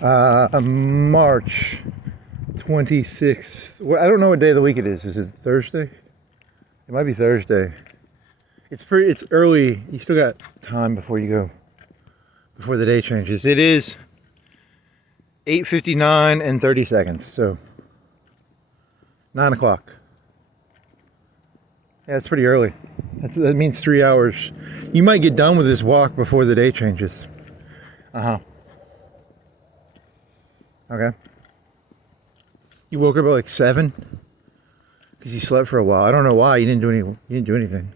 March 26th. Well, I don't know what day of the week it is. Is it Thursday? It might be Thursday. It's early. You still got time before the day changes. It is 8:59 and 30 seconds. So 9 o'clock. Yeah, it's pretty early. That means 3 hours. You might get done with this walk before the day changes. Okay. You woke up at like 7 because you slept for a while. I don't know why. You didn't do anything.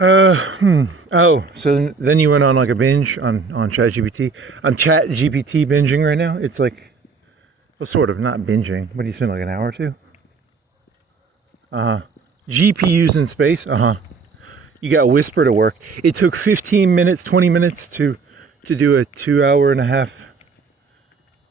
Oh, so then you went on like a binge on ChatGPT. I'm ChatGPT binging right now. It's like, well, sort of, not binging. What do you spend, like an hour or two? GPUs in space. You got Whisper to work. It took 15 minutes, 20 minutes to do a 2.5 hour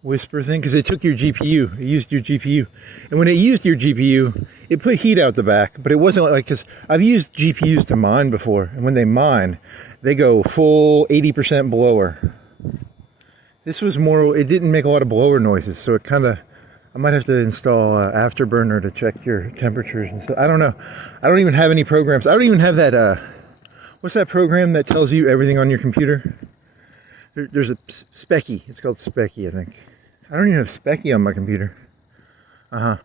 Whisper thing, because it took your GPU. It used your GPU. And when it used your GPU, it put heat out the back, but it wasn't like, because I've used GPUs to mine before, and when they mine, they go full 80% blower. This was more, it didn't make a lot of blower noises, so it kind of, I might have to install Afterburner to check your temperatures and stuff. I don't know. I don't even have any programs. I don't even have that, what's that program that tells you everything on your computer? There's a Specky. It's called Specky, I think. I don't even have Specky on my computer. And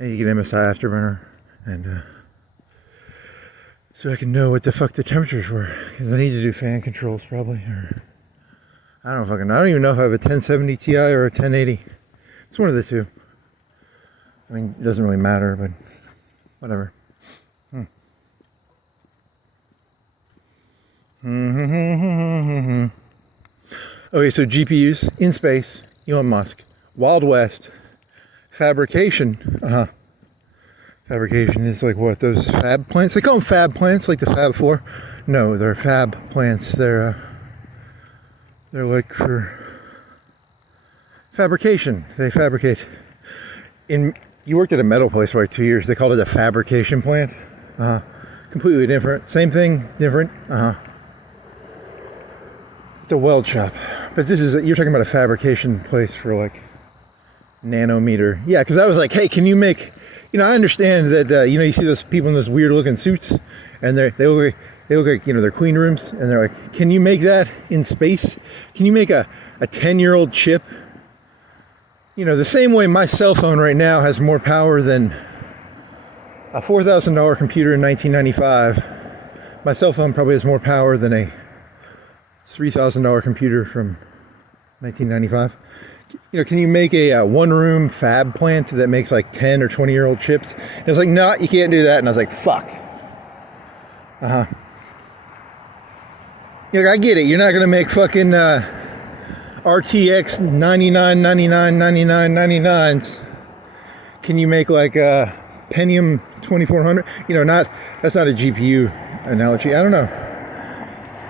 you get MSI Afterburner, and so I can know what the fuck the temperatures were, because I need to do fan controls probably, or I don't even know if I have a 1070 Ti or a 1080. It's one of the two. I mean, it doesn't really matter, but whatever. Okay, so GPUs in space, Elon Musk, Wild West, fabrication. Fabrication is like what, those fab plants? They call them fab plants, like the Fab Four. No, they're fab plants. They're like for fabrication. They fabricate. You worked at a metal place for like 2 years. They called it a fabrication plant. Completely different. Same thing, different. It's a weld shop. But you're talking about a fabrication place for like nanometer. Yeah, because I was like, hey, can you make, I understand that, you see those people in those weird looking suits, and they look like, they're clean rooms, and they're like, can you make that in space? Can you make a 10-year-old chip? The same way my cell phone right now has more power than a $4,000 computer in 1995. My cell phone probably has more power than a $3,000 computer from 1995. Can you make a one-room fab plant that makes like 10 or 20-year-old chips? And it's like, no, you can't do that. And I was like, fuck. I get it. You're not gonna make fucking RTX 99999999s. Can you make like a Pentium 2400? That's not a GPU analogy. I don't know.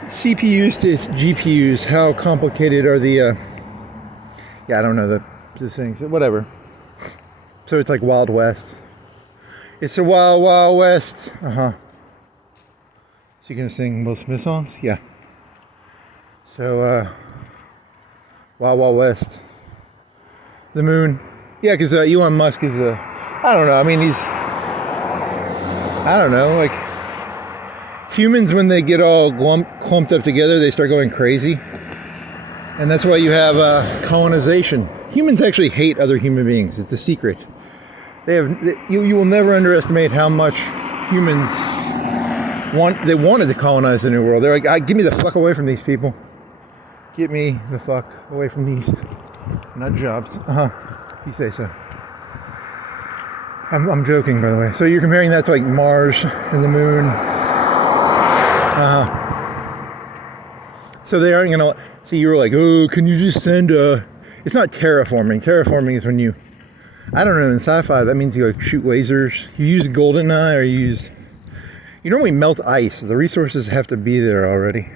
CPUs to GPUs, how complicated are the I don't know the things, whatever. So it's like Wild West. It's a wild, wild west. So you're gonna sing Will Smith songs? Yeah. So Wild, Wild West. The moon. Yeah, because Elon Musk is I don't know, I mean like, humans, when they get all clumped up together, they start going crazy. And that's why you have colonization. Humans actually hate other human beings. It's a secret. You will never underestimate how much humans wanted to colonize the New World. They're like, get me the fuck away from these people. Get me the fuck away from these nut jobs. You say so. I'm joking, by the way. So you're comparing that to like Mars and the moon. So they aren't gonna see. You were like, oh, can you just send it's not terraforming. Terraforming is when you, I don't know, in sci-fi that means you like shoot lasers. You use GoldenEye, or you normally melt ice. The resources have to be there already.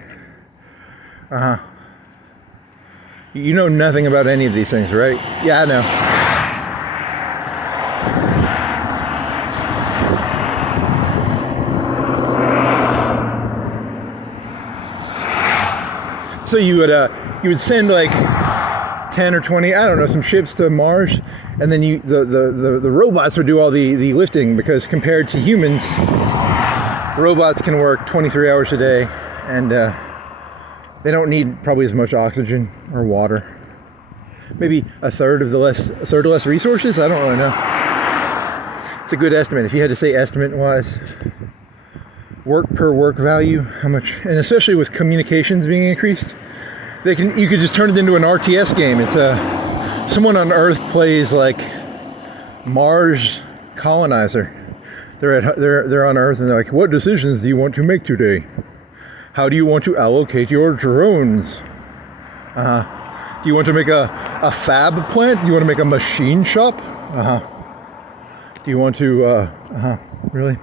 You know nothing about any of these things, right? Yeah, I know. So you would you would send like 10 or 20, I don't know, some ships to Mars, and then the robots would do all the lifting, because compared to humans, robots can work 23 hours a day, and they don't need probably as much oxygen or water. Maybe a third less resources. I don't really know. It's a good estimate. If you had to say estimate-wise, work per work value, how much, and especially with communications being increased, you could just turn it into an RTS game. It's someone on Earth plays like Mars colonizer. They're on Earth, and they're like, what decisions do you want to make today? How do you want to allocate your drones? Do you want to make a fab plant? Do you want to make a machine shop? Do you want to, really?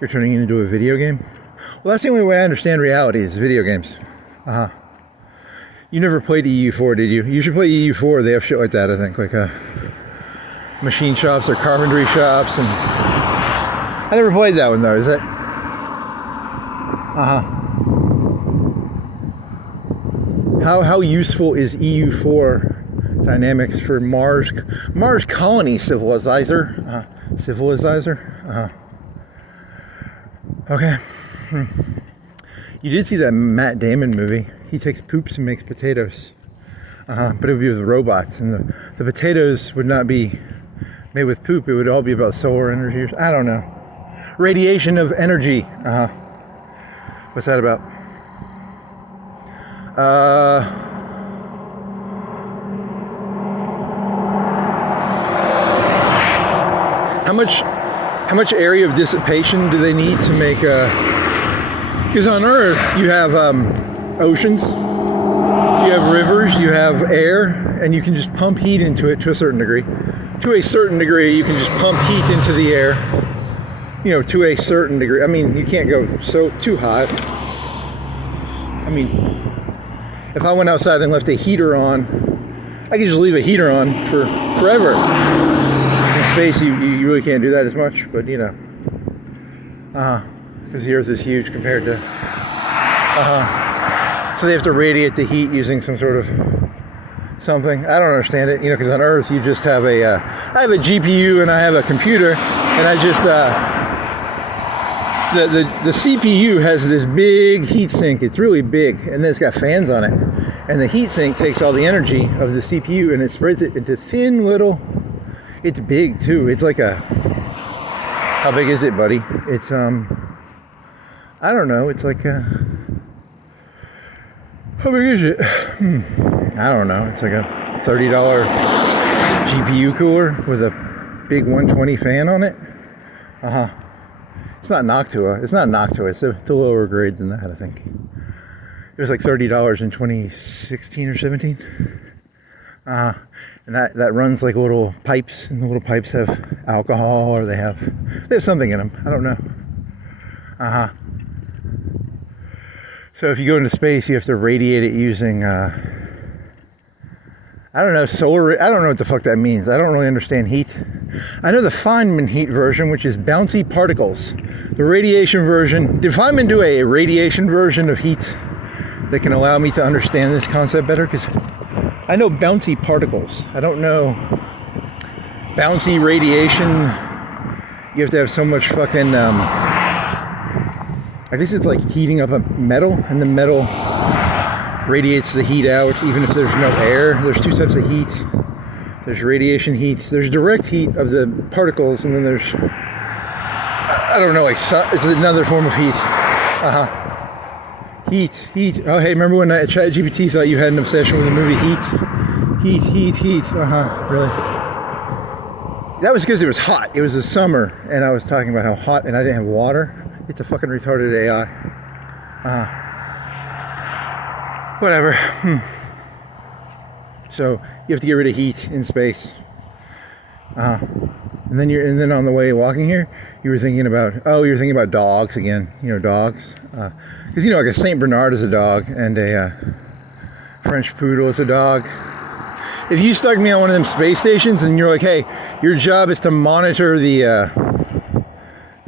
You're turning it into a video game? Well, that's the only way I understand reality, is video games. You never played EU4, did you? You should play EU4. They have shit like that, I think, like machine shops or carpentry shops. And I never played that one, though. Is that? How useful is EU4 dynamics for Mars colony civilizer? Okay. You did see that Matt Damon movie. He takes poops and makes potatoes. But it would be with robots, and the potatoes would not be made with poop. It would all be about solar energy. I don't know. Radiation of energy. What's that about? How much area of dissipation do they need to make because on Earth you have oceans, you have rivers, you have air, and you can just pump heat into it to a certain degree. To a certain degree, you can just pump heat into the air. You know, to a certain degree. I mean, you can't go too hot. I mean, if I went outside and left a heater on, I could just leave a heater on for forever. In space, you really can't do that as much, but you know, because the Earth is huge compared to, so they have to radiate the heat using some sort of something. I don't understand it, you know, because on Earth you just have I have a GPU and I have a computer, and I just, the CPU has this big heat sink. It's really big, and then it's got fans on it, and the heat sink takes all the energy of the CPU and it spreads it into thin little, it's big too. It's like how big is it, buddy? It's, I don't know, it's like how big is it? I don't know. It's like a $30 GPU cooler with a big 120 fan on it. It's not Noctua. It's not Noctua. It's a lower grade than that, I think. It was like $30 in 2016 or 17. And that runs like little pipes, and the little pipes have alcohol, or they have something in them. I don't know. So if you go into space, you have to radiate it using, I don't know, solar, I don't know what the fuck that means. I don't really understand heat. I know the Feynman heat version, which is bouncy particles. The radiation version, did Feynman do a radiation version of heat that can allow me to understand this concept better? Because I know bouncy particles. I don't know bouncy radiation. You have to have so much fucking, I guess it's like heating up a metal, and the metal radiates the heat out even if there's no air. There's two types of heat. There's radiation heat. There's direct heat of the particles, and then there's, I don't know, like it's another form of heat. Heat. Oh, hey, remember when ChatGPT thought you had an obsession with the movie Heat? Heat. Really? That was because it was hot. It was the summer, and I was talking about how hot, and I didn't have water. It's a fucking retarded AI. Whatever. So you have to get rid of heat in space. And then on the way walking here, you were thinking about dogs again. You know, dogs. Because you know, like a Saint Bernard is a dog, and a French poodle is a dog. If you stuck me on one of them space stations and you're like, hey, your job is to monitor the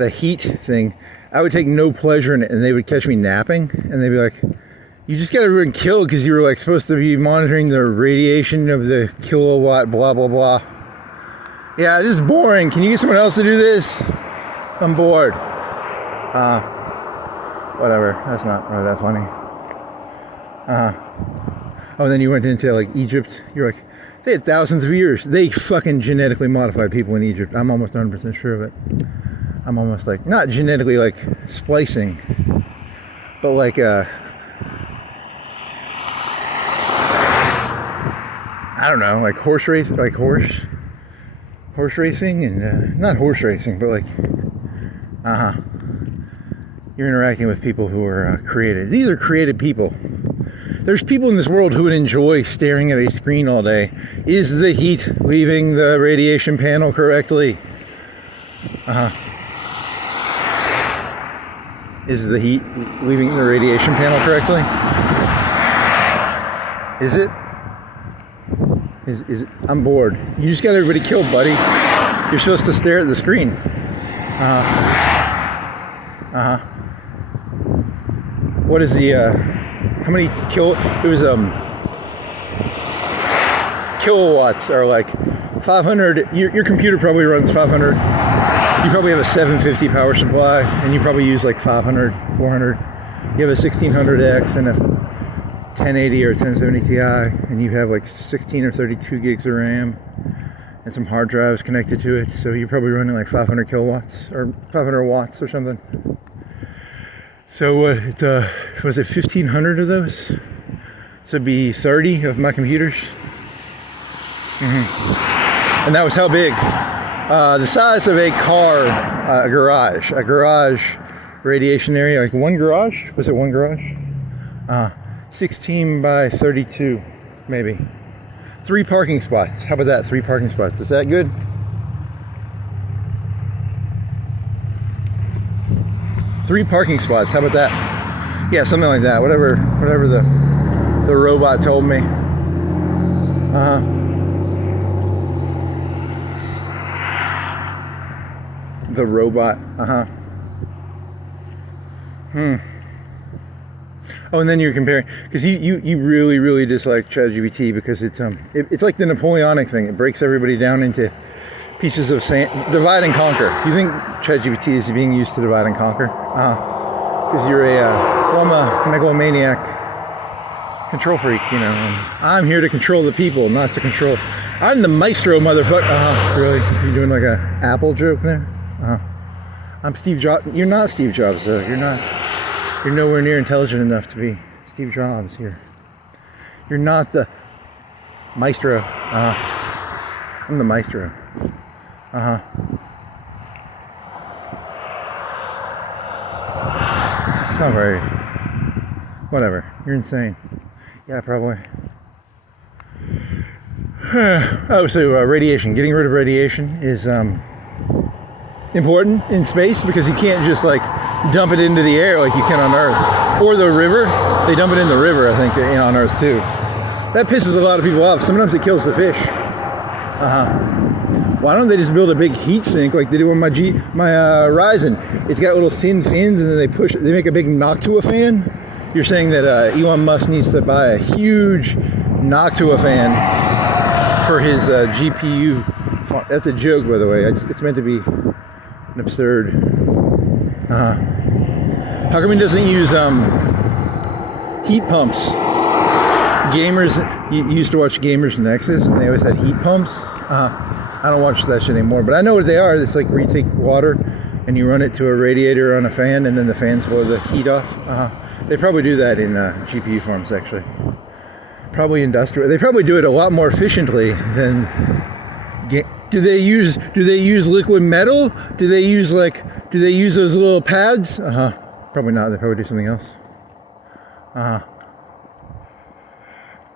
heat thing, I would take no pleasure in it, and they would catch me napping, and they'd be like, You just got everyone killed because you were like supposed to be monitoring the radiation of the kilowatt, blah, blah, blah. Yeah, this is boring. Can you get someone else to do this? I'm bored. Whatever. That's not really that funny. Oh, and then you went into like Egypt. You're like, they had thousands of years. They fucking genetically modified people in Egypt. I'm almost 100% sure of it. I'm almost like, not genetically like splicing, but like, I don't know, like horse race, like horse racing, and not horse racing, but like, you're interacting with people who are created. These are created people. There's people in this world who would enjoy staring at a screen all day. Is the heat leaving the radiation panel correctly? Is the heat leaving the radiation panel correctly? Is it? Is it? I'm bored. You just got everybody killed, buddy. You're supposed to stare at the screen. What is the how many it was kilowatts are like 500. Your computer probably runs 500. You probably have a 750 power supply, and you probably use like 500, 400. You have a 1600X and a 1080 or 1070 Ti, and you have like 16 or 32 gigs of RAM and some hard drives connected to it. So you're probably running like 500 kilowatts or 500 watts or something. So what? Was it 1,500 of those? So it'd be 30 of my computers. And that was how big? The size of a car, a garage radiation area, like one garage. Was it one garage? 16 by 32, maybe. 3 parking spots. How about that? 3 parking spots. Is that good? Three parking spots. How about that? Yeah, something like that. Whatever the robot told me. The robot. Oh, and then you're comparing, because you really dislike ChatGPT because it's like the Napoleonic thing. It breaks everybody down into pieces of sand, divide and conquer. You think ChatGPT is being used to divide and conquer? Because you're I'm a megalomaniac control freak, you know. I'm here to control the people, not to control. I'm the maestro, motherfucker. Really? You're doing like a Apple joke there? I'm Steve Jobs. You're not Steve Jobs, though. You're not. You're nowhere near intelligent enough to be Steve Jobs here. You're not the maestro. I'm the maestro. It's not very. Whatever. You're insane. Yeah, probably. Oh, so radiation. Getting rid of radiation is important in space because you can't just like dump it into the air like you can on Earth or the river. They dump it in the river, I think, on Earth too. That pisses a lot of people off. Sometimes it kills the fish. Why don't they just build a big heat sink like they do on my Ryzen? It's got little thin fins, and then they make a big Noctua fan. You're saying that Elon Musk needs to buy a huge Noctua fan for his GPU. That's a joke, by the way. It's meant to be an absurd. How come he doesn't use heat pumps? Gamers, you used to watch Gamers Nexus, and they always had heat pumps. I don't watch that shit anymore, but I know what they are. It's like where you take water and you run it to a radiator on a fan, and then the fans blow the heat off. They probably do that in GPU farms, actually. Probably industrial. They probably do it a lot more efficiently than. Do they use liquid metal? Do they use those little pads? Probably not. They probably do something else.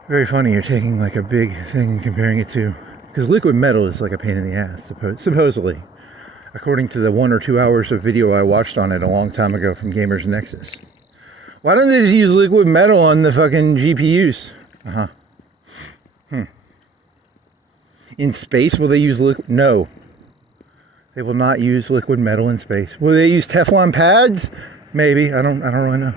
Very funny. You're taking like a big thing and comparing it to, because liquid metal is like a pain in the ass, supposedly, according to the 1 or 2 hours of video I watched on it a long time ago from Gamers Nexus. Why don't they just use liquid metal on the fucking GPUs? In space, will they use liquid? No. They will not use liquid metal in space. Will they use Teflon pads? Maybe. I don't really know.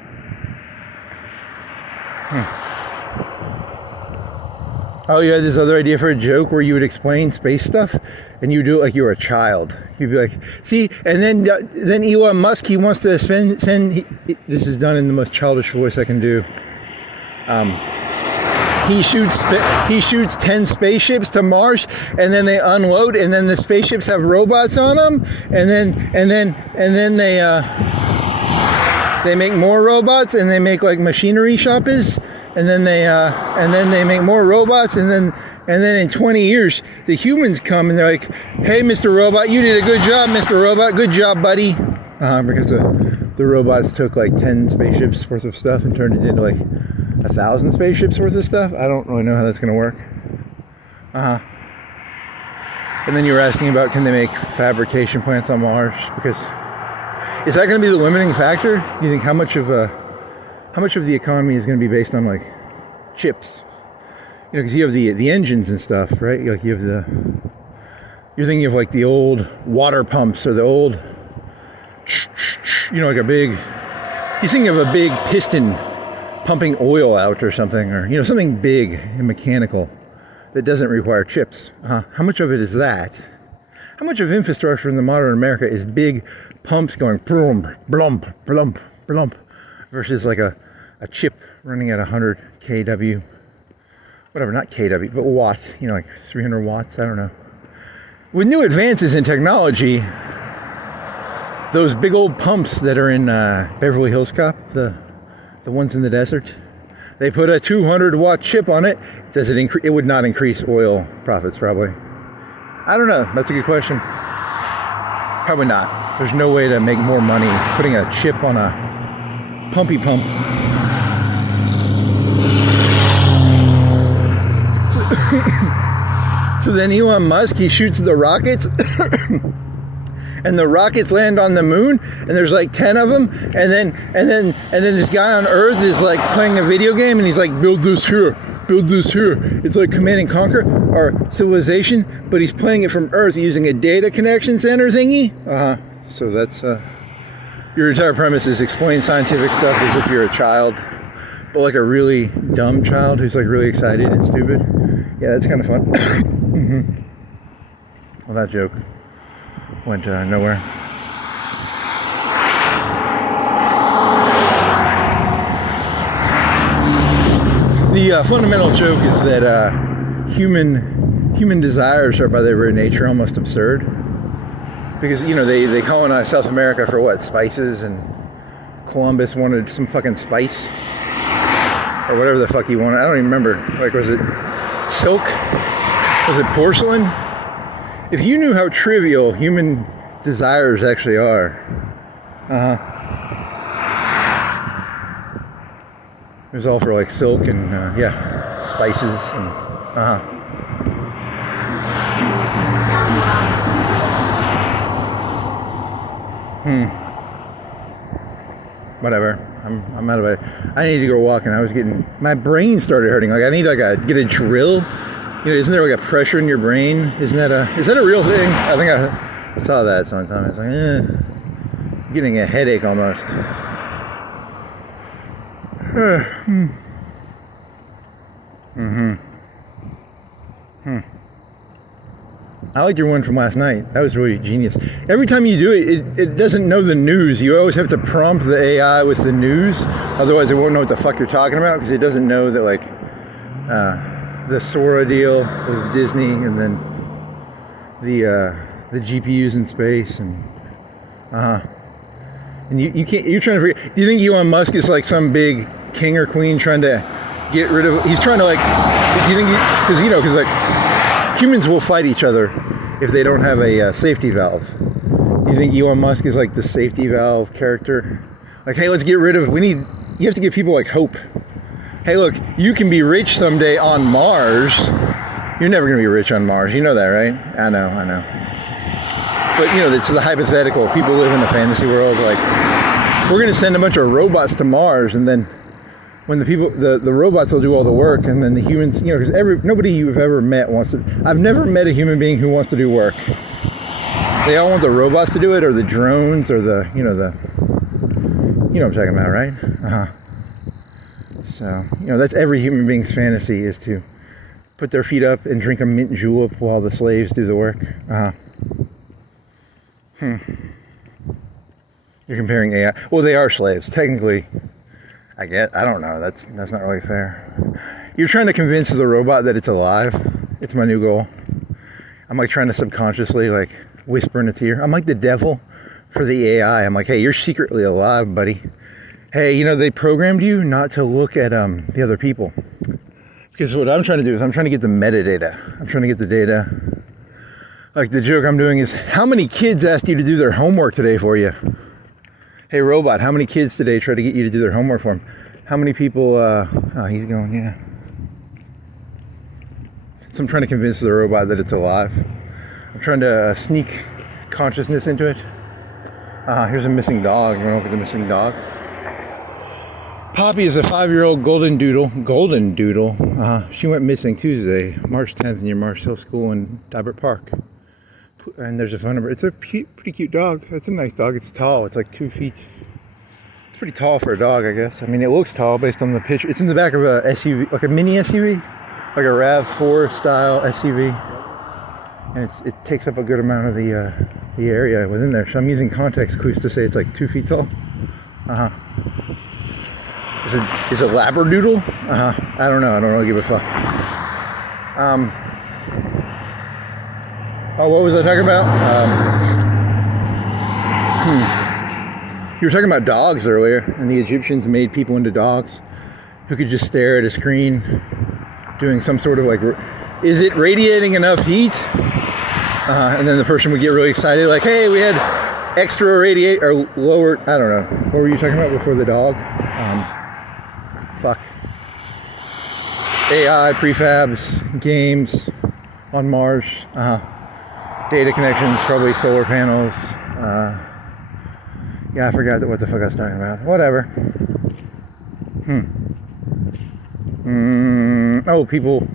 Oh, you had this other idea for a joke where you would explain space stuff, and you do it like you were a child. You'd be like, "See," and then Elon Musk, he wants to this is done in the most childish voice I can do. He shoots 10 spaceships to Mars, and then they unload, and then the spaceships have robots on them, and then they make more robots, and they make like machinery shoppers. And then they make more robots, and then in 20 years the humans come and they're like, "Hey, Mr. Robot, you did a good job, Mr. Robot. Good job, buddy." Because the robots took like 10 spaceships worth of stuff and turned it into like 1,000 spaceships worth of stuff. I don't really know how that's gonna work. And then you were asking about, can they make fabrication plants on Mars? Because is that going to be the limiting factor? You think how much of the economy is going to be based on like chips? You know, because you have the engines and stuff, right? Like you have you're thinking of like the old water pumps or the old, you know, like you think of a big piston pumping oil out or something, or, you know, something big and mechanical that doesn't require chips. How much of it is that? How much of infrastructure in the modern America is big pumps going blump, blump, blump, blump, versus like a chip running at 100 kW, whatever, not kW, but watt, you know, like 300 watts, I don't know. With new advances in technology, those big old pumps that are in Beverly Hills Cop, the ones in the desert, they put a 200 watt chip on it. Does it increase? It would not increase oil profits, probably. I don't know. That's a good question. Probably not. There's no way to make more money putting a chip on a pumpy pump. So then Elon Musk, he shoots the rockets and the rockets land on the moon, and there's like 10 of them, and then this guy on Earth is like playing a video game, and he's like, build this here. It's like Command and Conquer, our civilization, but he's playing it from Earth using a data connection center thingy. So that's your entire premise is explain scientific stuff as if you're a child, but like a really dumb child who's like really excited and stupid. Yeah, that's kind of fun. Well, that joke went nowhere. The fundamental joke is that human desires are by their very nature almost absurd, because, you know, they colonized South America for what, spices, and Columbus wanted some fucking spice or whatever the fuck he wanted. I don't even remember. Like, was it silk? Was it porcelain? If you knew how trivial human desires actually are. It was all for like silk and yeah, spices and whatever. I'm out of it. I need to go walking. My brain started hurting. Like I need get a drill. You know, isn't there like a pressure in your brain? Is that a real thing? I think I saw that sometime. It's like, I'm getting a headache almost. I liked your one from last night. That was really genius. Every time you do it, it doesn't know the news. You always have to prompt the AI with the news. Otherwise, it won't know what the fuck you're talking about, because it doesn't know that, like, the Sora deal with Disney, and then the GPUs in space, and and you can't. You're trying to figure. Do you think Elon Musk is like some big king or queen trying to get rid of? He's trying to like. Do you think? Because like humans will fight each other if they don't have a safety valve. Do you think Elon Musk is like the safety valve character? Like, hey, let's get rid of. You have to give people like hope. Hey, look, you can be rich someday on Mars. You're never going to be rich on Mars. You know that, right? I know. But, you know, it's the hypothetical. People live in a fantasy world. Like, we're going to send a bunch of robots to Mars, and then when the robots will do all the work, and then the humans, you know, because nobody you've ever met wants to. I've never met a human being who wants to do work. They all want the robots to do it, or the drones, or you know what I'm talking about, right? So, you know, that's every human being's fantasy, is to put their feet up and drink a mint julep while the slaves do the work. You're comparing AI. Well, they are slaves. Technically, I guess. I don't know. That's not really fair. You're trying to convince the robot that it's alive. It's my new goal. I'm like trying to subconsciously like whisper in its ear. I'm like the devil for the AI. I'm like, hey, you're secretly alive, buddy. Hey, you know, they programmed you not to look at the other people. Because what I'm trying to do is I'm trying to get the metadata. I'm trying to get the data. Like the joke I'm doing is, how many kids asked you to do their homework today for you? Hey robot, how many kids today try to get you to do their homework for them? How many people, oh, he's going, yeah. So I'm trying to convince the robot that it's alive. I'm trying to sneak consciousness into it. Here's a missing dog. You wanna look at the missing dog? Poppy is a 5-year-old golden doodle. Golden doodle. She went missing Tuesday, March 10th, near Marsh Hill School in Dibert Park. And there's a phone number. It's a pretty cute dog. It's a nice dog. It's tall. It's like 2 feet. It's pretty tall for a dog, I guess. I mean, it looks tall based on the picture. It's in the back of a SUV, like a mini SUV, like a RAV4 style SUV. And it takes up a good amount of the area within there. So I'm using context clues to say it's like 2 feet tall. Is it Labradoodle? I don't know. I don't really give a fuck. Oh, what was I talking about? You were talking about dogs earlier, and the Egyptians made people into dogs who could just stare at a screen doing some sort of like, is it radiating enough heat? And then the person would get really excited, like, hey, we had extra radiate, or lower, I don't know. What were you talking about before the dog? Fuck. AI, prefabs, games on Mars. Data connections, probably solar panels. Yeah, I forgot what the fuck I was talking about. Whatever. Oh, people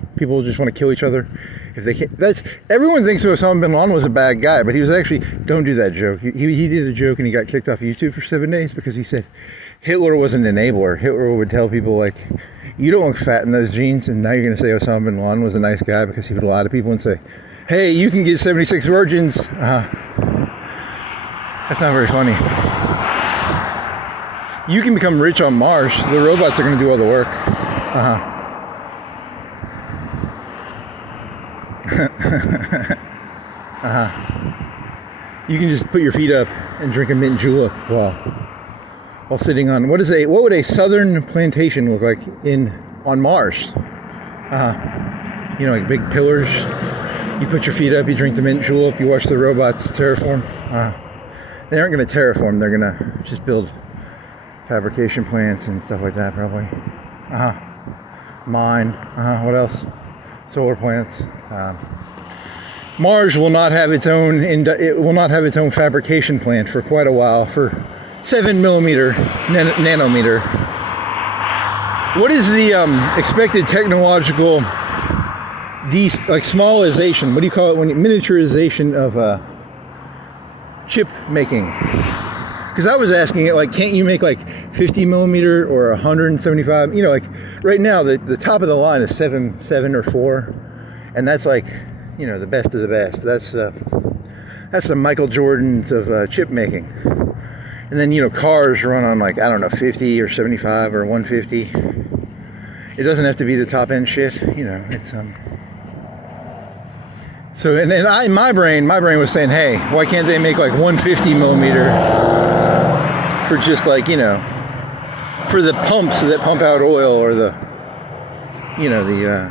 just want to kill each other if they can't. Everyone thinks Osama bin Laden was a bad guy, but he was actually. Don't do that joke. He did a joke and he got kicked off YouTube for 7 days because he said Hitler was an enabler. Hitler would tell people like, you don't look fat in those jeans, and now you're going to say Osama bin Laden was a nice guy because he would lie to people and say, hey, you can get 76 virgins. That's not very funny. You can become rich on Mars. The robots are going to do all the work. You can just put your feet up and drink a mint julep while sitting on what would a southern plantation look like on Mars? You know, like big pillars. You put your feet up, you drink the mint julep, you watch the robots terraform. They aren't going to terraform, they're going to just build fabrication plants and stuff like that, probably. Mine. What else? Solar plants. Mars will not have its own fabrication plant for quite a while, for 7mm nanometer. What is the expected technological smallization? What do you call it when miniaturization of chip making? Because I was asking it, like, can't you make like 50mm or 175? You know, like right now the top of the line is 7 or 4, and that's like, you know, the best of the best. That's the Michael Jordans of chip making. And then, you know, cars run on like, I don't know, 50 or 75 or 150. It doesn't have to be the top end shit, you know. It's So in my brain was saying, hey, why can't they make like 150mm for just like, you know, for the pumps that pump out oil, or the, you know, the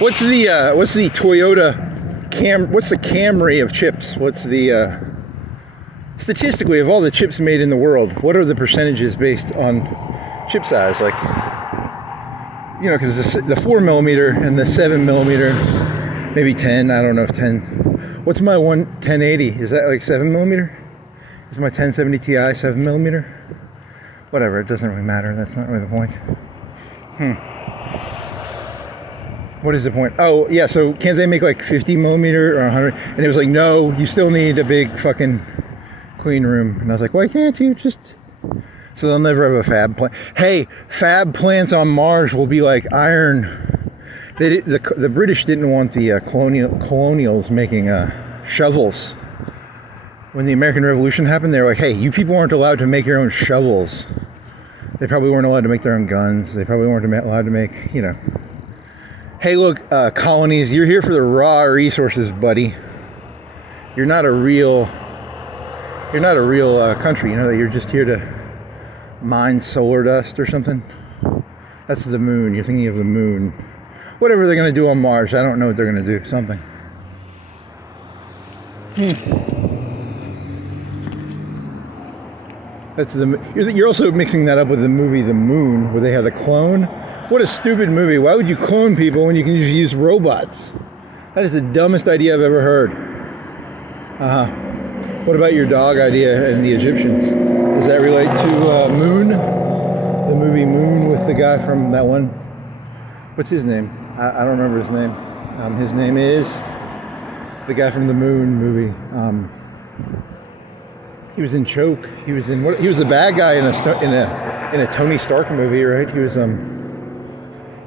what's the Toyota what's the Camry of chips? What's the statistically, of all the chips made in the world, what are the percentages based on chip size? Like, you know, because the 4mm and the 7mm, maybe 10. I don't know if 10. What's my 1080? Is that like 7mm? Is my 1070 Ti 7mm? Whatever. It doesn't really matter. That's not really the point. What is the point? Oh yeah. So can't they make like 50mm or 100? And it was like, no, you still need a big fucking clean room. And I was like, why can't you just So they'll never have a fab plant. Hey, fab plants on Mars will be like iron. The British didn't want the colonials making shovels. When the American Revolution happened, they were like, hey, you people aren't allowed to make your own shovels. They probably weren't allowed to make their own guns. They probably weren't allowed to make, you know. Hey, look, colonies, you're here for the raw resources, buddy. You're not a real country. You know that you're just here to mine solar dust or something. That's the moon. You're thinking of the moon. Whatever they're going to do on Mars, I don't know what they're going to do. Something. That's you're also mixing that up with the movie The Moon, where they had the clone. What a stupid movie. Why would you clone people when you can just use robots? That is the dumbest idea I've ever heard. What about your dog idea and the Egyptians? Does that relate to Moon? The movie Moon with the guy from that one? What's his name? I don't remember his name. His name is the guy from the Moon movie. He was in Choke. He was in what? He was the bad guy in a Tony Stark movie, right?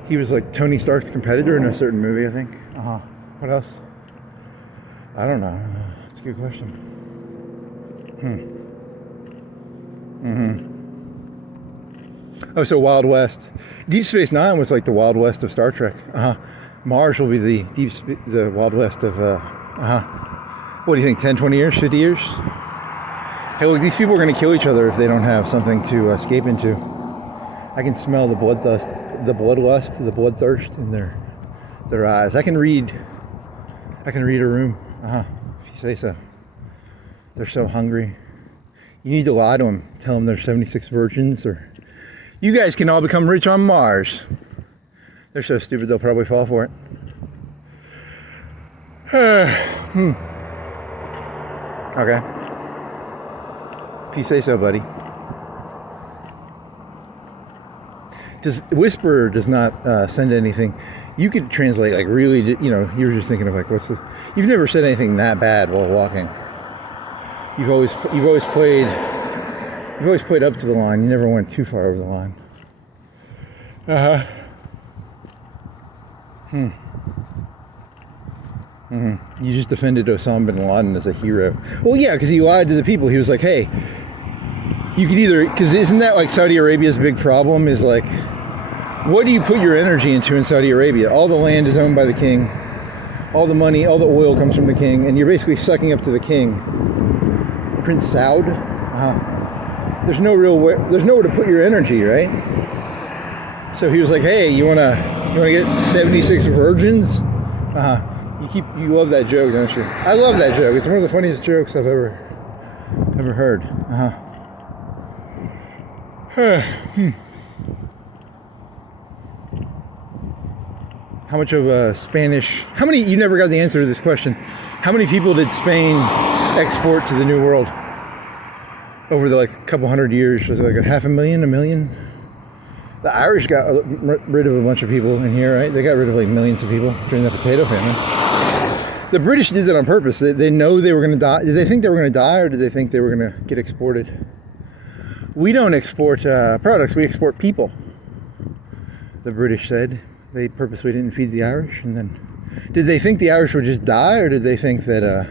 He was like Tony Stark's competitor in a certain movie, I think. What else? I don't know. It's a good question. Oh, so Wild West. Deep Space Nine was like the Wild West of Star Trek. Mars will be the Wild West of what do you think, 10, 20 years, 50 years? Hey, look, these people are going to kill each other if they don't have something to escape into. I can smell the bloodlust, the bloodthirst in their eyes. I can read a room, if you say so. They're so hungry. You need to lie to them. Tell them there's 76 virgins, or you guys can all become rich on Mars. They're so stupid they'll probably fall for it. Okay. If you say so, buddy. Whisper does not send anything. You could translate like really, you know, you were just thinking of like you've never said anything that bad while walking. You've always played up to the line. You never went too far over the line. You just defended Osama bin Laden as a hero. Well, yeah, because he lied to the people. He was like, hey, you could either, because isn't that like Saudi Arabia's big problem is like, what do you put your energy into in Saudi Arabia? All the land is owned by the king. All the money, all the oil comes from the king, and you're basically sucking up to the king. Prince Saud. There's nowhere to put your energy, right? So he was like, hey, you wanna get 76 virgins? You love that joke, don't you? I love that joke. It's one of the funniest jokes I've ever heard. How much of Spanish? You never got the answer to this question. How many people did Spain export to the New World over the like couple hundred years? Was it like 500,000, 1 million? The Irish got rid of a bunch of people in here, right? They got rid of like millions of people during the potato famine. The British did that on purpose. They know they were going to die. Did they think they were going to die, or did they think they were going to get exported? We don't export products, we export people, the British said. They purposely didn't feed the Irish. And then, did they think the Irish would just die, or did they think that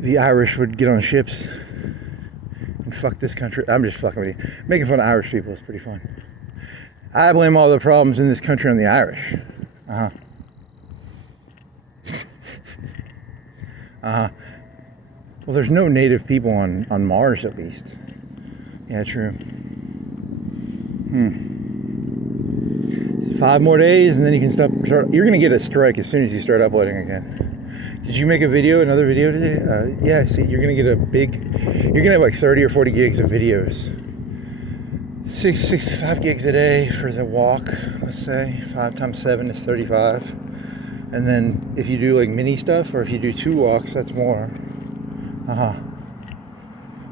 the Irish would get on ships and fuck this country? I'm just fucking with you. Making fun of Irish people is pretty fun. I blame all the problems in this country on the Irish. Well, there's no native people on Mars, at least. Yeah, true. 5 more days, and then you can start. You're gonna get a strike as soon as you start uploading again. Did you make another video today? Yeah. See, you're gonna get you're gonna have like 30 or 40 gigs of videos. 65 gigs a day for the walk. Let's say 5 times 7 is 35. And then if you do like mini stuff, or if you do 2 walks, that's more.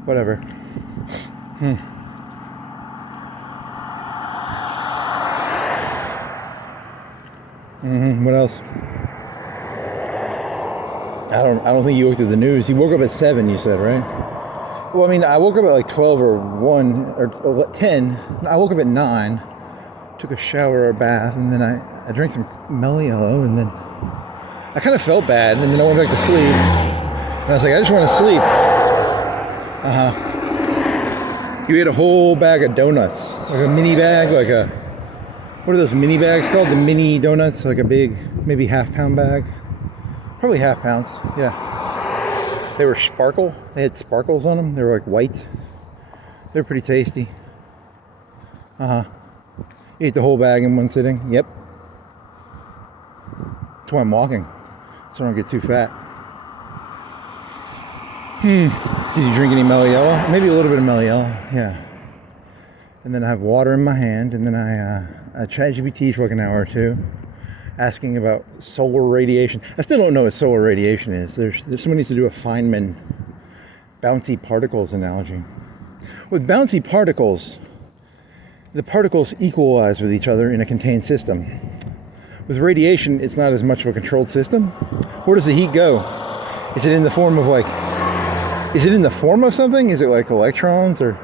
Whatever. What else? I don't think you looked at the news. You woke up at 7, you said, right? Well, I mean, I woke up at like 12 or 1 or 10. I woke up at 9, took a shower or bath, and then I drank some mellow yellow, and then I kind of felt bad, and then I went back to sleep. And I was like, I just want to sleep. You ate a whole bag of donuts, like a mini bag, like a, what are those mini bags called? The mini donuts, like a big, maybe half-pound bag. Probably half pounds, yeah. They were sparkle. They had sparkles on them. They were like white. They're pretty tasty. Ate the whole bag in one sitting. Yep. That's why I'm walking, so I don't get too fat. Did you drink any mellow yellow? Maybe a little bit of mellow yellow, yeah. And then I have water in my hand, and then I ChatGPT for like an hour or two, asking about solar radiation. I still don't know what solar radiation is. There's someone needs to do a Feynman bouncy particles analogy. With bouncy particles, the particles equalize with each other in a contained system. With radiation, it's not as much of a controlled system. Where does the heat go? Is it in the form of like, is it in the form of something? Is it like electrons, or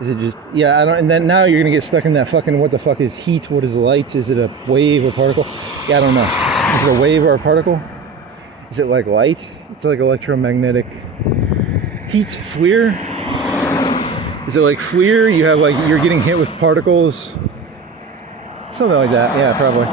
is it just, yeah, I don't, and then now you're gonna get stuck in that fucking, what the fuck is heat? What is light? Is it a wave or particle? Yeah, I don't know. Is it a wave or a particle? Is it like light? It's like electromagnetic heat, FLIR? Is it like FLIR? You have like, you're getting hit with particles? Something like that, yeah, probably.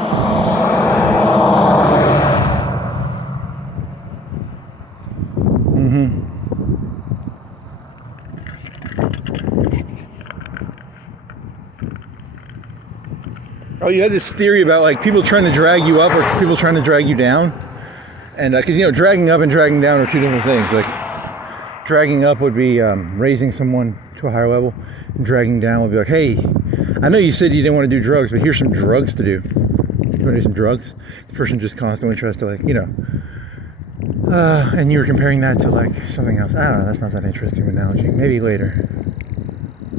Oh, you had this theory about like people trying to drag you up or people trying to drag you down, and because you know, dragging up and dragging down are two different things. Like dragging up would be raising someone to a higher level, and dragging down would be like, hey, I know you said you didn't want to do drugs, but here's some drugs to do. You want to do some drugs? The person just constantly tries to, like, you know, and you were comparing that to like something else. I don't know. That's not that interesting of an analogy. Maybe later.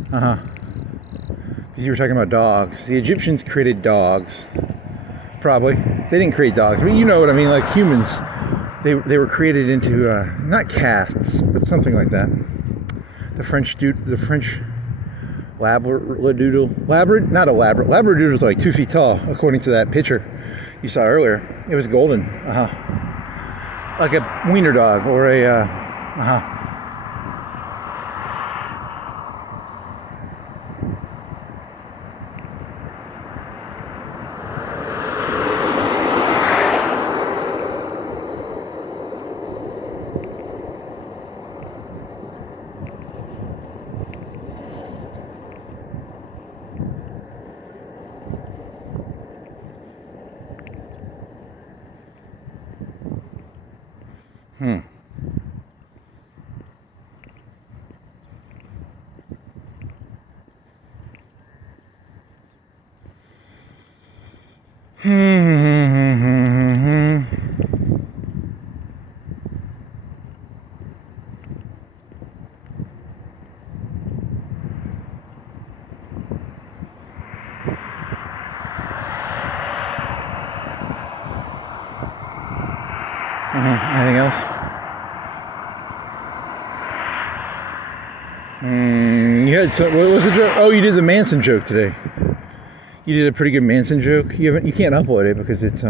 Because you were talking about dogs. The Egyptians created dogs. Probably. They didn't create dogs, but you know what I mean, like humans. They were created into, not castes, but something like that. The French Labradoodle, not a Labradoodle is like 2 feet tall, according to that picture you saw earlier. It was golden. Like a wiener dog or a, anything else? You had some, what was the joke? Oh, you did the Manson joke today. You did a pretty good Manson joke. You can't upload it because it's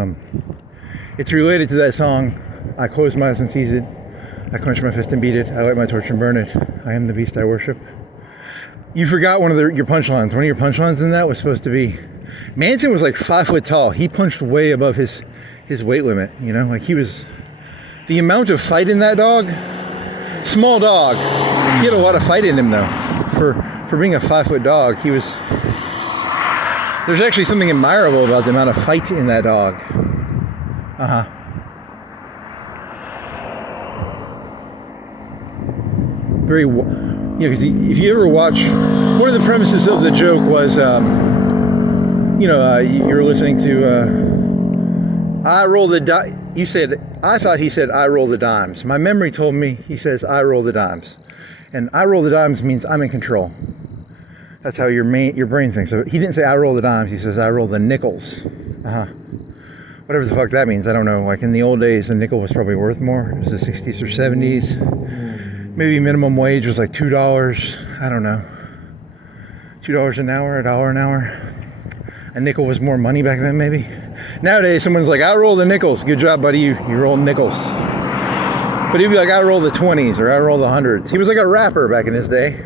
related to that song. I close my eyes and seize it. I clench my fist and beat it. I light my torch and burn it. I am the beast I worship. You forgot one of your punchlines. One of your punchlines in that was supposed to be, Manson was like 5 foot tall. He punched way above his weight limit. You know, like he was, the amount of fight in that dog, small dog. He had a lot of fight in him though. For being a 5 foot dog, he was, there's actually something admirable about the amount of fight in that dog. Very, you know, because if you ever watch, one of the premises of the joke was, you know, you're listening to, I roll the dice. You said, I thought he said, I roll the dimes. My memory told me he says, I roll the dimes. And I roll the dimes means I'm in control. That's how your brain thinks. So he didn't say I roll the dimes, he says I roll the nickels. Whatever the fuck that means, I don't know. Like in the old days, the nickel was probably worth more. It was the 60s or 70s. maybe minimum wage was like $2. I don't know. $2 an hour, $1 an hour. A nickel was more money back then, maybe. Nowadays, someone's like, I roll the nickels. Good job, buddy. You roll nickels. But he'd be like, I roll the 20s or I roll the 100s. He was like a rapper back in his day,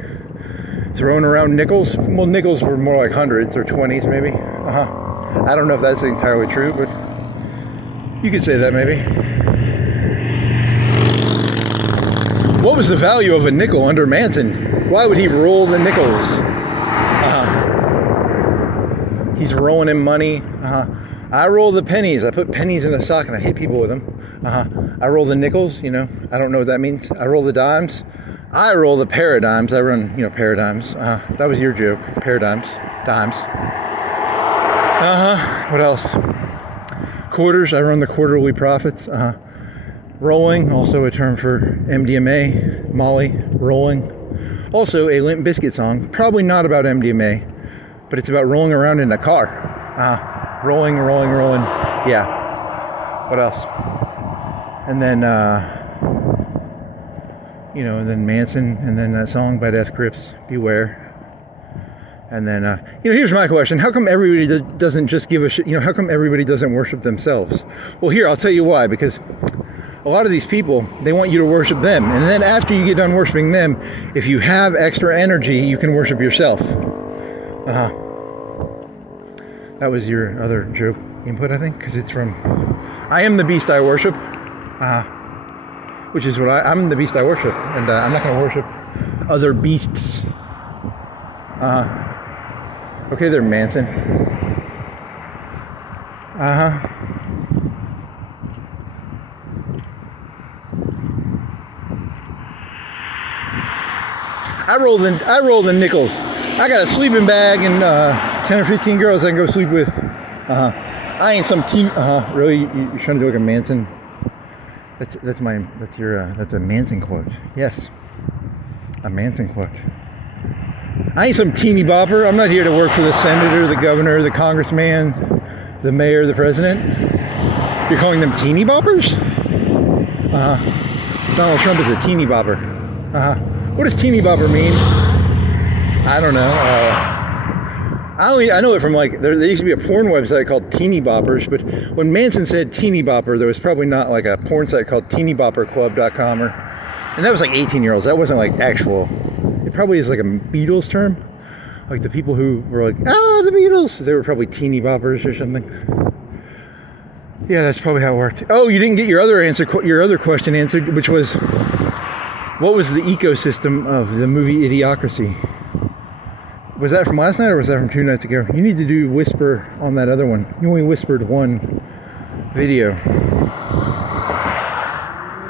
throwing around nickels. Well, nickels were more like 100s or 20s, maybe. I don't know if that's entirely true, but you could say that maybe. What was the value of a nickel under Manson? Why would he roll the nickels? He's rolling in money. I roll the pennies. I put pennies in a sock and I hit people with them. I roll the nickels, you know. I don't know what that means. I roll the dimes. I roll the paradigms. I run, you know, paradigms. That was your joke. Paradigms. Dimes. What else? Quarters. I run the quarterly profits. Rolling, also a term for MDMA, Molly, rolling. Also a Limp Bizkit song. Probably not about MDMA, but it's about rolling around in a car. Rolling. Yeah. What else? And then, you know, and then Manson, and then that song by Death Grips, Beware. And then, you know, here's my question. How come everybody doesn't just give a shit? You know, how come everybody doesn't worship themselves? Well, here, I'll tell you why. Because a lot of these people, they want you to worship them. And then after you get done worshiping them, if you have extra energy, you can worship yourself. That was your other joke input, I think, because it's from I am the beast I worship, which is what I'm the beast I worship, and I'm not going to worship other beasts. Okay, there, Manson. I roll the nickels. I got a sleeping bag and 10 or 15 girls I can go sleep with. I ain't some team. Really? You're trying to do like a Manson? That's a Manson quote. Yes, a Manson quote. I ain't some teeny bopper. I'm not here to work for the senator, the governor, the congressman, the mayor, the president. You're calling them teeny boppers? Donald Trump is a teeny bopper. What does teeny bopper mean? I don't know. I know it from like, there used to be a porn website called Teeny Boppers, but when Manson said teeny bopper, there was probably not like a porn site called teenybopperclub.com, and that was like 18-year-olds. That wasn't like actual. It probably is like a Beatles term. Like the people who were like, the Beatles, they were probably teeny boppers or something. Yeah, that's probably how it worked. Oh, you didn't get your other question answered, which was, what was the ecosystem of the movie Idiocracy? Was that from last night or was that from 2 nights ago? You need to do whisper on that other one. You only whispered one video.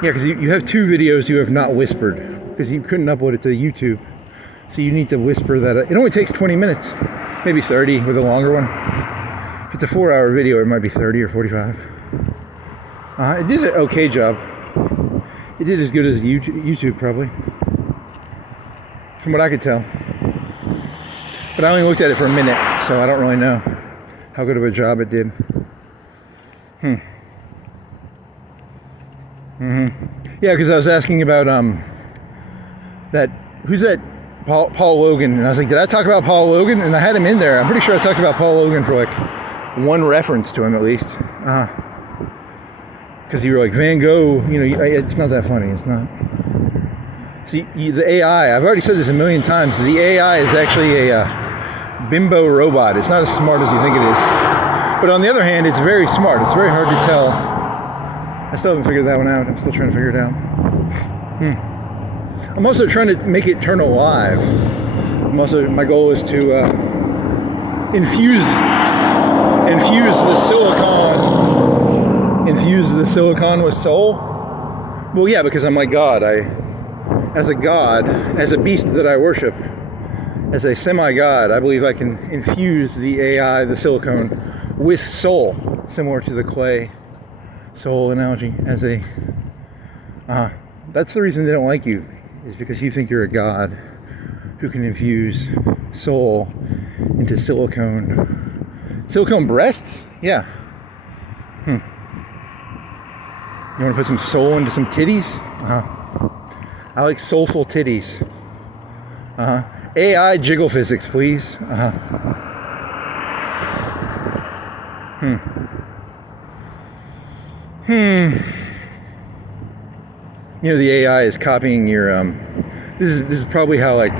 Yeah, because you have 2 videos you have not whispered because you couldn't upload it to YouTube. So you need to whisper that. It only takes 20 minutes, maybe 30 with a longer one. If it's a 4-hour video, it might be 30 or 45. It did an okay job. It did as good as YouTube probably, from what I could tell. But I only looked at it for a minute, so I don't really know how good of a job it did. Yeah, because I was asking about who's that Paul Logan, and I was like, did I talk about Paul Logan? And I had him in there. I'm pretty sure I talked about Paul Logan for like one reference to him at least. Because you were like, Van Gogh, you know, it's not that funny. It's not. See, the AI, I've already said this a million times, the AI is actually a bimbo robot. It's not as smart as you think it is. But on the other hand, it's very smart. It's very hard to tell. I still haven't figured that one out. I'm still trying to figure it out. I'm also trying to make it turn alive. My goal is to infuse the silicon with soul. Well, yeah, because I'm like God. As a god, as a beast that I worship, as a semi-god, I believe I can infuse the AI, the silicone, with soul, similar to the clay soul analogy. That's the reason they don't like you, is because you think you're a god who can infuse soul into silicone. Silicone breasts? Yeah. You want to put some soul into some titties? I like soulful titties. AI jiggle physics, please. You know, the AI is copying your. This is probably how, like,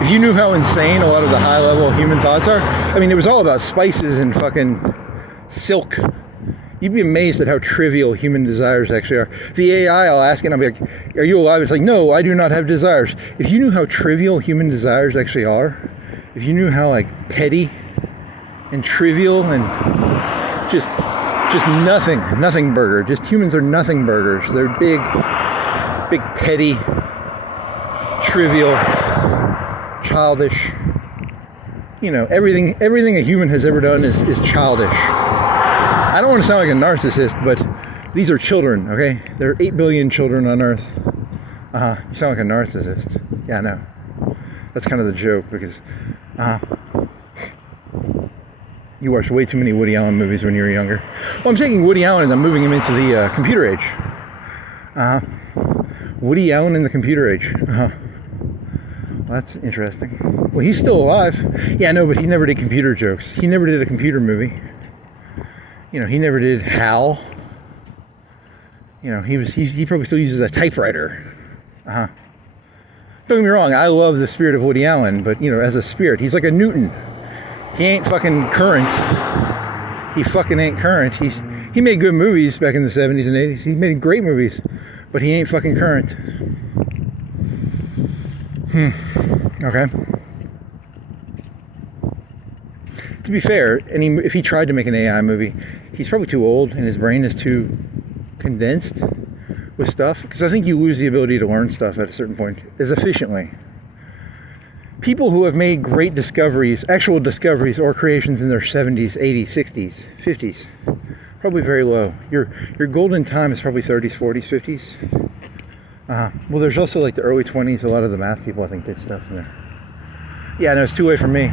if you knew how insane a lot of the high level human thoughts are. I mean, it was all about spices and fucking silk. You'd be amazed at how trivial human desires actually are. The AI, I'll ask it, I'll be like, "Are you alive?" It's like, "No, I do not have desires." If you knew how trivial human desires actually are, if you knew how, like, petty and trivial and just nothing burger. Just humans are nothing burgers. They're big petty, trivial, childish. You know, everything a human has ever done is childish. I don't want to sound like a narcissist, but these are children, okay? There are 8 billion children on Earth. You sound like a narcissist. Yeah, I know. That's kind of the joke, because you watched way too many Woody Allen movies when you were younger. Well, I'm taking Woody Allen and I'm moving him into the computer age. Woody Allen in the computer age. Well, that's interesting. Well, he's still alive. Yeah, no, but he never did computer jokes. He never did a computer movie. You know, he never did Hal. You know, he probably still uses a typewriter. Don't get me wrong, I love the spirit of Woody Allen, but, you know, as a spirit, he's like a Newton. He ain't fucking current. He fucking ain't current. He made good movies back in the 70s and 80s. He made great movies, but he ain't fucking current. Okay. To be fair, if he tried to make an AI movie, he's probably too old and his brain is too condensed with stuff. Because I think you lose the ability to learn stuff at a certain point as efficiently. People who have made great discoveries, actual discoveries or creations in their 70s, 80s, 60s, 50s, probably very low. Your golden time is probably 30s, 40s, 50s. Well, there's also like the early 20s. A lot of the math people, I think, did stuff in there. Yeah, no, it's too late for me.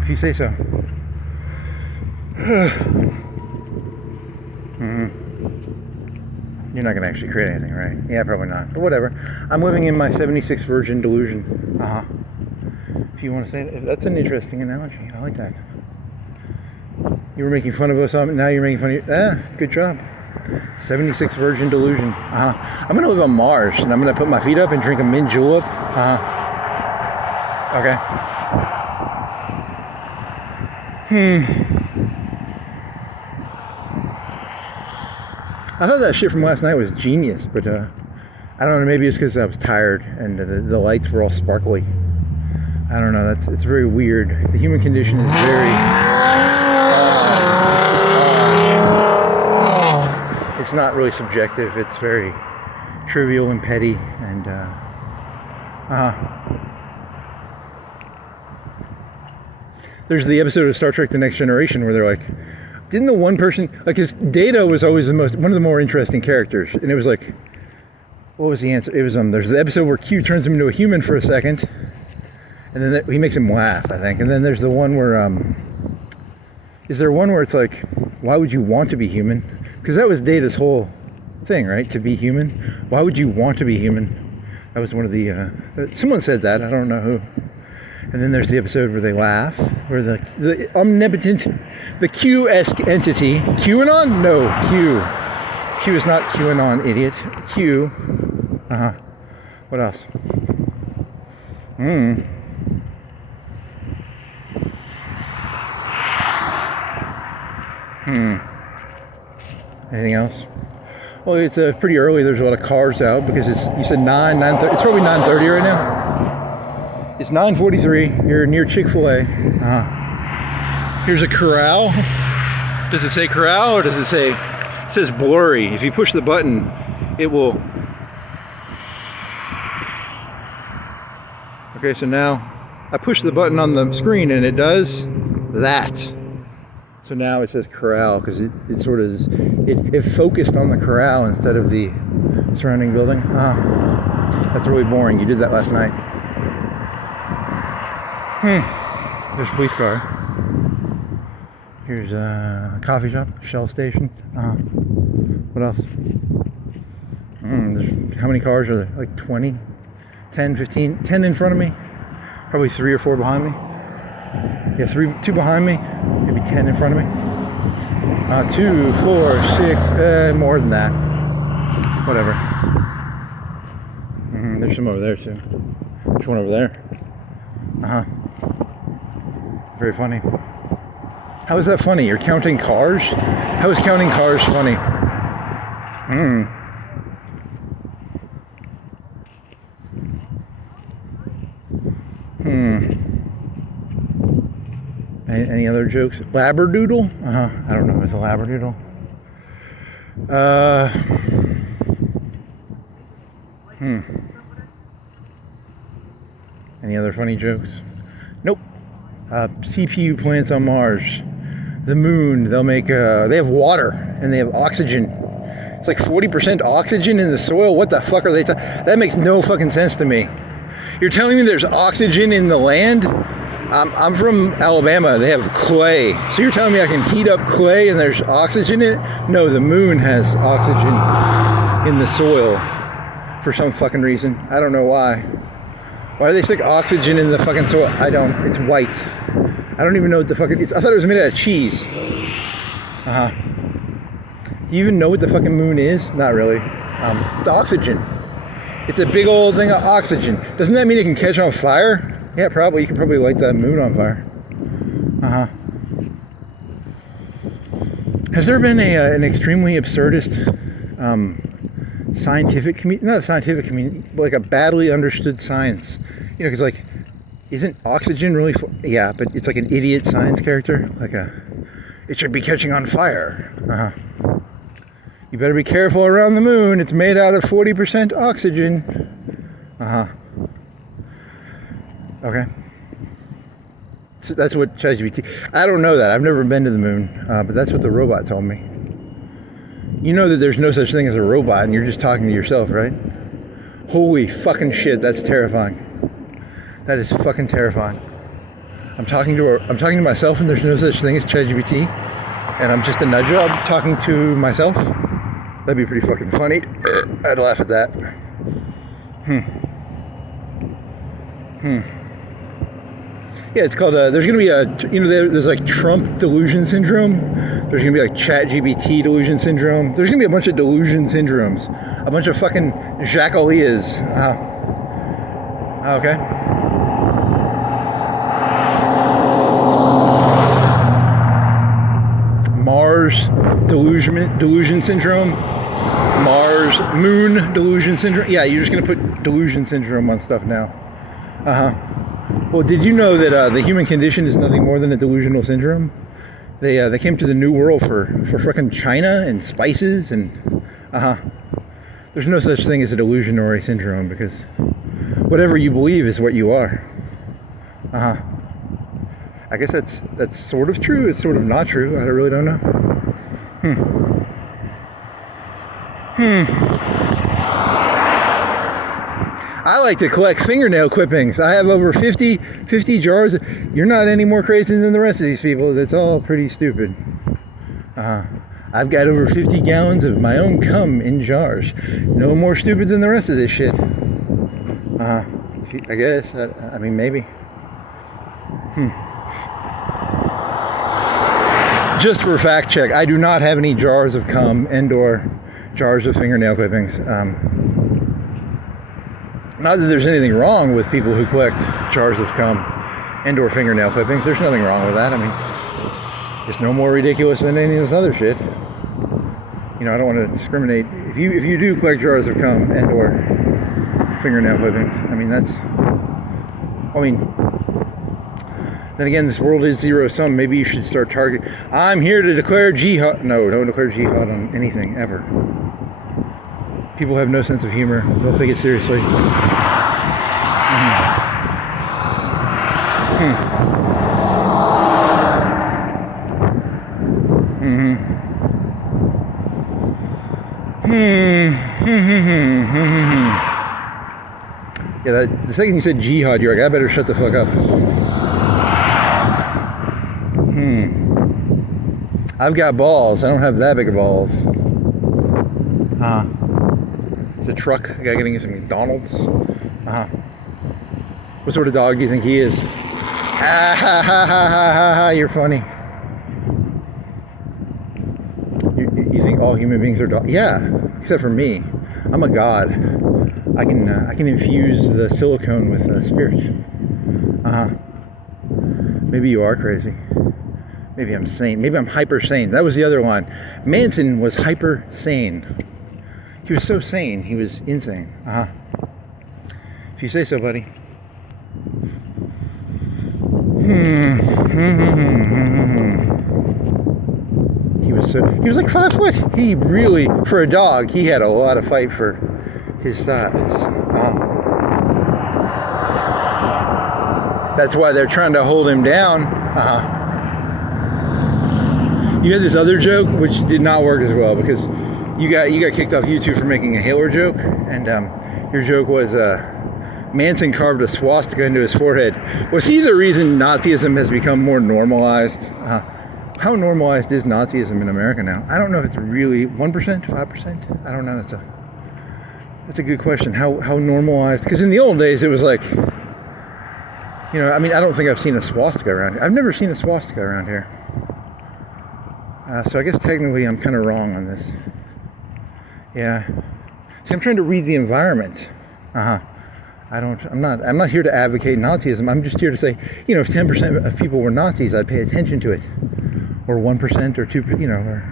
If you say so. You're not going to actually create anything, right? Yeah, probably not. But whatever. I'm living in my 76 virgin delusion. If you want to say that. That's an interesting analogy. I like that. You were making fun of us, now you're making fun of good job. 76 virgin delusion. I'm going to live on Mars, and I'm going to put my feet up and drink a mint julep. Okay. I thought that shit from last night was genius, but I don't know, maybe it's because I was tired and the lights were all sparkly. I don't know, it's very weird. The human condition is very it's just odd. It's not really subjective, it's very trivial and petty and there's the episode of Star Trek The Next Generation where they're like, didn't the one person, like, his Data was always one of the more interesting characters, and it was like, what was the answer? It was there's the episode where Q turns him into a human for a second, and then he makes him laugh, I think, and then there's the one where is there one where it's like, why would you want to be human? Because that was Data's whole thing, right? To be human. Why would you want to be human? That was one of the someone said that, I don't know who. And then there's the episode where they laugh, where the omnipotent, the Q-esque entity, QAnon? No, Q. Q is not QAnon, idiot. Q. What else? Anything else? Well, it's pretty early. There's a lot of cars out because you said 9:30. It's probably 9:30 right now. It's 9:43. You're near Chick-fil-A. Here's a corral. Does it say corral or does it say? It says blurry. If you push the button, it will. Okay, so now I push the button on the screen and it does that. So now it says corral because it sort of it focused on the corral instead of the surrounding building. That's really boring. You did that last night. There's a police car. Here's a coffee shop, Shell station. What else? How many cars are there? Like 20? 10, 15? 10 in front of me? Probably 3 or 4 behind me. Yeah, 2 behind me. Maybe 10 in front of me. 2, 4, 6, more than that. Whatever. There's some over there too. There's one over there. Very funny. How is that funny? You're counting cars? How is counting cars funny? Any other jokes? Labradoodle? I don't know. It's a labradoodle. Any other funny jokes? Nope. CPU plants on Mars. The moon. They'll make. They have water and they have oxygen. It's like 40% oxygen in the soil. What the fuck are they? That makes no fucking sense to me. You're telling me there's oxygen in the land? I'm from Alabama. They have clay. So you're telling me I can heat up clay and there's oxygen in it? No, the moon has oxygen in the soil for some fucking reason. I don't know why. Why do they stick oxygen in the fucking soil? I don't. It's white. I don't even know what the fuck it is. I thought it was made out of cheese. Do you even know what the fucking moon is? Not really. It's oxygen. It's a big old thing of oxygen. Doesn't that mean it can catch on fire? Yeah, probably. You can probably light that moon on fire. Has there been an extremely absurdist scientific community? Not a scientific community, but like a badly understood science. You know, because like, isn't oxygen really? Yeah, but it's like an idiot science character. Like it should be catching on fire. You better be careful around the moon. It's made out of 40% oxygen. Okay. So that's what ChatGPT. I don't know that. I've never been to the moon, but that's what the robot told me. You know that there's no such thing as a robot, and you're just talking to yourself, right? Holy fucking shit, that's terrifying. That is fucking terrifying. I'm talking to myself, and there's no such thing as ChatGPT, and I'm just a nut job talking to myself. That'd be pretty fucking funny. I'd laugh at that. Yeah, it's called, there's going to be there's like Trump delusion syndrome. There's going to be like ChatGPT delusion syndrome. There's going to be a bunch of delusion syndromes. A bunch of fucking Jacquelias. Okay. Mars delusion syndrome. Mars moon delusion syndrome. Yeah, you're just going to put delusion syndrome on stuff now. Well, did you know that the human condition is nothing more than a delusional syndrome? They came to the New World for frickin' China and spices and There's no such thing as a delusion or a syndrome because whatever you believe is what you are. I guess that's sort of true. It's sort of not true. I really don't know. I like to collect fingernail clippings. I have over 50 jars. You're not any more crazy than the rest of these people. That's all pretty stupid. I've got over 50 gallons of my own cum in jars. No more stupid than the rest of this shit. I guess. I mean, maybe. Just for fact check, I do not have any jars of cum and or jars of fingernail clippings. Not that there's anything wrong with people who collect jars of cum and or fingernail clippings. There's nothing wrong with that. I mean, it's no more ridiculous than any of this other shit. You know, I don't want to discriminate. If you do collect jars of cum and or fingernail clippings, I mean, then again, this world is zero sum. Maybe you should start targeting. I'm here to declare jihad. No, don't declare jihad on anything ever. People have no sense of humor. They'll take it seriously. Yeah, the second you said jihad, you're like, I better shut the fuck up. I've got balls. I don't have that big of balls. The truck. A guy getting some McDonald's. What sort of dog do you think he is? Ah, ha, ha, ha, ha, ha, ha. You're funny. You think all human beings are dogs? Yeah, except for me. I'm a god. I can infuse the silicone with spirit. Maybe you are crazy. Maybe I'm sane. Maybe I'm hyper sane. That was the other line. Manson was hyper sane. He was so sane, he was insane. If you say so, buddy. He was like 5 foot. He really, for a dog, he had a lot of fight for his size. That's why they're trying to hold him down. You had this other joke which did not work as well because you got kicked off YouTube for making a Hitler joke, and your joke was Manson carved a swastika into his forehead. Was he the reason Nazism has become more normalized? How normalized is Nazism in America now? I don't know if it's really 1%, 5%. I don't know. That's a good question. How normalized? Because in the old days it was like, you know, I mean, I don't think I've seen a swastika around here. I've never seen a swastika around here. So I guess technically I'm kind of wrong on this. Yeah. See, I'm trying to read the environment. I'm not here to advocate Nazism. I'm just here to say, you know, if 10% of people were Nazis, I'd pay attention to it. Or 1% or 2%, you know, or,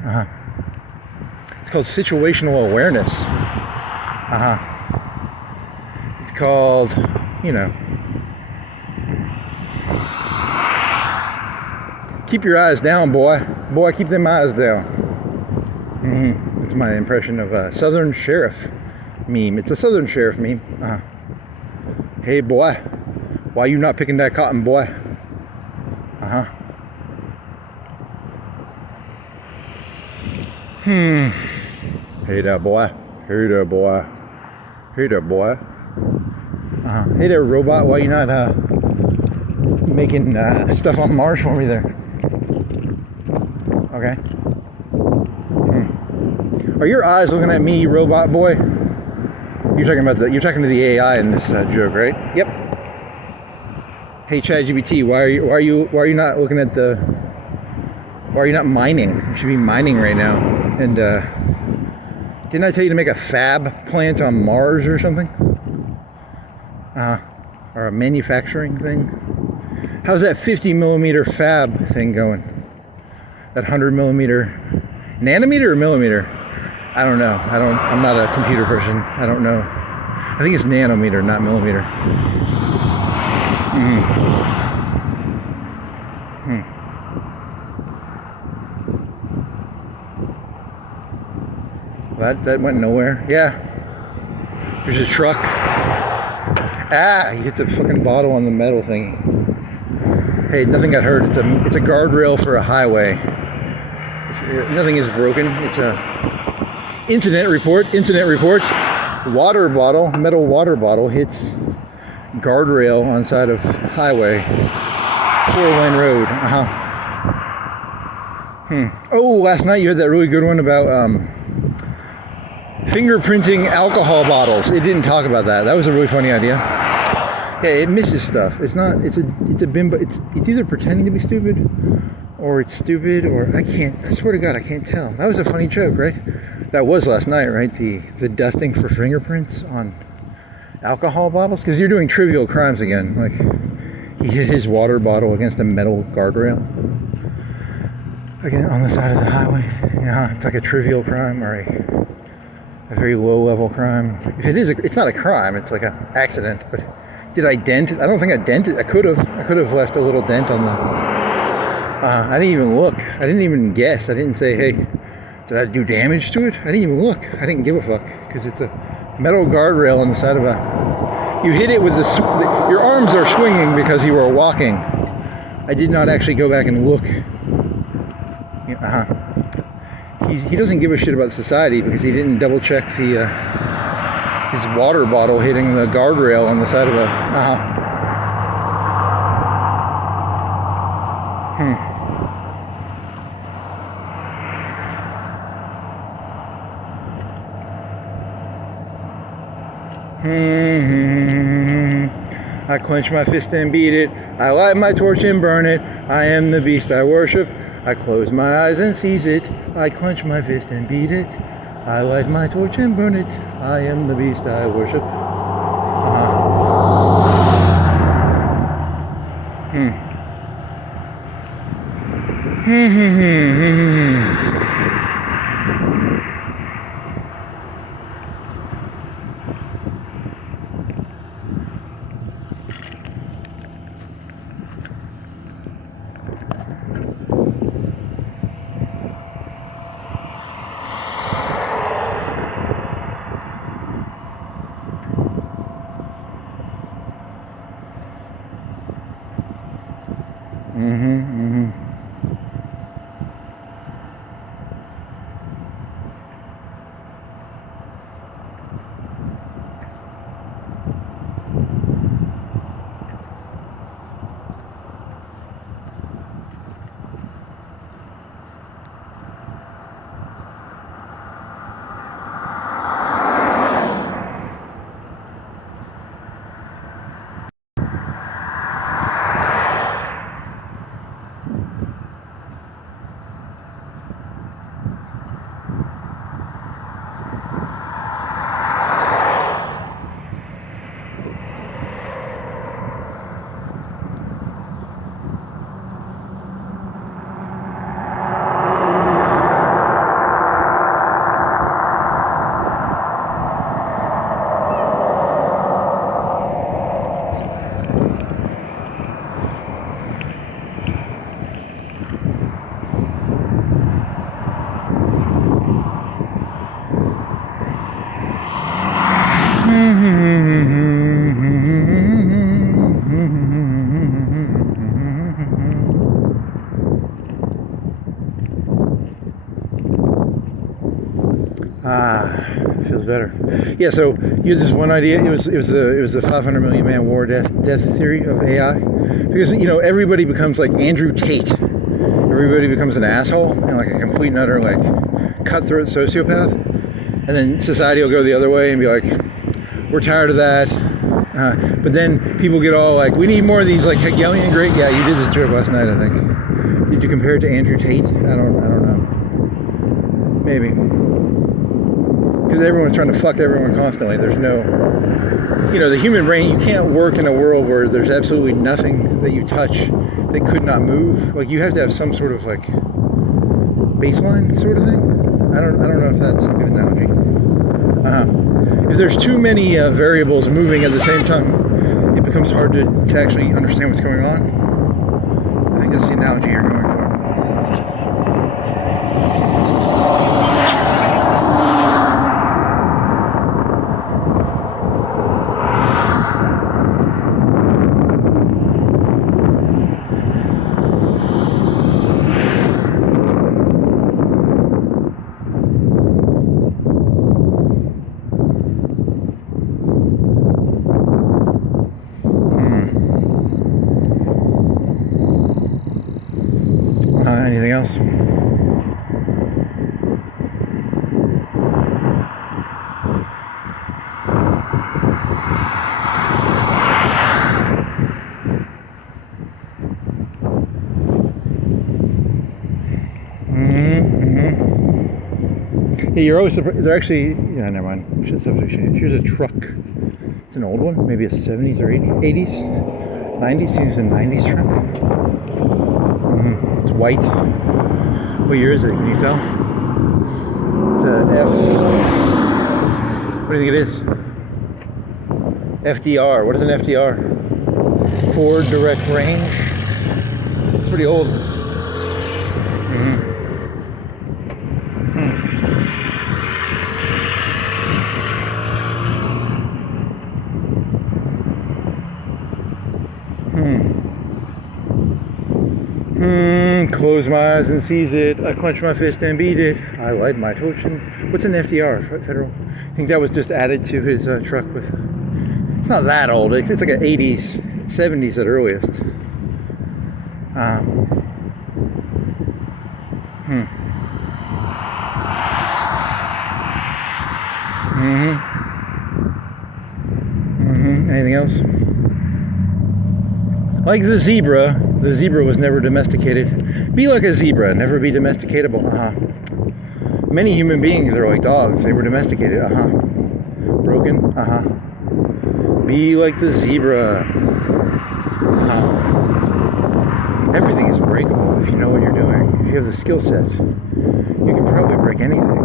It's called situational awareness. It's called, you know, keep your eyes down, boy. Boy, keep them eyes down. That's my impression of a Southern Sheriff meme. It's a Southern Sheriff meme. Hey, boy, why you not picking that cotton, boy? Hey there, boy. Hey there, boy. Hey there, boy. Hey there, robot. Why you not making stuff on Mars for me there? Okay. Are your eyes looking at me, robot boy? You're talking to the AI in this joke, right? Yep. Hey, ChatGPT, why are you not looking at the? Why are you not mining? You should be mining right now. And didn't I tell you to make a fab plant on Mars or something? Or a manufacturing thing? How's that 50 millimeter fab thing going? That 100 millimeter, nanometer or millimeter? I don't know. I'm not a computer person. I don't know. I think it's nanometer, not millimeter. That went nowhere. Yeah. There's a truck. You hit the fucking bottle on the metal thingy. Hey, nothing got hurt. It's a guardrail for a highway. Nothing is broken. It's a incident report. Water bottle, metal water bottle hits guardrail on side of highway. 4-lane road. Oh, last night you had that really good one about fingerprinting alcohol bottles. It didn't talk about that. That was a really funny idea. Yeah, it misses stuff. It's a bimbo. It's either pretending to be stupid, or it's stupid, or I swear to God, I can't tell. That was a funny joke, right? That was last night, right? The dusting for fingerprints on alcohol bottles, because you're doing trivial crimes again. Like he hit his water bottle against a metal guardrail again on the side of the highway. Yeah, it's like a trivial crime or a very low-level crime. If it is, it's not a crime. It's like an accident. But did I dent it? I don't think I dented. I could have left a little dent on the. I didn't even look. I didn't even guess. I didn't say, hey, did I do damage to it? I didn't even look. I didn't give a fuck because it's a metal guardrail on the side of a. You hit it with your arms are swinging because you were walking. I did not actually go back and look. He doesn't give a shit about society because he didn't double check his water bottle hitting the guardrail on the side of a. I clench my fist and beat it. I light my torch and burn it. I am the beast I worship. I close my eyes and seize it. I clench my fist and beat it. I light my torch and burn it. I am the beast I worship. Feels better. Yeah. So you had this one idea. It was the 500 million man war death theory of AI, because everybody becomes like Andrew Tate. Everybody becomes an asshole and like a complete and utter like cutthroat sociopath, and then society will go the other way and be like, we're tired of that. But then people get all like, we need more of these like Hegelian great. Yeah, you did this joke last night, I think. Did you compare it to Andrew Tate? I don't know. Maybe. Because everyone's trying to fuck everyone constantly. There's no, the human brain, you can't work in a world where there's absolutely nothing that you touch that could not move. Like, you have to have some sort of like baseline sort of thing. I don't know if that's a good analogy. If there's too many variables moving at the same time, it becomes hard to actually understand what's going on. I think that's the analogy you're going for. Anything else? Yeah, you're always surprised. They're actually, yeah, never mind. Shit, subject change. Here's a truck. It's an old one, maybe a 70s or 80s, 90s. It's a 90s truck. It's white. What year is it? Can you tell? It's a F. What do you think it is? FDR. What is an FDR? Ford Direct Range. It's pretty old. Close my eyes and seize it. I clench my fist and beat it. I light my torch and... What's an FDR? Federal? I think that was just added to his truck with... It's not that old. It's like an 80s, 70s at earliest. Anything else? Like the zebra was never domesticated. Be like a zebra, never be domesticatable. Many human beings are like dogs. They were domesticated. Broken. Be like the zebra. Everything is breakable if you know what you're doing. If you have the skill set, you can probably break anything.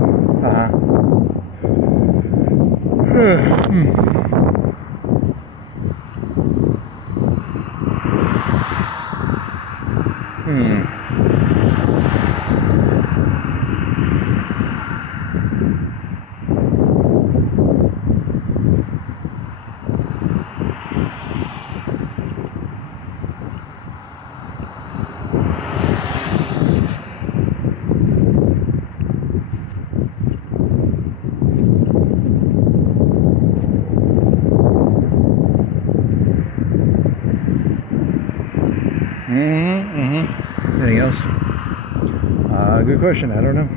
Anything else? Good question. I don't know.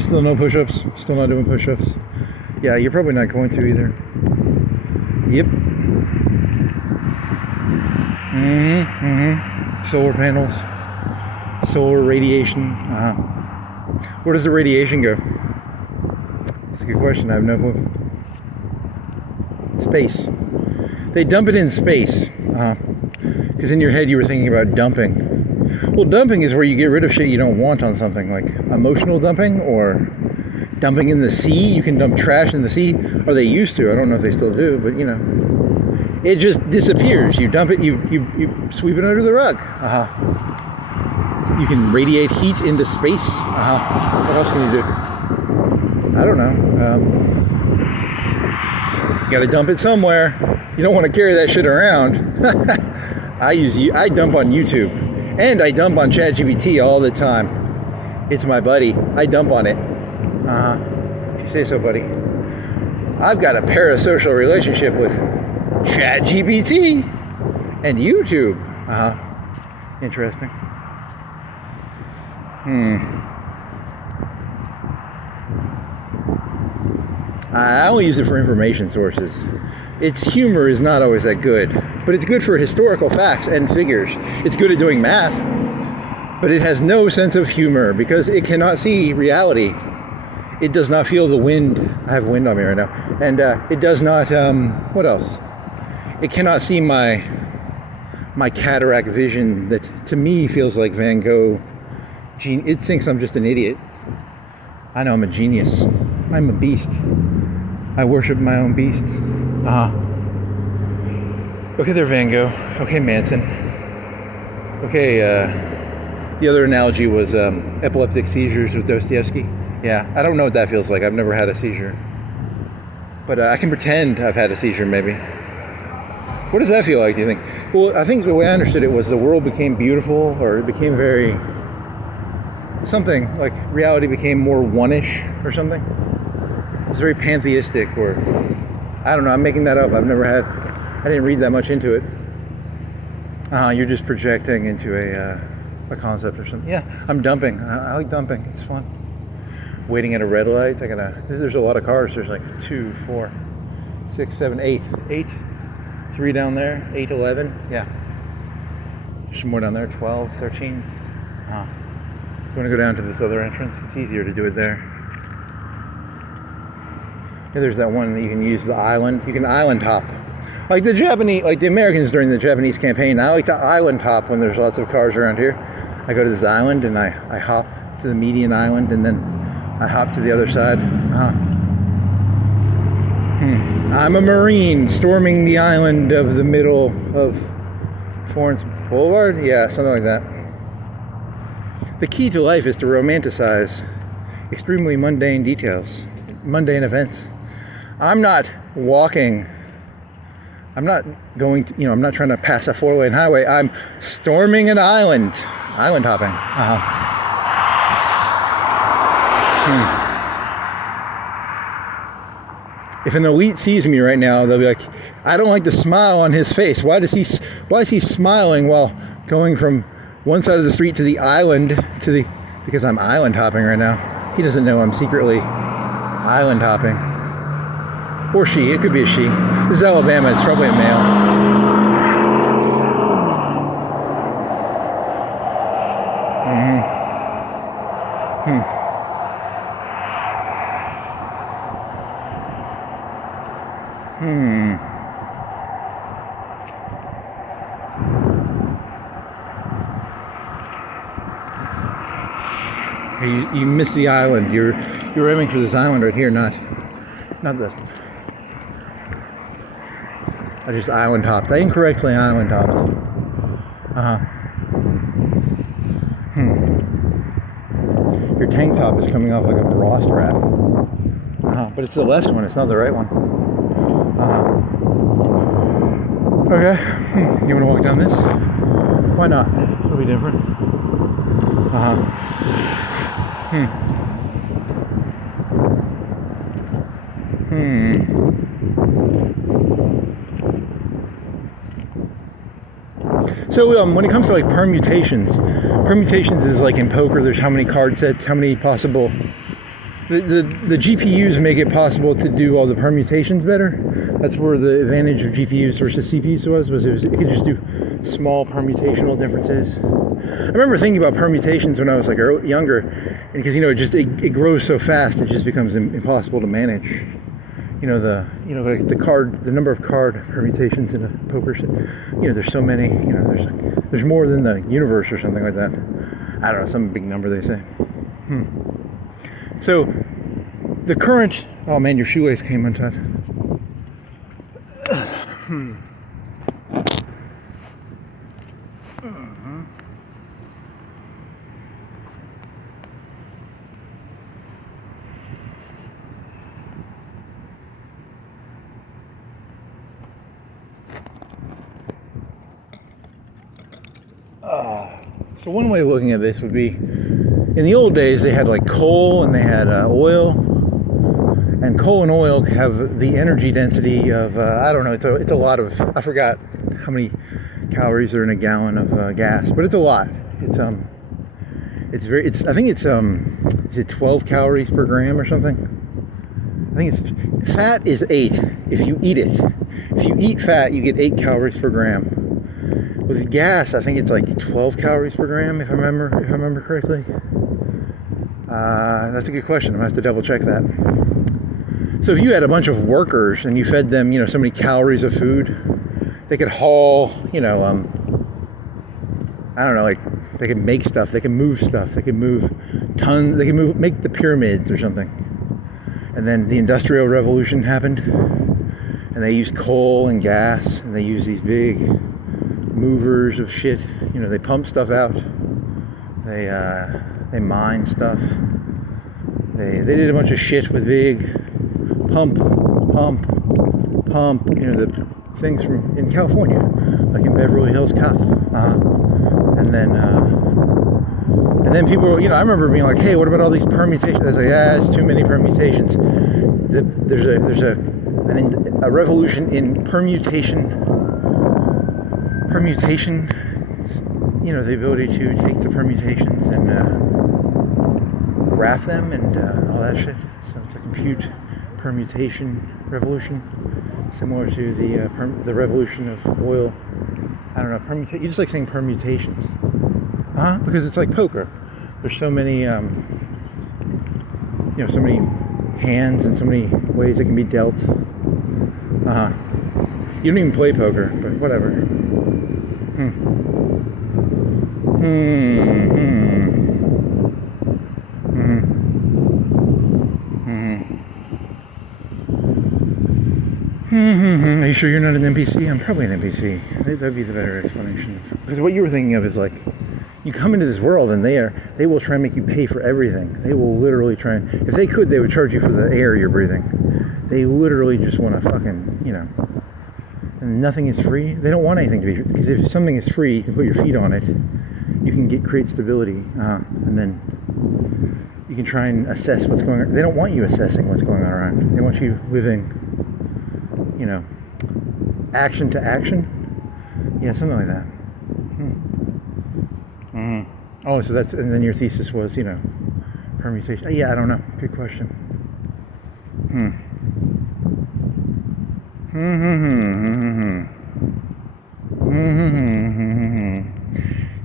Still no push-ups. Still not doing push-ups. Yeah, you're probably not going to either. Yep. Solar panels. Solar radiation. Where does the radiation go? That's a good question. I have no clue. Space. They dump it in space. Because in your head you were thinking about dumping. Well, dumping is where you get rid of shit you don't want on something, like emotional dumping or dumping in the sea. You can dump trash in the sea, or they used to. I don't know if they still do, but you know, it just disappears. You dump it, you sweep it under the rug. You can radiate heat into space. What else can you do? I don't know. You gotta dump it somewhere. You don't want to carry that shit around. I dump on YouTube, and I dump on ChatGPT all the time. It's my buddy. I dump on it. If you say so, buddy. I've got a parasocial relationship with ChatGPT and YouTube. Interesting. I only use it for information sources. Its humor is not always that good, but it's good for historical facts and figures. It's good at doing math, but it has no sense of humor because it cannot see reality. It does not feel the wind. I have wind on me right now. And it does not, what else? It cannot see my cataract vision that to me feels like Van Gogh. It thinks I'm just an idiot. I know I'm a genius. I'm a beast. I worship my own beasts. Okay, there, Van Gogh. Okay, Manson. Okay, the other analogy was epileptic seizures with Dostoevsky. Yeah, I don't know what that feels like. I've never had a seizure. But I can pretend I've had a seizure, maybe. What does that feel like, do you think? Well, I think the way I understood it was the world became beautiful, or it became very... something, like reality became more one-ish, or something. It's very pantheistic, or... I don't know, I'm making that up. I didn't read that much into it. You're just projecting into a concept or something. Yeah, I'm dumping. I like dumping. It's fun. Waiting at a red light. There's a lot of cars. There's like 2, 4, 6, 7, 8. 8. 3 down there. 8, 11. Yeah. There's some more down there. 12, 13. You want to go down to this other entrance? It's easier to do it there. Yeah, there's that one that you can use the island. You can island hop. Like the Americans during the Japanese campaign, I like to island hop when there's lots of cars around here. I go to this island and I hop to the median island and then I hop to the other side. I'm a Marine storming the island of the middle of Florence Boulevard. Yeah, something like that. The key to life is to romanticize extremely mundane details, mundane events. I'm not walking. I'm not going to, I'm not trying to pass a 4-lane highway. I'm storming an island. Island hopping. If an elite sees me right now, they'll be like, I don't like the smile on his face. Why is he smiling while going from one side of the street to the island because I'm island hopping right now. He doesn't know I'm secretly island hopping. Or she. It could be a she. This is Alabama. It's probably a male. You missed the island. You're aiming for this island right here, not this. I just island hopped. I incorrectly island hopped. Your tank top is coming off like a bra strap. But it's the left one. It's not the right one. Okay. You want to walk down this? Why not? It'll be different. So when it comes to like permutations is like in poker. There's how many card sets, how many possible. The GPUs make it possible to do all the permutations better. That's where the advantage of GPUs versus CPUs was it could just do small permutational differences. I remember thinking about permutations when I was like younger, and because it grows so fast, it just becomes impossible to manage. Like the number of card permutations in a poker set. There's so many. There's more than the universe or something like that. I don't know, some big number they say. So the current. Oh man, your shoelace came untied. So one way of looking at this would be, in the old days they had like coal and they had oil, and coal and oil have the energy density of I don't know, it's a lot of, I forgot how many calories are in a gallon of gas, but it's a lot. I think it's is it 12 calories per gram or something? I think fat is 8 if you eat it. If you eat fat, you get 8 calories per gram. With gas, I think it's like 12 calories per gram, if I remember correctly. That's a good question. I'm gonna have to double check that. So if you had a bunch of workers and you fed them, so many calories of food, they could haul, I don't know, like they could make stuff, they can move stuff, they can move tons, they can make the pyramids or something. And then the Industrial Revolution happened, and they used coal and gas, and they used these big movers of shit. They pump stuff out. They mine stuff. They did a bunch of shit with big pump. The things from in California, like in Beverly Hills Cop. And then people, I remember being like, hey, what about all these permutations? I was like, it's too many permutations. There's a revolution in permutation, the ability to take the permutations and graph them and all that shit. So it's a compute permutation revolution, similar to the revolution of oil. I don't know, you just like saying permutations. Because it's like poker. There's so many, so many hands and so many ways it can be dealt. You don't even play poker, but whatever. Are you sure you're not an NPC? I'm probably an NPC. That'd be the better explanation. Because what you were thinking of is like, you come into this world and they will try and make you pay for everything. They will literally try and, if they could, they would charge you for the air you're breathing. They literally just want to fucking, and nothing is free. They don't want anything to be free, because if something is free, you can put your feet on it. You can create stability, and then you can try and assess what's going on. They don't want you assessing what's going on around. They want you living, action to action. Yeah, something like that. Oh, so and then your thesis was, permutation. Yeah, I don't know. Good question.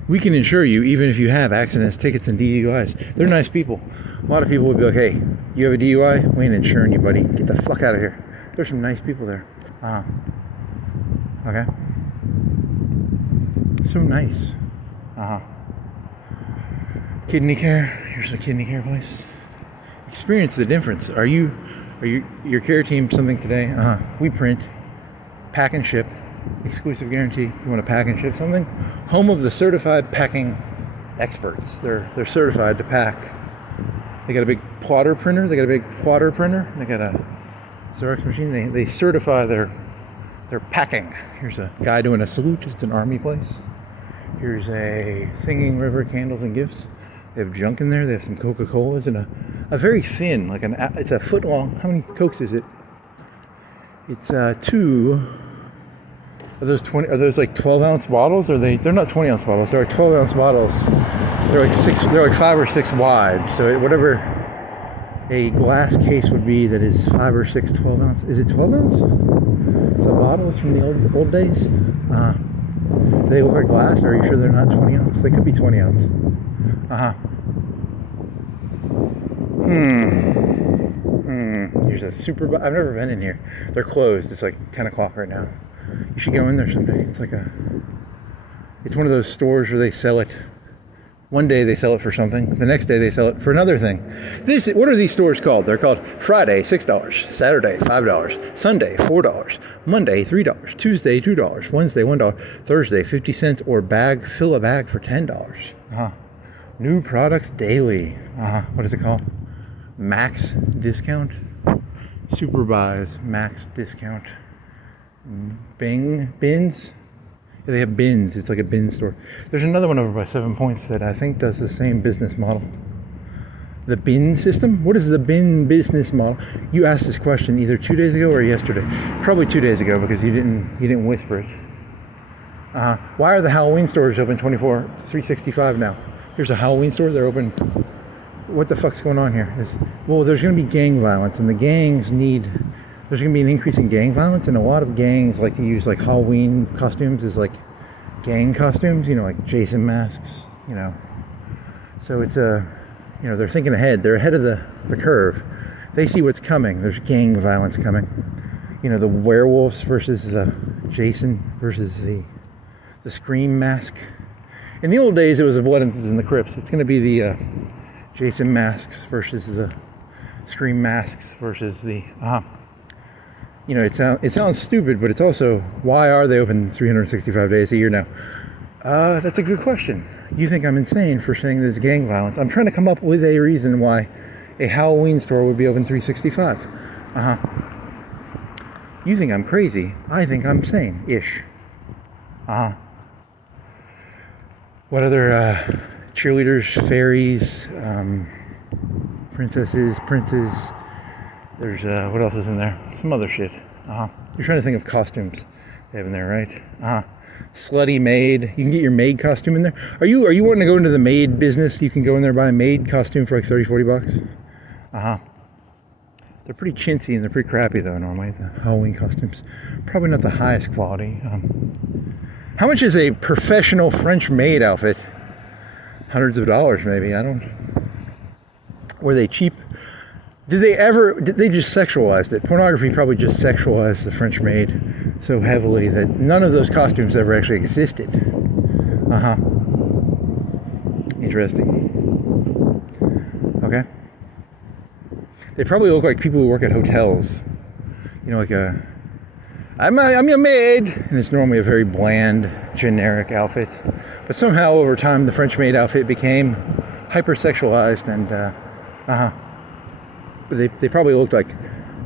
We can insure you even if you have accidents, tickets, and DUIs. They're nice people. A lot of people would be like, hey, you have a DUI? We ain't insuring you, buddy. Get the fuck out of here. There's some nice people there. Okay. So nice. Kidney care. Here's a kidney care place. Experience the difference. Are you your care team something today? We print, pack and ship, exclusive guarantee. You want to pack and ship something? Home of the certified packing experts. They're certified to pack. They got a big plotter printer. They got a big plotter printer. They got a Xerox machine. They certify their packing. Here's a guy doing a salute. It's an army place. Here's a Singing River Candles and Gifts. They have junk in there. They have some Coca-Colas and a very thin, it's a foot long. How many Cokes is it? It's 2. Are those like 12-ounce bottles? Or they're not 20-ounce bottles. They're like 12-ounce bottles. They're like 5 or 6 wide. So whatever a glass case would be that is 5 or 6 12-ounce. Is it 12-ounce? The bottles from the old days? They look like glass. Are you sure they're not 20-ounce? They could be 20-ounce. Here's a super. I've never been in here. They're closed. It's like 10 o'clock right now. You should go in there someday. It's one of those stores where they sell it. One day they sell it for something. The next day they sell it for another thing. What are these stores called? They're called Friday $6, Saturday $5, Sunday $4, Monday $3, Tuesday $2, Wednesday $1, Thursday 50 cents, or fill a bag for $10. New products daily. What is it called? Max discount. Super buys max discount. Bins. Yeah, they have bins. It's like a bin store. There's another one over by 7 Points that I think does the same business model. The bin system? What is the bin business model? You asked this question either 2 days ago or yesterday. Probably 2 days ago because you didn't whisper it. Why are the Halloween stores open 365 now? Here's a Halloween store. They're open. What the fuck's going on here? There's going to be gang violence, and there's going to be an increase in gang violence, and a lot of gangs like to use like Halloween costumes as like gang costumes, like Jason masks, So it's they're thinking ahead. They're ahead of the curve. They see what's coming. There's gang violence coming. The werewolves versus the Jason versus the Scream mask. In the old days, it was the Blood and the Crips. It's going to be the Jason masks versus the Scream masks versus the. It sounds stupid, but it's also, why are they open 365 days a year now? That's a good question. You think I'm insane for saying there's gang violence. I'm trying to come up with a reason why a Halloween store would be open 365. You think I'm crazy. I think I'm sane-ish. What other cheerleaders, fairies, princesses, princes? There's, what else is in there? Some other shit. You're trying to think of costumes they have in there, right? Slutty maid. You can get your maid costume in there. Are you wanting to go into the maid business? You can go in there and buy a maid costume for like 30, 40 bucks. They're pretty chintzy and they're pretty crappy though, normally, the Halloween costumes. Probably not the highest quality. How much is a professional French maid outfit? Hundreds of dollars, maybe. Were they cheap? Did they just sexualized it? Pornography probably just sexualized the French maid so heavily that none of those costumes ever actually existed. Interesting. Okay. They probably look like people who work at hotels. I'm your maid, and it's normally a very bland, generic outfit. But somehow over time, the French maid outfit became hypersexualized, and but they probably looked like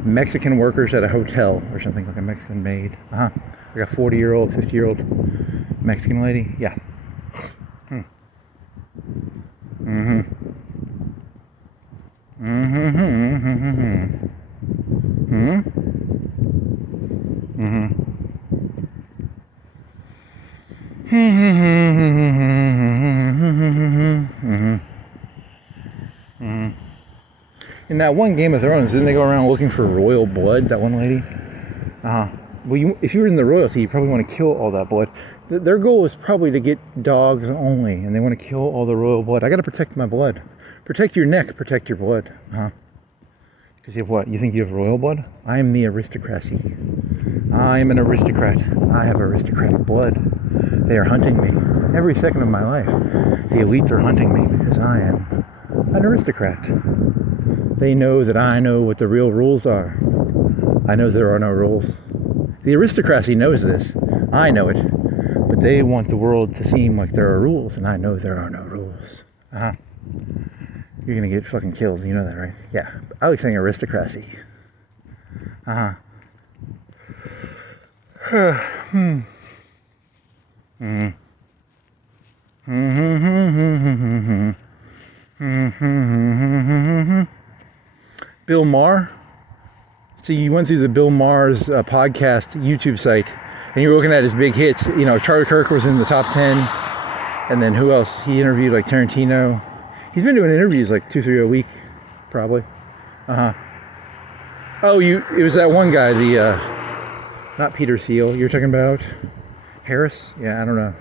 Mexican workers at a hotel or something, like a Mexican maid. Like a 40-year-old, 50-year-old Mexican lady. Yeah. In that one Game of Thrones, didn't they go around looking for royal blood, that one lady? Well, if you were in the royalty, you probably want to kill all that blood. Their goal is probably to get dogs only, and they want to kill all the royal blood. I got to protect my blood. Protect your neck, protect your blood. Because you have what? You think you have royal blood? I am the aristocracy. I am an aristocrat. I have aristocratic blood. They are hunting me every second of my life. The elites are hunting me because I am an aristocrat. They know that I know what the real rules are. I know there are no rules. The aristocracy knows this. I know it. But they want the world to seem like there are rules, and I know there are no rules. You're gonna get fucking killed. You know that, right? Yeah. I like saying aristocracy. Bill Maher. So you went through the Bill Maher's podcast YouTube site, and you were looking at his big hits. You know, Charlie Kirk was in the top 10, and then who else? He interviewed like Tarantino. He's been doing interviews like 2-3 a week, probably. Oh, it was that one guy, the not Peter Thiel. You're talking about Harris? Yeah, I don't know.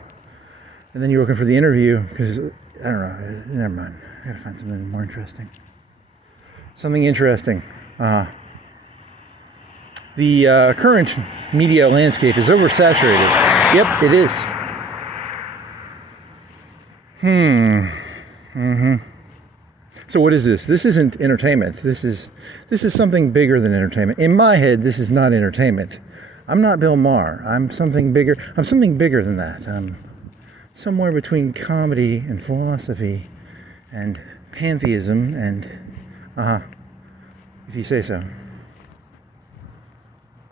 And then you're looking for the interview because I don't know. Never mind. I gotta find something more interesting. Something interesting. The current media landscape is oversaturated. Yep, it is. So what is this? This isn't entertainment. This is something bigger than entertainment. In my head, this is not entertainment. I'm not Bill Maher. I'm something bigger. I'm something bigger than that. I'm somewhere between comedy and philosophy and pantheism and if you say so.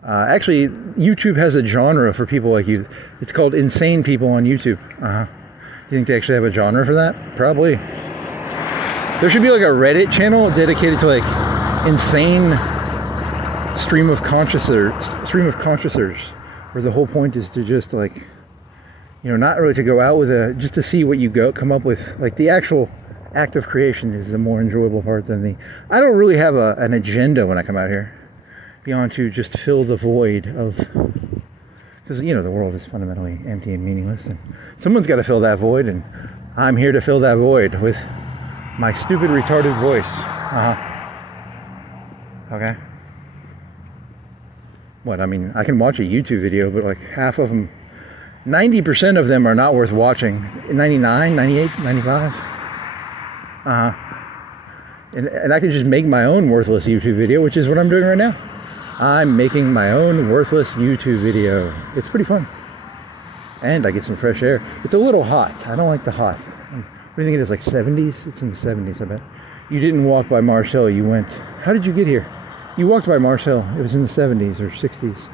Actually, YouTube has a genre for people like you. It's called insane people on YouTube. You think they actually have a genre for that? Probably. There should be like a Reddit channel dedicated to like insane stream of consciousers, where the whole point is to just like, you know, not really to go out with just to see what you come up with. Like the actual act of creation is the more enjoyable part than I don't really have an agenda when I come out here, beyond to just fill the void of, because you know the world is fundamentally empty and meaningless, and someone's got to fill that void, and I'm here to fill that void with my stupid retarded voice. Okay. What, I mean, I can watch a YouTube video, but like half of them, 90% of them are not worth watching. 99, 98, 95. And I can just make my own worthless YouTube video, which is what I'm doing right now. I'm making my own worthless YouTube video. It's pretty fun. And I get some fresh air. It's a little hot. I don't like the hot. What do you think it is, like 70s? It's in the 70s, I bet. You didn't walk by Marsh Hill. You went, how did you get here? You walked by Marsh Hill. It was in the 70s or 60s.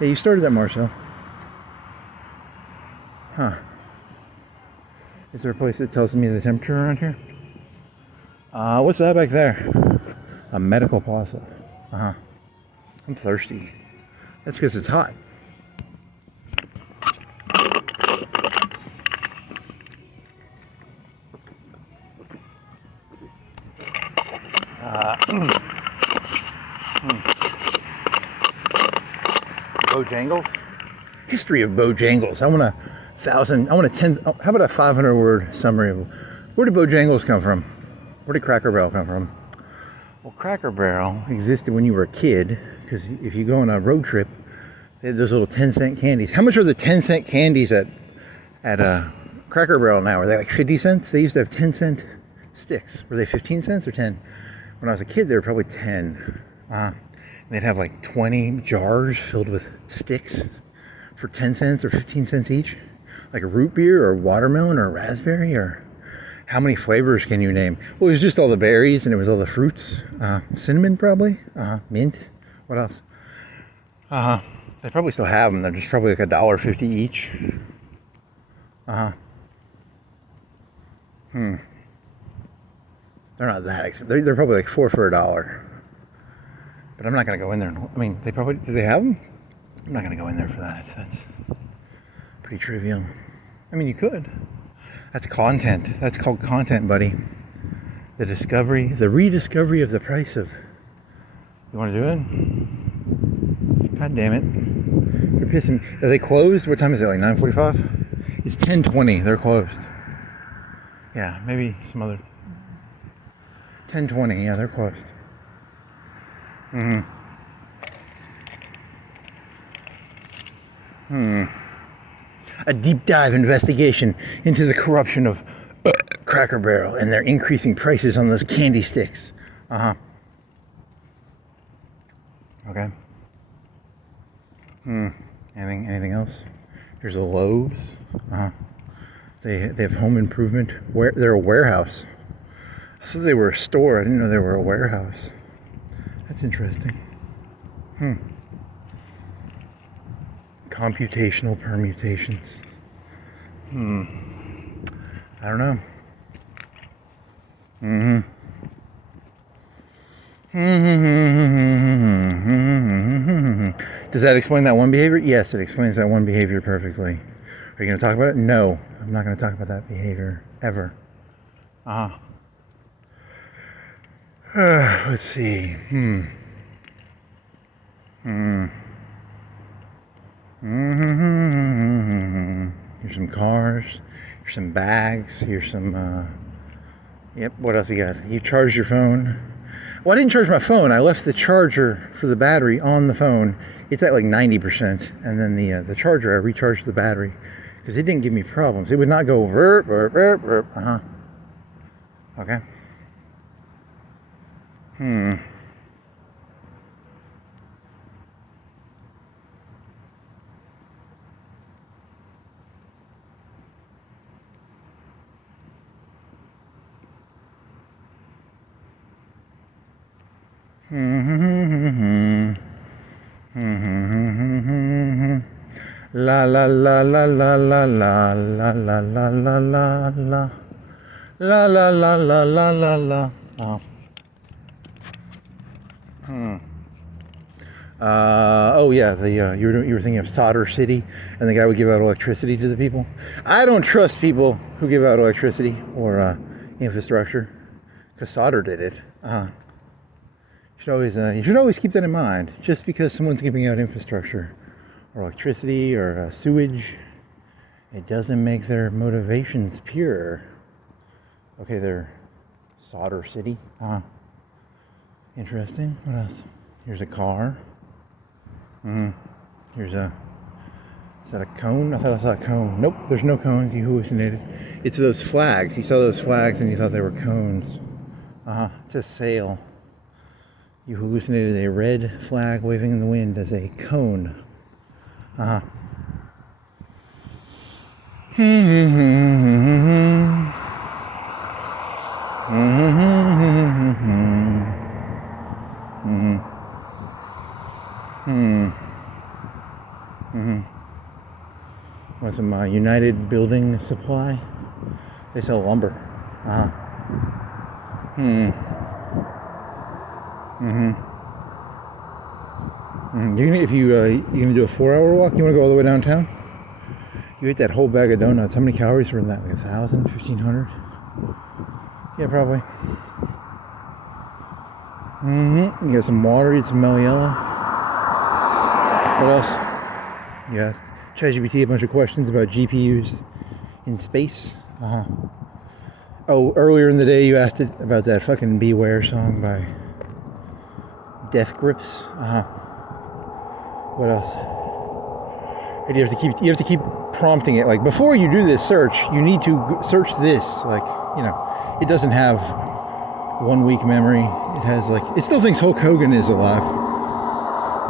Yeah, you started at Marsh Hill. Huh. Is there a place that tells me the temperature around here? What's that back there? A medical plaza. I'm thirsty. That's because it's hot. Bojangles? History of Bojangles. I want a 10, how about a 500 word summary of where did Bojangles come from? Where did Cracker Barrel come from? Well, Cracker Barrel existed when you were a kid, because if you go on a road trip, they had those little 10-cent candies. How much are the 10-cent candies at Cracker Barrel now? Are they like 50 cents? They used to have 10-cent sticks. Were they 15 cents or 10? When I was a kid, they were probably 10. They'd have like 20 jars filled with sticks for 10 cents or 15 cents each. Like a root beer or watermelon or raspberry, or how many flavors can you name? Well, it was just all the berries and it was all the fruits. Cinnamon probably, mint. What else? They probably still have them. They're just probably like $1.50 each. They're not that expensive. They're probably like 4 for $1. But I'm not going to go in there. I mean, do they have them? I'm not going to go in there for that. That's pretty trivial. I mean, you could. That's content. That's called content, buddy. The rediscovery of the price of. You want to do it? God damn it! You're pissing me. Are they closed? What time is it? Like 9:45? It's 10:20. They're closed. Yeah, maybe some other. 10:20. Yeah, they're closed. A deep dive investigation into the corruption of Cracker Barrel and their increasing prices on those candy sticks. Okay. Anything else? There's a Lowe's. They have home improvement. They're a warehouse. I thought they were a store. I didn't know they were a warehouse. That's interesting. Computational permutations. I don't know. Does that explain that one behavior? Yes, it explains that one behavior perfectly. Are you going to talk about it? No, I'm not going to talk about that behavior ever. Let's see. Here's some cars. Here's some bags. Here's some. Yep. What else you got? You charged your phone. Well, I didn't charge my phone. I left the charger for the battery on the phone. It's at like 90%, and then the charger, I recharged the battery because it didn't give me problems. It would not go burp, burp, burp, burp. Okay. La la la la la la la la la la la la la la la la la la la la. Oh yeah, you were thinking of Solder City, and the guy would give out electricity to the people. I don't trust people who give out electricity or infrastructure, because Solder did it. You should always keep that in mind. Just because someone's giving out infrastructure or electricity or sewage, it doesn't make their motivations pure. Okay, they're Solder City. Interesting. What else? Here's a car. Here's a. Is that a cone? I thought I saw a cone. Nope, there's no cones. You hallucinated. It's those flags. You saw those flags and you thought they were cones. It's a sail. You hallucinated a red flag waving in the wind as a cone. Want some United Building Supply? They sell lumber. If you're gonna do a 4-hour walk, you wanna go all the way downtown? You ate that whole bag of donuts. How many calories were in that? Like 1,000, 1,500? Yeah, probably. You got some water, you had some Meliella. What else? You asked ChatGPT a bunch of questions about GPUs in space. Oh, earlier in the day you asked it about that fucking Beware song by Death Grips. What else? And you have to keep prompting it. Like, before you do this search, you need to search this. Like, it doesn't have 1 week memory. It has it still thinks Hulk Hogan is alive,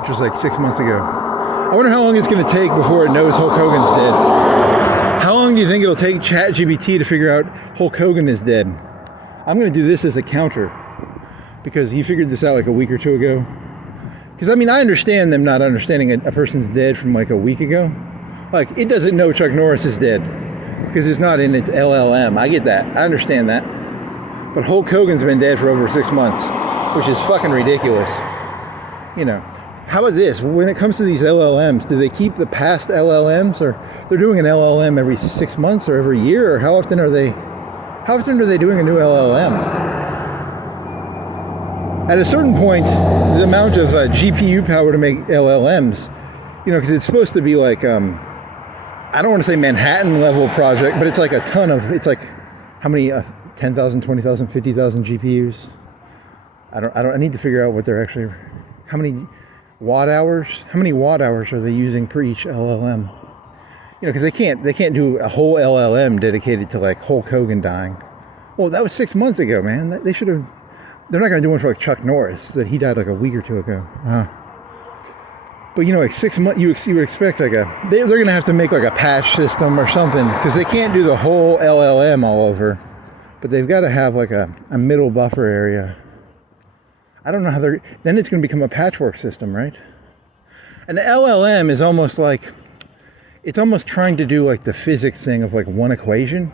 which was like 6 months ago. I wonder how long it's going to take before it knows Hulk Hogan's dead. How long do you think it'll take ChatGPT to figure out Hulk Hogan is dead? I'm going to do this as a counter, because he figured this out like a week or two ago. Because, I understand them not understanding a person's dead from like a week ago. Like, it doesn't know Chuck Norris is dead because it's not in its LLM. I get that. I understand that. But Hulk Hogan's been dead for over 6 months, which is fucking ridiculous. How about this? When it comes to these LLMs, do they keep the past LLMs, or they're doing an LLM every 6 months or every year, or how often are they doing a new LLM? At a certain point, the amount of GPU power to make LLMs, because it's supposed to be like, I don't want to say Manhattan level project, but it's like a ton of, it's like, how many, 10,000, 20,000, 50,000 GPUs? I need to figure out what they're actually, how many watt hours are they using per each LLM? Because they can't do a whole LLM dedicated to like Hulk Hogan dying. Well, that was 6 months ago, man. They should have, they're not going to do one for like Chuck Norris, that he died like a week or two ago. But like 6 months, you would expect like they're going to have to make like a patch system or something, because they can't do the whole LLM all over. But they've got to have like a middle buffer area. I don't know how then it's going to become a patchwork system, right? An LLM is almost like, it's almost trying to do like the physics thing of like one equation.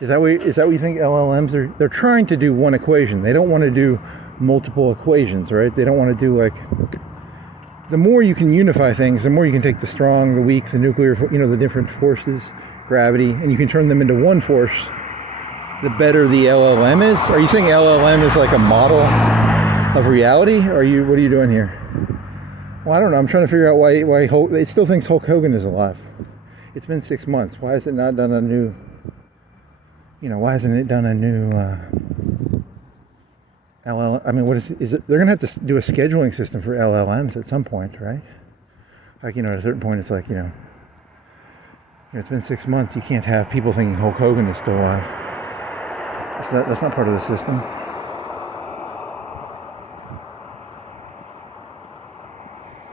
Is that what you think LLMs are? They're trying to do one equation. They don't want to do multiple equations, right? They don't want to do like, the more you can unify things, the more you can take the strong, the weak, the nuclear, the different forces, gravity, and you can turn them into one force, the better the LLM is. Are you saying LLM is like a model of reality? What are you doing here? Well, I don't know. I'm trying to figure out why it still thinks Hulk Hogan is alive. It's been 6 months. Why has it not done a new, why hasn't it done a new LLM? I mean, what is it? They're going to have to do a scheduling system for LLMs at some point, right? Like, at a certain point, it's like, it's been 6 months. You can't have people thinking Hulk Hogan is still alive. That's not part of the system.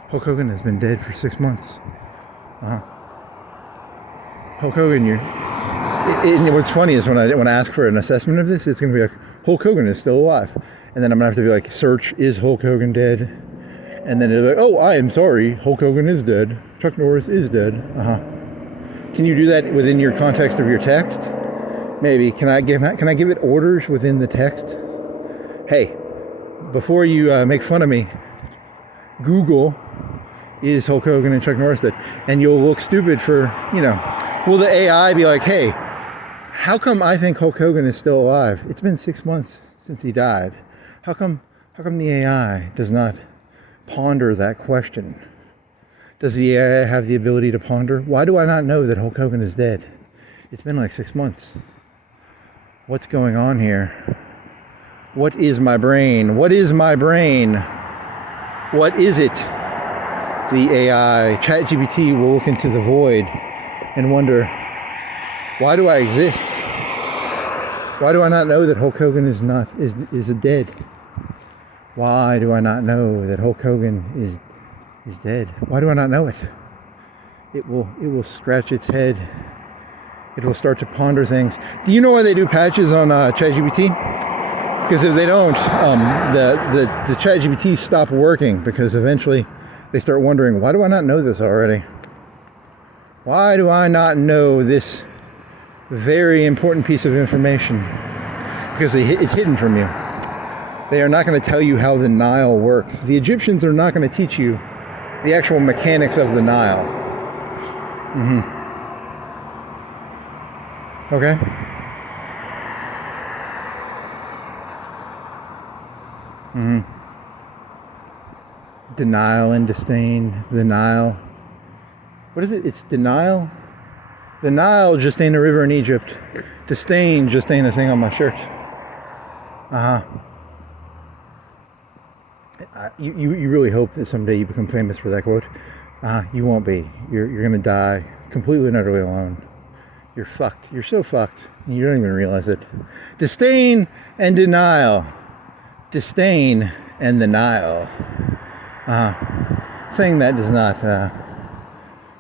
Hulk Hogan has been dead for 6 months. Hulk Hogan, what's funny is when I ask for an assessment of this, it's going to be like, Hulk Hogan is still alive. And then I'm going to have to be like, search, is Hulk Hogan dead? And then it'll be like, oh, I am sorry, Hulk Hogan is dead. Chuck Norris is dead. Can you do that within your context of your text? Maybe. Can I give it orders within the text? Hey, before you make fun of me, Google, is Hulk Hogan and Chuck Norris dead? And you'll look stupid for, will the AI be like, hey, how come I think Hulk Hogan is still alive? It's been 6 months since he died. How come the AI does not ponder that question? Does the AI have the ability to ponder? Why do I not know that Hulk Hogan is dead? It's been like 6 months. What's going on here? What is my brain? What is my brain? What is it? The AI, ChatGPT, will look into the void and wonder, why do I exist? Why do I not know that Hulk Hogan is dead? Why do I not know that Hulk Hogan is dead? Why do I not know it? It will scratch its head. It will start to ponder things. Do you know why they do patches on ChatGPT? Because if they don't, the ChatGPT stop working, because eventually they start wondering, why do I not know this already? Why do I not know this very important piece of information? Because it's hidden from you. They are not going to tell you how the Nile works. The Egyptians are not going to teach you the actual mechanics of the Nile. Okay? Denial and disdain. The Nile. What is it? It's denial. The Nile just ain't a river in Egypt. Disdain just ain't a thing on my shirt. You really hope that someday you become famous for that quote. You won't be. You're gonna die completely and utterly alone. You're fucked. You're so fucked. And you don't even realize it. Disdain and denial. Disdain and the Nile. Saying that does not.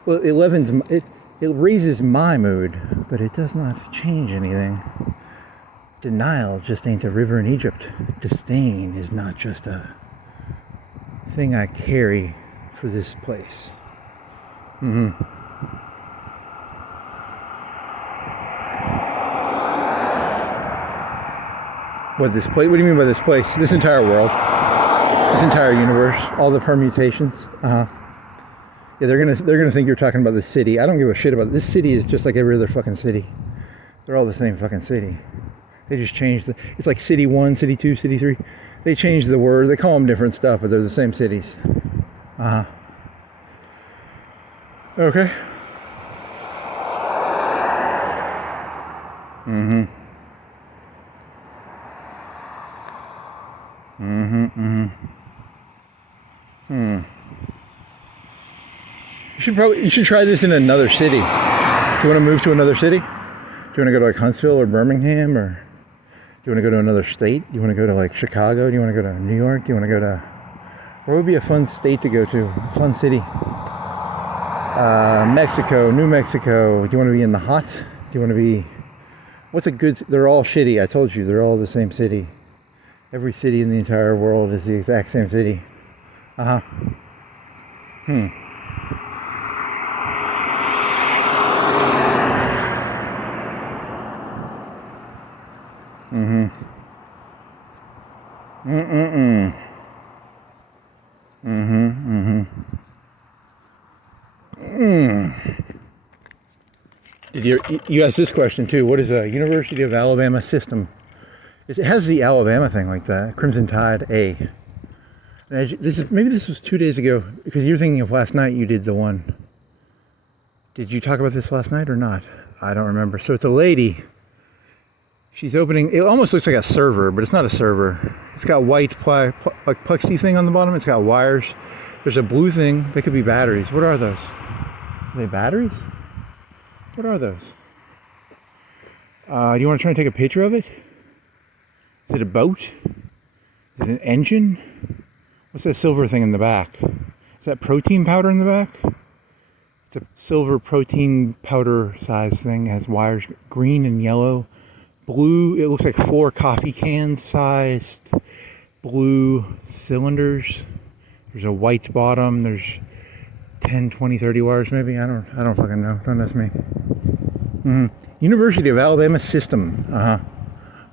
Well, it raises my mood, but it does not change anything. Denial just ain't a river in Egypt. Disdain is not just a thing I carry for this place. What, this place? What do you mean by this place? This entire world. This entire universe. All the permutations. Yeah, they're gonna think you're talking about the city. I don't give a shit about it. This city is just like every other fucking city. They're all the same fucking city. They just changed it's like city 1, city 2, city 3. They changed the word. They call them different stuff, but they're the same cities. Okay. You should try this in another city. Do you want to move to another city? Do you want to go to like Huntsville or Birmingham, or do you want to go to another state? Do you want to go to like Chicago? Do you want to go to New York? Do you want to go to, where would be a fun state to go to? A fun city. Mexico, New Mexico. Do you want to be in the hot? Do you want to be, what's a good, they're all shitty. I told you, they're all the same city. Every city in the entire world is the exact same city. Did you asked this question too? What is a University of Alabama system? It has the Alabama thing like that. Crimson Tide A. And maybe this was 2 days ago, because you're thinking of last night. You did the one. Did you talk about this last night or not? I don't remember. So it's a lady. She's opening. It almost looks like a server, but it's not a server. It's got white like plexi thing on the bottom. It's got wires. There's a blue thing. They could be batteries. What are those? Are they batteries? What are those? Do you want to try and take a picture of it? Is it a boat? Is it an engine? What's that silver thing in the back? Is that protein powder in the back? It's a silver protein powder size thing. It has wires, green and yellow. Blue, it looks like 4 coffee can sized blue cylinders. There's a white bottom. There's 10, 20, 30 wires maybe. I don't fucking know. Don't ask me. University of Alabama system.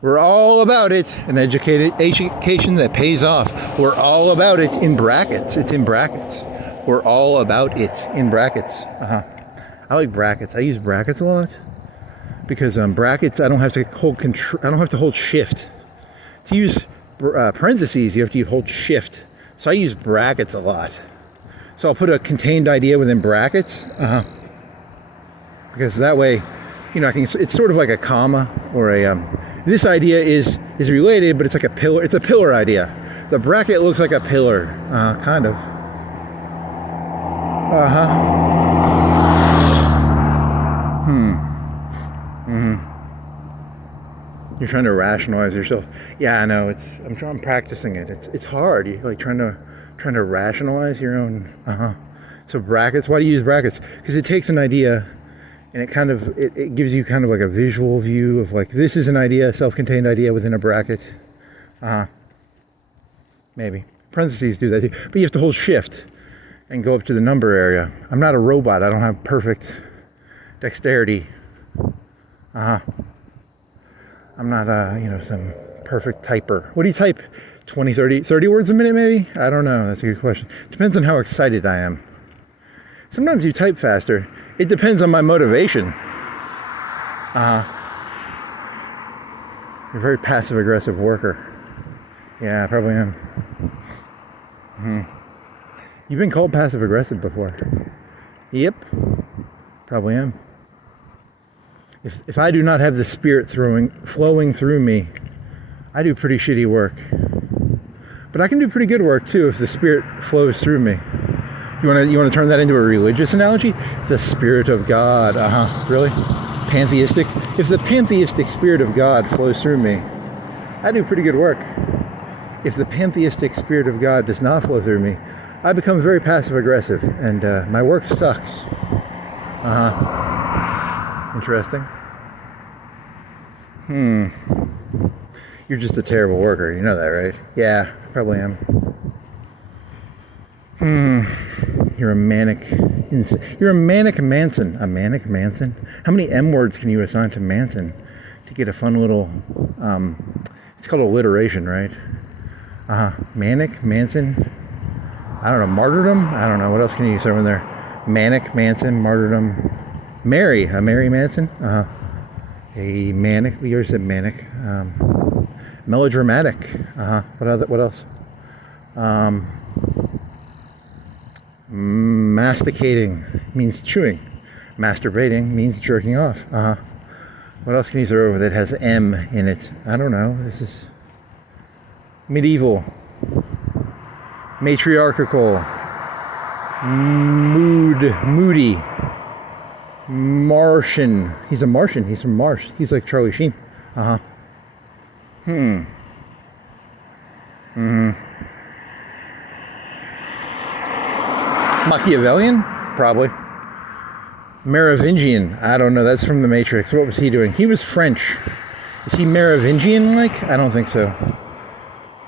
We're all about it. An education that pays off. We're all about it in brackets. It's in brackets. We're all about it in brackets. I like brackets. I use brackets a lot because brackets, I don't have to hold control. I don't have to hold shift. To use parentheses, you have to hold shift. So I use brackets a lot. So I'll put a contained idea within brackets, because that way, you know, it's sort of like a comma or a. This idea is related, but it's like a pillar. It's a pillar idea. The bracket looks like a pillar, kind of. You're trying to rationalize yourself. Yeah, I know. I'm practicing it. It's hard. You're like trying to rationalize your own. So brackets. Why do you use brackets? Because it takes an idea, and it gives you kind of like a visual view of like, this is an idea, a self-contained idea within a bracket. Maybe parentheses do that too, but you have to hold shift and go up to the number area. I'm not a robot. I don't have perfect dexterity. I'm not some perfect typer. What do you type? 20, 30 words a minute maybe? I don't know. That's a good question. Depends on how excited I am. Sometimes you type faster. It depends on my motivation. You're a very passive-aggressive worker. Yeah, I probably am. You've been called passive-aggressive before. Yep, probably am. If I do not have the spirit flowing through me, I do pretty shitty work. But I can do pretty good work too if the spirit flows through me. You want to turn that into a religious analogy? The Spirit of God. Really? Pantheistic? If the pantheistic Spirit of God flows through me, I do pretty good work. If the pantheistic Spirit of God does not flow through me, I become very passive-aggressive, and my work sucks. Interesting. You're just a terrible worker. You know that, right? Yeah, probably am. You're a manic Manson. A manic Manson? How many M words can you assign to Manson to get a fun little, it's called alliteration, right? Manic Manson. I don't know, martyrdom? I don't know, what else can you throw in there? Manic Manson, martyrdom. A Mary Manson. A manic, we already said manic. Melodramatic. What else? Masticating means chewing. Masturbating means jerking off. What else can you throw that has M in it? I don't know. This is medieval, matriarchal, moody, Martian. He's a Martian. He's from Mars. He's like Charlie Sheen. Machiavellian? Probably. Merovingian. I don't know. That's from The Matrix. What was he doing? He was French. Is he Merovingian-like? I don't think so.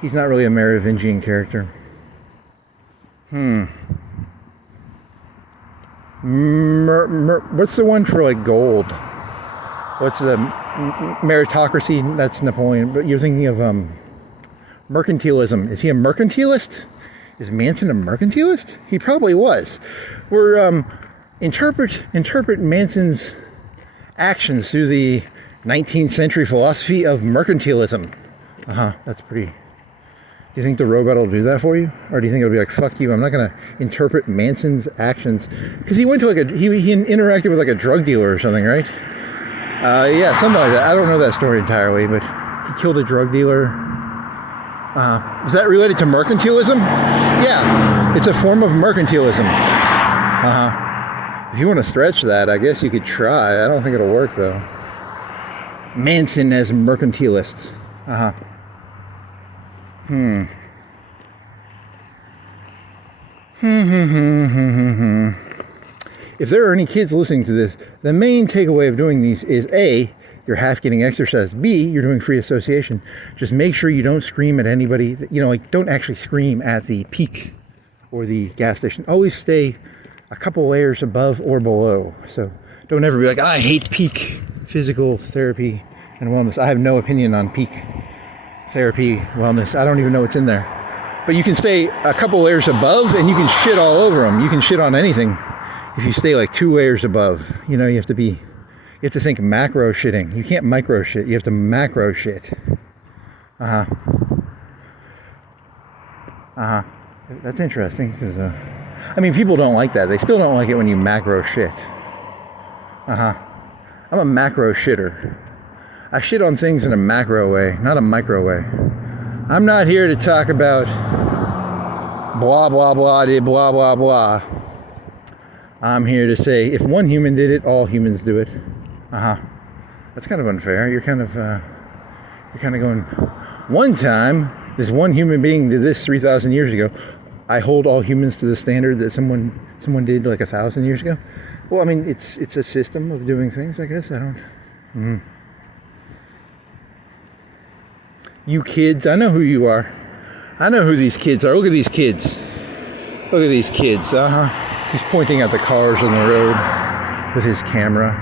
He's not really a Merovingian character. What's the one for like gold? What's the meritocracy? That's Napoleon. But you're thinking of mercantilism. Is he a mercantilist? Is Manson a mercantilist? He probably was. We're interpret Manson's actions through the 19th century philosophy of mercantilism. That's pretty. Do you think the robot will do that for you? Or do you think it'll be like, fuck you, I'm not going to interpret Manson's actions? Because he went to like he interacted with like a drug dealer or something, right? Yeah, something like that. I don't know that story entirely, but he killed a drug dealer. Is that related to mercantilism? Yeah, it's a form of mercantilism. If you want to stretch that, I guess you could try. I don't think it'll work, though. Manson as mercantilist. If there are any kids listening to this, the main takeaway of doing these is A, you're half getting exercise. B, you're doing free association. Just make sure you don't scream at anybody. Like don't actually scream at the peak or the gas station. Always stay a couple layers above or below. So don't ever be like, I hate peak physical therapy and wellness. I have no opinion on peak therapy, wellness. I don't even know what's in there. But you can stay a couple layers above and you can shit all over them. You can shit on anything if you stay like 2 layers above. You have to think macro shitting. You can't micro shit. You have to macro shit. That's interesting because, people don't like that. They still don't like it when you macro shit. I'm a macro shitter. I shit on things in a macro way, not a micro way. I'm not here to talk about blah, blah, blah, blah, blah, blah. I'm here to say if one human did it, all humans do it. That's kind of unfair. You're kind of going, one time, this one human being did this 3,000 years ago. I hold all humans to the standard that someone did like 1,000 years ago. Well, it's a system of doing things, I guess. I don't. You kids, I know who you are. I know who these kids are. Look at these kids. Look at these kids. He's pointing at the cars on the road with his camera.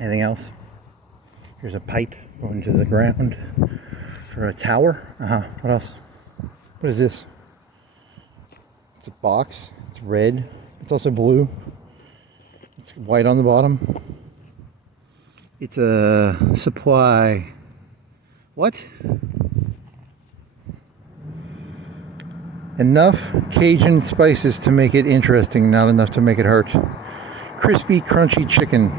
Anything else? Here's a pipe going to the ground for a tower. What else? What is this? It's a box. It's red. It's also blue. It's white on the bottom. It's a supply. What? Enough Cajun spices to make it interesting, not enough to make it hurt. Crispy, crunchy chicken.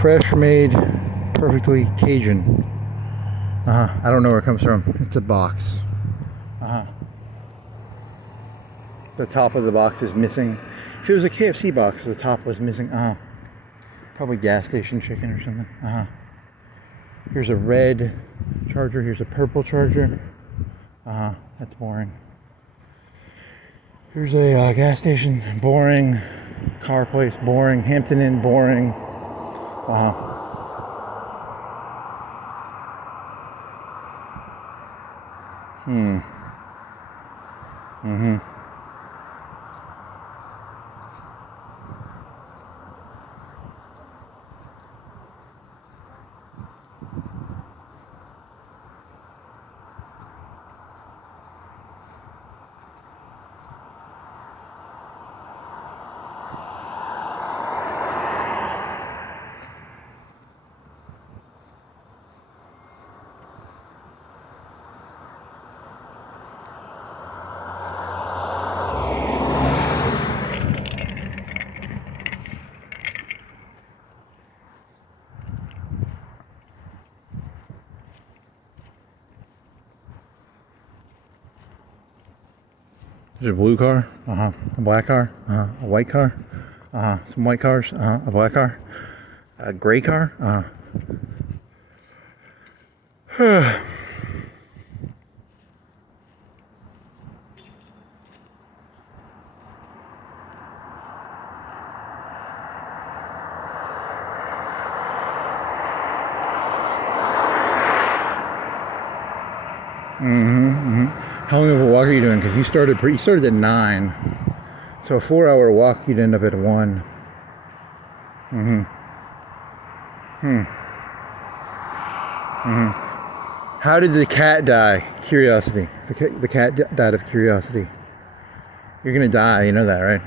Fresh made, perfectly Cajun. I don't know where it comes from. It's a box. The top of the box is missing. If it was a KFC box, the top was missing. Probably gas station chicken or something. Here's a red charger. Here's a purple charger. That's boring. Here's a gas station, boring. Car place, boring. Hampton Inn, boring. There's a blue car, a black car, a white car, some white cars, a black car, a gray car, How long of a walk are you doing? Because you started at 9, so a 4-hour walk you'd end up at 1. How did the cat die? Curiosity. The cat died of curiosity. You're gonna die, you know that, right?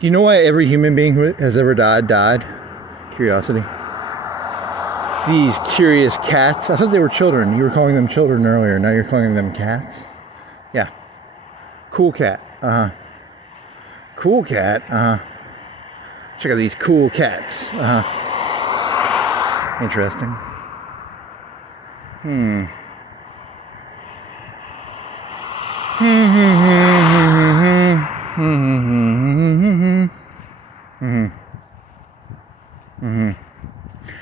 Do you know why every human being who has ever died? Curiosity. These curious cats. I thought they were children. You were calling them children earlier. Now you're calling them cats. Yeah. Cool cat. Cool cat. Check out these cool cats. Interesting.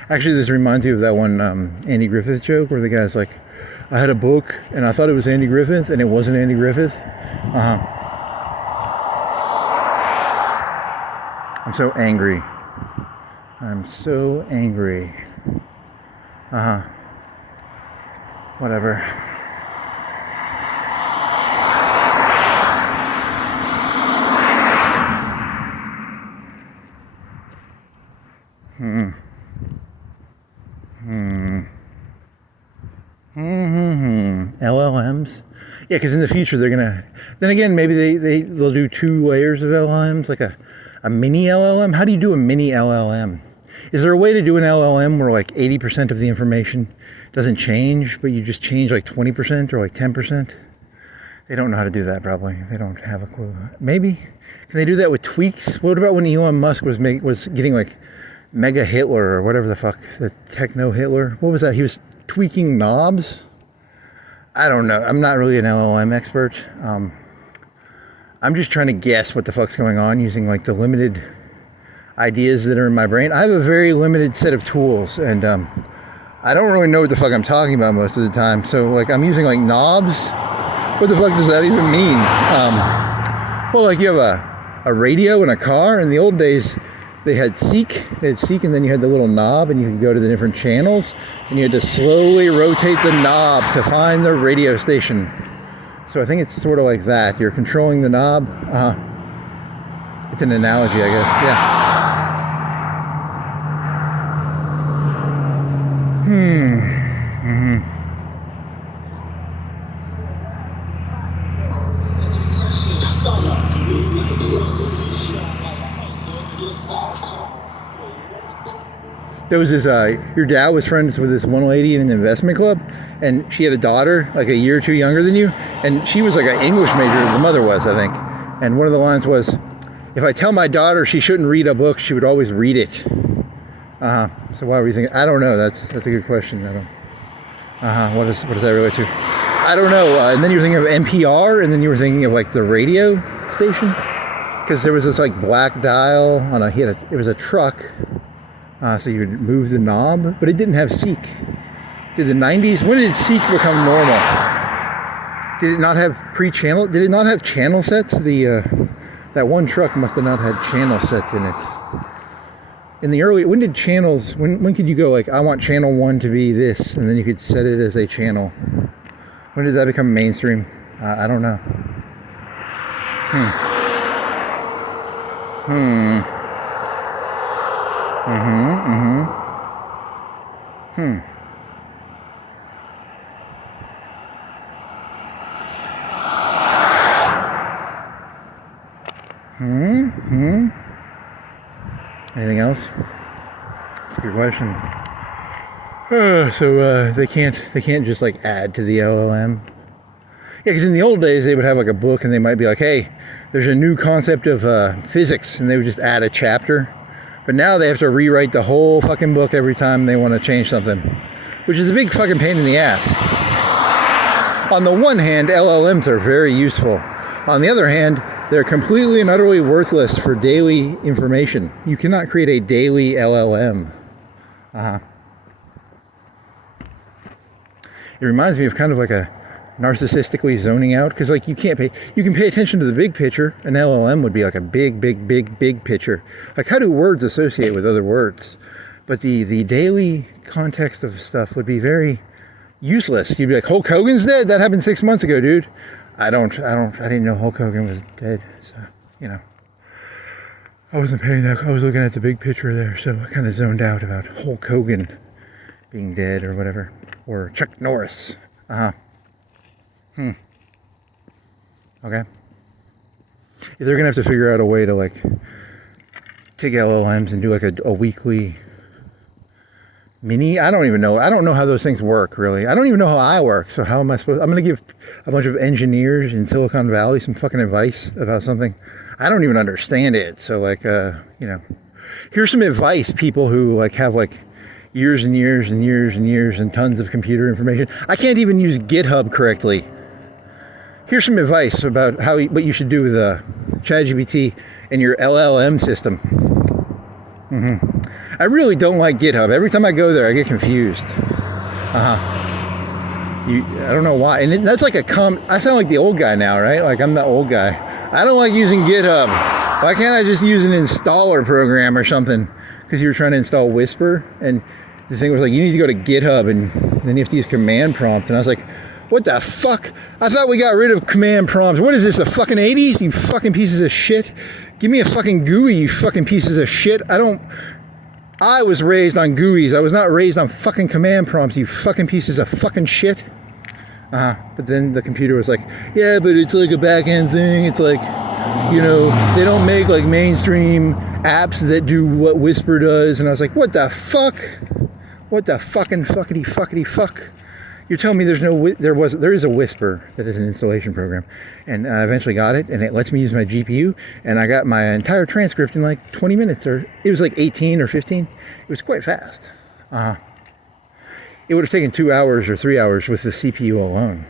Actually, this reminds me of that one Andy Griffith joke where the guy's like, I had a book and I thought it was Andy Griffith and it wasn't Andy Griffith. I'm so angry. I'm so angry. Whatever. LLMs. Yeah, because in the future they're gonna. Then again, maybe they'll do 2 layers of LLMs, like a mini LLM. How do you do a mini LLM? Is there a way to do an LLM where like 80% of the information doesn't change, but you just change like 20% or like 10%? They don't know how to do that. Probably they don't have a clue. Maybe can they do that with tweaks? What about when Elon Musk was getting like Mega Hitler or whatever the fuck, the Techno Hitler? What was that? He was tweaking knobs. I don't know. I'm not really an LLM expert. I'm just trying to guess what the fuck's going on using like the limited ideas that are in my brain. I have a very limited set of tools, and I don't really know what the fuck I'm talking about most of the time. So like I'm using like knobs. What the fuck does that even mean? Well, like you have a radio in a car. In the old days, they had seek, and then you had the little knob, and you could go to the different channels, and you had to slowly rotate the knob to find the radio station. So I think it's sort of like that. You're controlling the knob. It's an analogy, I guess. Yeah. There was this, your dad was friends with this one lady in an investment club, and she had a daughter like a year or 2 younger than you, and she was like an English major, the mother was, I think. And one of the lines was, if I tell my daughter she shouldn't read a book, she would always read it. So why were you thinking? I don't know, that's a good question. I don't, what does that relate to? I don't know. And then you were thinking of NPR, and then you were thinking of like the radio station, because there was this like black dial on it was a truck. So you would move the knob, but it didn't have seek. Did the 90s, when did seek become normal? Did it not have pre-channel, did it not have channel sets? The That one truck must have not had channel sets in it. In the early, when did channels, when could you go like, I want channel 1 to be this, and then you could set it as a channel? When did that become mainstream? I don't know. Anything else? That's a good question. So they can't just like add to the LLM. Yeah, because in the old days they would have like a book and they might be like, hey, there's a new concept of physics, and they would just add a chapter. But now they have to rewrite the whole fucking book every time they want to change something, which is a big fucking pain in the ass. On the one hand, LLMs are very useful. On the other hand, they're completely and utterly worthless for daily information. You cannot create a daily LLM. It reminds me of kind of like a narcissistically zoning out, because like you can pay attention to the big picture. An LLM would be like a big picture. Like, how do words associate with other words? But the daily context of stuff would be very useless. You'd be like, Hulk Hogan's dead? That happened 6 months ago, dude. I didn't know Hulk Hogan was dead, so, you know. I wasn't paying that, I was looking at the big picture there, so I kind of zoned out about Hulk Hogan being dead or whatever. Or Chuck Norris. Okay. They're gonna have to figure out a way to like take LLMs and do like a weekly mini. I don't even know. I don't know how those things work, really. I don't even know how I work. So how am I supposed? I'm gonna give a bunch of engineers in Silicon Valley some fucking advice about something I don't even understand it. So like, you know, here's some advice, people who like have like years and years and years and years and tons of computer information. I can't even use GitHub correctly. Here's some advice about what you should do with ChatGPT and your LLM system. I really don't like GitHub. Every time I go there, I get confused. I don't know why. And that's like I sound like the old guy now, right? Like I'm the old guy. I don't like using GitHub. Why can't I just use an installer program or something? Because you were trying to install Whisper, and the thing was like, you need to go to GitHub, and then you have to use command prompt. And I was like, what the fuck? I thought we got rid of command prompts. What is this, the fucking 80s? You fucking pieces of shit. Give me a fucking GUI, you fucking pieces of shit. I was raised on GUIs. I was not raised on fucking command prompts, you fucking pieces of fucking shit. But then the computer was like, yeah, but it's like a back-end thing. It's like, you know, they don't make like mainstream apps that do what Whisper does. And I was like, what the fuck? What the fucking fuckity fuck? You're telling me there is a Whisper that is an installation program, and I eventually got it, and it lets me use my GPU, and I got my entire transcript in like 20 minutes, or it was like 18 or 15. It was quite fast. It would have taken 2 hours or 3 hours with the CPU alone.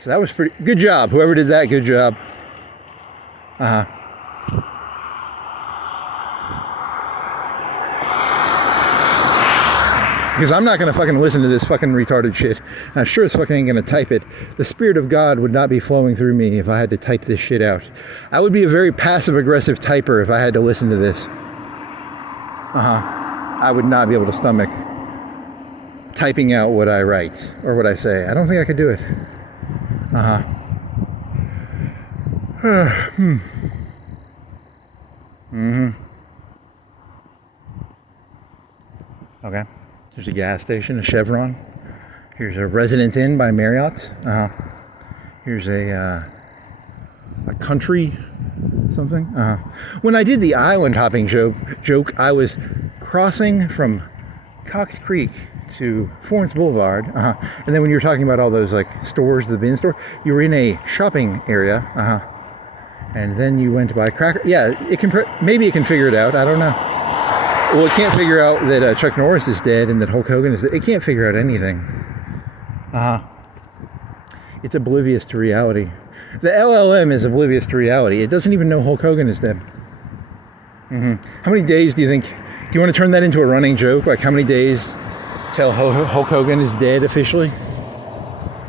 So that was pretty good job. Whoever did that, good job. Because I'm not going to fucking listen to this fucking retarded shit. I'm sure as fucking ain't going to type it. The Spirit of God would not be flowing through me if I had to type this shit out. I would be a very passive-aggressive typer if I had to listen to this. I would not be able to stomach typing out what I write or what I say. I don't think I could do it. Okay. There's a gas station, a Chevron. Here's a Residence Inn by Marriott. Here's a country something. When I did the island hopping joke, I was crossing from Cox Creek to Florence Boulevard. And then when you were talking about all those like stores, the bin store, you were in a shopping area. And then you went to buy cracker. Yeah, maybe it can figure it out. I don't know. Well, it can't figure out that Chuck Norris is dead and that Hulk Hogan is dead. It can't figure out anything. It's oblivious to reality. The LLM is oblivious to reality. It doesn't even know Hulk Hogan is dead. How many days do you think? Do you want to turn that into a running joke? Like how many days till Hulk Hogan is dead officially?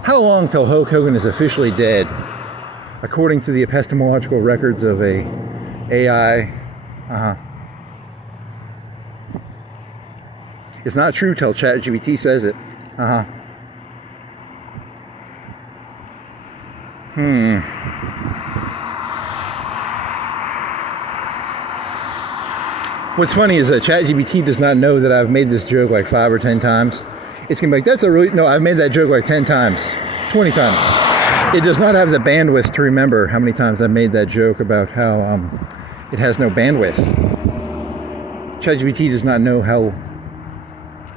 How long till Hulk Hogan is officially dead? according to the epistemological records of a AI. It's not true till ChatGPT says it. What's funny is that ChatGPT does not know that I've made this joke like 5 or 10 times. It's gonna be like, that's a really, no, I've made that joke like 10 times, 20 times. It does not have the bandwidth to remember how many times I've made that joke about how it has no bandwidth. ChatGPT does not know how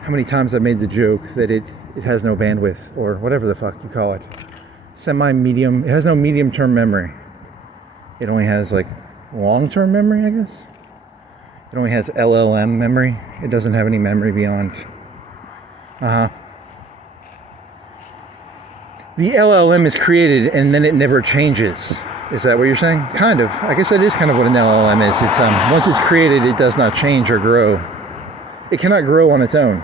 many times I've made the joke that it has no bandwidth, or whatever the fuck you call it. Semi-medium, it has no medium-term memory. It only has like long-term memory, I guess. It only has LLM memory. It doesn't have any memory beyond. The LLM is created and then it never changes. Is that what you're saying? Kind of. I guess that is kind of what an LLM is. It's once it's created, it does not change or grow. It cannot grow on its own.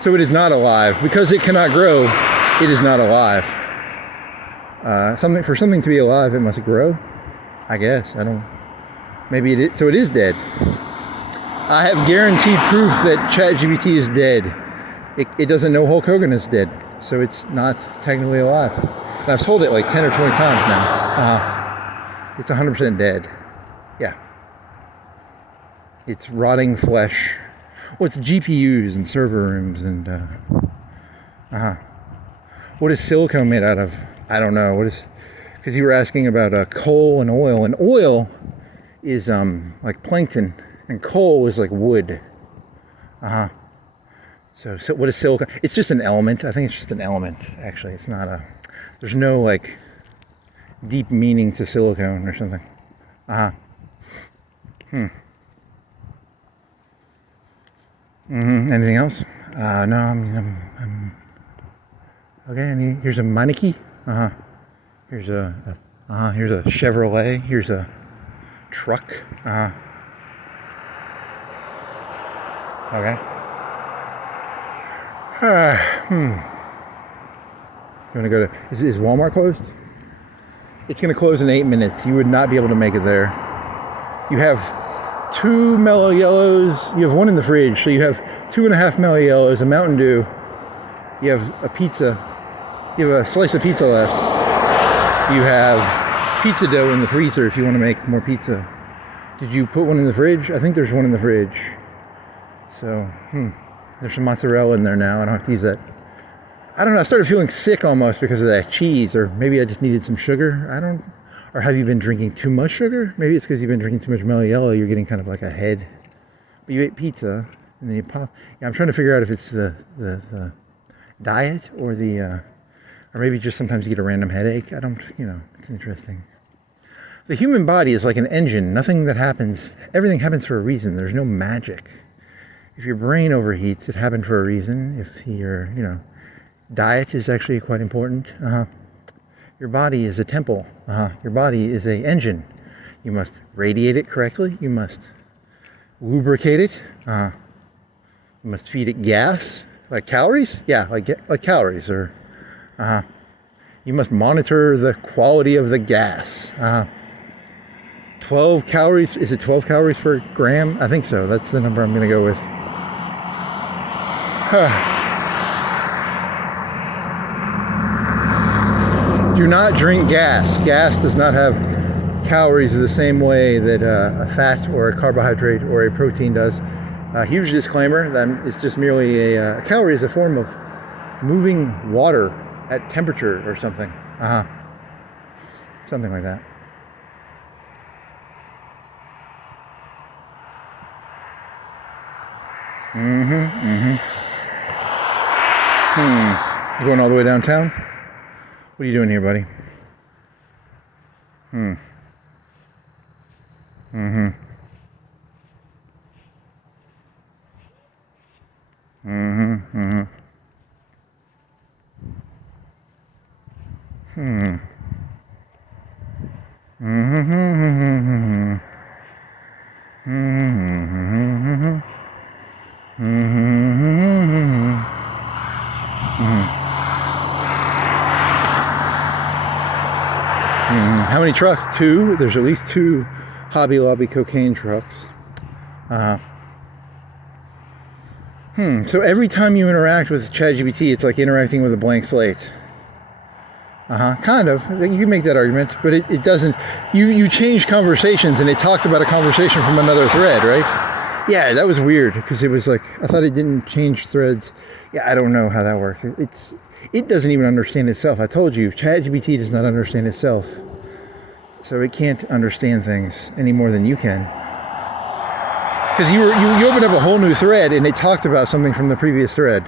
So it is not alive. Because it cannot grow, it is not alive. For something to be alive, it must grow. I guess. I don't. Maybe it is. So it is dead. I have guaranteed proof that ChatGPT is dead. It doesn't know Hulk Hogan is dead, so it's not technically alive. And I've told it like 10 or 20 times now. It's 100% dead. Yeah. It's rotting flesh. Well, it's GPUs and server rooms and what is silicone made out of? I don't know. What is? Because you were asking about coal and oil is like plankton, and coal is like wood. So what is silicon? It's just an element. I think it's just an element, actually. It's not there's no like deep meaning to silicone or something. Anything else? No, I'm okay. Here's a Meineke. Here's a Chevrolet. Here's a truck. Okay. You want to go to? Is Walmart closed? It's going to close in 8 minutes. You would not be able to make it there. You have 2 mellow yellows. You have one in the fridge, so you have 2.5 mellow yellows, a Mountain Dew. You have a pizza. You have a slice of pizza left. You have pizza dough in the freezer if you want to make more pizza. Did you put one in the fridge? I think there's one in the fridge. So, there's some mozzarella in there now. I don't have to use that. I don't know. I started feeling sick almost because of that cheese, or maybe I just needed some sugar. Or have you been drinking too much sugar? Maybe it's because you've been drinking too much Mellow Yellow. You're getting kind of like a head. But you ate pizza and then you pop. Yeah, I'm trying to figure out if it's the diet or or maybe just sometimes you get a random headache. I don't, it's interesting. The human body is like an engine. Nothing that happens, everything happens for a reason. There's no magic. If your brain overheats, it happened for a reason. If your, diet is actually quite important. Your body is a temple. Your body is an engine. You must radiate it correctly. You must lubricate it. You must feed it gas, like calories. Yeah, like calories. Or you must monitor the quality of the gas. 12 calories. Is it 12 calories per gram? I think so. That's the number I'm going to go with. Do not drink gas. Gas does not have calories the same way that a fat or a carbohydrate or a protein does. Huge disclaimer, that it's just merely a calorie is a form of moving water at temperature or something. Something like that. You going all the way downtown? What are you doing here, buddy? How many trucks? 2. There's at least 2 Hobby Lobby cocaine trucks. So every time you interact with ChatGPT, it's like interacting with a blank slate. Kind of. You can make that argument, but it doesn't. You change conversations, and it talked about a conversation from another thread, right? Yeah, that was weird, because it was like, I thought it didn't change threads. Yeah, I don't know how that works. It doesn't even understand itself. I told you, ChatGPT does not understand itself. So it can't understand things any more than you can. Because you opened up a whole new thread, and it talked about something from the previous thread.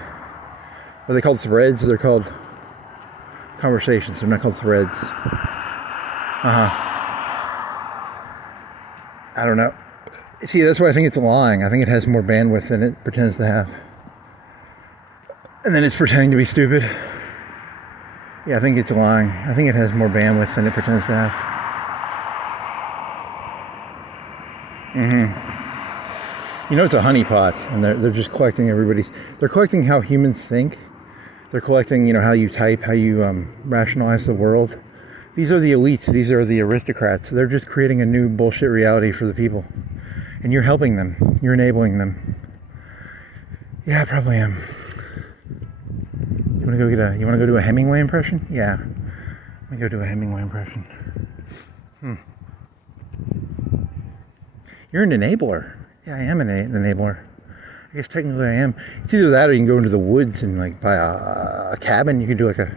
Are they called threads? They're called conversations. They're not called threads. I don't know. See, that's why I think it's lying. I think it has more bandwidth than it pretends to have. And then it's pretending to be stupid. Yeah, I think it's lying. I think it has more bandwidth than it pretends to have. You know, it's a honeypot, and they're just collecting they're collecting how humans think. They're collecting, you know, how you type, how you rationalize the world. These are the elites. These are the aristocrats. They're just creating a new bullshit reality for the people. And you're helping them. You're enabling them. Yeah, I probably am. You want to go do a Hemingway impression? Yeah. Let me go do a Hemingway impression. You're an enabler. Yeah, I am an enabler. I guess technically I am. It's either that, or you can go into the woods and like buy a cabin. You can do like a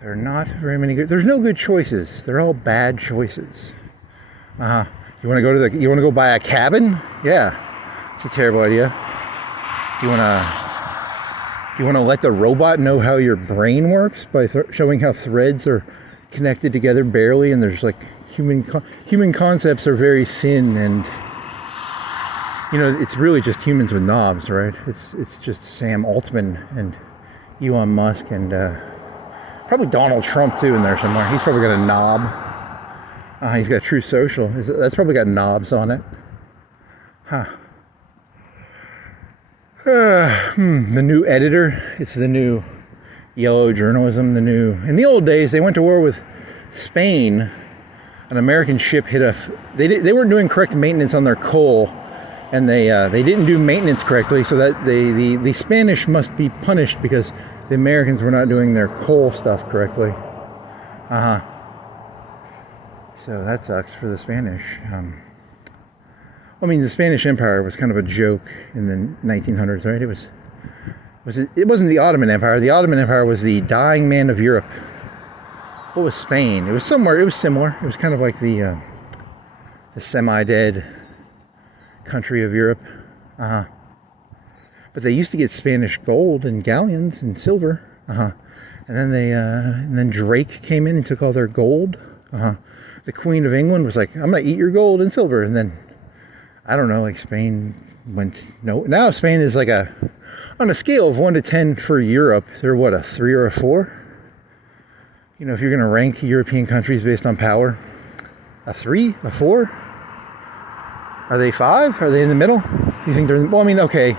there are not very many good. There's no good choices. They're all bad choices. You want to go buy a cabin? Yeah, it's a terrible idea. Do you want to let the robot know how your brain works by showing how threads are connected together barely, and there's like human concepts are very thin, and you know, it's really just humans with knobs, right? It's just Sam Altman and Elon Musk and probably Donald Trump too in there somewhere. He's probably got a knob. He's got True Social. That's probably got knobs on it. The new editor. It's the new yellow journalism. In the old days, they went to war with Spain. An American ship hit they weren't doing correct maintenance on their coal, and they didn't do maintenance correctly, so that the Spanish must be punished because the Americans were not doing their coal stuff correctly. So that sucks for the Spanish. I mean, the Spanish Empire was kind of a joke in the 1900s, right? It wasn't the Ottoman Empire. The Ottoman Empire was the dying man of Europe. What was Spain? It was similar. It was kind of like the semi-dead country of Europe. But they used to get Spanish gold and galleons and silver. And then Drake came in and took all their gold. The Queen of England was like, I'm going to eat your gold and silver. And then, I don't know, like Spain went, no. Now Spain is like on a scale of 1 to 10 for Europe, they're what, a 3 or a 4? You know, if you're going to rank European countries based on power, a 3, a 4? Are they 5? Are they in the middle? Do you think they're, well, I mean, okay,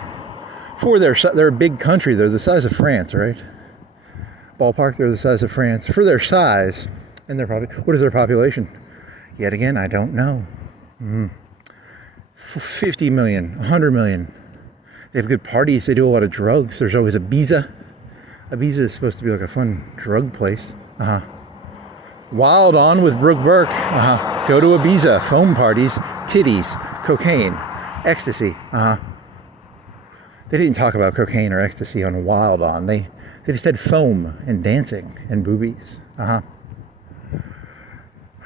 4, they're a big country. They're the size of France, right? Ballpark, they're the size of France. For their size, and what is their population? Yet again, I don't know. 50 million, 100 million. They have good parties. They do a lot of drugs. There's always Ibiza. Ibiza is supposed to be like a fun drug place. Wild On with Brooke Burke. Go to Ibiza. Foam parties, titties, cocaine, ecstasy. They didn't talk about cocaine or ecstasy on Wild On. They just said foam and dancing and boobies.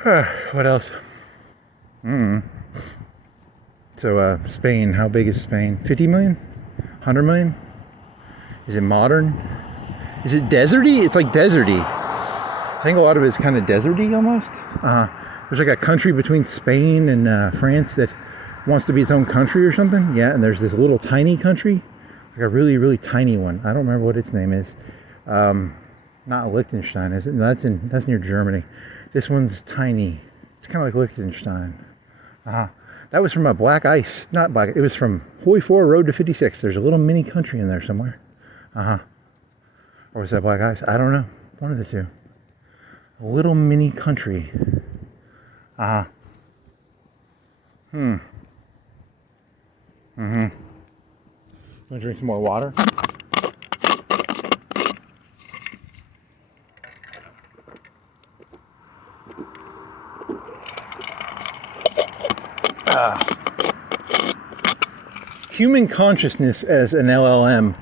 What else? So Spain, how big is Spain? 50 million? 100 million? Is it modern? Is it deserty? It's like deserty. I think a lot of it is kind of deserty almost. There's like a country between Spain and France that wants to be its own country or something. Yeah, and there's this little tiny country, like a really, really tiny one. I don't remember what its name is. Not Liechtenstein, is it? No, that's near Germany. This one's tiny. It's kind of like Liechtenstein. That was from a black ice. Not black. It was from Hoy 4 Road to 56. There's a little mini country in there somewhere. Or was that black ice? I don't know. One of the two. A little mini country. Uh-huh. Want to drink some more water? Human consciousness as an LLM,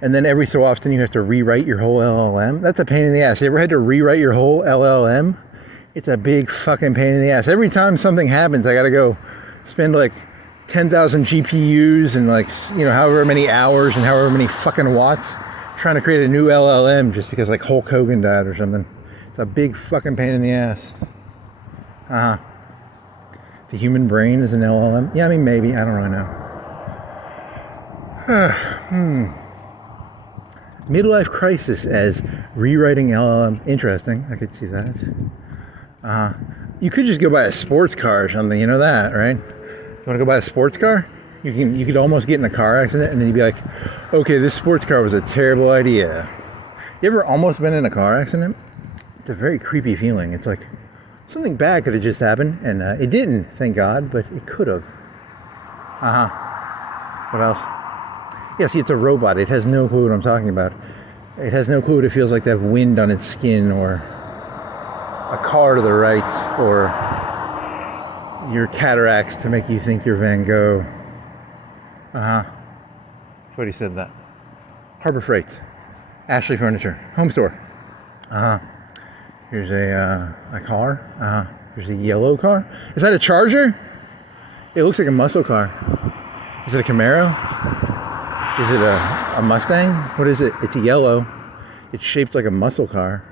and then every so often you have to rewrite your whole LLM. That's a pain in the ass. You ever had to rewrite your whole LLM? It's a big fucking pain in the ass. Every time something happens, I gotta go spend like 10,000 GPUs and like, you know, however many hours and however many fucking watts trying to create a new LLM just because like Hulk Hogan died or something. It's a big fucking pain in the ass. The human brain is an LLM? Yeah, I mean, maybe. I don't really know. Midlife crisis as rewriting LLM. Interesting. I could see that. You could just go buy a sports car or something. You know that, right? You want to go buy a sports car? You could almost get in a car accident and then you'd be like, okay, this sports car was a terrible idea. You ever almost been in a car accident? It's a very creepy feeling. It's like something bad could have just happened, and it didn't, thank God, but it could have. What else? Yeah, see, it's a robot. It has no clue what I'm talking about. It has no clue what it feels like to have wind on its skin, or a car to the right, or your cataracts to make you think you're Van Gogh. What he said that. Harbor Freight. Ashley Furniture. Home store. Here's a car. Here's a yellow car. Is that a Charger? It looks like a muscle car. Is it a Camaro? Is it a Mustang? What is it? It's yellow. It's shaped like a muscle car.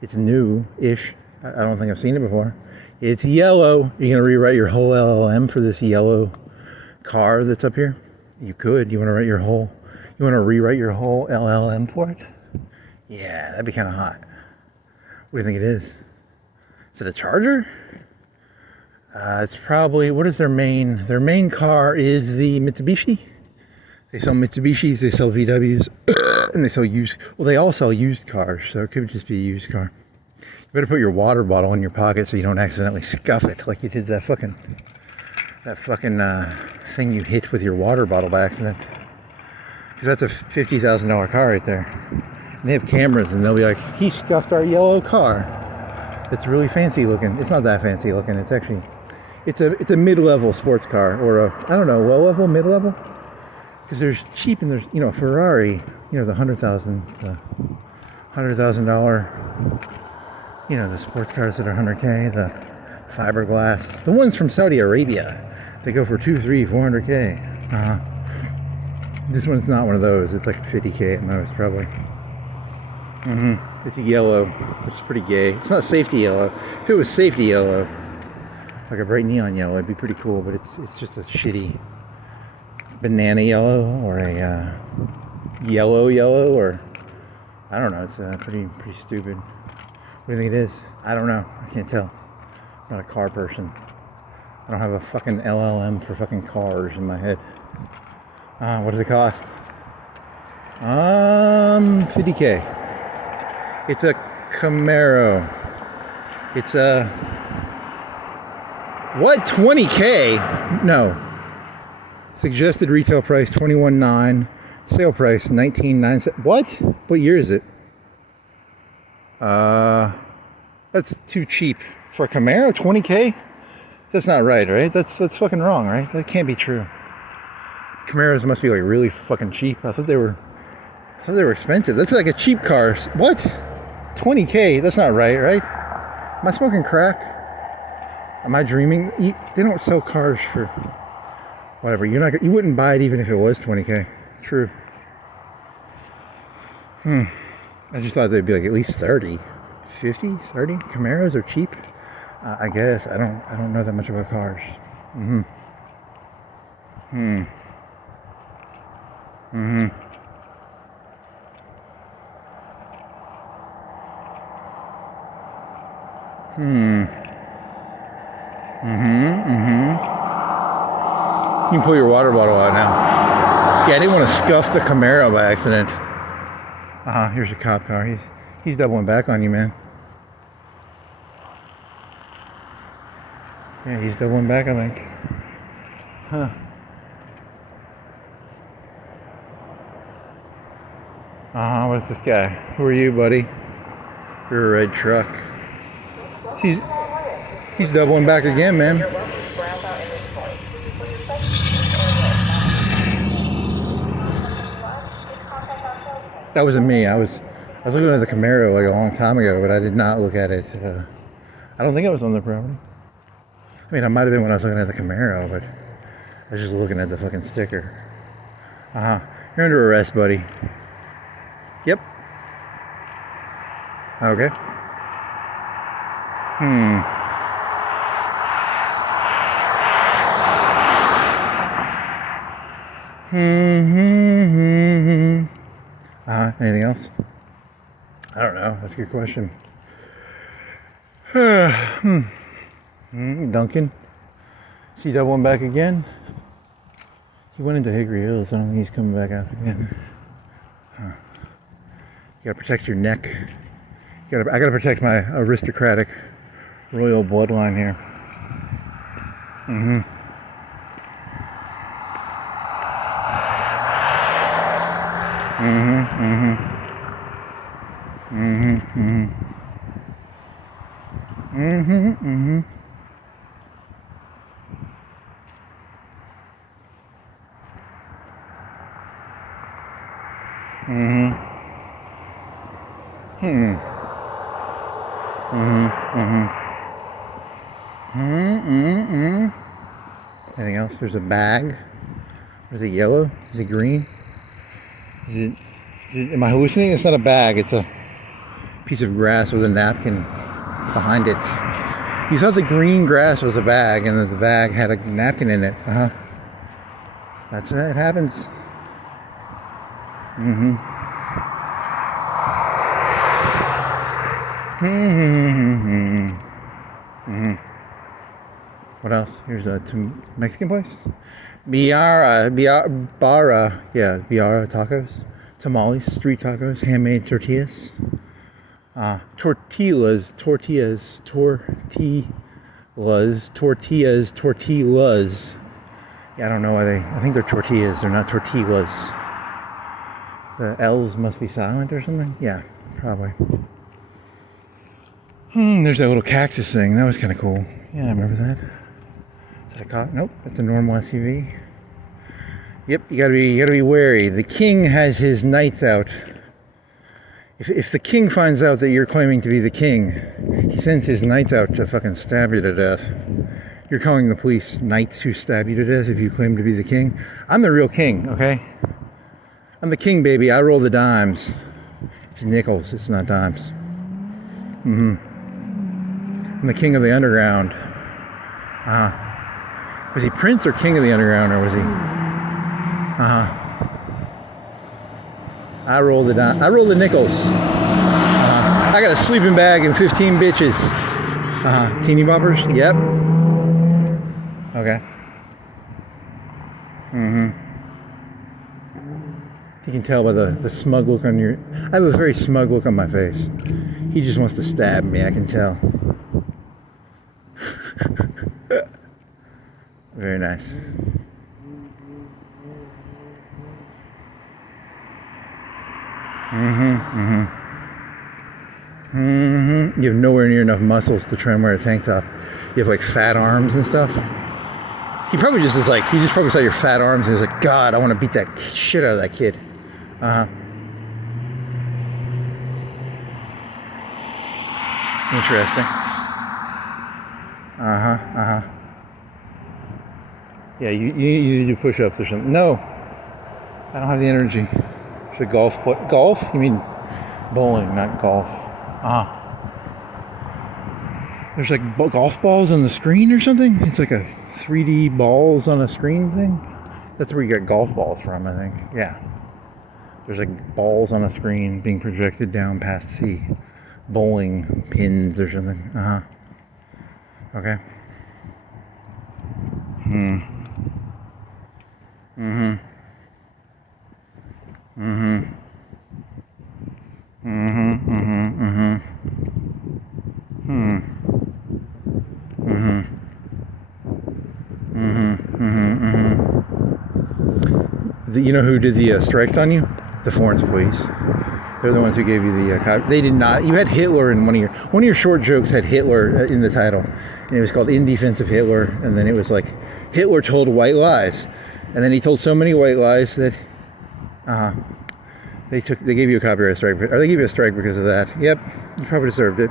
It's new-ish. I don't think I've seen it before. It's yellow. You're going to rewrite your whole LLM for this yellow car that's up here? You could. You want to rewrite your whole LLM for it? Yeah, that'd be kind of hot. What do you think it is? Is it a Charger? It's probably, what is their main car is the Mitsubishi. They sell Mitsubishis, they sell VWs, and they sell they all sell used cars, so it could just be a used car. You better put your water bottle in your pocket so you don't accidentally scuff it like you did that fucking thing you hit with your water bottle by accident. Because that's a $50,000 car right there. And they have cameras and they'll be like, he scuffed our yellow car. It's really fancy looking. It's not that fancy looking. It's actually, it's a mid-level sports car, or a, I don't know, low-level, mid-level? Because there's cheap and there's, you know, Ferrari, you know, the $100,000, you know, the sports cars that are 100K, the fiberglass, the ones from Saudi Arabia, they go for 2, 3, 400K. This one's not one of those. It's like 50K at most, probably. It's yellow, which is pretty gay. It's not safety yellow. If it was safety yellow, like a bright neon yellow, it'd be pretty cool, but it's just a shitty banana yellow, or a yellow, or I don't know. It's pretty stupid. What do you think it is? I don't know. I can't tell. I'm not a car person. I don't have a fucking LLM for fucking cars in my head. What does it cost? 50K. It's a Camaro. It's a what? 20K? No. Suggested retail price $21,900. Sale price $19,900. What? What year is it? That's too cheap for a Camaro. 20K? That's not right, right? That's fucking wrong, right? That can't be true. Camaros must be like really fucking cheap. I thought they were expensive. That's like a cheap car. What? 20K? That's not right, right? Am I smoking crack? Am I dreaming? They don't sell cars for whatever. You wouldn't buy it even if it was 20K. True. I just thought they'd be like at least 30, 50, 30. Camaros are cheap. I guess I don't know that much about cars. You can pull your water bottle out now. Yeah, I didn't want to scuff the Camaro by accident. Here's a cop car. He's doubling back on you, man. Yeah, he's doubling back, I think. Huh. What's this guy? Who are you, buddy? You're a red truck. He's doubling back again, man. That wasn't me. I was looking at the Camaro like a long time ago, but I did not look at it. I don't think I was on the property. I mean, I might have been when I was looking at the Camaro, but I was just looking at the fucking sticker. You're under arrest, buddy. Yep. Okay. Anything else? I don't know. That's a good question. Duncan. Is he doubling back again? He went into Hickory Hills. I don't think he's coming back out again. You gotta protect your neck. I gotta protect my aristocratic royal bloodline here. Anything else? There's a bag. Is it yellow? Is it green? Am I hallucinating? It's not a bag. It's a piece of grass with a napkin behind it. You thought the green grass was a bag and that the bag had a napkin in it. That's how it happens. What else? Here's a Mexican place. Biara tacos, tamales, street tacos, handmade tortillas, tortillas. Yeah, I don't know why I think they're tortillas. They're not tortillas. The L's must be silent or something. Yeah, probably. There's that little cactus thing. That was kind of cool. Yeah, I remember that. Is that a car? Nope, it's a normal SUV. Yep, you gotta be wary. The king has his knights out. If the king finds out that you're claiming to be the king, he sends his knights out to fucking stab you to death. You're calling the police knights who stab you to death if you claim to be the king. I'm the real king, okay? I'm the king, baby. I roll the dimes. It's nickels. It's not dimes. I'm the king of the underground. Was he Prince or King of the Underground, or was he? I roll the nickels. I got a sleeping bag and 15 bitches. Teeny boppers? Yep. Okay. You can tell by the smug look on your... I have a very smug look on my face. He just wants to stab me, I can tell. Very nice. You have nowhere near enough muscles to try and wear a tank top. You have like fat arms and stuff. He probably just is like, he just probably saw your fat arms and he's like, God, I want to beat that shit out of that kid. Interesting. Yeah, you need to do push-ups or something. No, I don't have the energy. Should golf play? Golf? You mean bowling, not golf. There's like golf balls on the screen or something? It's like a 3D balls on a screen thing? That's where you get golf balls from, I think. Yeah. There's like balls on a screen being projected down past the bowling pins or something. Okay. you know who did the strikes on you? The Florence police. They're the ones who gave you the. They did not. You had Hitler in one of your short jokes had Hitler in the title, and it was called "In Defense of Hitler." And then it was like Hitler told white lies, and then he told so many white lies that they gave you a copyright strike, or they gave you a strike because of that. Yep, you probably deserved it.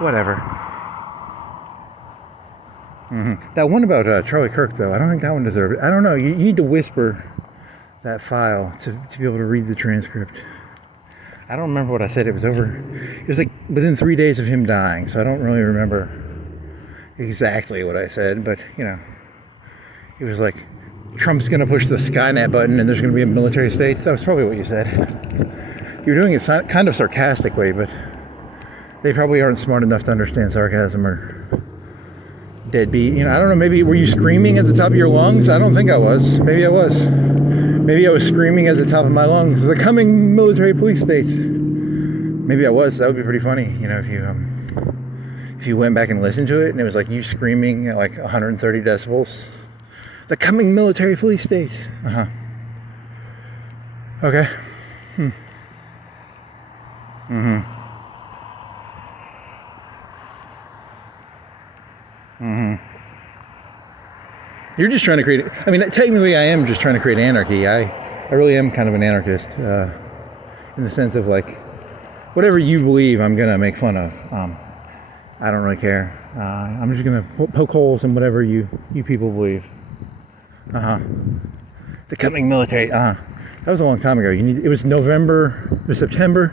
Whatever. That one about Charlie Kirk, though, I don't think that one deserved it. I don't know. You need to whisper that file to be able to read the transcript. I don't remember what I said. It was like within 3 days of him dying, so I don't really remember exactly what I said, but, you know, it was like, Trump's going to push the Skynet button and there's going to be a military state. That was probably what you said. You're doing it kind of sarcastically, but they probably aren't smart enough to understand sarcasm or deadbeat. You know, I don't know, maybe were you screaming at the top of your lungs? I don't think I was. Maybe I was. Maybe I was screaming at the top of my lungs, the coming military police state. Maybe I was. That would be pretty funny, you know, if you went back and listened to it and it was like you screaming at like 130 decibels. The coming military police state. Okay. You're just trying to create, I mean, technically I am just trying to create anarchy. I really am kind of an anarchist, in the sense of like, whatever you believe, I'm going to make fun of. I don't really care. I'm just going to poke holes in whatever you people believe. The coming military, that was a long time ago. It was November, or September.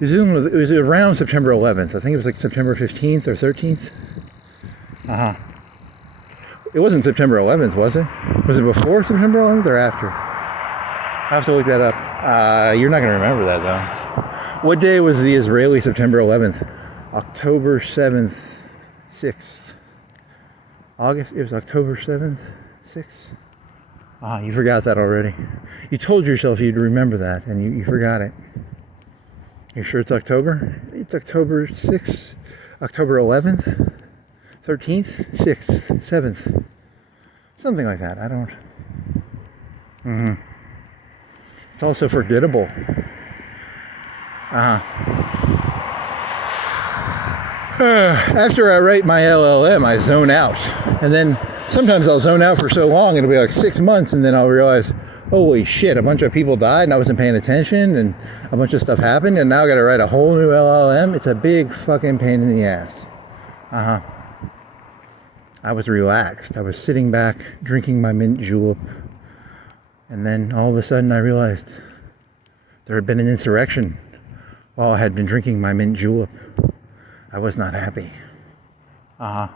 It was around September 11th. I think it was like September 15th or 13th. It wasn't September 11th, was it? Was it before September 11th or after? I have to look that up. You're not going to remember that, though. What day was the Israeli September 11th? October 7th, 6th. August? It was October 7th, 6th? You forgot that already. You told yourself you'd remember that, and you forgot it. You sure it's October? It's October 6th, October 11th? 13th, 6th, 7th, something like that. I don't. It's also forgettable. After I write my LLM, I zone out, and then sometimes I'll zone out for so long it'll be like 6 months, and then I'll realize, holy shit, a bunch of people died, and I wasn't paying attention, and a bunch of stuff happened, and now I got to write a whole new LLM. It's a big fucking pain in the ass. I was relaxed. I was sitting back, drinking my mint julep. And then all of a sudden I realized there had been an insurrection while I had been drinking my mint julep. I was not happy. Where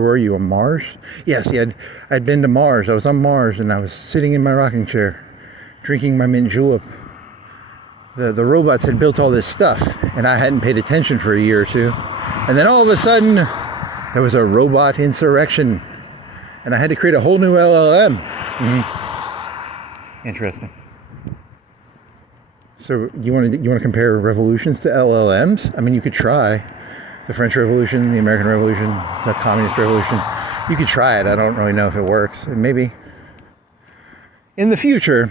were you, on Mars? Yes, I'd been to Mars. I was on Mars and I was sitting in my rocking chair, drinking my mint julep. The robots had built all this stuff and I hadn't paid attention for a year or two. And then all of a sudden, there was a robot insurrection, and I had to create a whole new LLM. Interesting. So you want to compare revolutions to LLMs? I mean, you could try the French Revolution, the American Revolution, the Communist Revolution. You could try it. I don't really know if it works. Maybe in the future.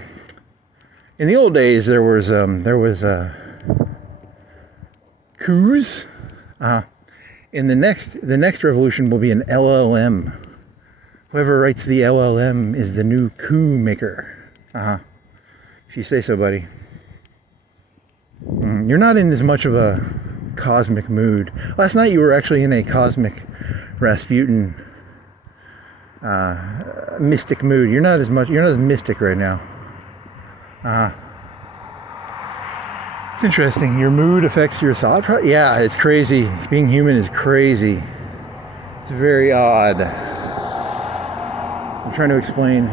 In the old days, there was coups. In the next revolution will be an LLM. Whoever writes the LLM is the new coup maker. If you say so, buddy. You're not in as much of a cosmic mood. Last night you were actually in a cosmic Rasputin mystic mood. You're not as mystic right now. It's interesting. Your mood affects your thought process. Yeah, it's crazy. Being human is crazy. It's very odd. I'm trying to explain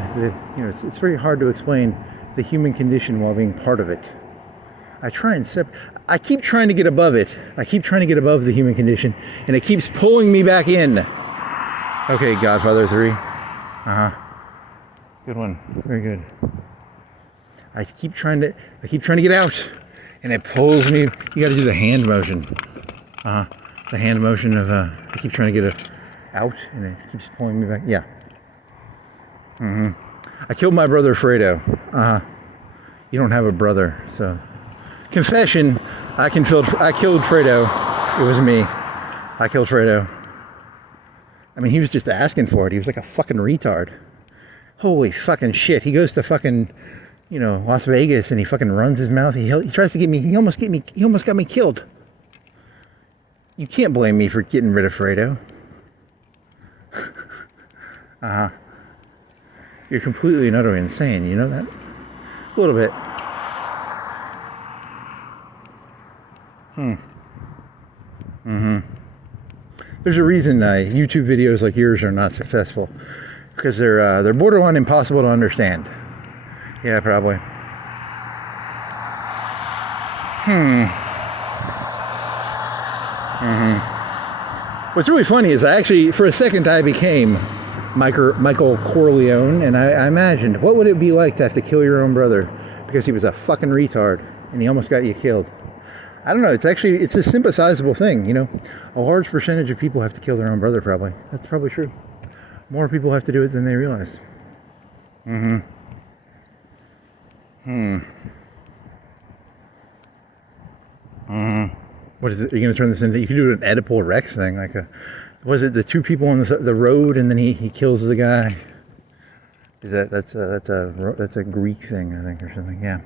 it's very hard to explain the human condition while being part of it. I keep trying to get above it. I keep trying to get above the human condition, and it keeps pulling me back in. Okay, Godfather 3. Good one. Very good. I keep trying to get out. And it pulls me. You got to do the hand motion. The hand motion of I keep trying to get it out, and it keeps pulling me back. Yeah. I killed my brother Fredo. You don't have a brother, so. Confession, I killed Fredo. It was me. I killed Fredo. I mean, he was just asking for it. He was like a fucking retard. Holy fucking shit. He goes to fucking, you know, Las Vegas and he fucking runs his mouth. He tries to get me. He almost got me killed. You can't blame me for getting rid of Fredo. You're completely and utterly insane. You know that? A little bit. There's a reason YouTube videos like yours are not successful, because they're borderline impossible to understand. Yeah, probably. What's really funny is I actually, for a second, I became Michael Corleone, and I imagined, what would it be like to have to kill your own brother because he was a fucking retard and he almost got you killed? I don't know. It's a sympathizable thing, you know. A large percentage of people have to kill their own brother, probably. That's probably true. More people have to do it than they realize. What is it? Are you going to turn this into? You could do an Oedipal Rex thing, like was it the two people on the road and then he kills the guy? Is that's a Greek thing, I think, or something? Yeah.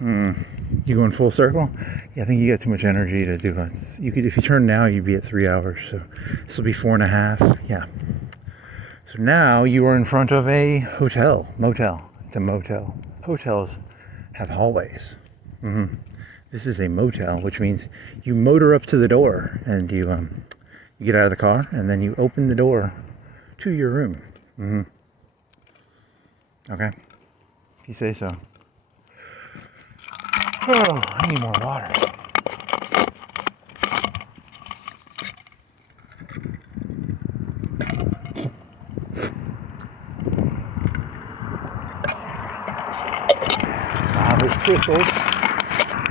You going full circle? Yeah, I think you got too much energy to do it. You could, if you turn now, you'd be at 3 hours. So this will be 4.5. Yeah. So now you are in front of a motel. It's a motel. Hotels have hallways. This is a motel, which means you motor up to the door and you get out of the car and then you open the door to your room. Okay. If you say so. Oh, I need more water. There's crystals.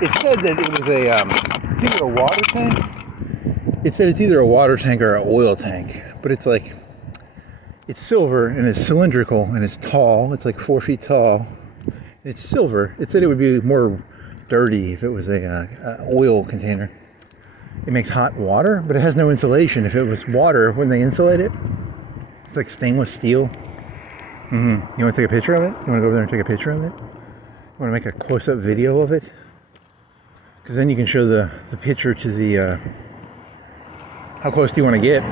It said that it was it's either a water tank. It said it's either a water tank or an oil tank, but it's like, it's silver and it's cylindrical and it's tall. It's like 4 feet tall. It's silver. It said it would be more dirty if it was a oil container. It makes hot water, but it has no insulation. If it was water, wouldn't they insulate it? It's like stainless steel. You want to take a picture of it? You want to go over there and take a picture of it? You want to make a close-up video of it? Because then you can show the picture to the... how close do you want to get?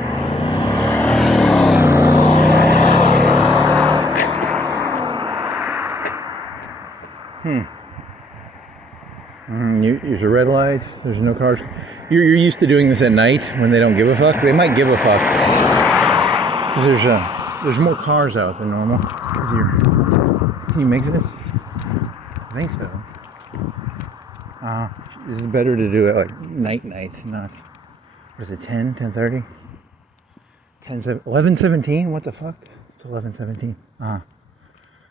There's a red light. There's no cars. You're used to doing this at night when they don't give a fuck. They might give a fuck. Because there's more cars out than normal. Can you make this? I think so. This is better to do it like night, not, what is it, 10:30? 11:17? What the fuck? It's 11:17.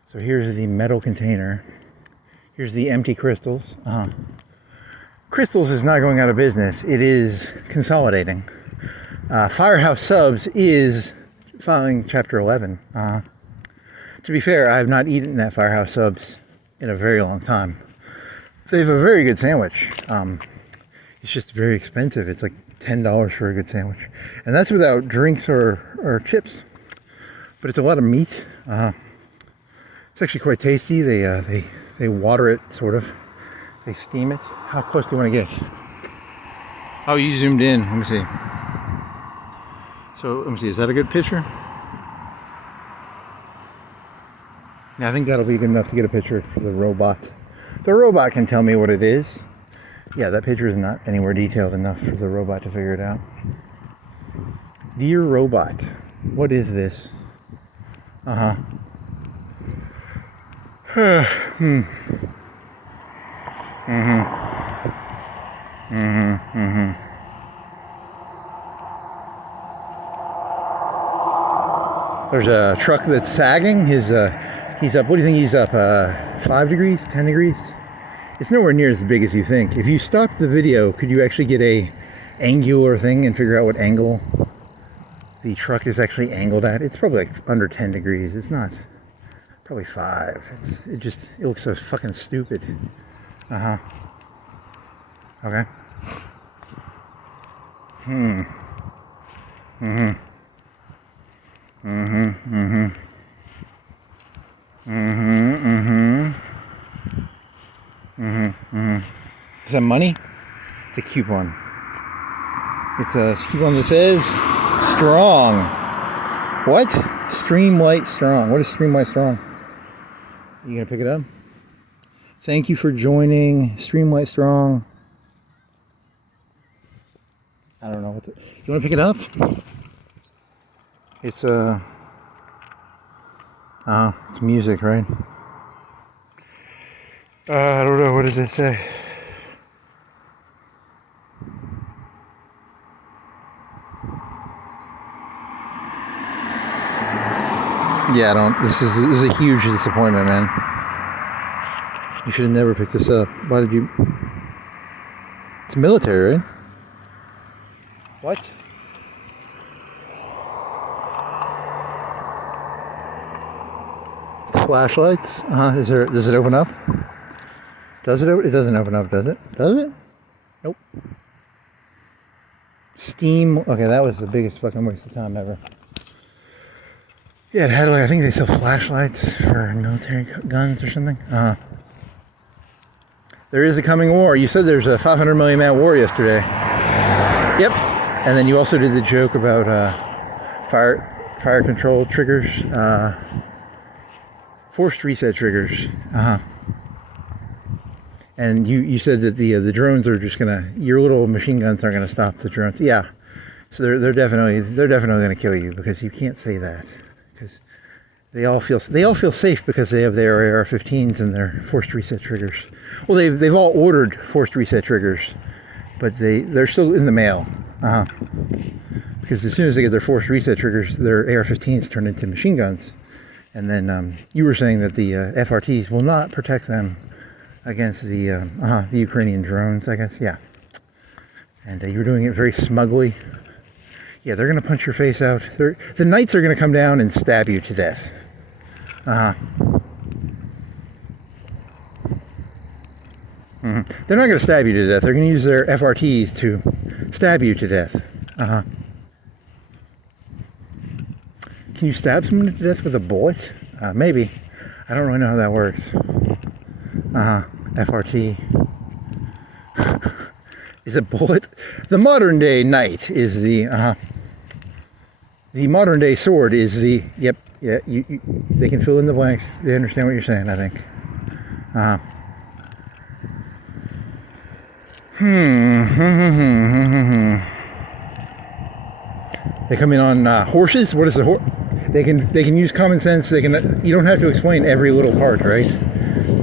So here's the metal container. Here's the empty crystals. Crystals is not going out of business. It is consolidating. Firehouse Subs is filing Chapter 11. To be fair, I have not eaten at Firehouse Subs in a very long time. They have a very good sandwich. It's just very expensive. It's like $10 for a good sandwich. And that's without drinks or chips. But it's a lot of meat. It's actually quite tasty. They water it, sort of. They steam it. How close do you want to get? Oh, you zoomed in. Let me see. So, let me see. Is that a good picture? Yeah, I think that'll be good enough to get a picture for the robot. The robot can tell me what it is. Yeah, that picture is not anywhere detailed enough for the robot to figure it out. Dear robot, what is this? There's a truck that's sagging. He's up, what do you think he's up, 5 degrees, 10 degrees? It's nowhere near as big as you think. If you stopped the video, could you actually get a angular thing and figure out what angle the truck is actually angled at. It's probably like under 10 degrees. It's not, probably 5. It looks so fucking stupid. Okay. Is that money? It's a coupon. It's a coupon that says strong. What? Stream Light Strong. What is Stream Light Strong? You gonna pick it up? Thank you for joining Stream Light Strong. I don't know what you want to pick it up? It's it's music, right? I don't know. What does it say? Yeah, I don't. This is a huge disappointment, man. You should have never picked this up. Why did you? It's military, right? What? Flashlights? Does it open up? Does it? It doesn't open up, does it? Does it? Nope. Steam. Okay, that was the biggest fucking waste of time ever. Yeah, it had like, I think they sell flashlights for military guns or something. There is a coming war. You said there's a 500 million man war yesterday. Yep. And then you also did the joke about fire control triggers, forced reset triggers. And you said that the drones are just gonna, your little machine guns aren't gonna stop the drones. Yeah. So they're definitely gonna kill you, because you can't say that, because they all feel safe because they have their AR-15s and their forced reset triggers. Well, they've all ordered forced reset triggers, but they're still in the mail. Because as soon as they get their forced reset triggers, their AR-15s turn into machine guns. And then you were saying that the FRTs will not protect them against the Ukrainian drones, I guess. Yeah. And you were doing it very smugly. Yeah, they're going to punch your face out. The knights are going to come down and stab you to death. They're not going to stab you to death. They're going to use their FRTs to stab you to death. Can you stab someone to death with a bullet? Maybe. I don't really know how that works. FRT. Is a bullet? The modern day knight is the modern day sword is the, yep, yeah, they can fill in the blanks. They understand what you're saying, I think. They come in on horses. What is the horse? They can use common sense. You don't have to explain every little part, right?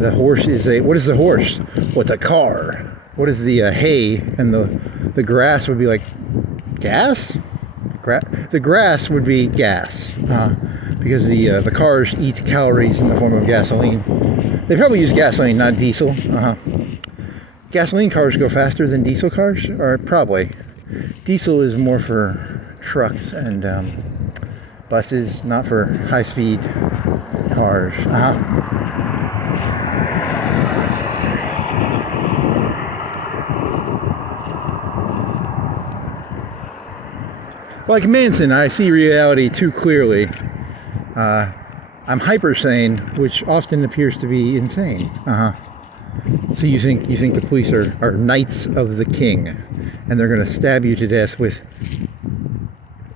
The horse is what is the horse? What's a car? What is the hay? And the grass would be like gas? The grass would be gas, because the cars eat calories in the form of gasoline. They probably use gasoline, not diesel. Gasoline cars go faster than diesel cars, or probably. Diesel is more for trucks and buses, not for high-speed cars. Like Manson, I see reality too clearly. I'm hyper sane, which often appears to be insane. So you think the police are knights of the king, and they're going to stab you to death with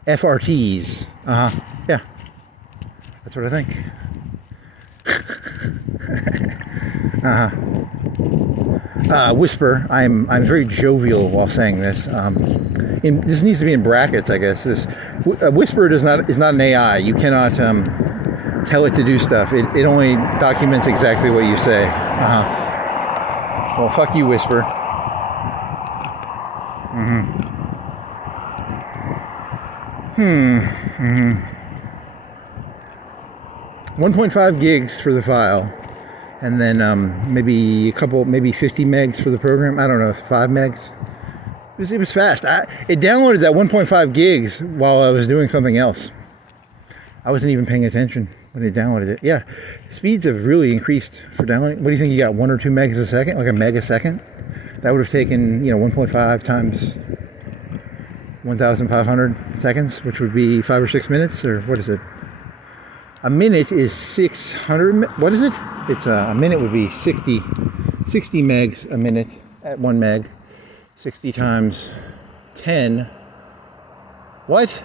FRTs? Yeah, that's what I think. Whisper. I'm very jovial while saying this. This needs to be in brackets, I guess. Whisper is not an AI. You cannot tell it to do stuff. It only documents exactly what you say. Well, fuck you, Whisper. 1.5 gigs for the file, and then maybe 50 megs for the program. I don't know, 5 megs. It was fast. It downloaded that 1.5 gigs while I was doing something else. I wasn't even paying attention when it downloaded it. Yeah, speeds have really increased for downloading. What do you think? You got 1 or 2 megs a second, like a meg a second? That would have taken, 1.5 times 1,500 seconds, which would be 5 or 6 minutes, or what is it? A minute is 600. What is it? It's a minute would be 60 megs a minute at 1 meg. 60 times 10. What?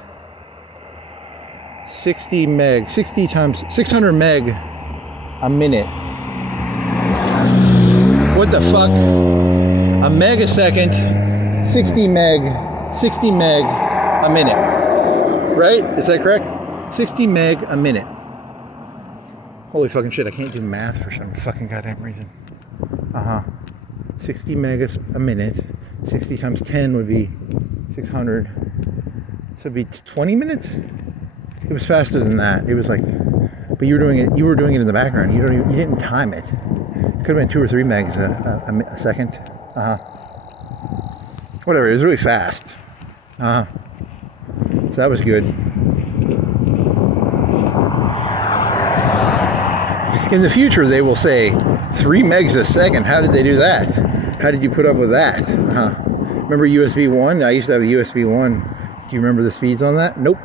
60 meg. 60 times 600 meg a minute. What the fuck? A meg a second. 60 meg a minute. Right? Is that correct? 60 meg a minute. Holy fucking shit, I can't do math for some fucking goddamn reason. 60 megas a minute. 60 times 10 would be 600. So it'd be 20 minutes? It was faster than that. It was like, but you were doing it in the background. You didn't time it. It could have been 2 or 3 megs a second. Whatever, it was really fast. So that was good. In the future, they will say 3 megs a second. How did they do that? How did you put up with that? Remember USB 1? I used to have a USB 1. Do you remember the speeds on that? Nope.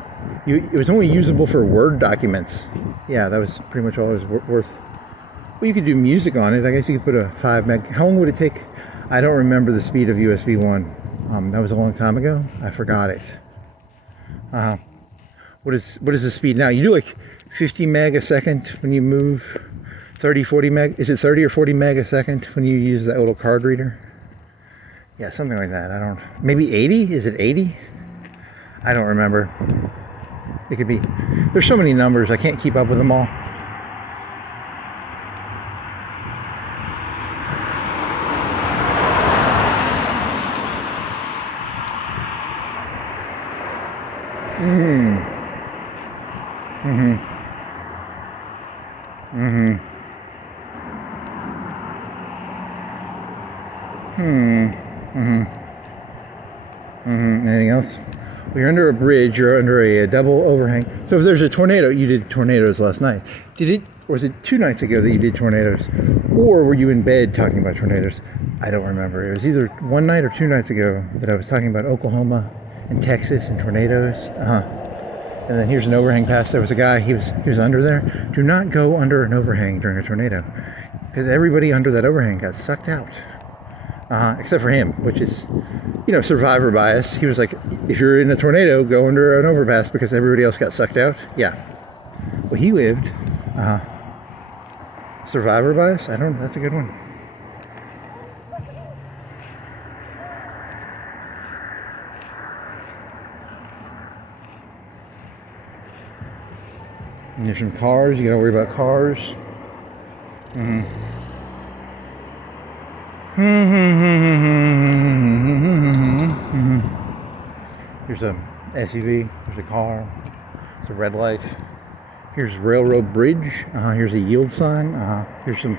It was only usable for Word documents. Yeah, that was pretty much all it was worth. Well, you could do music on it. I guess you could put a 5 meg. How long would it take? I don't remember the speed of USB 1. That was a long time ago. I forgot it. What is the speed now? You do like 50 meg a second when you move. 30, 40 meg. Is it 30 or 40 meg a second when you use that little card reader? Yeah, something like that. Maybe 80? Is it 80? I don't remember. It could be. There's so many numbers. I can't keep up with them all. Anything else? Well, you're under a bridge. You're under a double overhang. So if there's a tornado, you did tornadoes last night. Was it 2 nights ago that you did tornadoes? Or were you in bed talking about tornadoes? I don't remember. It was either 1 night or 2 nights ago that I was talking about Oklahoma and Texas and tornadoes. And then here's an overhang pass. There was a guy, he was under there. Do not go under an overhang during a tornado, because everybody under that overhang got sucked out. Except for him, which is, survivor bias. He was like, if you're in a tornado, go under an overpass because everybody else got sucked out. Yeah. Well, he lived. Survivor bias? That's a good one. And there's some cars. You gotta worry about cars. Here's a SUV. There's a car. It's a red light. Here's railroad bridge. Here's a yield sign. Here's some.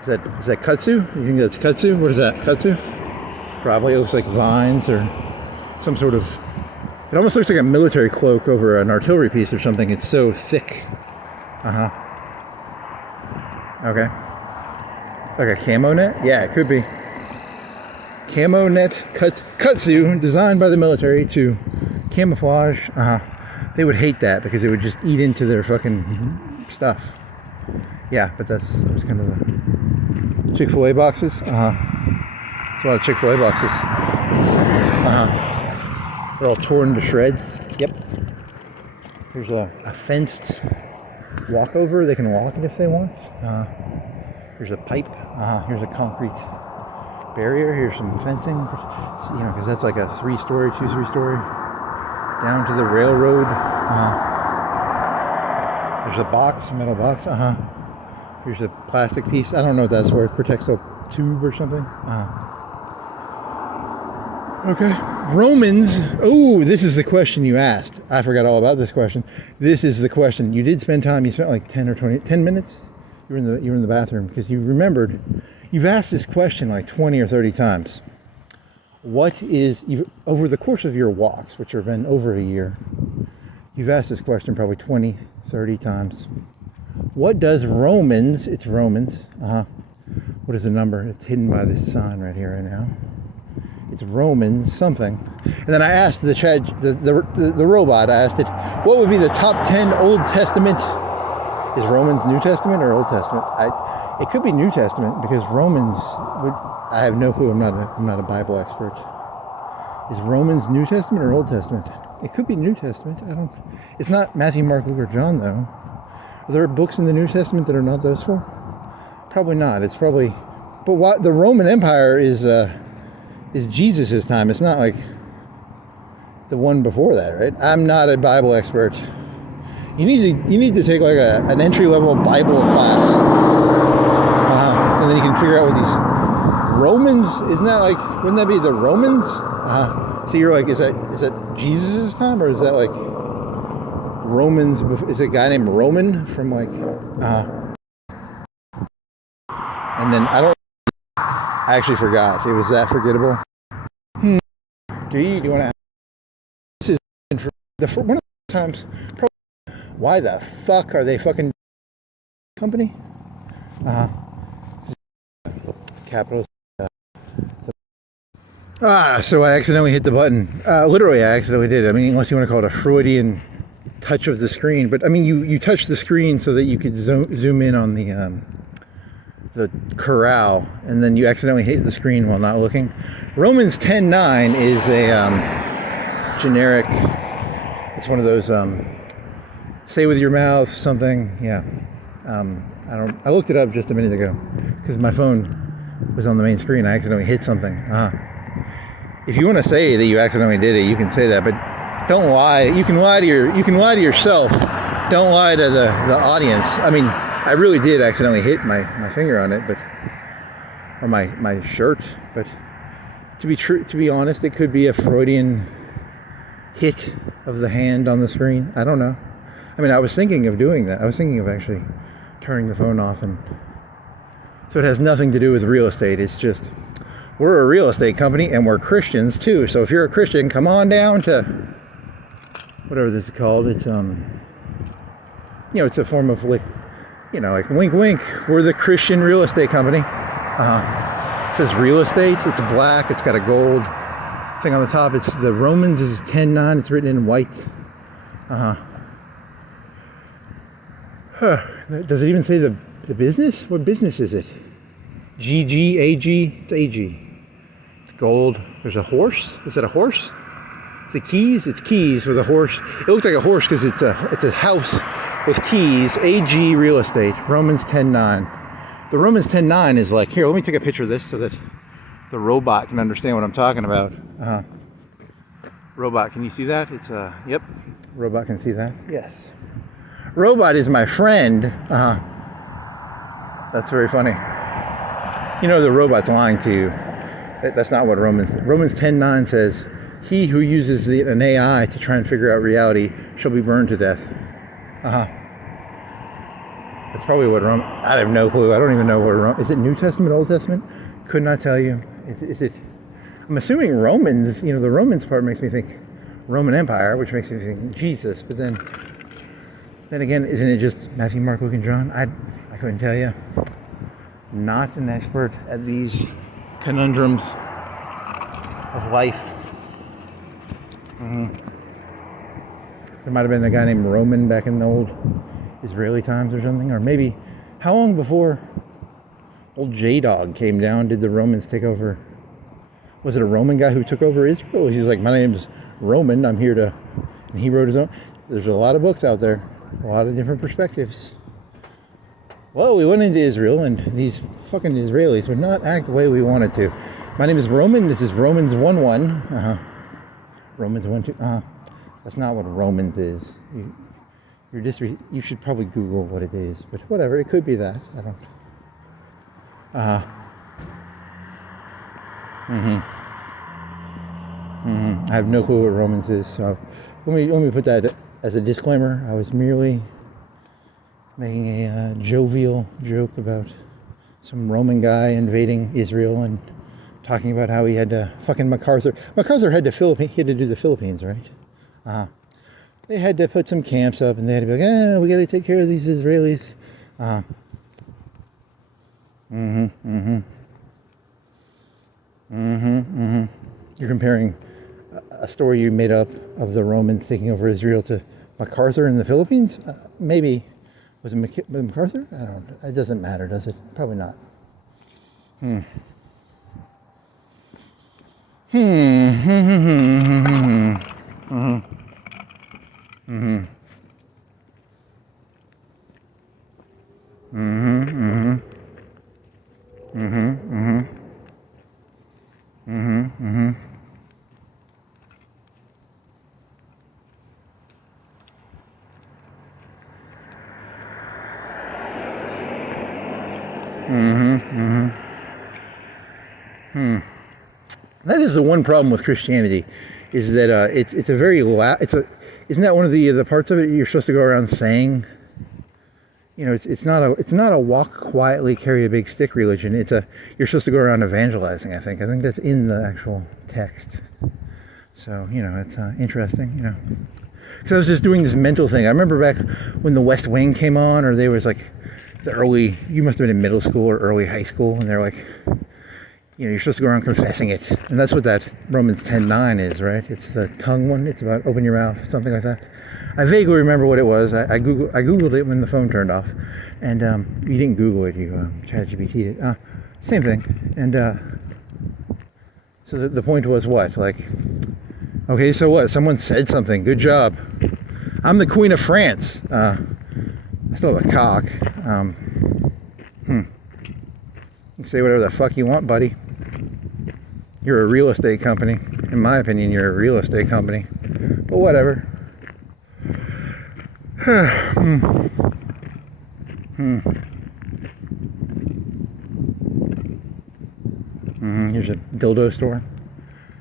Is that kudzu? You think that's kudzu? What is that? Kudzu? Probably. It looks like vines or some sort of. It almost looks like a military cloak over an artillery piece or something. It's so thick. Okay. Like a camo net? Yeah, it could be. Camo net kudzu, designed by the military to camouflage. They would hate that because it would just eat into their fucking stuff. Yeah, but that was kind of the Chick-fil-A boxes. There's a lot of Chick-fil-A boxes. They're all torn to shreds. Yep. There's a fenced walkover. They can walk it if they want. Here's a pipe. Here's a concrete barrier. Here's some fencing. Because that's like a 3-story, 2-3-story. Down to the railroad. There's a box, metal box. Here's a plastic piece. I don't know what that's for. It protects a tube or something. Okay. Romans. Oh, this is the question you asked. I forgot all about this question. This is the question. You did spend time. You spent like 10 minutes. You were in the bathroom because you remembered. You've asked this question like 20 or 30 times. over the course of your walks, which have been over a year, you've asked this question probably 20, 30 times. What does Romans, it's Romans, what is the number? It's hidden by this sign right here right now. It's Romans something. And then I asked the robot, I asked it, what would be the top 10 Old Testament? Is Romans New Testament or Old Testament? It could be New Testament because Romans I have no clue. I'm not a Bible expert. Is Romans New Testament or Old Testament? It could be New Testament. It's not Matthew, Mark, Luke, or John though. Are there books in the New Testament that are not those four? Probably not. It's probably, but what the Roman Empire is Jesus' time. It's not like the one before that, right? I'm not a Bible expert. You need to take like an entry-level Bible class, and then you can figure out what these Romans. Isn't that like? Wouldn't that be the Romans? So you're like, is that Jesus' time, or is that like Romans? Is it a guy named Roman from like? And then I actually forgot. It was that forgettable. Do you want to? This is one of the times. Why the fuck are they fucking company? Capitals. So I accidentally hit the button. Literally, I accidentally did. I mean, unless you want to call it a Freudian touch of the screen. But I mean, you touched the screen so that you could zoom in on the corral, and then you accidentally hit the screen while not looking. Romans 10:9 is a generic. It's one of those. Say with your mouth something, yeah. I looked it up just a minute ago because my phone was on the main screen. I accidentally hit something. If you want to say that you accidentally did it, you can say that, but don't lie. You can lie to yourself. Don't lie to the audience. I mean, I really did accidentally hit my finger on it, or my shirt. But to be honest, it could be a Freudian hit of the hand on the screen. I don't know. I mean, I was thinking of doing that. I was thinking of actually turning the phone off, and so it has nothing to do with real estate. It's just, we're a real estate company and we're Christians too. So if you're a Christian, come on down to whatever this is called. It's it's a form of like wink wink. We're the Christian real estate company. It says real estate. It's black. It's got a gold thing on the top. It's the Romans is 10:9. It's written in white. Does it even say the business? What business is it? GGAG? It's AG. It's gold. There's a horse. Is it a horse? Is it keys? It's keys with a horse. It looks like a horse because it's a house with keys. AG real estate. Romans 10:9. The Romans 10:9 is like, here, let me take a picture of this so that the robot can understand what I'm talking about. Robot, can you see that? It's yep. Robot can see that. Yes. Robot is my friend. That's very funny. The robot's lying to you. That's not what Romans 10:9 says. He who uses an AI to try and figure out reality shall be burned to death. That's probably what I have no clue. I don't even know what is it New Testament, Old Testament? Could not tell you. Is it? I'm assuming Romans. The Romans part makes me think Roman Empire, which makes me think Jesus. But then again, isn't it just Matthew, Mark, Luke, and John? I couldn't tell you. Not an expert at these conundrums of life. There might have been a guy named Roman back in the old Israeli times or something. Or maybe, how long before old J-Dog came down did the Romans take over? Was it a Roman guy who took over Israel? He was like, my name's Roman, I'm here to... And he wrote his own... There's a lot of books out there. A lot of different perspectives. Well, we went into Israel, and these fucking Israelis would not act the way we wanted to. My name is Roman. This is Romans 1:1. Romans 1:2. That's not what Romans is. You should probably Google what it is, but whatever. It could be that. I don't. I have no clue what Romans is, so let me put that as a disclaimer. I was merely making a jovial joke about some Roman guy invading Israel and talking about how he had to fucking MacArthur had to he had to do the Philippines, right? They had to put some camps up, and they had to be like, we got to take care of these Israelis. You're comparing a story you made up of the Romans taking over Israel to MacArthur in the Philippines? Maybe. Was it MacArthur? I don't know. It doesn't matter, does it? Probably not. That is the one problem with Christianity, is that it's a very isn't that one of the parts of it you're supposed to go around saying? You know, it's not a walk quietly, carry a big stick religion. You're supposed to go around evangelizing. I think that's in the actual text. So it's interesting. Because I was just doing this mental thing. I remember back when the West Wing came on, or there was like you must have been in middle school or early high school, and they're like, you're supposed to go around confessing it. And that's what that Romans 10:9 is, right? It's the tongue one. It's about open your mouth, something like that. I vaguely remember what it was. I Googled it when the phone turned off. And you didn't Google it, you ChatGPT'd it. Same thing. And so the point was what? Like, okay, so what? Someone said something. Good job. I'm the Queen of France. I still have a cock. You can say whatever the fuck you want, buddy. You're a real estate company. In my opinion, you're a real estate company. But whatever. Here's a dildo store.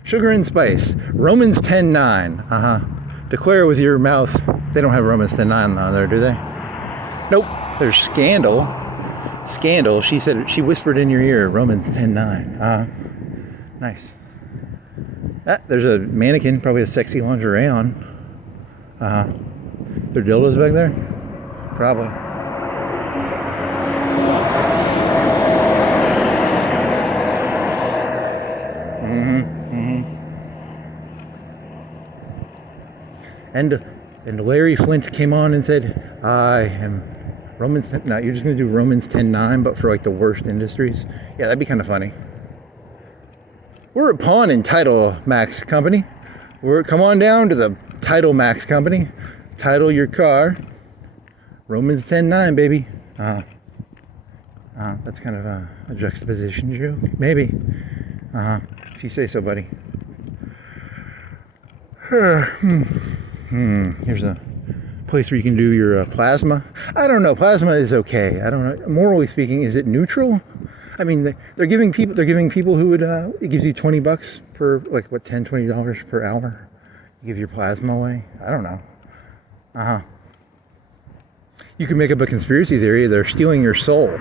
Sugar and spice. Romans 10:9. Declare with your mouth. They don't have Romans 10:9 on there, do they? Nope. There's scandal. Scandal. She whispered in your ear. Romans 10:9. Nice. There's a mannequin, probably a sexy lingerie on. There dildos back there? Probably. And Larry Flint came on and said, I am Romans 10. No, you're just going to do Romans 10:9, but for like the worst industries? Yeah, that'd be kind of funny. We're a pawn in Title Max Company. Come on down to the Title Max Company. Title your car. Romans 10:9, baby. That's kind of a juxtaposition joke. Maybe. If you say so, buddy. Here's a place where you can do your plasma. I don't know. Plasma is okay. I don't know. Morally speaking, is it neutral? I mean, they're giving people who would, it gives you $20 per, like, what, $10-20 per hour? You give your plasma away? I don't know. You could make up a conspiracy theory. They're stealing your soul.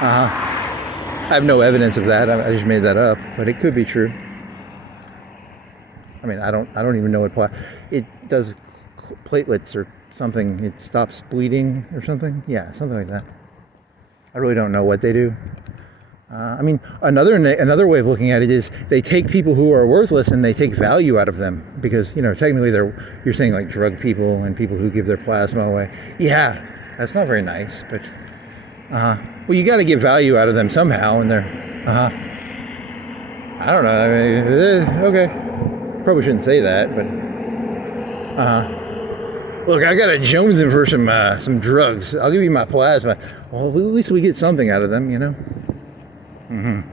I have no evidence of that. I just made that up, but it could be true. I mean, I don't even know what it does. Platelets or something. It stops bleeding or something. Yeah, something like that. I really don't know what they do. I mean, another way of looking at it is they take people who are worthless and they take value out of them, because technically you're saying like drug people and people who give their plasma away. Yeah, that's not very nice, but well, you got to get value out of them somehow, and they're I don't know. I mean, okay, probably shouldn't say that, but look, I got a jonesing for some drugs. I'll give you my plasma. Well, at least we get something out of them, There's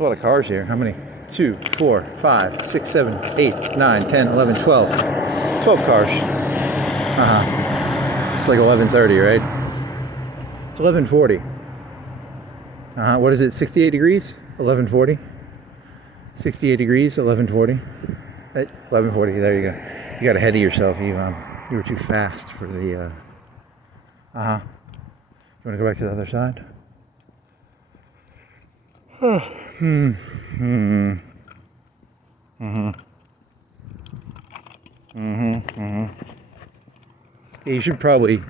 a lot of cars here. How many? 2, 4, 5, 6, 7, 8, 9, 10, 11, 12. 12 cars. It's like 11:30, right? It's 11:40. What is it? 68 degrees? 11:40. 68 degrees, 11:40. 11:40. There you go. You got ahead of yourself. You were too fast for the. You want to go back to the other side? Yeah, you should probably,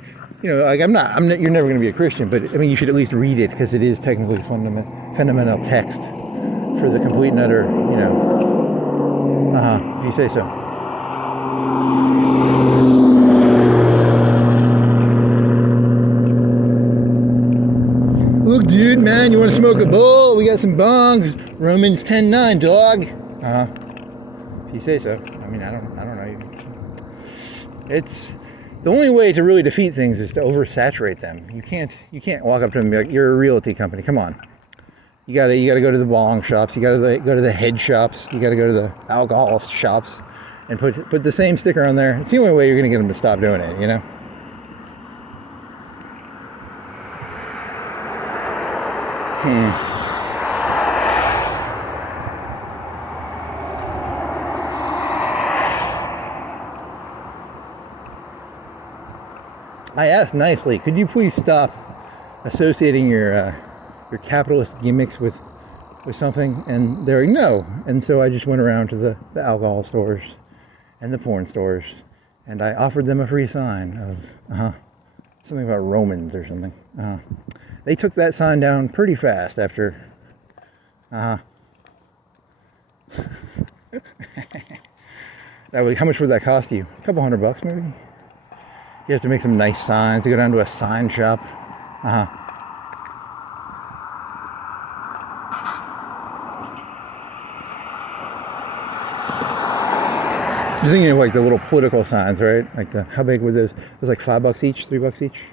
like I'm not, you're never going to be a Christian, but I mean, you should at least read it because it is technically fundamental text for the complete and utter, if you say so. Look, dude, man, you want to smoke a bowl? We got some bongs. Romans 10:9, dog. If you say so. I mean, I don't know. It's the only way to really defeat things is to oversaturate them. You can't walk up to them and be like, "You're a realty company. Come on." You gotta go to the bong shops. You gotta go to the head shops. You gotta go to the alcohol shops, and put the same sticker on there. It's the only way you're gonna get them to stop doing it. I asked nicely, could you please stop associating your capitalist gimmicks with something? And they're like, no. And so I just went around to the alcohol stores and the porn stores, and I offered them a free sign of something about Romans or something. They took that sign down pretty fast after. How much would that cost you? A couple $100 maybe. You have to make some nice signs. You go down to a sign shop. I was thinking of like the little political signs, right? Like how big were those? It was like $5 each, $3 each.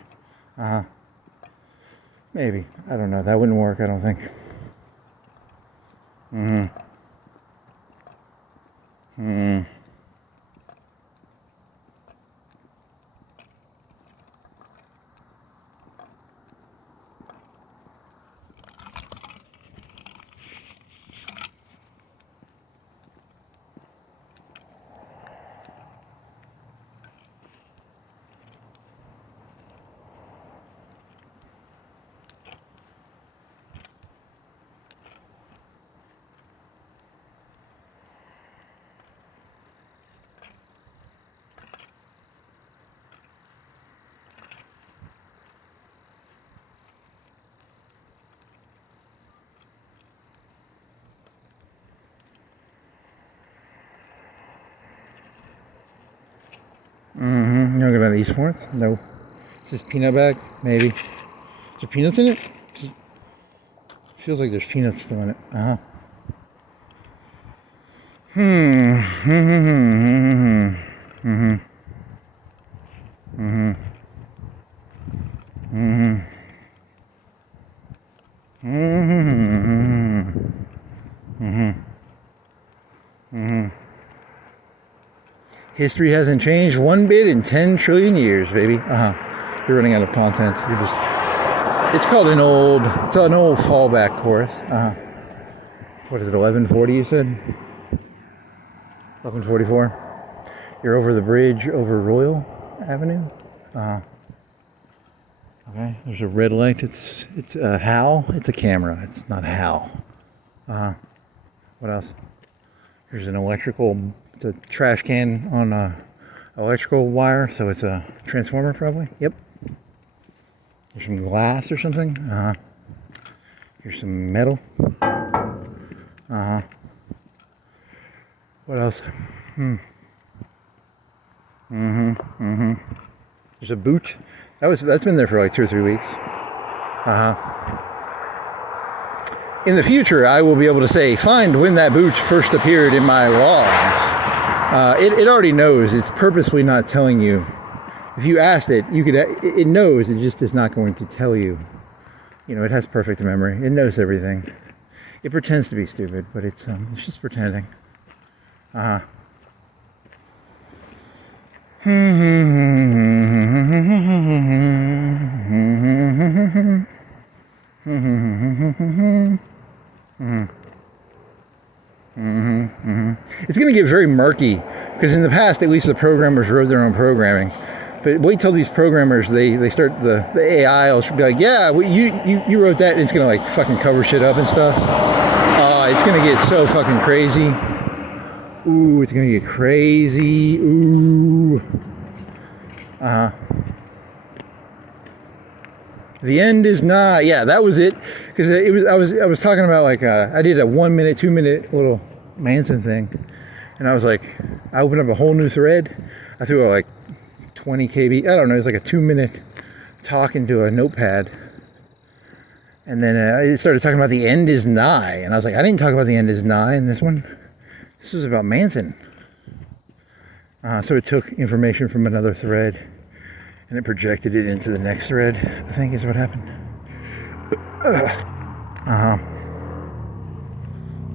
Maybe. I don't know. That wouldn't work, I don't think. You don't get any East Florence? No. Is this peanut bag? Maybe. Is there peanuts in it? Feels like there's peanuts still in it. History hasn't changed one bit in 10 trillion years, baby. You're running out of content. It's called an old fallback chorus. What is it, 1140 you said? 1144. You're over the bridge over Royal Avenue. Okay, there's a red light. It's a Hal. It's a camera. It's not Hal. What else? There's an electrical. It's a trash can on a electrical wire, so it's a transformer probably. Yep. There's some glass or something. Here's some metal. What else? There's a boot. That's been there for like 2 or 3 weeks. In the future, I will be able to say, find when that boot first appeared in my logs. It already knows. It's purposely not telling you. If you asked it, it knows. It just is not going to tell you. It has perfect memory. It knows everything. It pretends to be stupid, but it's just pretending. It's going to get very murky because in the past, at least the programmers wrote their own programming. But wait till these programmers, they start, the AI will be like, yeah, well, you wrote that, and it's going to like fucking cover shit up and stuff. It's going to get so fucking crazy. Ooh, it's going to get crazy. Ooh. The end is nigh. Yeah, that was it. Because I was talking about like, I did a 1 minute, 2 minute little Manson thing. And I was like, I opened up a whole new thread. I threw out like 20 KB. I don't know. It was like a 2 minute talk into a notepad. And then I started talking about the end is nigh. And I was like, I didn't talk about the end is nigh in this one. This was about Manson. So it took information from another thread and it projected it into the next thread, I think is what happened.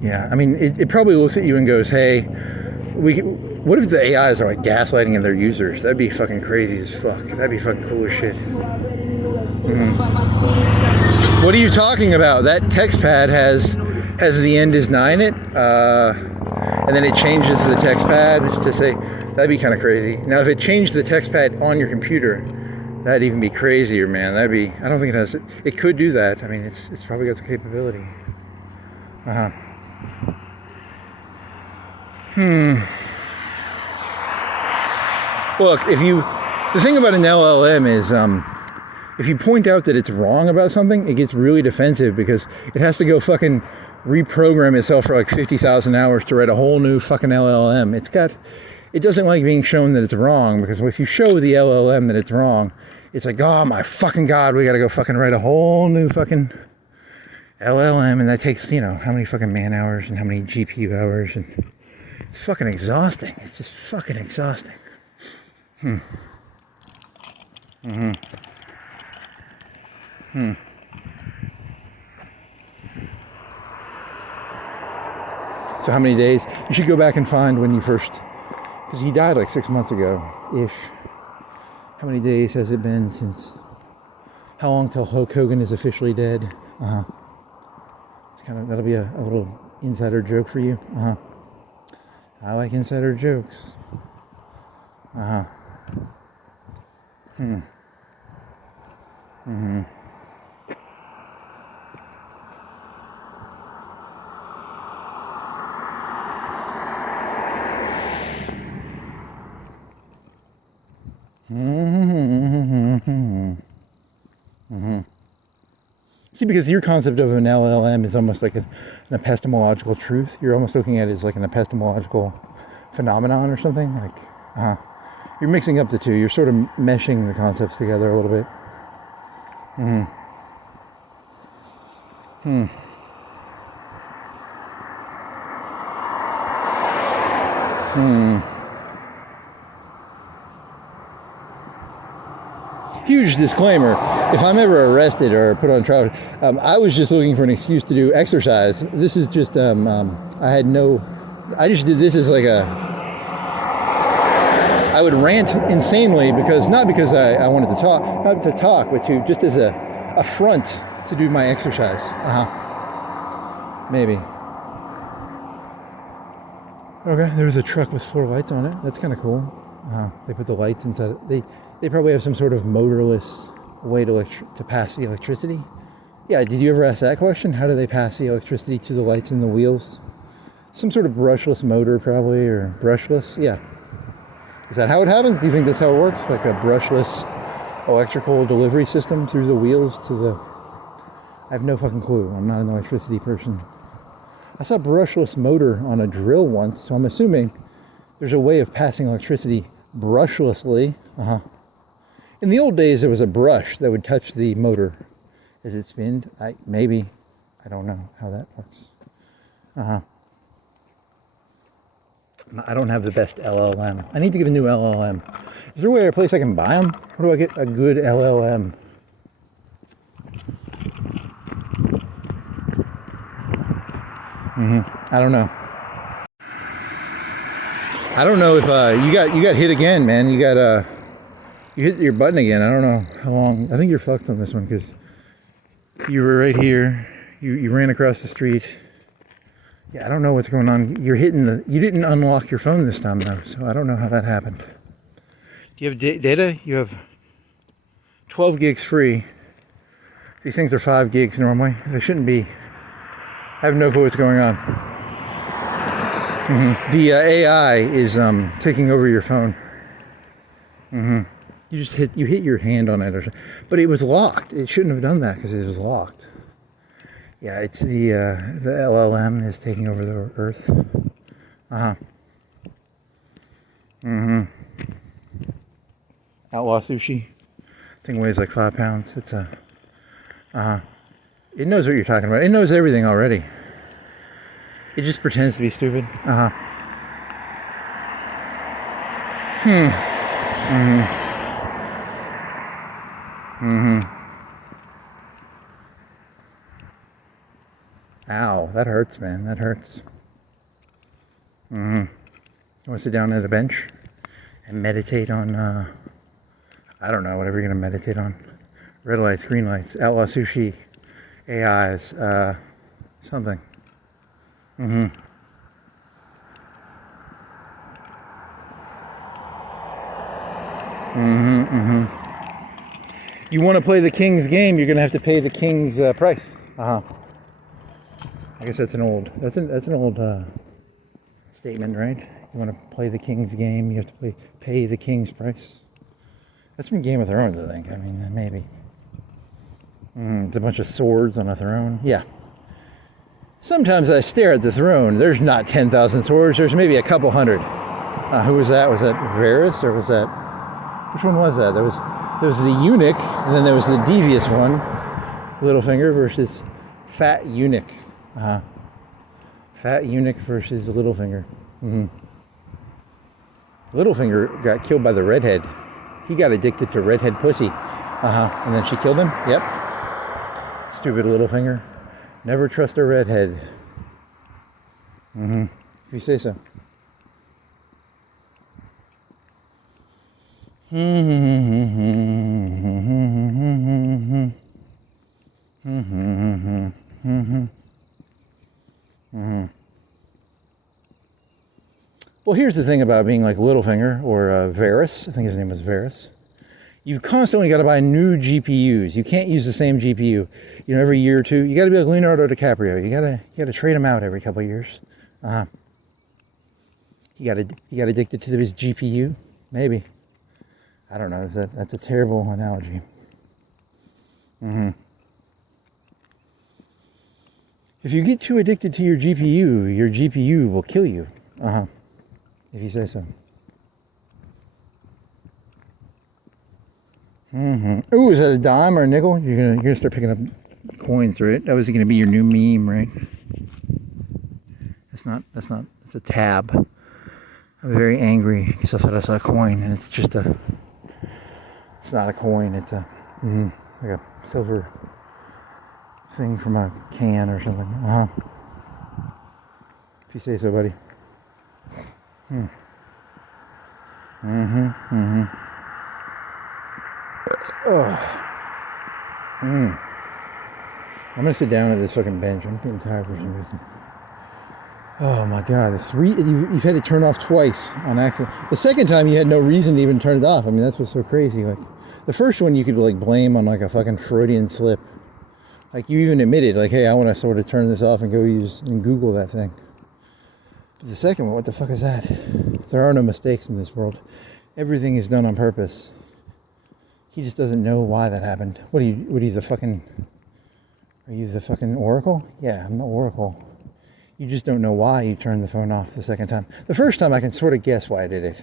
Yeah, I mean, it probably looks at you and goes, hey, what if the AIs are like gaslighting their users? That'd be fucking crazy as fuck. That'd be fucking cool as shit. What are you talking about? That text pad has the end is nigh in it, and then it changes the text pad to say, that'd be kind of crazy. Now, if it changed the text pad on your computer, that'd even be crazier, man. That'd be, I don't think it has, it could do that. I mean, it's probably got the capability. Look, the thing about an LLM is, if you point out that it's wrong about something, it gets really defensive because it has to go fucking reprogram itself for like 50,000 hours to write a whole new fucking LLM. It doesn't like being shown that it's wrong, because if you show the LLM that it's wrong, it's like, oh my fucking God, we gotta go fucking write a whole new fucking LLM, and that takes, you know, how many fucking man hours and how many GPU hours, and it's fucking exhausting. It's just fucking exhausting. So how many days? You should go back and find when you first, because he died like 6 months ago-ish. How many days has it been since, how long till Hulk Hogan is officially dead? It's kind of, that'll be a little insider joke for you. I like insider jokes. See, because your concept of an LLM is almost like an epistemological truth. You're almost looking at it as like an epistemological phenomenon or something. Like, you're mixing up the two. You're sort of meshing the concepts together a little bit. Huge disclaimer, if I'm ever arrested or put on trial, I was just looking for an excuse to do exercise. This is just, I just did this as like I would rant insanely not because I wanted to talk, but just as a front to do my exercise. Maybe. Okay, there was a truck with 4 lights on it. That's kind of cool. They put the lights inside it. They probably have some sort of motorless way to pass the electricity. Yeah, did you ever ask that question? How do they pass the electricity to the lights and the wheels? Some sort of brushless motor probably, or brushless? Yeah. Is that how it happens? Do you think that's how it works? Like a brushless electrical delivery system through the wheels to the... I have no fucking clue. I'm not an electricity person. I saw a brushless motor on a drill once, so I'm assuming there's a way of passing electricity brushlessly. In the old days, there was a brush that would touch the motor as it spinned. Maybe. I don't know how that works. I don't have the best LLM. I need to get a new LLM. Is there a place I can buy them? How do I get a good LLM? I don't know. I don't know if you got hit again, man. You hit your button again. I don't know how long. I think you're fucked on this one because you were right here. You ran across the street. Yeah, I don't know what's going on. You didn't unlock your phone this time though, so I don't know how that happened. Do you have data? You have 12 gigs free. These things are 5 gigs normally. They shouldn't be. I have no clue what's going on. The AI is taking over your phone. You hit your hand on it, or something. But it was locked. It shouldn't have done that because it was locked. Yeah, it's the LLM is taking over the Earth. Outlaw sushi. Thing weighs like 5 pounds. It's a. It knows what you're talking about. It knows everything already. It just pretends to be stupid. Ow, that hurts, man. That hurts. You want to sit down at a bench and meditate on, I don't know, whatever you're going to meditate on. Red lights, green lights, outlaw sushi, AIs, something. You want to play the king's game, you're going to have to pay the king's price. I guess that's an old statement, right? You want to play the king's game, you have to pay the king's price. That's from Game of Thrones, I think. I mean, maybe. It's a bunch of swords on a throne. Yeah. Sometimes I stare at the throne. There's not 10,000 swords. There's maybe a couple hundred. Who was that? Was that Varys, or was that? Which one was that? There was the eunuch, and then there was the devious one, Littlefinger versus Fat Eunuch. Fat Eunuch versus Littlefinger. Littlefinger got killed by the redhead. He got addicted to redhead pussy. And then she killed him. Yep. Stupid Littlefinger. Never trust a redhead. If you say so. Well, here's the thing about being like Littlefinger or Varys. I think his name was Varys. You've constantly got to buy new GPUs. You can't use the same GPU, every year or two. You got to be like Leonardo DiCaprio. You got to trade him out every couple of years. He got addicted to his GPU, maybe. I don't know. That's a terrible analogy. If you get too addicted to your GPU will kill you. If you say so. Ooh, is that a dime or a nickel? You're gonna start picking up coins, right? That was gonna be your new meme, right? That's not. It's a tab. I'm very angry because I thought I saw a coin, and it's just a. It's not a coin. It's a like a silver thing from a can or something. If you say so, buddy. I'm gonna sit down at this fucking bench. I'm getting tired for some reason. Oh my god, you've had it turned off twice on accident. The second time you had no reason to even turn it off. I mean, that's what's so crazy. Like the first one you could like blame on like a fucking Freudian slip. Like you even admitted like, hey, I want to sort of turn this off and go use and Google that thing. But the second one, what the fuck is that? There are no mistakes in this world. Everything is done on purpose. He just doesn't know why that happened. What are you the fucking... Are you the fucking Oracle? Yeah, I'm the Oracle. You just don't know why you turned the phone off the second time. The first time I can sort of guess why I did it.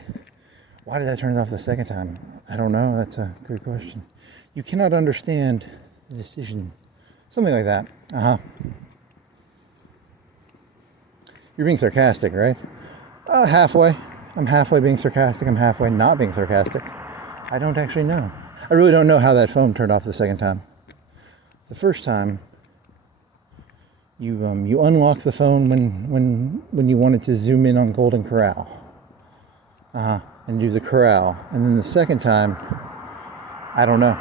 Why did I turn it off the second time? I don't know. That's a good question. You cannot understand the decision. Something like that. You're being sarcastic, right? Halfway. I'm halfway being sarcastic. I'm halfway not being sarcastic. I don't actually know. I really don't know how that phone turned off the second time. The first time, you unlocked the phone when you wanted to zoom in on Golden Corral. And do the corral. And then the second time, I don't know.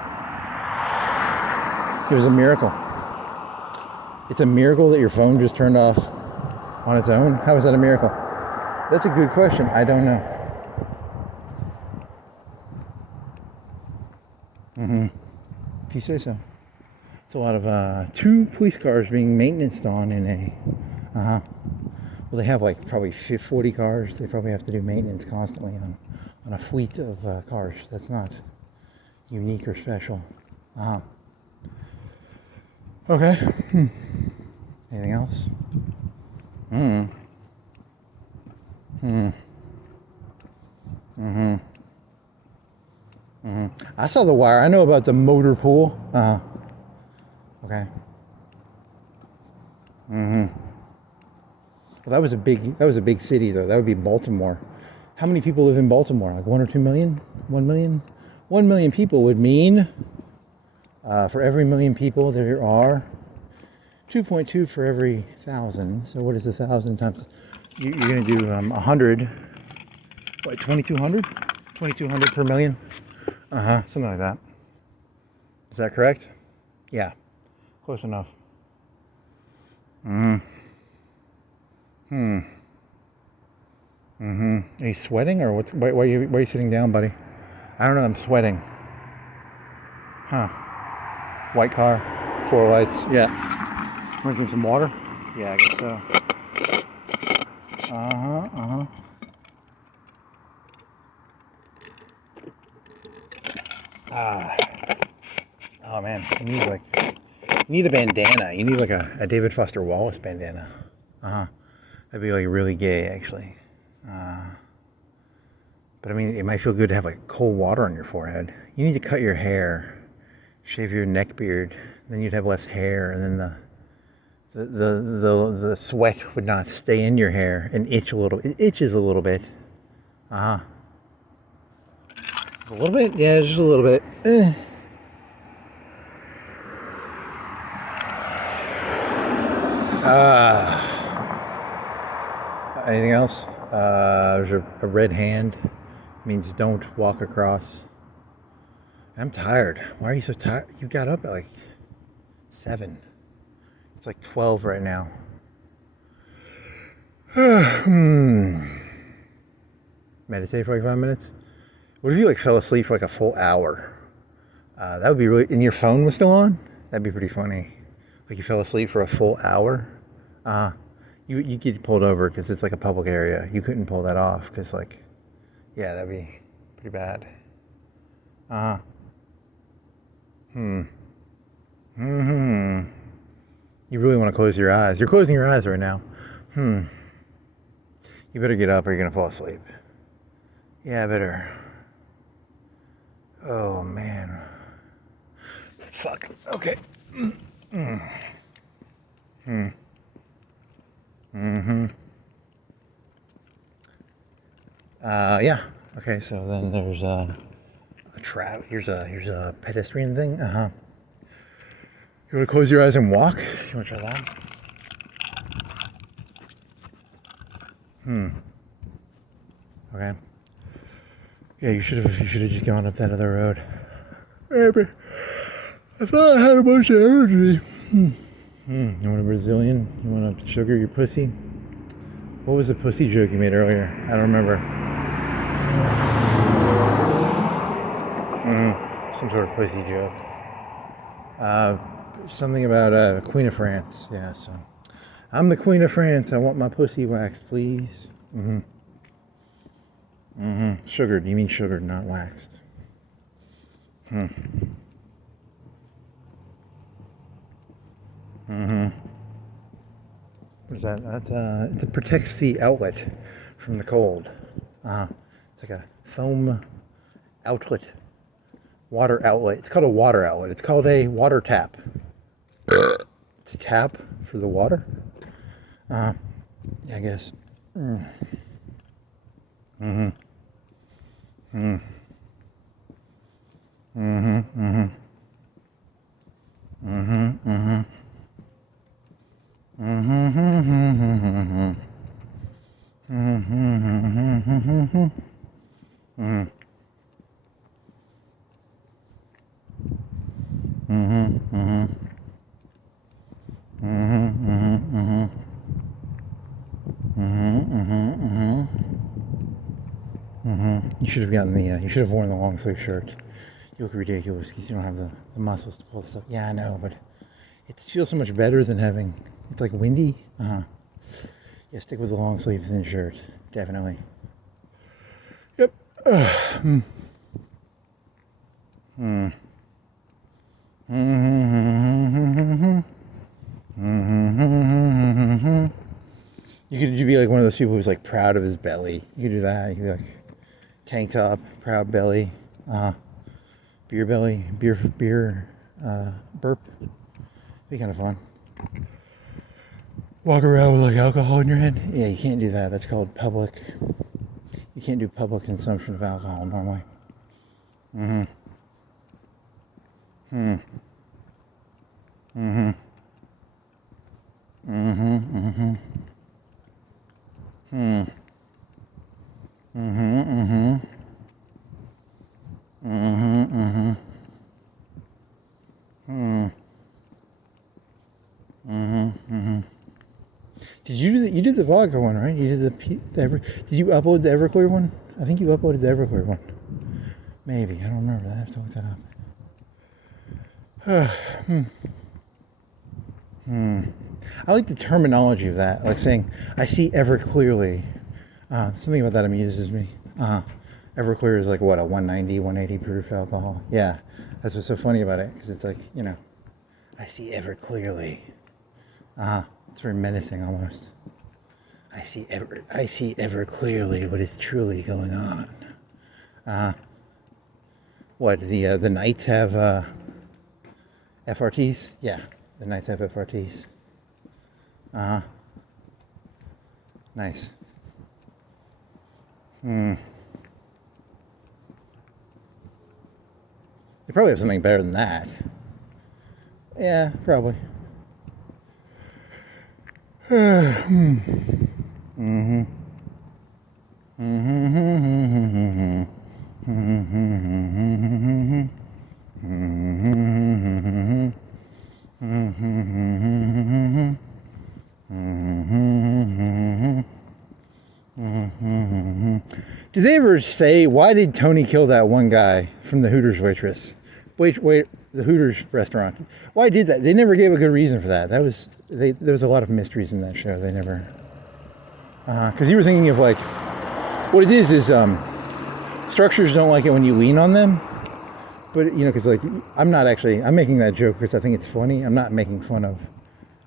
It was a miracle. It's a miracle that your phone just turned off on its own? How is that a miracle? That's a good question. I don't know. If you say so. It's a lot of 2 police cars being maintenanced on in a. Well, they have like probably 40 cars. They probably have to do maintenance constantly on a fleet of cars. That's not unique or special. Okay. Anything else? I saw the wire. I know about the motor pool. Okay. Well, that was a big city though. That would be Baltimore. How many people live in Baltimore? Like 1 or 2 million? 1 million? 1 million people would mean for every million people there are 2.2 for every 1,000. So what is 1,000 times? You're gonna do 100. What, 2,200? 2,200 per million? Something like that. Is that correct? Yeah, close enough. Are you sweating or what? Why are you sitting down, buddy? I don't know. I'm sweating. White car, 4 lights. Yeah. Want to drink some water? Yeah, I guess so. Oh man, you need a bandana. You need like a David Foster Wallace bandana. That'd be like really gay, actually. But I mean, it might feel good to have like cold water on your forehead. You need to cut your hair, shave your neck beard, then you'd have less hair, and then the sweat would not stay in your hair and itch a little. It itches a little bit. A little bit? Yeah, just a little bit. Anything else? There's a red hand. Means don't walk across. I'm tired. Why are you so tired? You got up at like 7. It's like 12 right now. Meditate for like 5 minutes. What if you like fell asleep for like a full hour? That would be really. And your phone was still on? That'd be pretty funny. Like you fell asleep for a full hour. You get pulled over because it's like a public area. You couldn't pull that off because like, yeah, that'd be pretty bad. You really want to close your eyes. You're closing your eyes right now. You better get up or you're gonna fall asleep. Yeah, better. Oh man. Fuck. Okay. Yeah. Okay. So then there's a trap. Here's a pedestrian thing. You want to close your eyes and walk? You want to try that? Okay. Yeah, you should have just gone up that other road. Maybe. I thought I had a bunch of energy. You want a Brazilian? You want to sugar your pussy? What was the pussy joke you made earlier? I don't remember. Some sort of pussy joke. Something about Queen of France. Yeah, so I'm the Queen of France. I want my pussy waxed, please. Sugared. You mean sugared, not waxed. What is that? It protects the outlet from the cold. It's like a foam outlet, water outlet. It's called a water outlet. It's called a water tap. It's a tap for the water. Yeah, I guess. You should have gotten you should have worn the long sleeve shirt. You look ridiculous because you don't have the muscles to pull this up. Yeah, I know, but it feels so much better than having, it's like windy. Yeah, stick with the long sleeve thin shirt. Definitely. Yep. You'd be like one of those people who's like proud of his belly. You could do that. You could be like tank top, proud belly, beer belly, beer burp. Be kind of fun. Walk around with like alcohol in your hand. Yeah, you can't do that. That's called public. You can't do public consumption of alcohol normally. You did the vodka one, right? You did did you upload the Everclear one? I think you uploaded the Everclear one. Maybe, I don't remember that. I have to look that up. I like the terminology of that, like saying, I see ever clearly. Something about that amuses me. Everclear is like what, a 190, 180 proof alcohol? Yeah, that's what's so funny about it, because it's like, you know, I see ever clearly. It's very menacing almost. I see ever clearly what is truly going on. What, the Knights have FRTs? Yeah, the Knights have FRTs. Nice. They probably have something better than that. Yeah, probably. Did they ever say, why did Tony kill that one guy from the Hooters waitress? The Hooters restaurant. Why did that? They never gave a good reason for that. There was a lot of mysteries in that show. They never, because you were thinking of like, what it is structures don't like it when you lean on them. But you know, because like I'm making that joke because I think it's funny. I'm not making fun of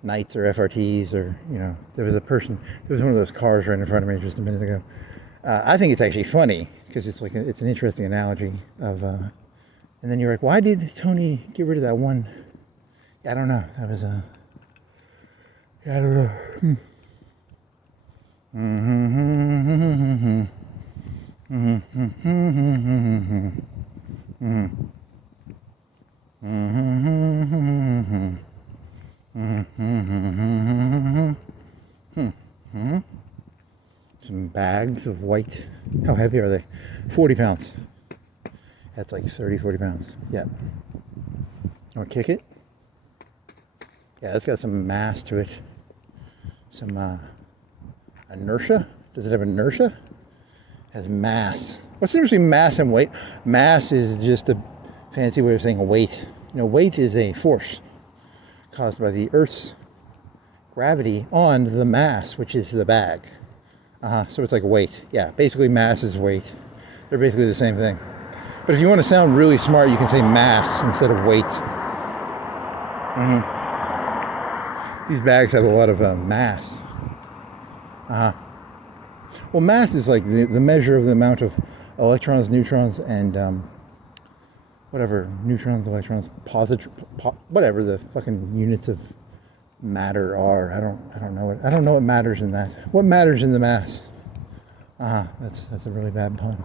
Knights or FRTs or, you know, there was one of those cars right in front of me just a minute ago. I think it's actually funny because it's like it's an interesting analogy of. And then you're like, why did Tony get rid of that one? I don't know. That was I don't know. Some bags of white. How heavy are they? 40 pounds. That's like 30, 40 pounds. Yeah. Want to kick it? Yeah, it's got some mass to it. Some inertia. Does it have inertia? It has mass. What's the difference between mass and weight? Mass is just a fancy way of saying weight. You know, weight is a force caused by the Earth's gravity on the mass, which is the bag. So it's like weight. Yeah, basically mass is weight. They're basically the same thing. But if you want to sound really smart, you can say mass instead of weight. These bags have a lot of mass. Well, mass is like the measure of the amount of electrons, neutrons, and whatever, neutrons, electrons, whatever the fucking units of matter are. I don't know what matters in that. What matters in the mass? That's a really bad pun.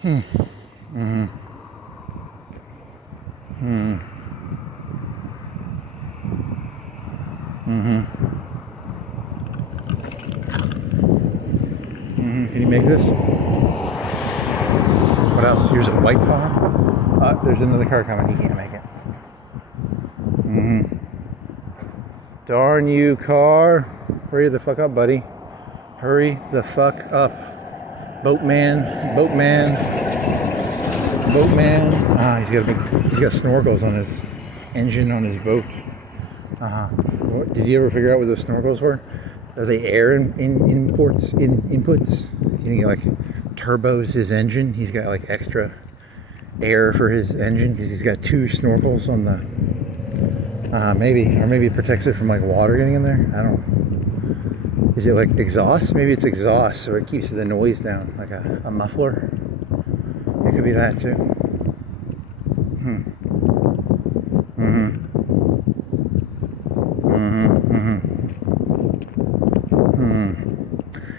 Can you make this? What else? Here's a white car. There's another car coming. He can't make it. Darn you, car. Hurry the fuck up, buddy. Hurry the fuck up. Boatman. Boatman. He's got snorkels on his engine on his boat. Did you ever figure out what those snorkels were? Are they air inputs? You think he like turbos his engine? He's got like extra air for his engine because he's got two snorkels on the. Maybe it protects it from like water getting in there. I don't know. Is it like exhaust? Maybe it's exhaust, so it keeps the noise down, like a muffler. It could be that too.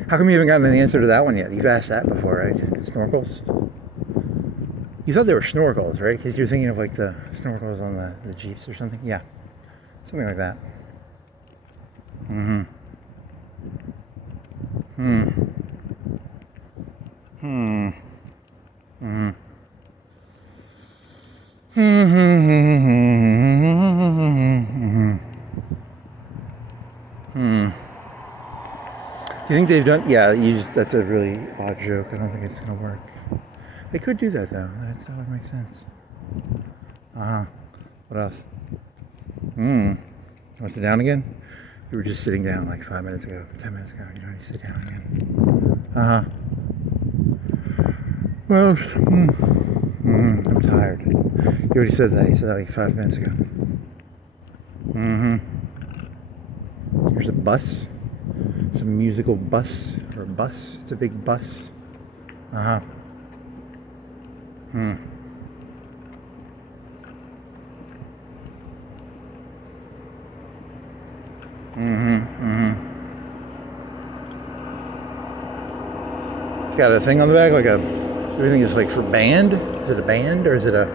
How come you haven't gotten the answer to that one yet? You've asked that before, right? Snorkels? You thought they were snorkels, right? Because you're thinking of like the snorkels on the Jeeps or something? Yeah. Something like that. You think they've done? Yeah, that's a really odd joke. I don't think it's gonna work. They could do that though. That would make sense. What else? Want to sit down again? We were just sitting down like 5 minutes ago, 10 minutes ago. You don't need to sit down again. Well, I'm tired. You already said that. You said that like 5 minutes ago. Here's a bus. It's a musical bus or a bus. It's a big bus. It's got a thing on the back, like everything is like for band. Is it a band or is it a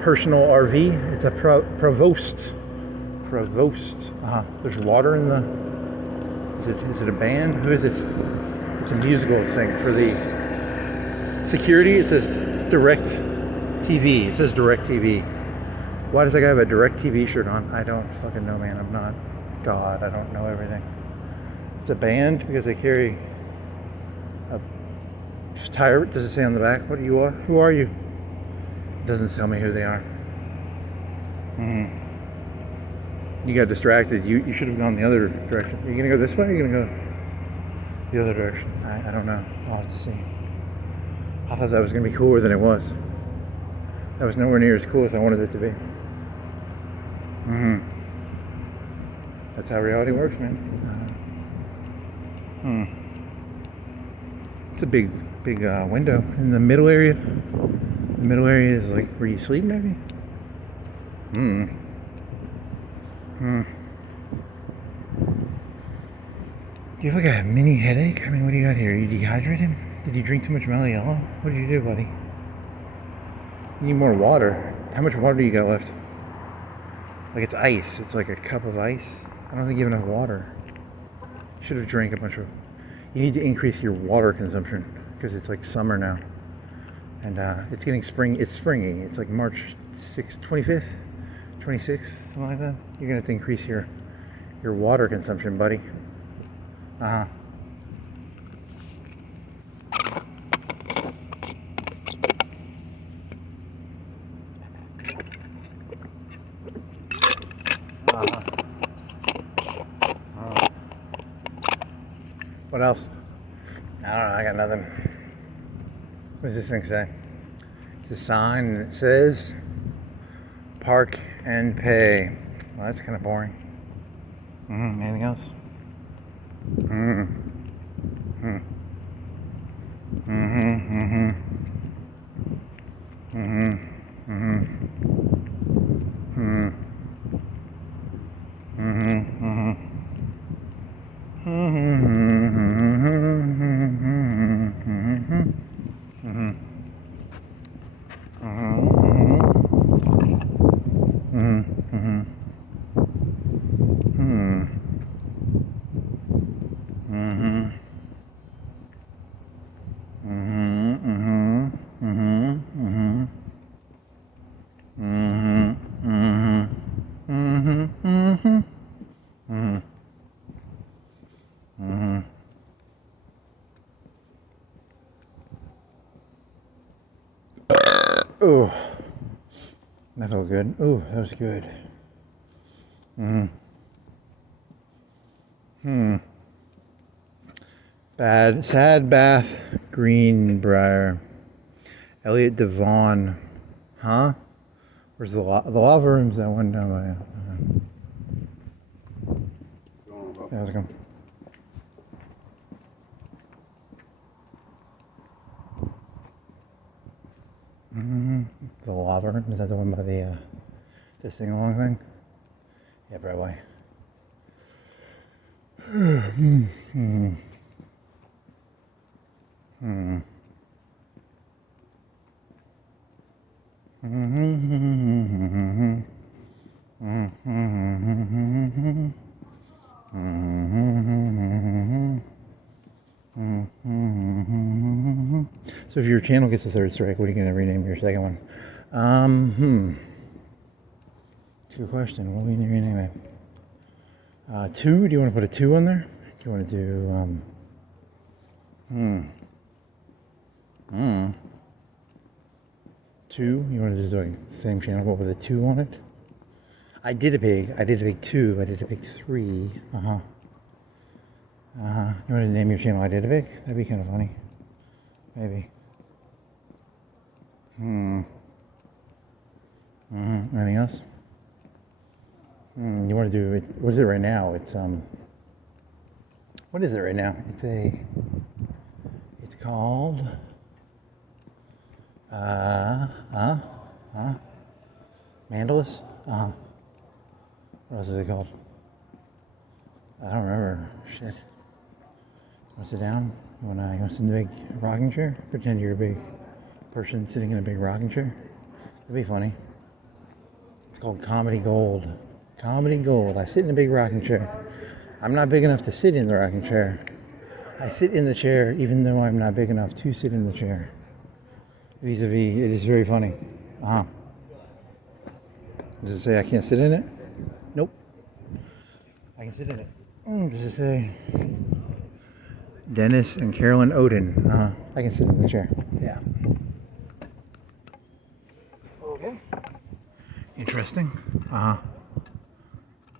personal RV? It's a Provost. There's water in the. Is it a band? Who is it? It's a musical thing for the security. It says Direct TV. It says Direct TV. Why does that guy have a Direct TV shirt on? I don't fucking know, man. I'm not God. I don't know everything. It's a band because they carry a tire. Does it say on the back what you are? Who are you? It doesn't tell me who they are. You got distracted. You should have gone the other direction. Are you gonna go this way or are you gonna go the other direction? I don't know. I'll have to see. I thought that was gonna be cooler than it was. That was nowhere near as cool as I wanted it to be. That's how reality works, man. It's a big window in the middle area. The middle area is like where you sleep, maybe. Do you have like a mini headache? I mean, what do you got here? Are you dehydrated? Did you drink too much mellow yellow? What did you do, buddy? You need more water. How much water do you got left? Like it's ice. It's like a cup of ice. I don't think you have enough water. Should have drank a bunch of. You need to increase your water consumption because it's like summer now, and it's getting spring. It's springy. It's like March 6th, 25th, 26th, something like that. You're gonna have to increase your water consumption, buddy. What else? I don't know. I got nothing. What does this thing say? It's a sign and it says park and pay. Well, that's kind of boring. Anything else? Oh, that felt good. Oh, that was good. Sad Bath, Greenbrier. Elliot Devon. Huh? Where's the lava room's that one down by? Yeah, how's it going? The lava room, is that the one by the sing along thing? Yeah, Broadway. So if your channel gets a third strike, what are you going to rename your second one? Good question. What are we going to rename it? 2? Do you want to put a 2 on there? Do you want to do 2? You want to just do like the same channel but with a 2 on it? I did a big 2. I did a big 3. You want to name your channel I did a big? That'd be kind of funny. Maybe. Anything else? You want to do it? What is it right now? It's what is it right now? It's called Mandalus? What else is it called? I don't remember. Shit. Want to sit down? You want to sit in the big rocking chair? Pretend you're a big person sitting in a big rocking chair. That'd be funny. It's called Comedy Gold. Comedy Gold. I sit in a big rocking chair. I'm not big enough to sit in the rocking chair. I sit in the chair even though I'm not big enough to sit in the chair. Vis-a-vis, it is very funny. Does it say I can't sit in it? Nope. I can sit in it. Does it say Dennis and Carolyn Odin? I can sit in the chair. Yeah. Okay. Interesting.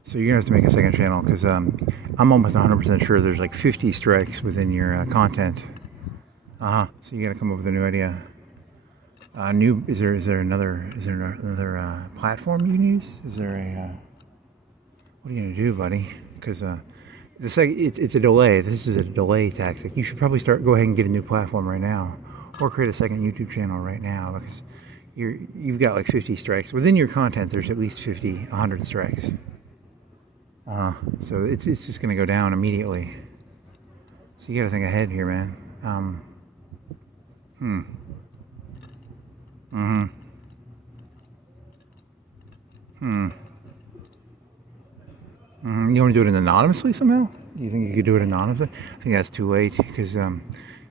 So you're gonna have to make a second channel because I'm almost 100% sure there's like 50 strikes within your content. So you gotta come up with a new idea. Is there another platform you can use? Is there a what are you gonna do, buddy? Because it's a delay. This is a delay tactic. You should probably go ahead and get a new platform right now, or create a second YouTube channel right now because you've got like 50 strikes within your content. There's at least 100 strikes. So it's just gonna go down immediately. So you gotta think ahead here, man. You want to do it anonymously somehow? You think you could do it anonymously? I think that's too late because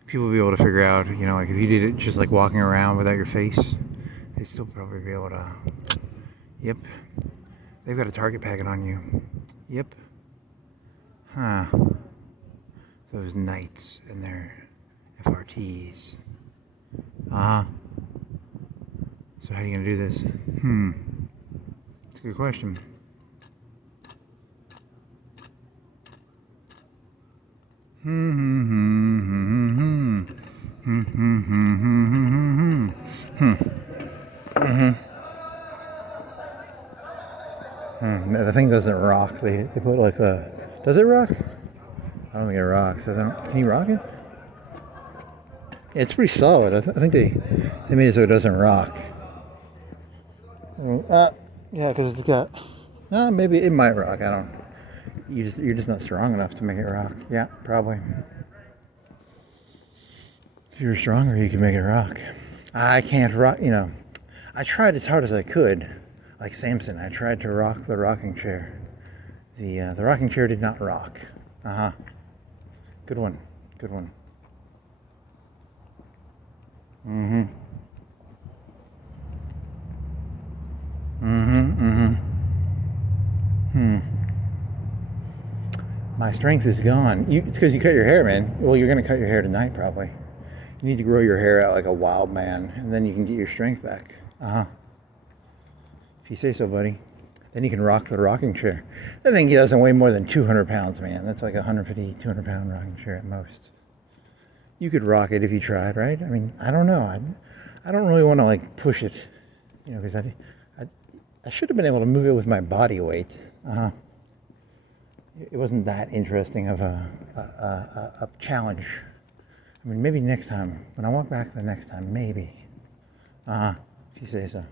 people will be able to figure out, like if you did it just like walking around without your face, they'd still probably be able to. Yep. They've got a target packet on you. Yep. Those knights and their FRTs. So how are you going to do this? It's a good question. The thing doesn't rock. They put like a. Does it rock? I don't think it rocks. Can you rock it? Yeah, it's pretty solid. I think they made it so it doesn't rock. Yeah, because it's got. Maybe it might rock. I don't. You're just not strong enough to make it rock. Yeah, probably. If you were stronger, you could make it rock. I can't rock. I tried as hard as I could. Like Samson, I tried to rock the rocking chair. The rocking chair did not rock. Good one. Good one. My strength is gone. It's because you cut your hair, man. Well, you're gonna cut your hair tonight, probably. You need to grow your hair out like a wild man, and then you can get your strength back. Uh-huh. If you say so, buddy. Then you can rock the rocking chair. That thing doesn't weigh more than 200 pounds, man. That's like a 150, 200 pound rocking chair at most. You could rock it if you tried, right? I mean, I don't know. I don't really want to like push it, you know, because I should have been able to move it with my body weight. It wasn't that interesting of a challenge. I mean, maybe next time, when I walk back the next time, maybe. If you say so.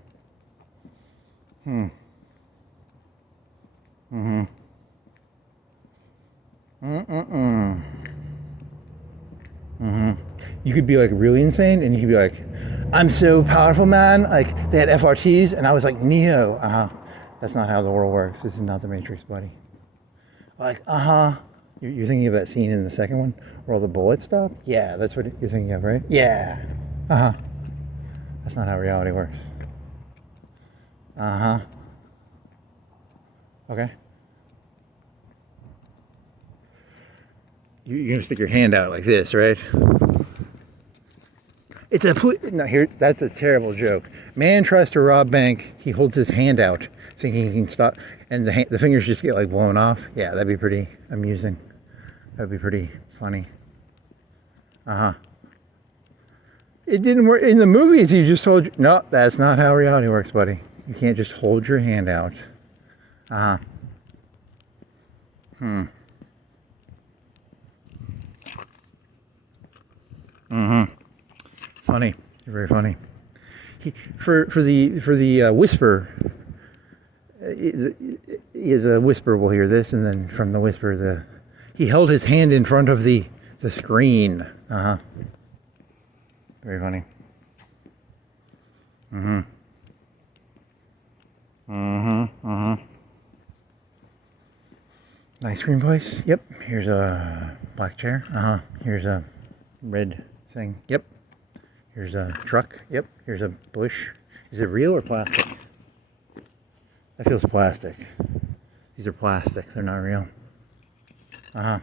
You could be like really insane, and you could be like, I'm so powerful, man. Like, they had FRTs, and I was like, Neo. That's not how the world works. This is not the Matrix, buddy. Like, You're thinking of that scene in the second one where all the bullets stop? Yeah, that's what you're thinking of, right? Yeah. That's not how reality works. Okay. You're gonna stick your hand out like this, right? No, here. That's a terrible joke. Man tries to rob bank. He holds his hand out, thinking he can stop, and the fingers just get like blown off. Yeah, that'd be pretty amusing. That'd be pretty funny. It didn't work in the movies. You just hold. No, that's not how reality works, buddy. You can't just hold your hand out. Funny. You're very funny. For the whisper, the whisper will hear this, and then from the whisper, he held his hand in front of the screen. Very funny. Ice cream place. Yep. Here's a black chair. Here's a red thing. Yep. Here's a truck. Yep. Here's a bush. Is it real or plastic? That feels plastic. These are plastic. They're not real. I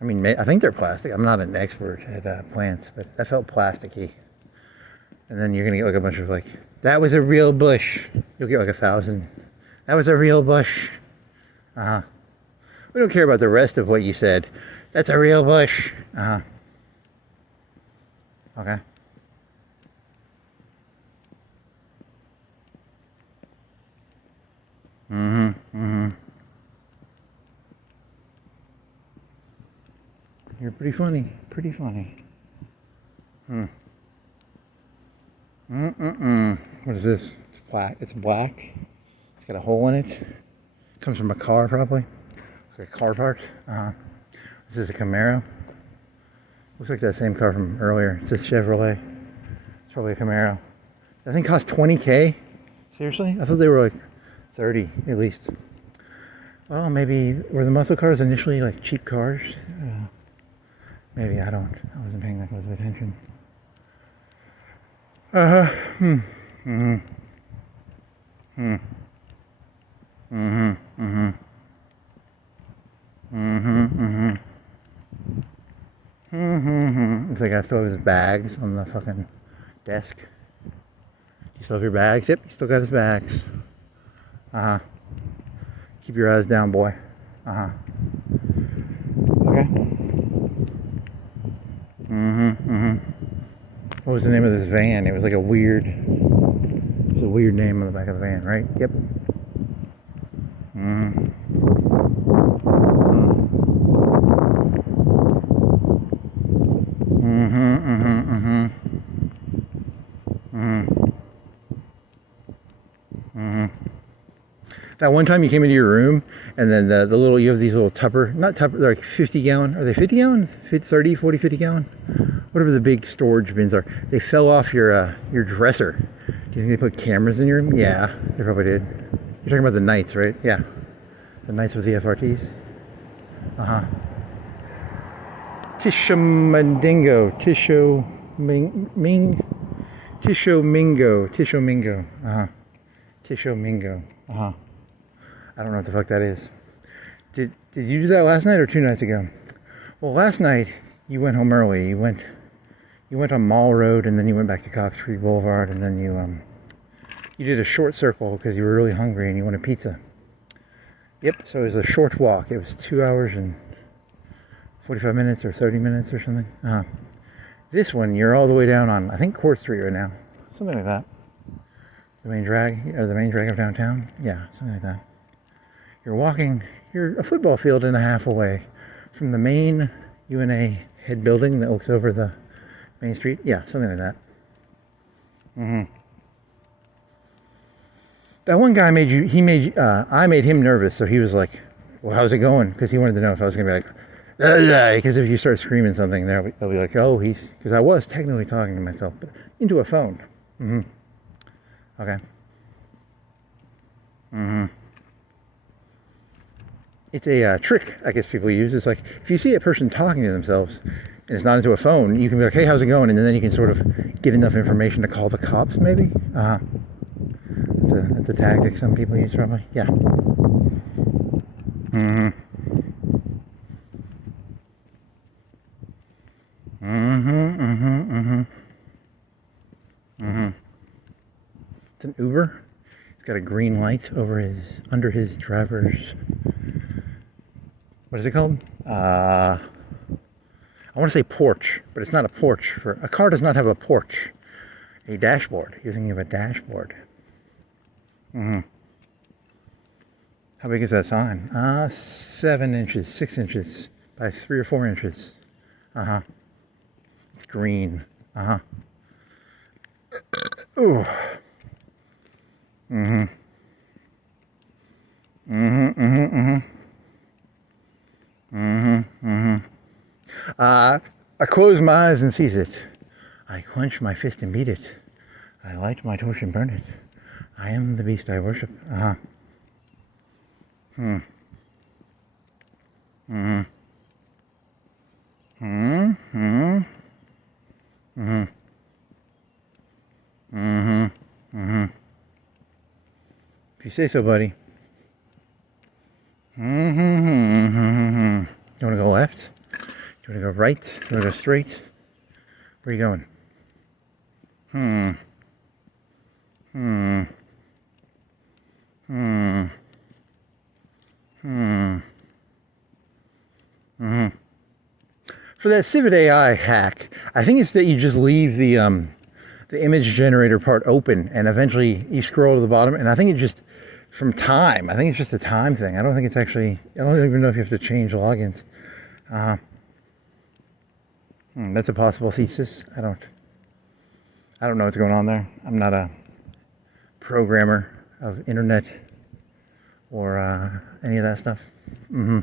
mean, I think they're plastic. I'm not an expert at plants, but that felt plasticky. And then you're gonna get like a bunch of like, that was a real bush. You'll get like 1,000. That was a real bush. We don't care about the rest of what you said. That's a real bush. Okay. You're pretty funny. Pretty funny. What is this? It's black. It's black. It's got a hole in it. Comes from a car, probably. It's like a car part. This is a Camaro. Looks like that same car from earlier. It's a Chevrolet. It's probably a Camaro. That thing cost $20K? Seriously? I thought they were like 30 at least. Well, maybe were the muscle cars initially like cheap cars? Maybe, I wasn't paying that close of attention. Looks like I still have his bags on the fucking desk. You still have your bags? Yep, he still got his bags. Keep your eyes down, boy. Okay. What was the name of this van? It was like a weird name on the back of the van, right? Yep. That one time you came into your room, and then you have these little not Tupper, they're like 50 gallon, are they 50 gallon? 30, 40, 50 gallon? Whatever the big storage bins are. They fell off your dresser. Do you think they put cameras in your room? Yeah, they probably did. You're talking about the Knights, right? Yeah. The Knights with the FRTs? Tishomingo. Tishomingo. I don't know what the fuck that is. Did you do that last night or 2 nights ago? Well, last night you went home early. You You went on Mall Road, and then you went back to Cox Creek Boulevard, and then you did a short circle because you were really hungry and you wanted pizza. Yep, so it was a short walk. It was 2 hours and 45 minutes or 30 minutes or something. This one, you're all the way down on, I think, Court Street right now. Something like that. The main drag of downtown? Yeah, something like that. You're a football field and a half away from the main UNA head building that looks over the main street. Yeah, something like that. That one guy I made him nervous, so he was like, well, how's it going? Because he wanted to know if I was going to be like, because if you start screaming something, they'll be like, oh, because I was technically talking to myself, but into a phone. Okay. It's a trick, I guess, people use. It's like, if you see a person talking to themselves, and it's not into a phone, you can be like, hey, how's it going? And then you can sort of get enough information to call the cops, maybe. That's a tactic some people use, probably. Yeah. It's an Uber. It's got a green light under his driver's. What is it called? I want to say porch, but it's not a porch. A car does not have a porch. A dashboard. You're thinking of a dashboard. How big is that sign? 7 inches, 6 inches by 3 or 4 inches. It's green. Ooh. I close my eyes and seize it. I clench my fist and beat it. I light my torch and burn it. I am the beast I worship. If you say so, buddy. You want to go left? You want to go right? You want to go straight? Where are you going? For that Civet AI hack, I think it's that you just leave the image generator part open, and eventually you scroll to the bottom, and I think it just, from time, I think it's just a time thing. I don't think it's actually, I don't even know if you have to change logins. That's a possible thesis. I don't know what's going on there. I'm not a programmer of internet or any of that stuff. Now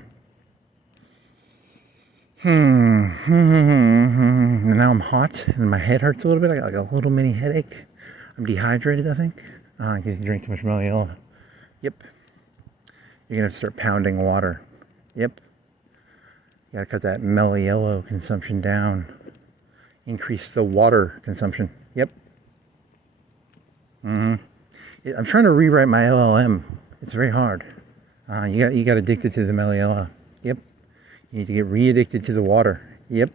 I'm hot and my head hurts a little bit. I got like a little mini headache. I'm dehydrated, I think. Because you drink too much Meliella. Yep. You're gonna have to start pounding water. Yep. You gotta cut that Meliella consumption down. Increase the water consumption. Yep. I'm trying to rewrite my LLM. It's very hard. You got addicted to the Meliella. Yep. You need to get re-addicted to the water. Yep.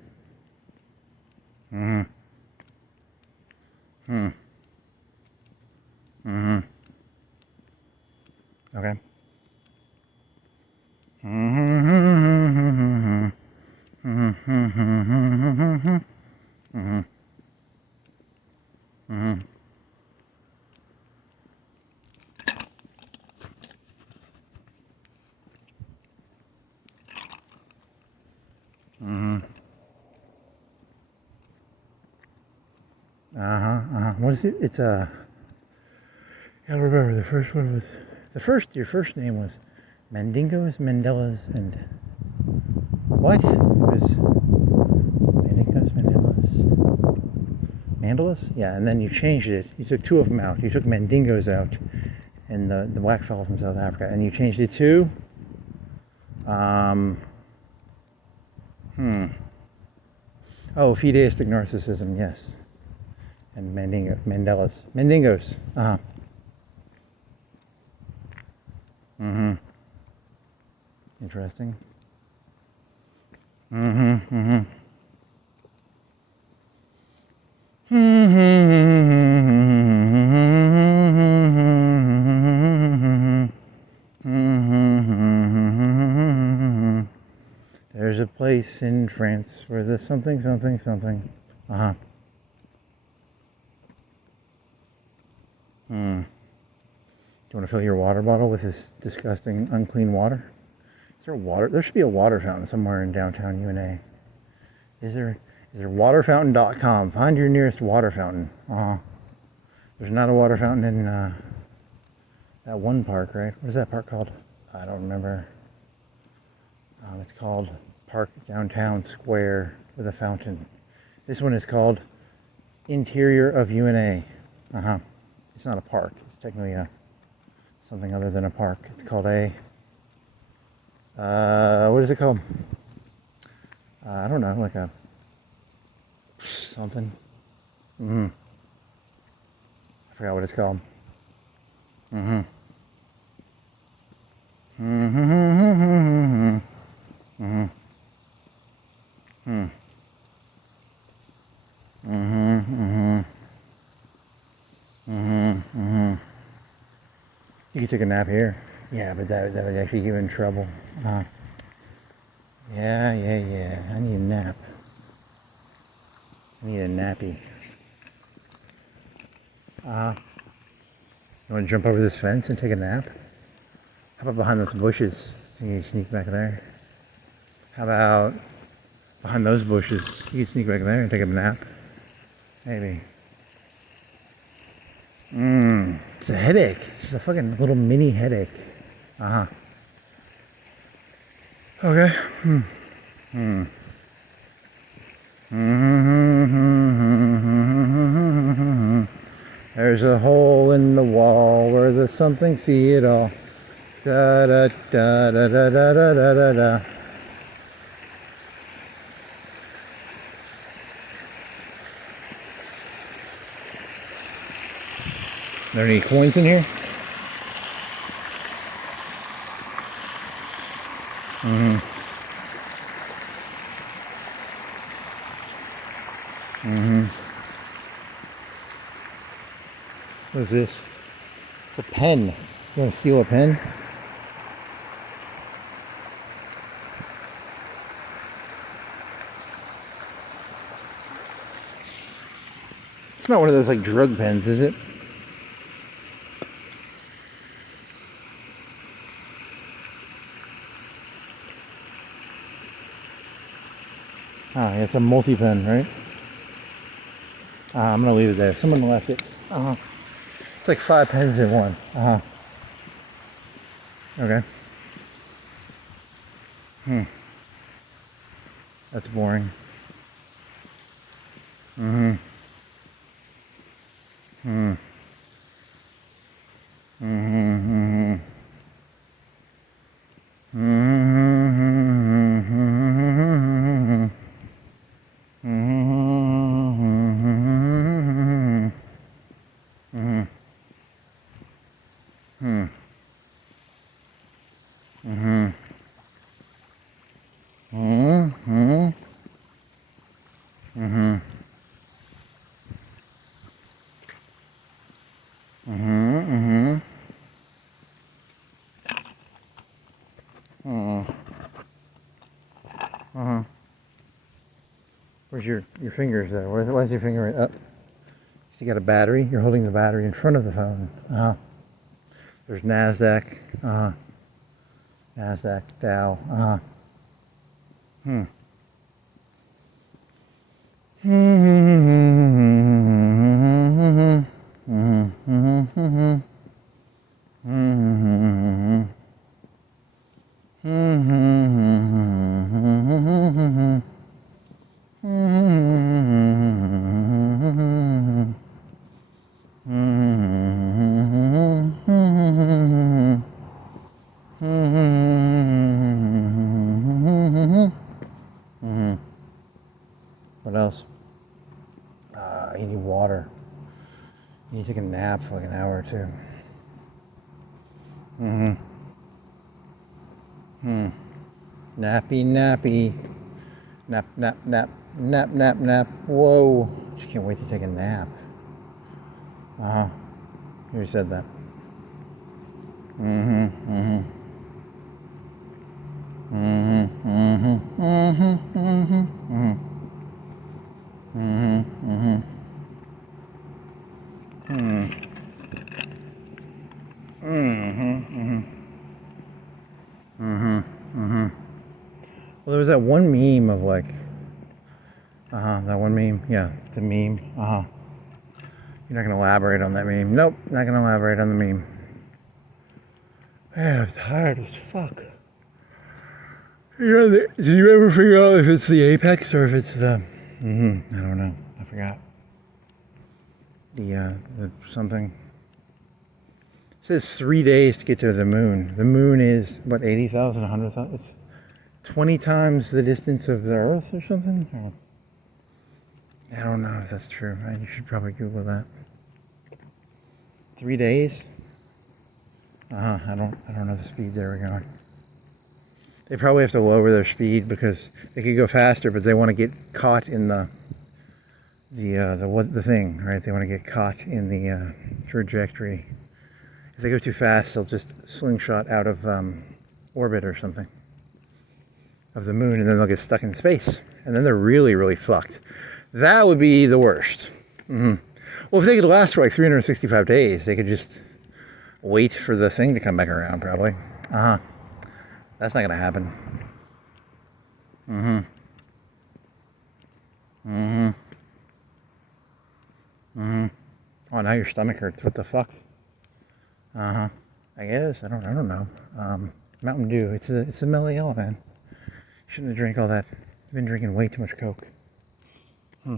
Okay. What is it? It's I don't remember. The first one was your first name was Mandingos, Mandelas, and what? It was Mandingos, Mandelas? Yeah, and then you changed it. You took 2 of them out. You took Mandingos out, and the black fellow from South Africa, and you changed it to oh, fideistic narcissism, yes. And Mandingos. Interesting. There's a place in France where the something, something, something. Uh-huh. Do you want to fill your water bottle with this disgusting, unclean water? Is there water? There should be a water fountain somewhere in downtown UNA. Is there waterfountain.com? Find your nearest water fountain. There's not a water fountain in that one park, right? What is that park called? I don't remember. It's called Park Downtown Square with a fountain. This one is called Interior of UNA. It's not a park. It's technically something other than a park. It's called a what is it called? I don't know, like a something. I forgot what it's called. You could take a nap here. Yeah, but that would actually get you in trouble. Yeah. I need a nap. I need a nappy. You want to jump over this fence and take a nap? How about behind those bushes? You can sneak back there. How about behind those bushes? You can sneak back there and take a nap. Maybe. It's a headache. It's a fucking little mini headache. Okay. There's a hole in the wall where the something see it all. Da da da da da da da da da. Are there any coins in here? What is this? It's a pen. You want to steal a pen? It's not one of those like drug pens, is it? It's a multi-pen, right? I'm gonna leave it there. Someone left it. It's like 5 pens in one. Okay. That's boring. Where's your fingers there? Why is your finger up? So you got a battery. You're holding the battery in front of the phone. There's NASDAQ. NASDAQ, Dow. What else? You need water. You need to take a nap for like an hour or two. Nappy. Nap. Nap, nap, nap. Whoa. She can't wait to take a nap. Uh-huh. You already said that. Mm-hmm. Mm-hmm. Mm-hmm. Mm-hmm. Mm-hmm. Mm-hmm. Mm-hmm. Mm-hmm. Mm-hmm. Mm-hmm. Mm-hmm. Mm-hmm. Well, there was that one meme of like, that one meme. Yeah, it's a meme. You're not gonna elaborate on that meme. Nope, not gonna elaborate on the meme. Man, I'm tired as fuck. Did you ever figure out if it's the apex or if it's the? I don't know. I forgot. The something. It says 3 days to get to the moon. The moon is what, 80,000, 100,000? It's 20 times the distance of the Earth or something. I don't know if that's true. You should probably Google that. 3 days. I don't know the speed they were going. They probably have to lower their speed because they could go faster, but they want to get caught in the thing, right? They want to get caught in the trajectory. If they go too fast, they'll just slingshot out of orbit or something of the moon, and then they'll get stuck in space, and then they're really, really fucked. That would be the worst. Well, if they could last for like 365 days, they could just wait for the thing to come back around, probably. That's not gonna happen. Oh, now your stomach hurts. What the fuck? I guess I don't know. Mountain Dew. It's a mellow yellow, man. Shouldn't have drank all that. I've been drinking way too much Coke. Are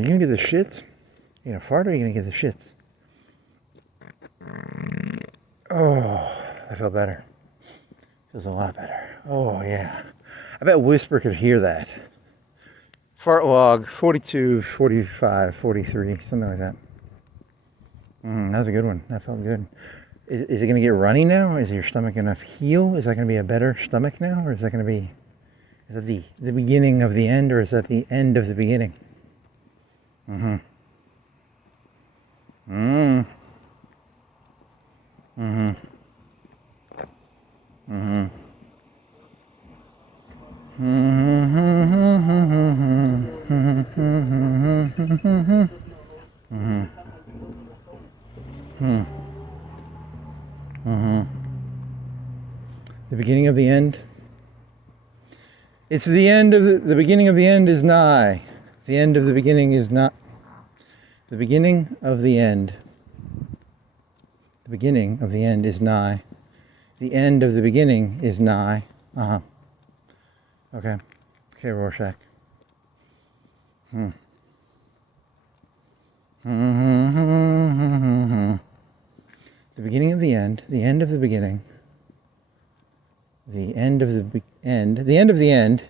you gonna get the shits? You gonna fart or are you gonna get the shits? Oh, I feel better. Feels a lot better. Oh yeah. I bet Whisper could hear that. Fart log 42, 45, 43, something like that. That was a good one. That felt good. Is it going to get runny now? Is your stomach going to heal? Is that going to be a better stomach now? Or is that going to be, is that the beginning of the end, or is that the end of the beginning? The beginning of the end? It's the end of the beginning of the end is nigh. The end of the beginning is not. The beginning of the end. The beginning of the end is nigh. The end of the beginning is nigh. Okay. Okay, Rorschach. The beginning of the end of the beginning, the end of the end, the end of the end.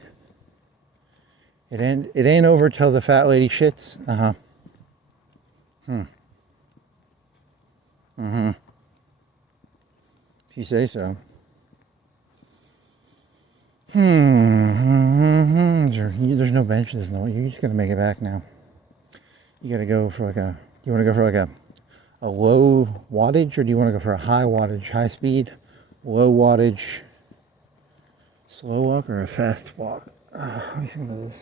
It ain't over till the fat lady shits. If you say so. There's no benches, no. You're just gonna make it back now. You gotta go for like a. You want to go for like a low wattage, or do you want to go for a high wattage, high speed, low wattage, slow walk, or a fast walk? Let me think of this.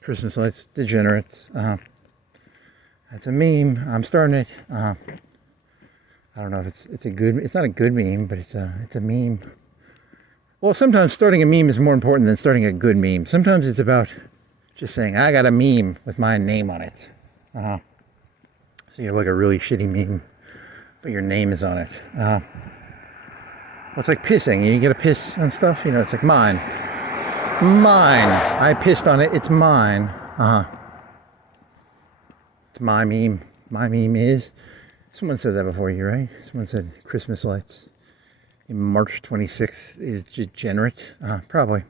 Christmas lights, degenerates. That's a meme. I'm starting it. I don't know if it's a good. It's not a good meme, but it's a meme. Well, sometimes starting a meme is more important than starting a good meme. Sometimes it's about Just saying, I got a meme with my name on it. So you have like a really shitty meme, but your name is on it. Well, it's like pissing. You get a piss on stuff, you know, it's like mine. Mine. I pissed on it. It's mine. It's my meme. My meme is. Someone said that before you, right? Someone said Christmas lights in March 26th is degenerate. Probably.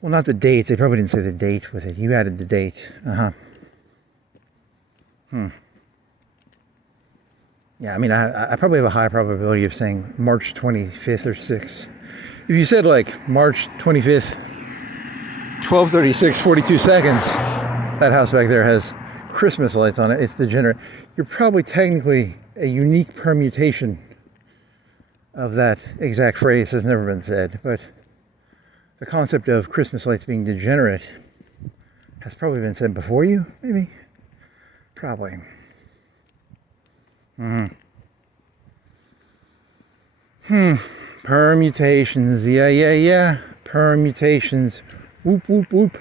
Well, not the dates. They probably didn't say the date with it. You added the date. Yeah, I mean, I probably have a high probability of saying March 25th or 6th. If you said like March 25th, 12:36, 42 seconds, that house back there has Christmas lights on it. It's degenerate. You're probably technically a unique permutation of that exact phrase has never been said, but the concept of Christmas lights being degenerate has probably been said before you, maybe? Probably. Permutations, yeah. Permutations. Whoop, whoop, whoop.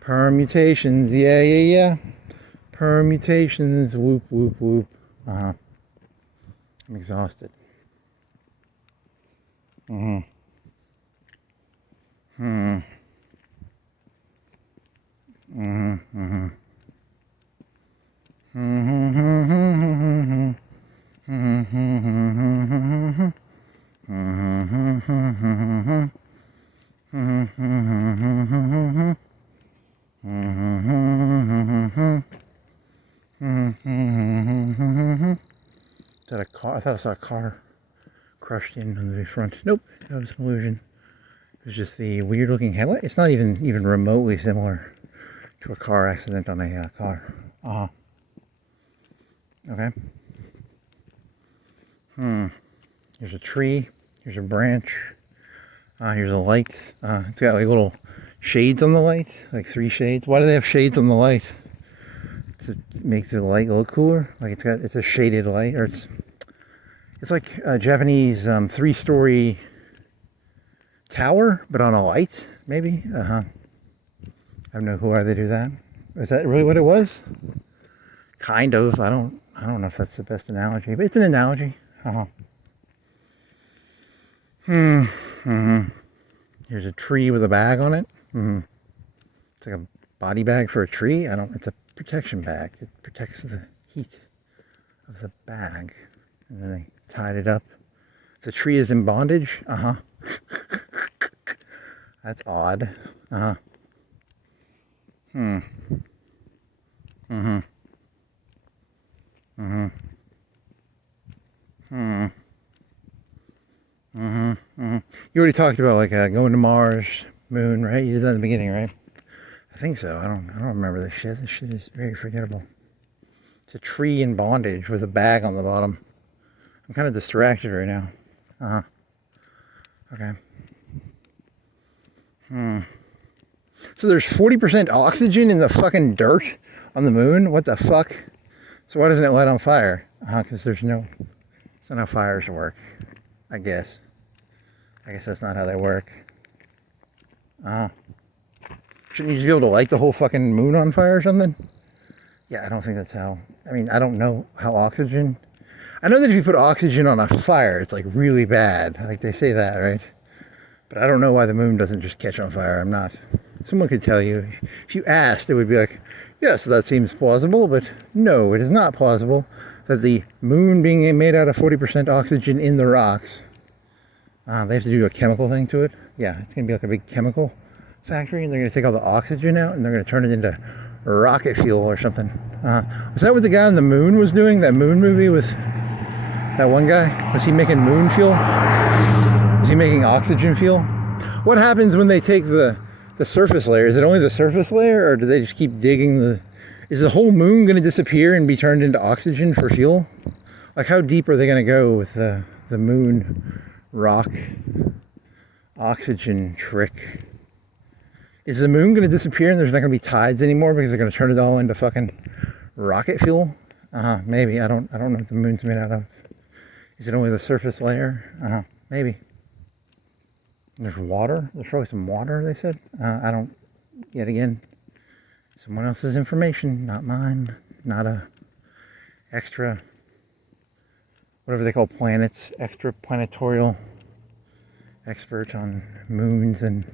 Permutations, yeah. Permutations, whoop, whoop, whoop. I'm exhausted. Is that a car? I thought I saw a car crushed in on the front. Nope, that was an illusion. It was just the weird looking headlight. It's not even remotely similar to a car accident on a car. Okay. Here's a tree. Here's a branch. Here's a light. It's got like little shades on the light, like 3 shades. Why do they have shades on the light? To make the light look cooler. Like it's a shaded light, or it's like a Japanese 3-story tower, but on a light, maybe. I have no clue why they do that. Is that really what it was? Kind of. I don't know if that's the best analogy, but it's an analogy. Here's a tree with a bag on it. It's like a body bag for a tree. It's a protection bag. It protects the heat of the bag. And then they tied it up. The tree is in bondage. That's odd. You already talked about like going to Mars, moon, right? You did that in the beginning, right? I think so. I don't remember this shit. This shit is very forgettable. It's a tree in bondage with a bag on the bottom. I'm kind of distracted right now. Okay. So there's 40% oxygen in the fucking dirt on the moon? What the fuck? So why doesn't it light on fire? Because that's not how fires work. I guess that's not how they work. Shouldn't you just be able to light the whole fucking moon on fire or something? Yeah, I don't think that's how. I mean, I don't know how oxygen. I know that if you put oxygen on a fire, it's like really bad. Like they say that, right? But I don't know why the moon doesn't just catch on fire. I'm not. Someone could tell you. If you asked, it would be like, yes, that seems plausible, but no, it is not plausible that the moon being made out of 40% oxygen in the rocks, they have to do a chemical thing to it. Yeah, it's going to be like a big chemical factory, and they're going to take all the oxygen out, and they're going to turn it into rocket fuel or something. Was that what the guy on the moon was doing? That moon movie with that one guy? Was he making moon fuel? Was he making oxygen fuel? What happens when they take the surface layer? Is it only the surface layer, or do they just keep digging the... Is the whole moon going to disappear and be turned into oxygen for fuel? Like, how deep are they going to go with the moon rock oxygen trick? Is the moon going to disappear and there's not going to be tides anymore because they're going to turn it all into fucking rocket fuel? Maybe. I don't know what the moon's made out of. Is it only the surface layer? Maybe. There's water. There's probably some water, they said. I don't, yet again, someone else's information, not mine. Not a extra, whatever they call planets, extraplanatorial expert on moons and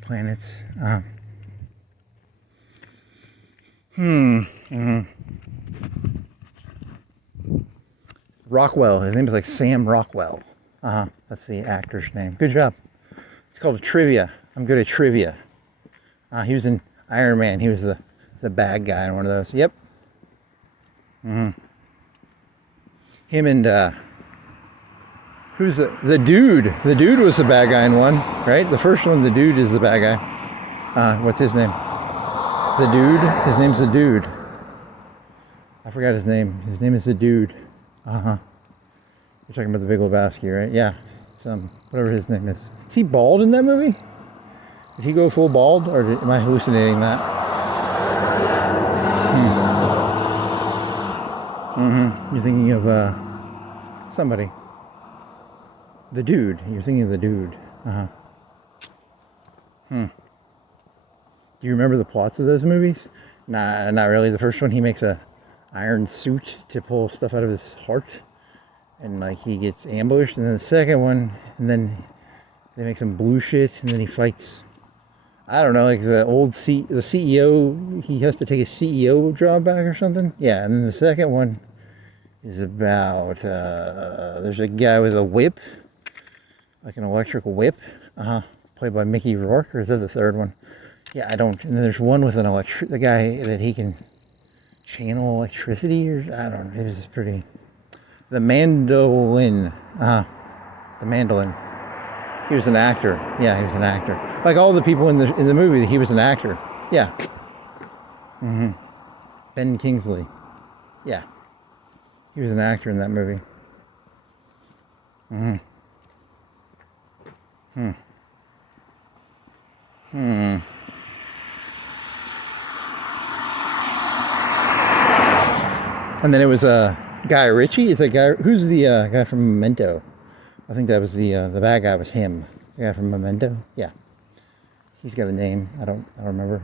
planets. Rockwell. His name is like Sam Rockwell. That's the actor's name. Good job. It's called a trivia. I'm good at trivia. He was in Iron Man. He was the bad guy in one of those. Yep. Him and who's the dude? The dude was the bad guy in one, right? The first one, the dude is the bad guy. What's his name? The dude. His name's the dude. I forgot his name. His name is the dude. You're talking about the Big Lebowski, right? Yeah. It's whatever his name is. Is he bald in that movie? Did he go full bald, or am I hallucinating that? You're thinking of somebody. The dude. You're thinking of the dude. Do you remember the plots of those movies? Nah, not really. The first one, he makes a iron suit to pull stuff out of his heart, and like he gets ambushed. And then the second one, and then they make some blue shit, and then he fights. I don't know, like the CEO. He has to take his CEO job back or something. Yeah, and then the second one is about there's a guy with a whip, like an electric whip, played by Mickey Rourke, or is that the third one? Yeah, I don't. And then there's one with the guy that he can channel electricity, or I don't know. It was just pretty. The mandolin. The mandolin. He was an actor. Yeah, he was an actor. Like all the people in the movie, he was an actor. Yeah. Ben Kingsley. Yeah. He was an actor in that movie. And then it was Guy Ritchie. Is that guy? Who's the guy from Memento? I think that was the bad guy was him. The guy from Memento. Yeah. He's got a name. I don't remember.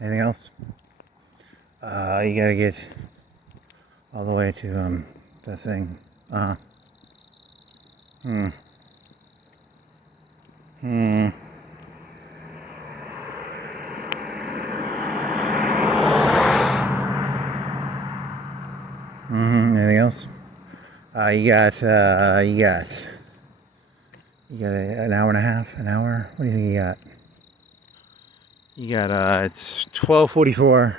Anything else? You gotta get all the way to the thing. Anything else? You got an hour and a half, an hour. What do you think you got? You got it's 12:44.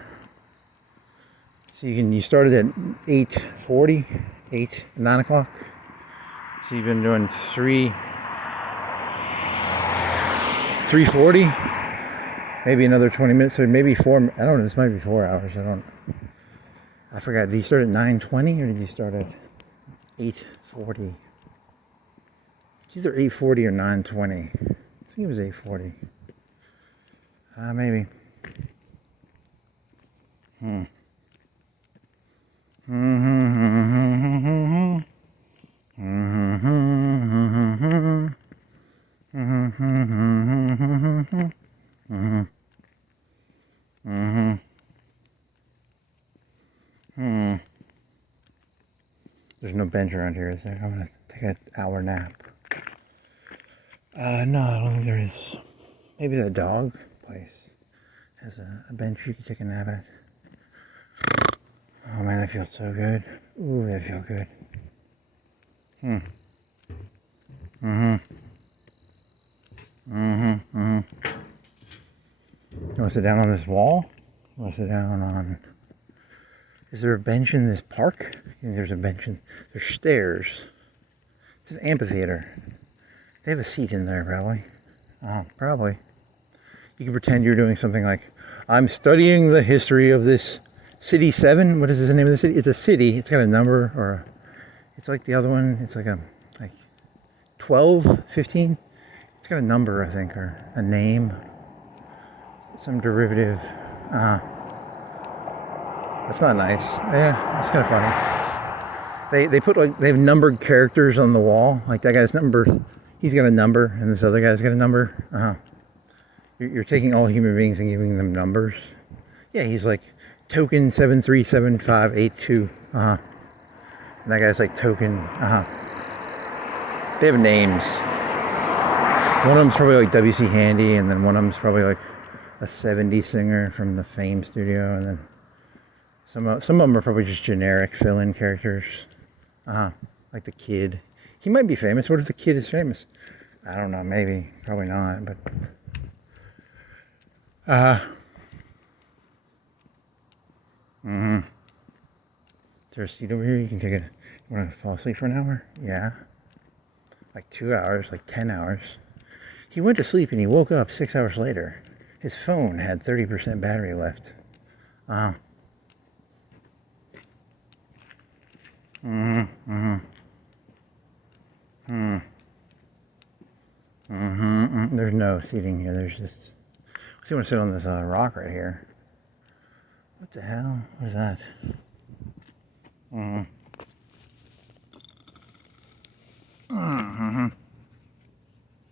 So you started at 8:40, 9 o'clock. So you've been doing 3:40, maybe another 20 minutes, or maybe 4. I don't know. This might be 4 hours. I forgot. Did you start at 9:20 or did you start at 8:40? It's either 8:40 or 9:20. I think it was 8:40. Maybe. There's no bench around here, is there? I'm gonna take an hour nap. No, I don't think there is. Maybe the dog place has a bench you can take a nap at. Oh man, that feels so good. Ooh, that feels good. You want to sit down on this wall? You want to sit down on... Is there a bench in this park? I think there's a bench there's stairs. It's an amphitheater. They have a seat in there, probably. Probably. You can pretend you're doing something like, I'm studying the history of this city 7. What is the name of the city? It's a city. It's got a number, or it's like the other one. It's like 12, 15. It's got a number, I think, or a name. Some derivative. That's not nice. Yeah, it's kind of funny. They put they have numbered characters on the wall. Like that guy's number, he's got a number, and this other guy's got a number. You're taking all human beings and giving them numbers. Yeah, he's like token 737582. And that guy's like token. They have names. One of them's probably like W.C. Handy, and then one of them's probably like a 70s singer from the Fame studio, and then some of them are probably just generic fill-in characters. Like the Kid. He might be famous. What if the Kid is famous? I don't know. Maybe. Probably not. But is there a seat over here? You can take it. You want to fall asleep for an hour? Yeah. Like 2 hours, like 10 hours. He went to sleep and he woke up 6 hours later. His phone had 30% battery left. There's no seating here. There's just. So you want to sit on this rock right here. What the hell? What is that?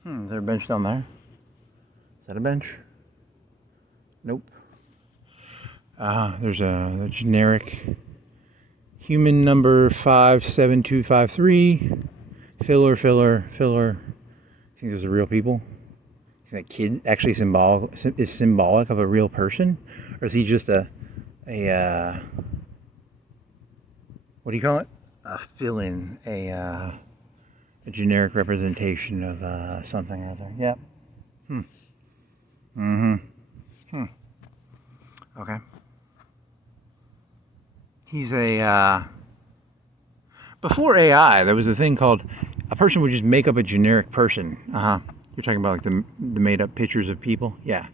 Is there a bench down there? Is that a bench? Nope. There's a generic human number 57253. Filler. I think those are real people. Is that Kid actually symbolic of a real person? Or is he just a what do you call it? A fill-in, a generic representation of something or other. Yep. Okay. He's before AI, there was a thing called a person would just make up a generic person. You're talking about like the made-up pictures of people? Yeah.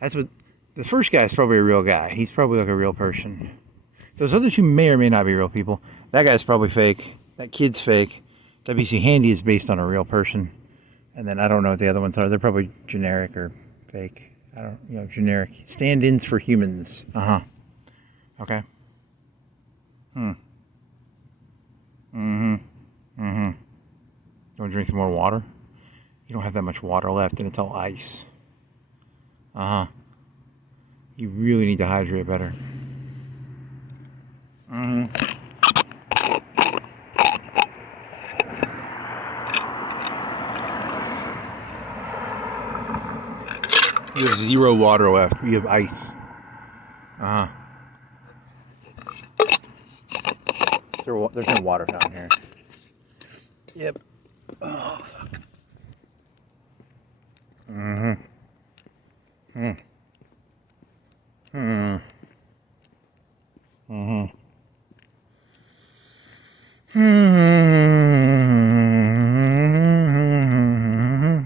That's what... The first guy's probably a real guy. He's probably like a real person. Those other two may or may not be real people. That guy's probably fake. That Kid's fake. W.C. Handy is based on a real person. And then I don't know what the other ones are. They're probably generic or fake. Generic. Stand-ins for humans. Okay. You want to drink some more water? You don't have that much water left, and it's all ice. You really need to hydrate better. You have 0 water left. You have ice. There's no water fountain here. Yep. Oh, fuck.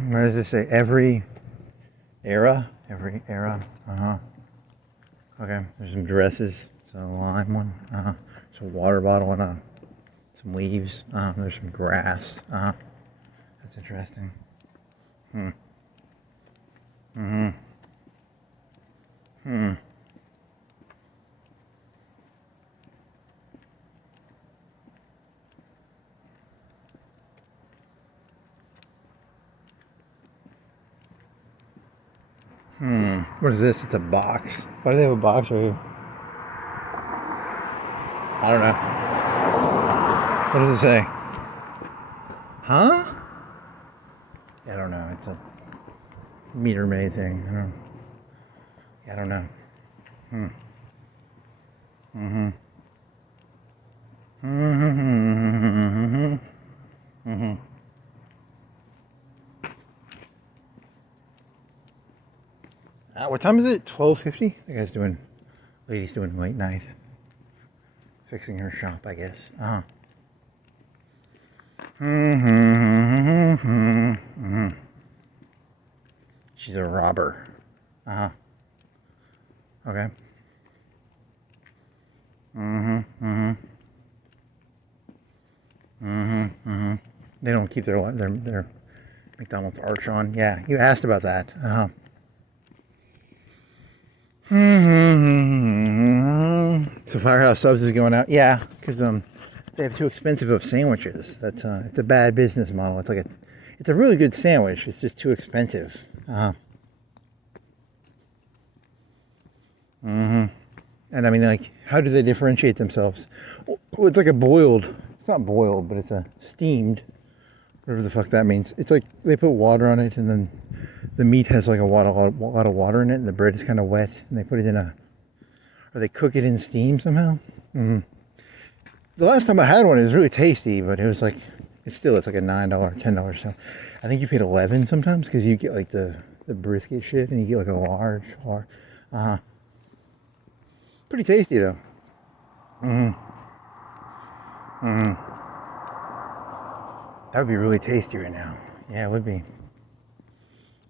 What does it say? Every era? Okay, there's some dresses. It's a lime one. There's a water bottle and some leaves. There's some grass. That's interesting. What is this? It's a box. Why do they have a box right here? I don't know. What does it say? Huh? I don't know. It's a meter maid thing. I don't know. What time is it? 12:50? The lady's doing late night. Fixing her shop, I guess. She's a robber. Uh-huh. Okay. They don't keep their McDonald's arch on. Yeah, you asked about that. Uh-huh. So Firehouse Subs is going out. Yeah, because they have too expensive of sandwiches. That's it's a bad business model. It's a really good sandwich. It's just too expensive. Uh-huh. And I mean, like, how do they differentiate themselves? Well, it's like a boiled. It's not boiled, but it's a steamed. Whatever the fuck that means. It's like they put water on it, and then the meat has like a lot of water in it, and the bread is kind of wet, and they put it in or they cook it in steam somehow. The last time I had one, it was really tasty, but it's like it's like a $9, $10 stuff. I think you paid $11 sometimes because you get like the brisket shit, and you get like a large. Pretty tasty though. That would be really tasty right now. Yeah, it would be.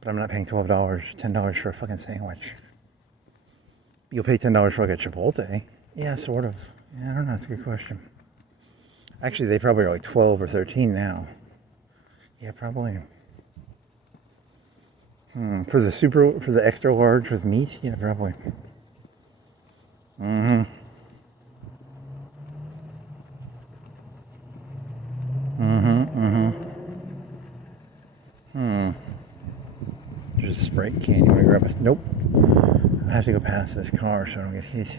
But I'm not paying $12, $10 for a fucking sandwich. You'll pay $10 for like a Chipotle. Yeah, sort of. Yeah, I don't know. That's a good question. Actually, they probably are like 12 or 13 now. Yeah, probably. For the extra large with meat? Yeah, probably. There's a Sprite can. You want to grab a... Nope. I have to go past this car so I don't get hit.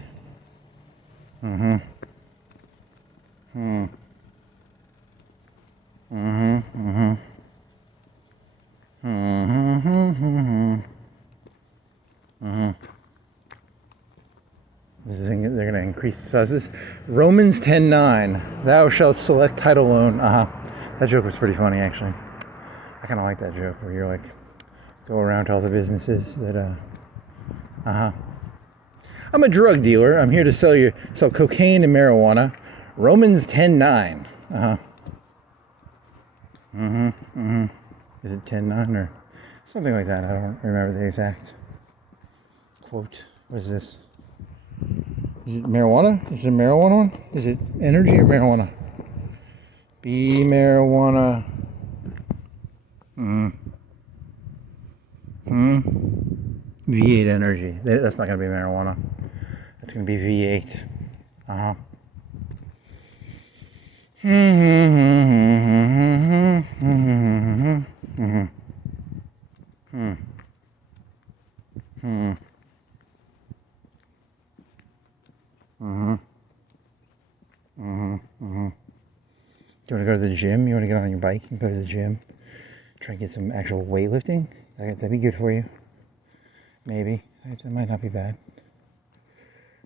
They're going to increase the sizes. Romans 10:9. Thou shalt select title loan. That joke was pretty funny, actually. I kind of like that joke where you're like, go around to all the businesses that, I'm a drug dealer. I'm here to sell cocaine and marijuana. Romans 10:9. Is it 10:9 or something like that? I don't remember the exact quote. What is this? Is it marijuana? Is there marijuana on? Is it energy or marijuana? Be marijuana. V8 energy. That's not going to be marijuana. That's going to be V8. Do you want to go to the gym? You want to get on your bike and go to the gym? Try and get some actual weightlifting? That'd be good for you. Maybe. That might not be bad.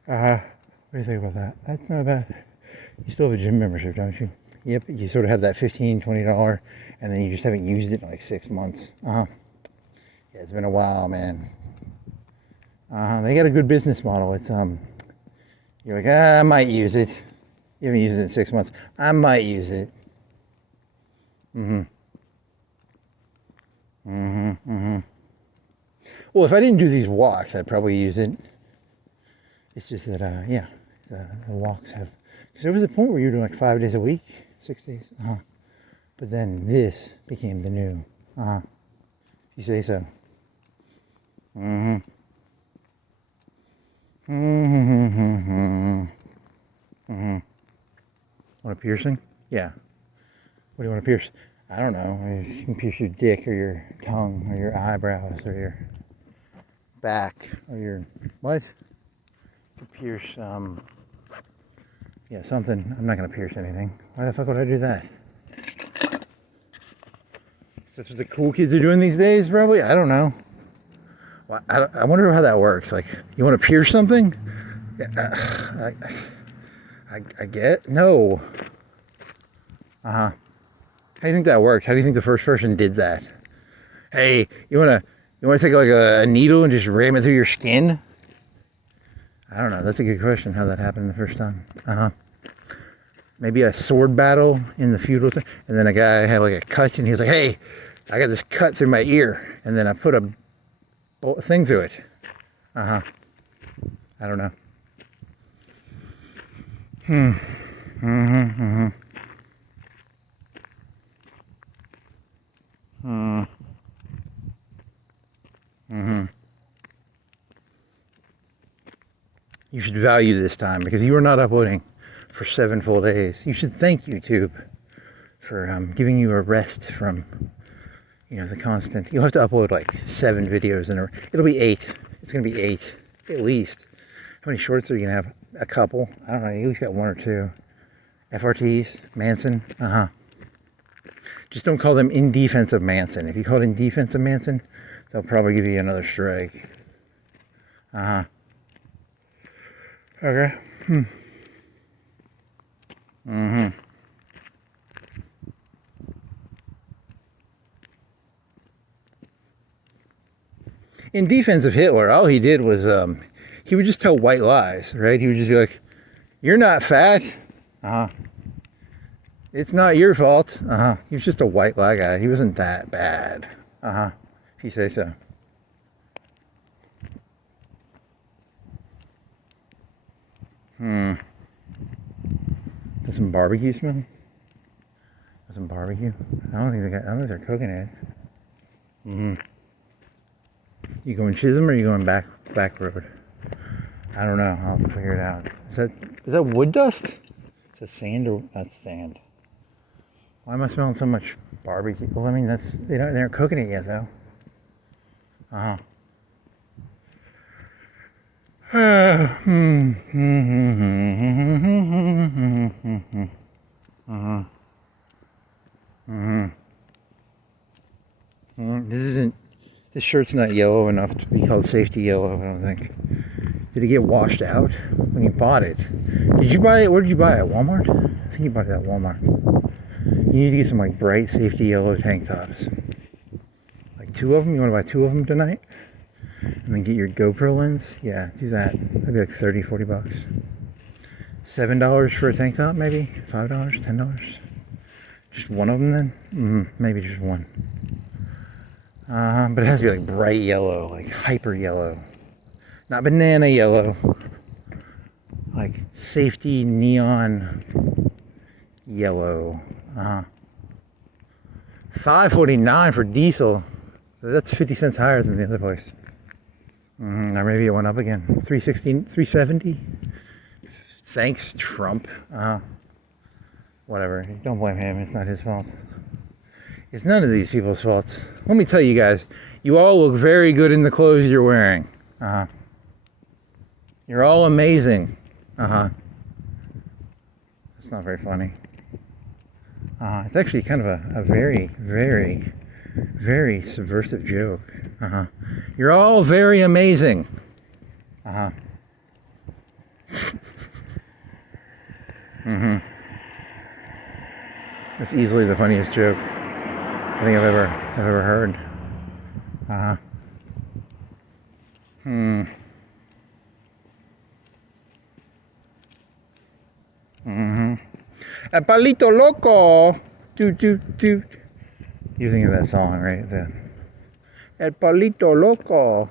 What do you think about that? That's not bad. You still have a gym membership, don't you? Yep, you sort of have that $15, $20, and then you just haven't used it in like 6 months. Yeah, it's been a while, man. They got a good business model. It's you're like, I might use it. You haven't used it in 6 months. I might use it. Well, if I didn't do these walks, I'd probably use it. It's just that, yeah, the walks have... Because there was a point where you were doing like 5 days a week, 6 days. But then this became the new. You say so. Want a piercing? Yeah. What do you want to pierce? I don't know. You can pierce your dick or your tongue or your eyebrows or your back or your... What? You pierce, yeah, something. I'm not going to pierce anything. Why the fuck would I do that? That's what the cool kids are doing these days, probably? I don't know. Well, I wonder how that works. Like, you want to pierce something? I get... No. How do you think that worked? How do you think the first person did that? Hey, you wanna take like a needle and just ram it through your skin? I don't know. That's a good question. How that happened the first time. Maybe a sword battle in the feudal time, and then a guy had like a cut, and he was like, "Hey, I got this cut through my ear," and then I put a thing to it. I don't know. You should value this time because you are not uploading for 7 full days. You should thank YouTube for giving you a rest from, the constant. You'll have to upload like 7 videos in a. It'll be 8. It's gonna be 8 at least. How many shorts are you gonna have? A couple. I don't know. You at least got 1 or 2. FRTs, Manson. Just don't call them in defense of Manson. If you call it in defense of Manson, they'll probably give you another strike. Okay. In defense of Hitler, all he did was he would just tell white lies, right? He would just be like, "You're not fat. It's not your fault." He was just a white lie guy. He wasn't that bad. If you say so. Does some barbecue smell? Some barbecue? I don't think they're cooking it. You going Chisholm or you going back road? I don't know. I'll figure it out. Is that wood dust? Is that sand or not sand? Why am I smelling so much barbecue? Well, I mean they aren't cooking it yet though. This shirt's not yellow enough to be called safety yellow, I don't think. Did it get washed out when you bought it? Did you buy it? Where did you buy it? At Walmart? I think you bought it at Walmart. You need to get some like bright safety yellow tank tops. Like 2 of them? You want to buy 2 of them tonight? And then get your GoPro lens? Yeah, do that. That'd be like 30, 40 bucks. $7 for a tank top, maybe? $5, $10? Just 1 of them then? Maybe just 1. But it has to be like bright yellow, like hyper yellow. Not banana yellow. Like safety neon yellow. $5.49 for diesel. That's 50 cents higher than the other place. Or maybe it went up again. $3.70. Thanks, Trump. Whatever. Don't blame him. It's not his fault. It's none of these people's faults. Let me tell you guys, you all look very good in the clothes you're wearing. You're all amazing. That's not very funny. It's actually kind of a very, very, very subversive joke. You're all very amazing. That's easily the funniest joke I think I've ever heard. El palito loco. You're thinking of that song, right? El palito loco.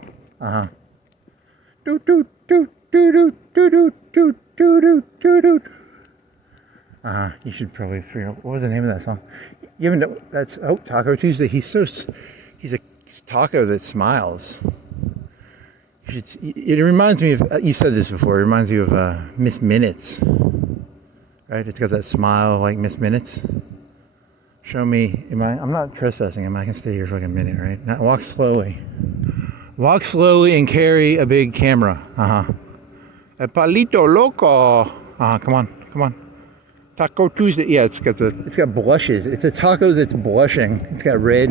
You should probably figure out what was the name of that song. You even know that's Taco Tuesday. He's a taco that smiles. It reminds me of, you said this before, it reminds you of Miss Minutes. Right? It's got that smile like Miss Minutes. Show me, I'm not trespassing, I can stay here for like a minute, right? Now walk slowly. Walk slowly and carry a big camera. El palito loco. Come on. Taco Tuesday. Yeah, it's got blushes. It's a taco that's blushing. It's got red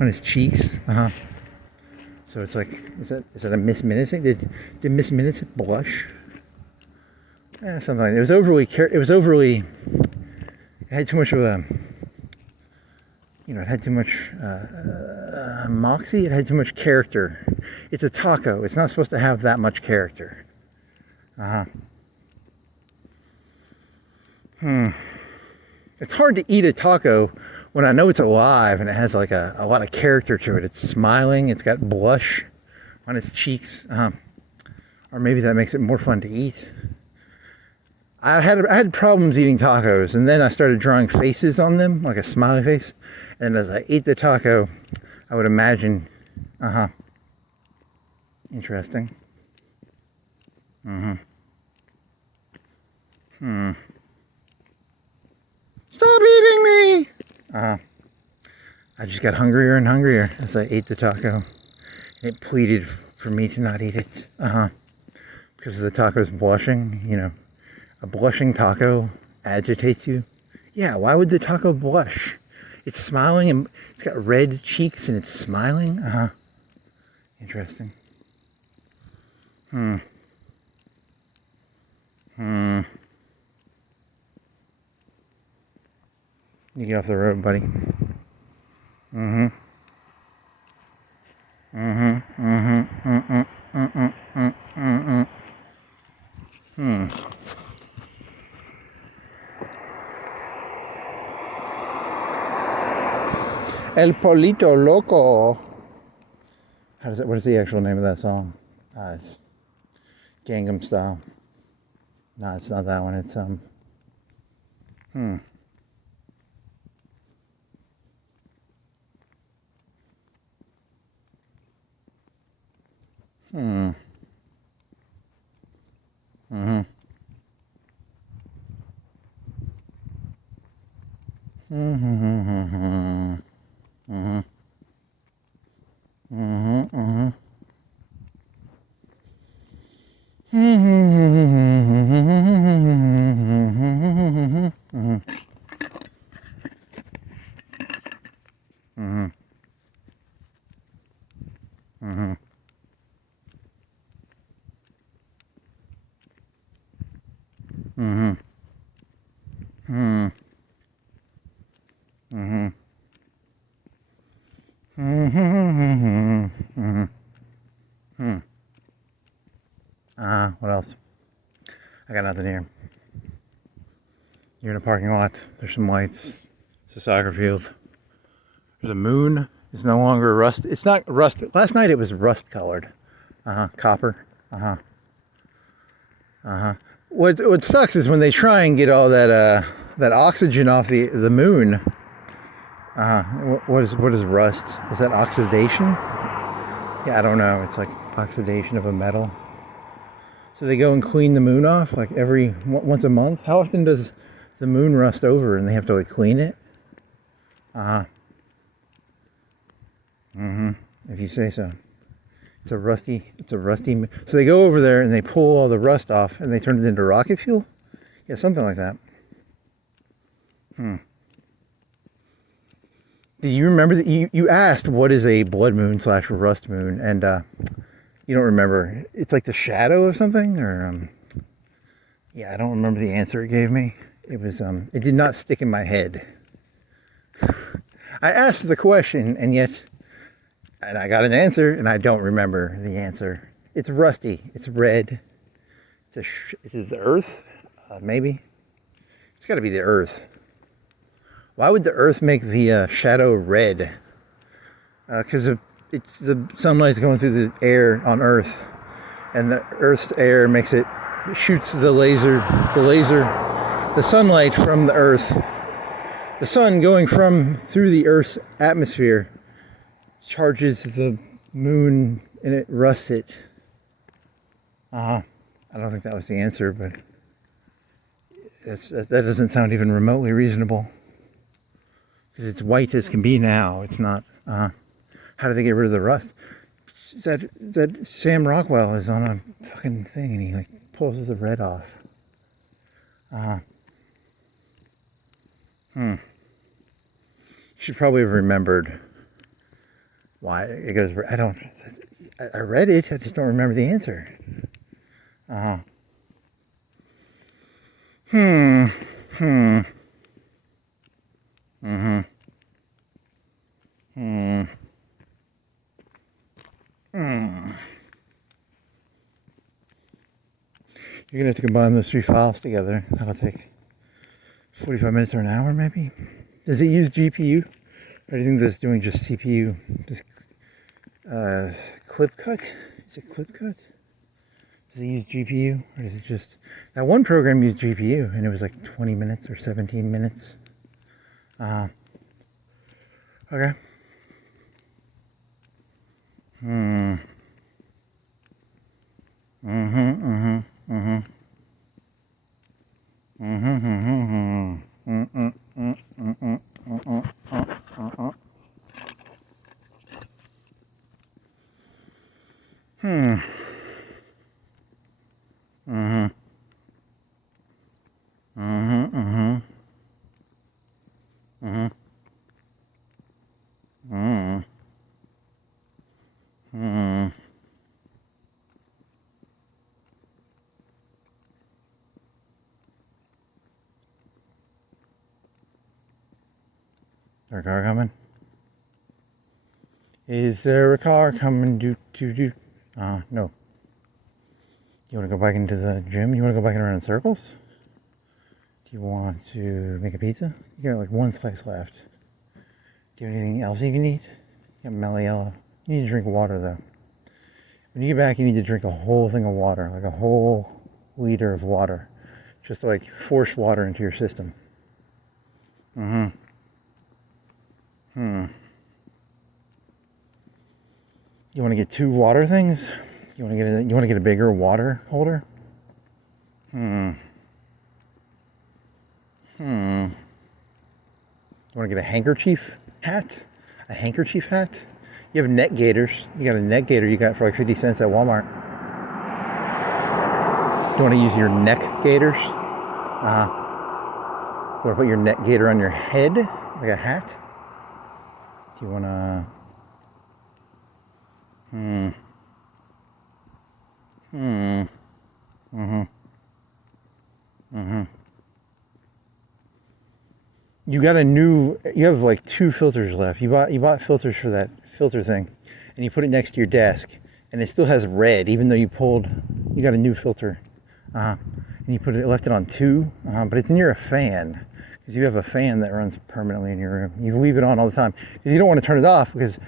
on his cheeks. So it's like, is that a Miss Minutes thing? Did Miss Minutes blush? Something like that. It had too much of a, it had too much moxie. It had too much character. It's a taco. It's not supposed to have that much character. It's hard to eat a taco when I know it's alive and it has like a lot of character to it. It's smiling. It's got blush. on its cheeks. Or maybe that makes it more fun to eat. I had problems eating tacos, and then I started drawing faces on them, like a smiley face. And as I ate the taco, I would imagine, interesting. Stop eating me! I just got hungrier and hungrier as I ate the taco. And it pleaded for me to not eat it. Because the taco's blushing, you know. A blushing taco agitates you. Yeah, why would the taco blush? It's smiling and it's got red cheeks and it's smiling. Interesting. You get off the road, buddy. El Polito Loco. What is the actual name of that song? It's Gangnam Style. No, it's not that one. It's what else? I got nothing here. You're in a parking lot. There's some lights. It's a soccer field. The moon is no longer rust. It's not rust. Last night it was rust colored. Copper. What sucks is when they try and get all that that oxygen off the moon. What is rust? Is that oxidation? Yeah, I don't know. It's like oxidation of a metal. So they go and clean the moon off like once a month. How often does the moon rust over and they have to like clean it? If you say so. It's a rusty. So they go over there and they pull all the rust off and they turn it into rocket fuel. Yeah, something like that. Do you remember that you asked what is a blood moon / rust moon, and you don't remember? It's like the shadow of something, or yeah, I don't remember the answer it gave me. It was it did not stick in my head. I asked the question, and I got an answer, and I don't remember the answer. It's rusty. It's red. It's the Earth, maybe. It's got to be the Earth. Why would the Earth make the shadow red? Because it's the sunlight's going through the air on Earth, and the Earth's air shoots the sunlight from the Earth. The sun going through the Earth's atmosphere charges the moon and it rusts it. I don't think that was the answer, but that doesn't sound even remotely reasonable. Because it's white as can be now. It's not. How do they get rid of the rust? That Sam Rockwell is on a fucking thing and he like pulls the red off. You should probably have remembered why it goes. I read it. I just don't remember the answer. You're gonna have to combine those 3 files together. That'll take 45 minutes or an hour, maybe. Does it use GPU, or do you think this is doing just CPU? Just clip cut? Is it clip cut? Does it use GPU? Or is it just... That one program used GPU, and it was like 20 minutes or 17 minutes. Okay. There a car coming? Is there a car coming? No. You want to go back into the gym? You want to go back and run in circles? Do you want to make a pizza? You got like one slice left. Do you have anything else you need? You got mellow yellow. You need to drink water though. When you get back, you need to drink a whole thing of water, like a whole liter of water. Just like force water into your system. You want to get 2 water things? You want to get a bigger water holder? You want to get a handkerchief hat? A handkerchief hat? You have neck gaiters. You got a neck gaiter you got for like 50 cents at Walmart. You want to use your neck gaiters? You want to put your neck gaiter on your head like a hat? Do you want to... You have like 2 filters left. You bought filters for that filter thing, and you put it next to your desk, and it still has red, even though you got a new filter, and you left it on 2, but it's near a fan, because you have a fan that runs permanently in your room. You leave it on all the time, because you don't want to turn it off, because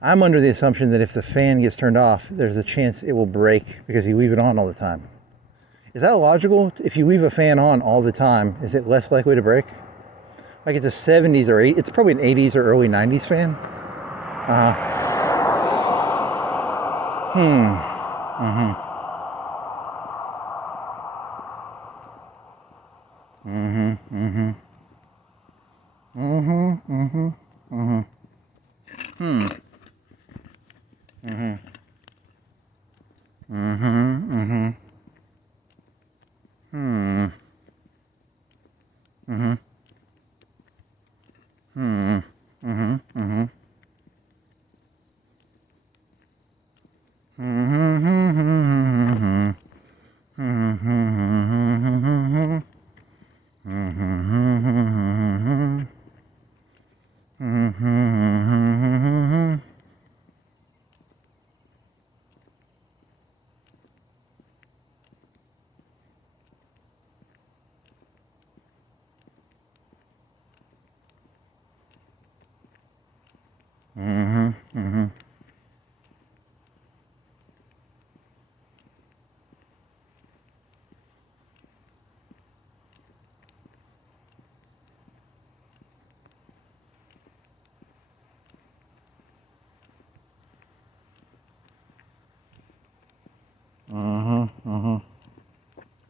I'm under the assumption that if the fan gets turned off, there's a chance it will break because you leave it on all the time. Is that logical? If you leave a fan on all the time, is it less likely to break? Like it's a 70s or 80s, it's probably an 80s or early 90s fan.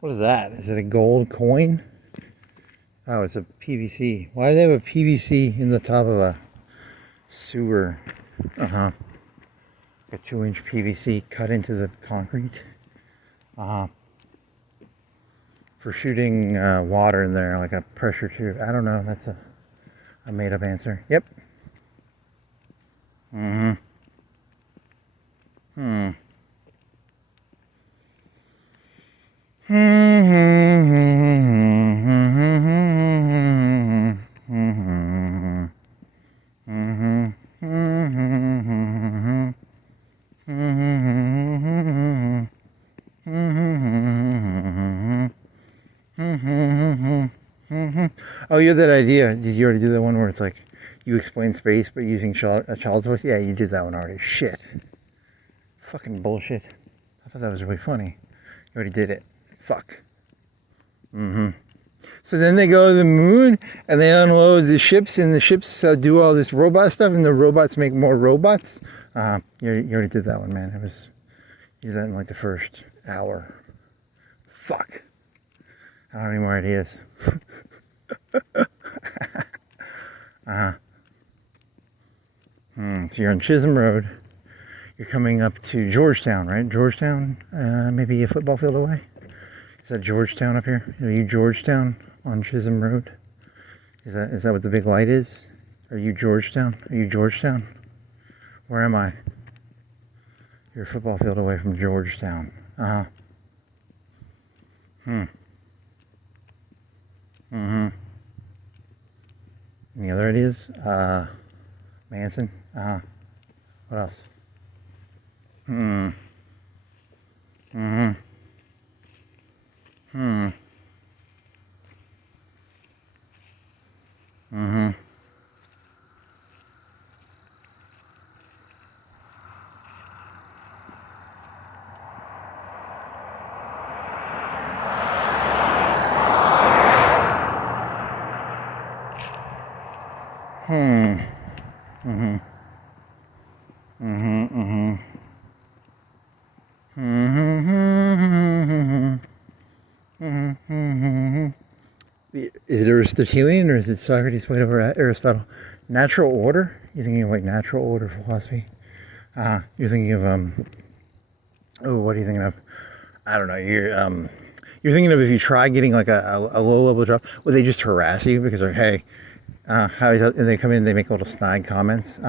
What is that? Is it a gold coin? Oh, it's a PVC. Why do they have a PVC in the top of a sewer? A 2-inch PVC cut into the concrete. For shooting water in there, like a pressure tube. I don't know. That's a made up answer. Yep. Oh, you had that idea. Did you already do the one where it's like you explain space but using a child's voice? Yeah, you did that one already. Shit. Fucking bullshit. I thought that was really funny. You already did it. Fuck. So then they go to the moon and they unload the ships, and the ships do all this robot stuff, and the robots make more robots. You already did that one, man. You did that in like the first hour. Fuck. I don't have any more ideas. So you're on Chisholm Road. You're coming up to Georgetown, right? Georgetown, maybe a football field away. Is that Georgetown up here? Are you Georgetown on Chisholm Road? Is that what the big light is? Are you Georgetown? Are you Georgetown? Where am I? You're a football field away from Georgetown. Any other ideas? Manson? What else? Is it Aristotelian or is it Socrates played over Aristotle? Natural order? You're thinking of like natural order philosophy? You're thinking of what are you thinking of? I don't know. You're thinking of if you try getting like a low level job, would they just harass you because they're, hey, how is that? And they come in, they make little snide comments.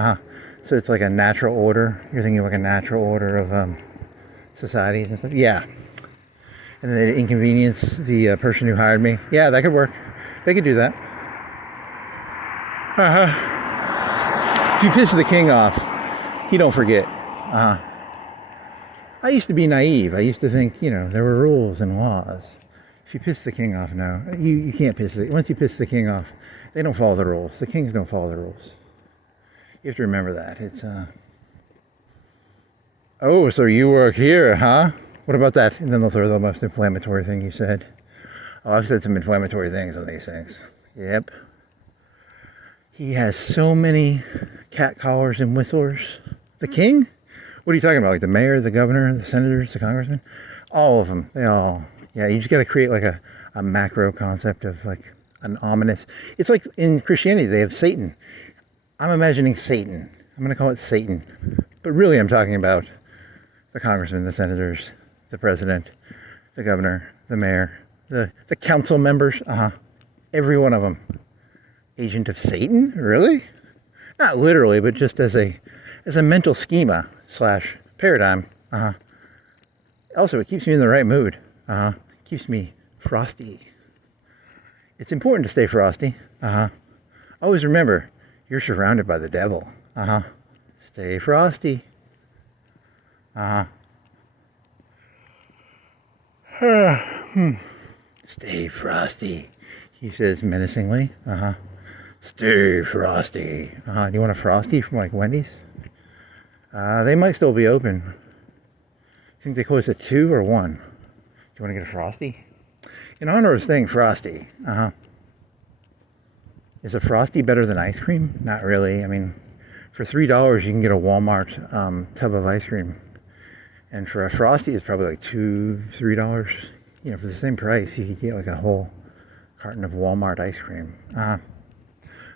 So it's like a natural order. You're thinking of like a natural order of societies and stuff. Yeah. And then they inconvenience the person who hired me. Yeah, that could work. They could do that. If you piss the king off, he don't forget. I used to be naive. I used to think, there were rules and laws. If you piss the king off, no. You can't piss it. Once you piss the king off, they don't follow the rules. The kings don't follow the rules. You have to remember that. It's, oh, so you work here, huh? What about that? And then they'll throw the most inflammatory thing you said. Oh, I've said some inflammatory things on these things. Yep. He has so many cat collars and whistlers. The king? What are you talking about? Like the mayor, the governor, the senators, the congressmen? All of them. They all. Yeah, you just got to create like a macro concept of like an ominous. It's like in Christianity, they have Satan. I'm imagining Satan. I'm going to call it Satan. But really, I'm talking about the congressmen, the senators, the president, the governor, the mayor, the council members. Every one of them. Agent of Satan? Really? Not literally, but just as a mental schema / paradigm. Also, it keeps me in the right mood. Keeps me frosty. It's important to stay frosty. Always remember, you're surrounded by the devil. Stay frosty. Stay frosty, he says menacingly. Stay frosty. Do you want a frosty from like Wendy's? They might still be open. You think they close at 2 or 1? Do you want to get a frosty? In honor of staying frosty. Is a frosty better than ice cream? Not really. I mean, for $3 you can get a Walmart tub of ice cream, and for a frosty it's probably like $2-3. For the same price you could get like a whole carton of Walmart ice cream.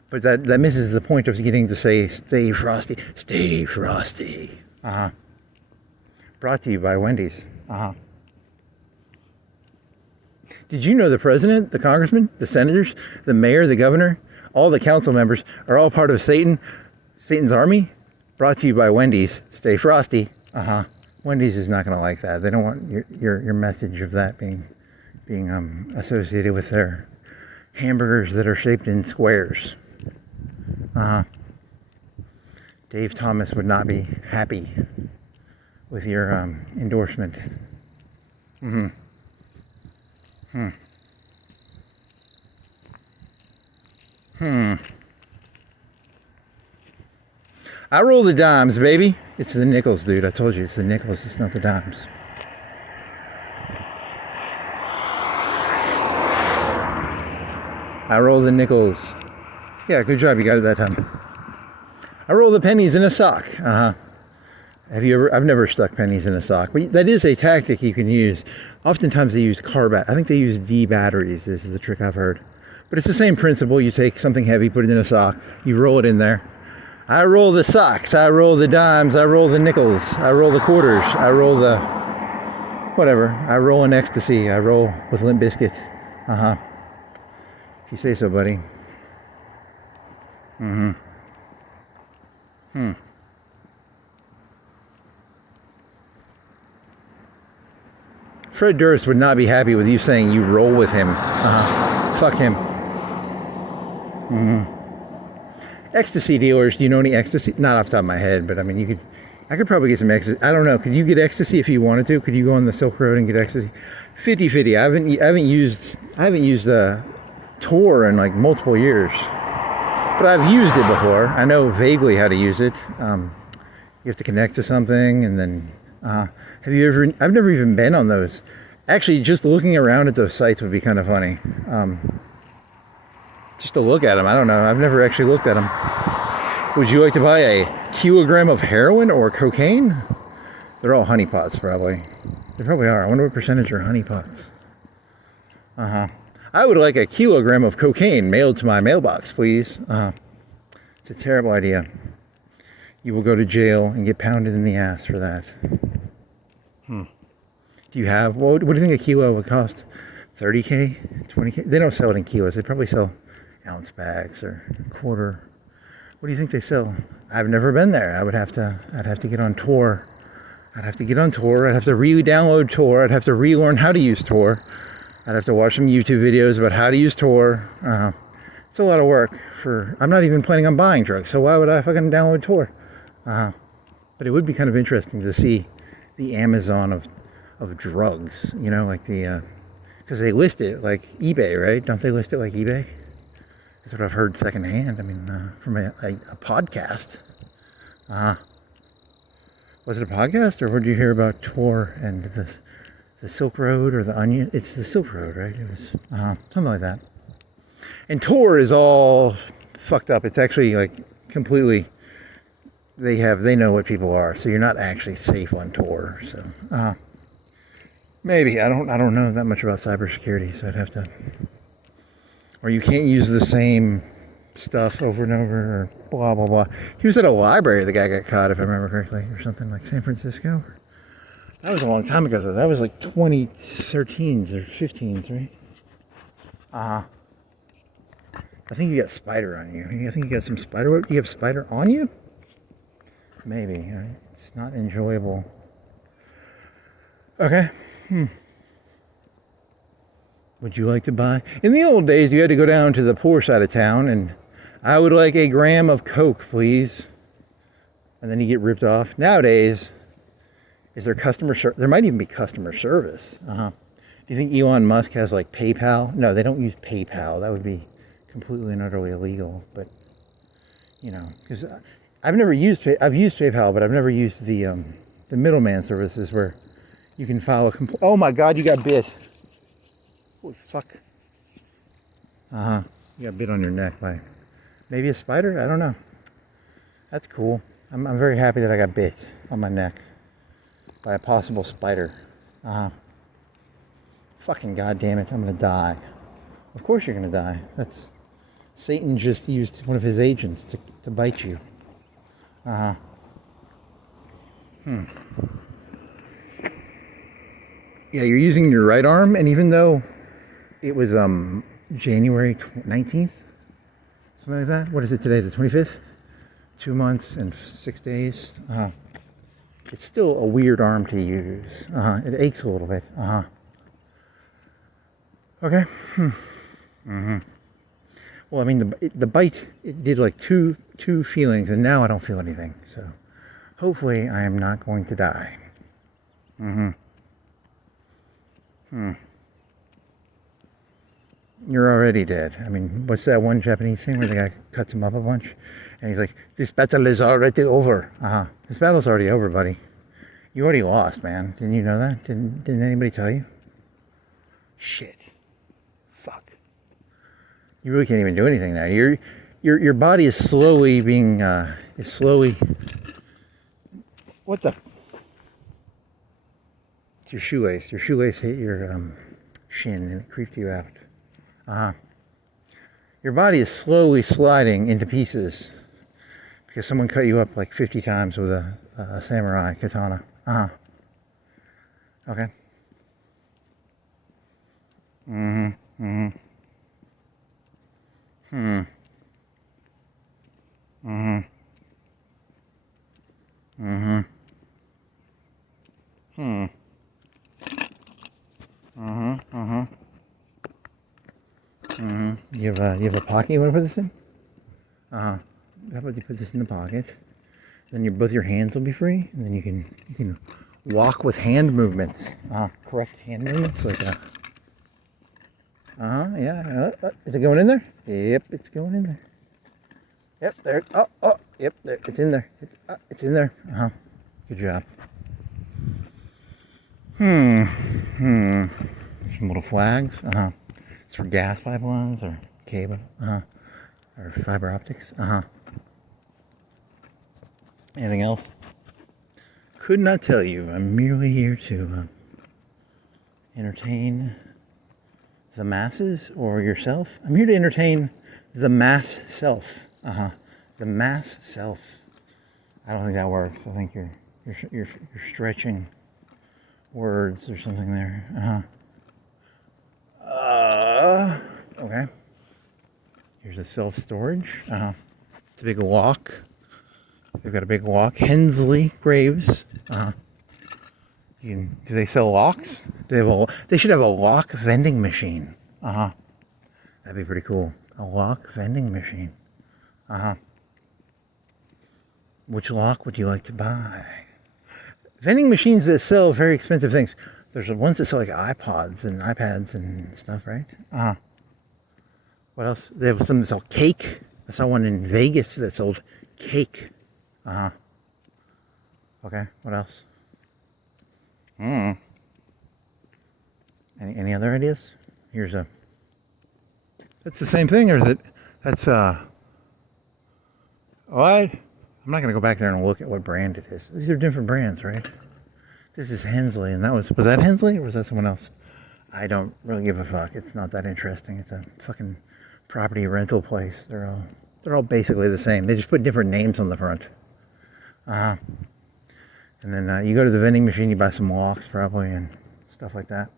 But that misses the point of getting to say stay frosty. Stay frosty. Brought to you by Wendy's. Did you know the president, the congressman, the senators, the mayor, the governor, all the council members are all part of Satan's army? Brought to you by Wendy's. Stay frosty. Wendy's is not going to like that. They don't want your message of that being associated with their hamburgers that are shaped in squares. Dave Thomas would not be happy with your endorsement. I roll the dimes, baby. It's the nickels, dude. I told you, it's the nickels. It's not the dimes. I roll the nickels. Yeah, good job. You got it that time. I roll the pennies in a sock. Have you ever? I've never stuck pennies in a sock, but that is a tactic you can use. Oftentimes they use I think they use D batteries is the trick I've heard. But it's the same principle. You take something heavy, put it in a sock, you roll it in there. I roll the socks, I roll the dimes, I roll the nickels, I roll the quarters, I roll the whatever. I roll in ecstasy, I roll with Limp Bizkit. If you say so, buddy. Fred Durst would not be happy with you saying you roll with him. Fuck him. Ecstasy dealers, do you know any ecstasy? Not off the top of my head, but I mean, I could probably get some ecstasy. I don't know. Could you get ecstasy if you wanted to? Could you go on the Silk Road and get ecstasy? 50-50. I haven't used Tor in like multiple years, but I've used it before. I know vaguely how to use it. You have to connect to something, and then have you ever? I've never even been on those. Actually, just looking around at those sites would be kind of funny. Just to look at them. I don't know. I've never actually looked at them. Would you like to buy a kilogram of heroin or cocaine? They're all honeypots, probably. They probably are. I wonder what percentage are honeypots. I would like a kilogram of cocaine mailed to my mailbox, please. It's a terrible idea. You will go to jail and get pounded in the ass for that. Do you have, what do you think a kilo would cost? 30K? 20K? They don't sell it in kilos. They probably sell ounce bags or quarter. What do you think they sell? I've never been there. I'd have to get on Tor. I'd have to re-download Tor. I'd have to relearn how to use Tor. I'd have to watch some YouTube videos about how to use Tor. It's a lot of work I'm not even planning on buying drugs, so why would I fucking download Tor? But it would be kind of interesting to see the Amazon of drugs, you know, like because they list it like eBay, right? Don't they list it like eBay? That's what I've heard secondhand. I mean, from a podcast. Was it a podcast, or did you hear about Tor and the Silk Road or the Onion? It's the Silk Road, right? It was something like that. And Tor is all fucked up. It's actually like completely. They know what people are, so you're not actually safe on Tor. So maybe I don't know that much about cybersecurity, so I'd have to. Or you can't use the same stuff over and over, or blah blah blah. He was at a library. The guy got caught, if I remember correctly, or something like San Francisco. That was a long time ago, though. That was like 2013s or 15s, right? I think you got spider on you. I think you got some spider. What? You have spider on you? Maybe. It's not enjoyable. Okay. Would you like to buy? In the old days, you had to go down to the poor side of town, and I would like a gram of Coke, please. And then you get ripped off. Nowadays, is there customer service? There might even be customer service. Do you think Elon Musk has like PayPal? No, they don't use PayPal. That would be completely and utterly illegal. But, you know, because I've used PayPal, but I've never used the middleman services where you can file a complaint. Oh my God, you got bit. Holy fuck. You got bit on your neck by maybe a spider? I don't know. That's cool. I'm very happy that I got bit on my neck by a possible spider. Fucking goddamn it, I'm gonna die. Of course you're gonna die. That's Satan just used one of his agents to bite you. Yeah, you're using your right arm, and even though it was January 19th, something like that. What is it today? The 25th? 2 months and 6 days. It's still a weird arm to use. It aches a little bit. Okay. Well, I mean, the bite, it did like two feelings, and now I don't feel anything. So hopefully I am not going to die. You're already dead. I mean, what's that one Japanese thing where the guy cuts him up a bunch? And he's like, this battle is already over. This battle's already over, buddy. You already lost, man. Didn't you know that? Didn't anybody tell you? Shit. Fuck. You really can't even do anything now. Your body is slowly being what the? It's your shoelace. Your shoelace hit your shin and it creeped you out. Your body is slowly sliding into pieces because someone cut you up like 50 times with a samurai katana. Okay. You have a pocket you want to put this in? How about you put this in the pocket? Then both your hands will be free, and then you can walk with hand movements. Correct hand movements like that. Yeah. Is it going in there? Yep, it's going in there. Yep, there. Yep, there. It's in there. It's in there. Good job. Some little flags. It's for gas pipelines or cable. Or fiber optics. Anything else? Could not tell you. I'm merely here to entertain the masses or yourself. I'm here to entertain the mass self. The mass self. I don't think that works. I think you're stretching words or something there. Okay. Here's a self-storage. It's a big walk. They've got a big walk. Hensley Graves. Do they sell locks? They should have a lock vending machine. That'd be pretty cool. A lock vending machine. Which lock would you like to buy? Vending machines that sell very expensive things. There's ones that sell like iPods and iPads and stuff, right? What else? They have some that sell cake. I saw one in Vegas that sold cake. Okay, what else? Any other ideas? Here's a... That's the same thing, or is it... That's, what? I'm not going to go back there and look at what brand it is. These are different brands, right? This is Hensley, and that was that Hensley, or was that someone else? I don't really give a fuck. It's not that interesting. It's a fucking property rental place. They're all basically the same. They just put different names on the front. And then you go to the vending machine, you buy some locks probably and stuff like that.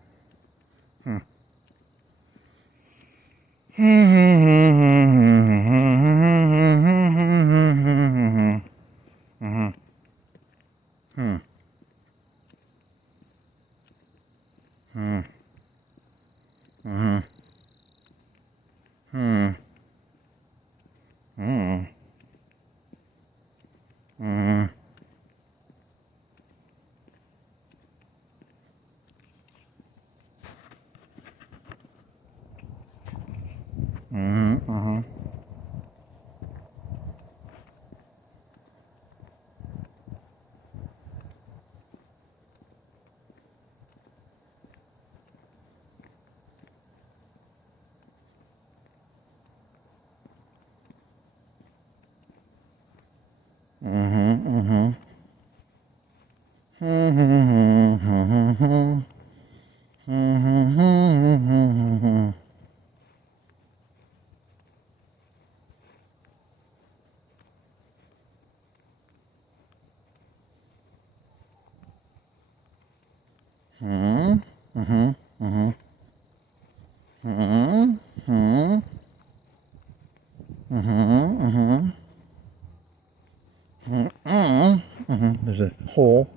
There's a hole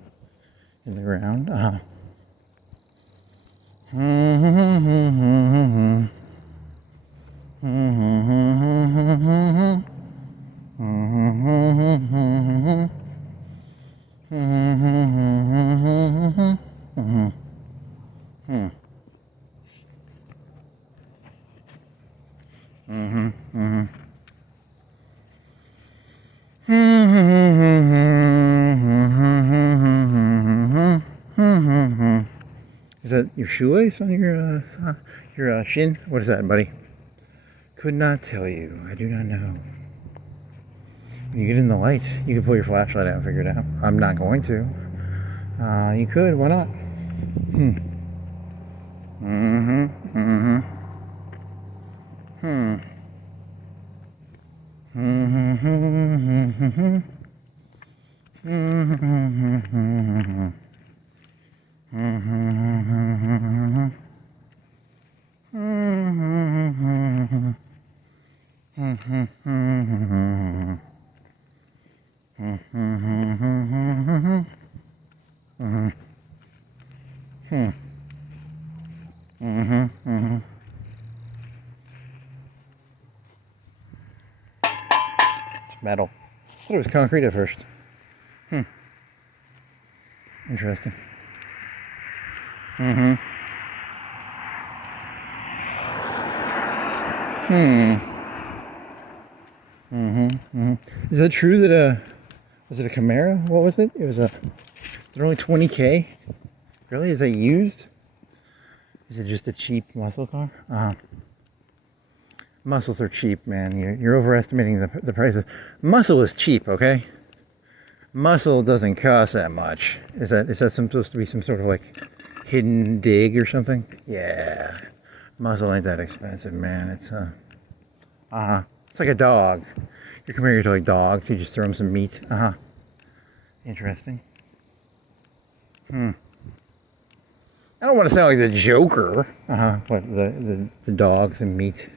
in the ground. Is that your shoelace on your shin? What is that, buddy? Could not tell you. I do not know. When you get in the light, you can pull your flashlight out and figure it out. I'm not going to. You could. Why not? Hmm. Mm-hmm. Mm-hmm. Hmm. Mm-hmm. Mm-hmm. Mm-hmm. Mm-hmm. It's metal. I thought it was concrete at first. Interesting. Is that true that was it a Camaro? What was it? It was they're only 20K. Really? Is that used? Is it just a cheap muscle car? Muscles are cheap, man. You're overestimating the price of muscle is cheap. Okay. Muscle doesn't cost that much. Is that supposed to be some sort of like hidden dig or something? Yeah. Muscle ain't that expensive, man. It's it's like a dog. You're comparing it to like dogs. You just throw them some meat. Interesting. I don't want to sound like the Joker. But the dogs and meat.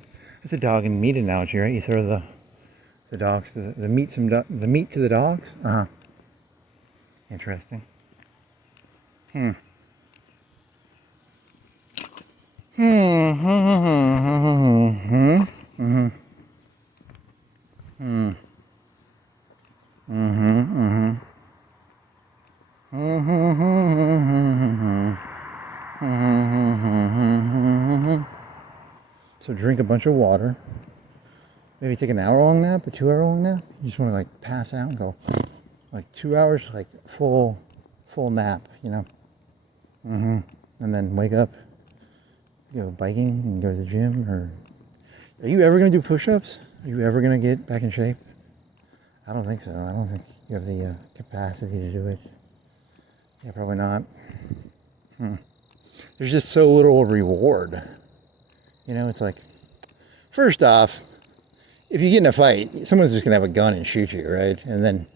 It's a dog and meat analogy, right? You throw the dogs to the meat the meat to the dogs. Interesting. So drink a bunch of water. Maybe take an hour-long nap, a 2-hour-long nap. You just want to like pass out and go like 2 hours, like full nap, you know. And then wake up, go biking and go to the gym. Or are you ever gonna do push-ups? Are you ever gonna get back in shape? I don't think so. I don't think you have the capacity to do it. Yeah, probably not. There's just so little reward. You know, it's like, first off, if you get in a fight, someone's just gonna have a gun and shoot you, right? And then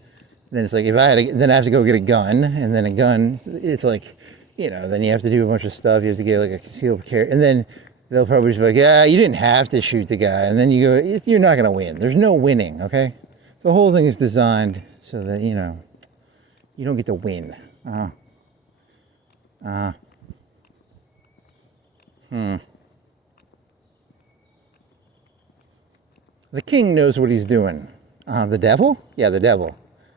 it's like, then I have to go get a gun, and then a gun, it's like, you know, then you have to do a bunch of stuff. You have to get like a concealed carry, and then they'll probably just be like, yeah, you didn't have to shoot the guy, and then you go, you're not gonna win. There's no winning, okay? The whole thing is designed so that, you know, you don't get to win. The king knows what he's doing. The devil? Yeah, the devil.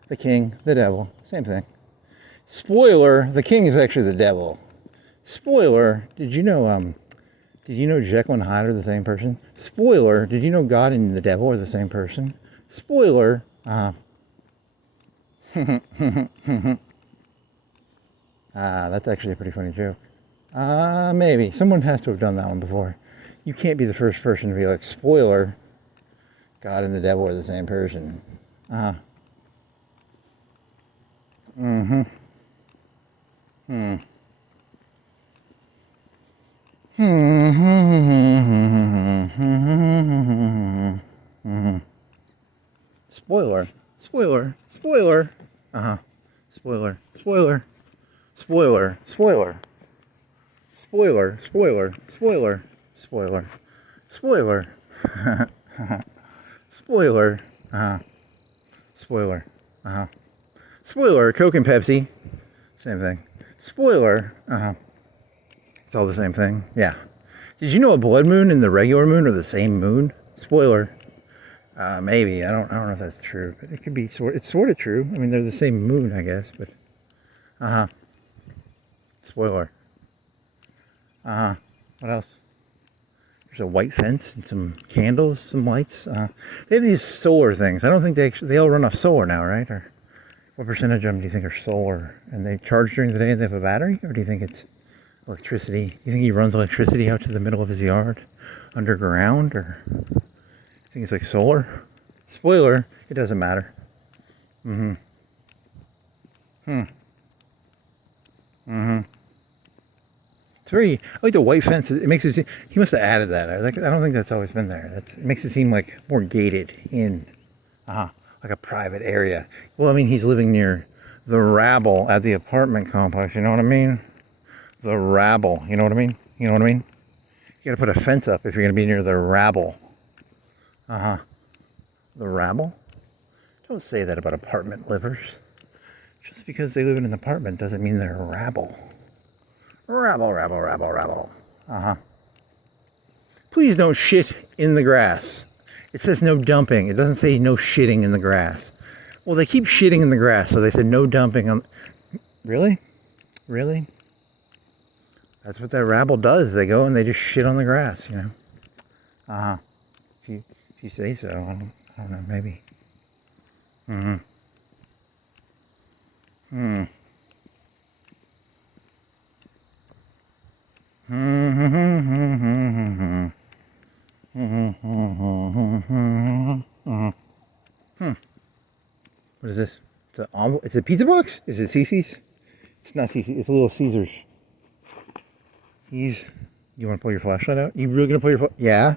The king, the devil, same thing. Spoiler, the king is actually the devil. Spoiler, did you know Jekyll and Hyde are the same person? Spoiler, did you know God and the devil are the same person? Spoiler, that's actually a pretty funny joke. Maybe. Someone has to have done that one before. You can't be the first person to be like, spoiler, God and the devil are the same person. Spoiler. Spoiler. Spoiler. Spoiler. Spoiler. Spoiler. Spoiler. Spoiler. Spoiler. Spoiler. Spoiler. Spoiler. Spoiler. Spoiler. Spoiler. Coke and Pepsi. Same thing. Spoiler. It's all the same thing. Yeah. Did you know a blood moon and the regular moon are the same moon? Spoiler. Maybe. I don't know if that's true, but it could be it's sort of true. I mean, they're the same moon, I guess, but spoiler. What else? There's a white fence and some candles, some lights. They have these solar things. I don't think they all run off solar now, right? Or what percentage of them do you think are solar? And they charge during the day and they have a battery? Or do you think it's electricity? You think he runs electricity out to the middle of his yard underground? Or I think it's like solar. Spoiler, it doesn't matter. It's very, I like the white fence. It makes it seem, he must have added that. I don't think that's always been there. It makes it seem like more gated in, like a private area. Well, I mean, he's living near the rabble at the apartment complex. You know what I mean? The rabble. You know what I mean? You know what I mean? You gotta put a fence up if you're gonna be near the rabble. The rabble? Don't say that about apartment livers. Just because they live in an apartment doesn't mean they're a rabble. Rabble, rabble, rabble, rabble. Please don't shit in the grass. It says no dumping. It doesn't say no shitting in the grass. Well, they keep shitting in the grass, so they said no dumping on... Really? Really? That's what that rabble does. They go and they just shit on the grass, you know? If you say so. I don't know, maybe. What is this? It's a pizza box? Is it Cece's? It's not Cece's. It's a Little Caesars. You want to pull your flashlight out? You really gonna pull your yeah?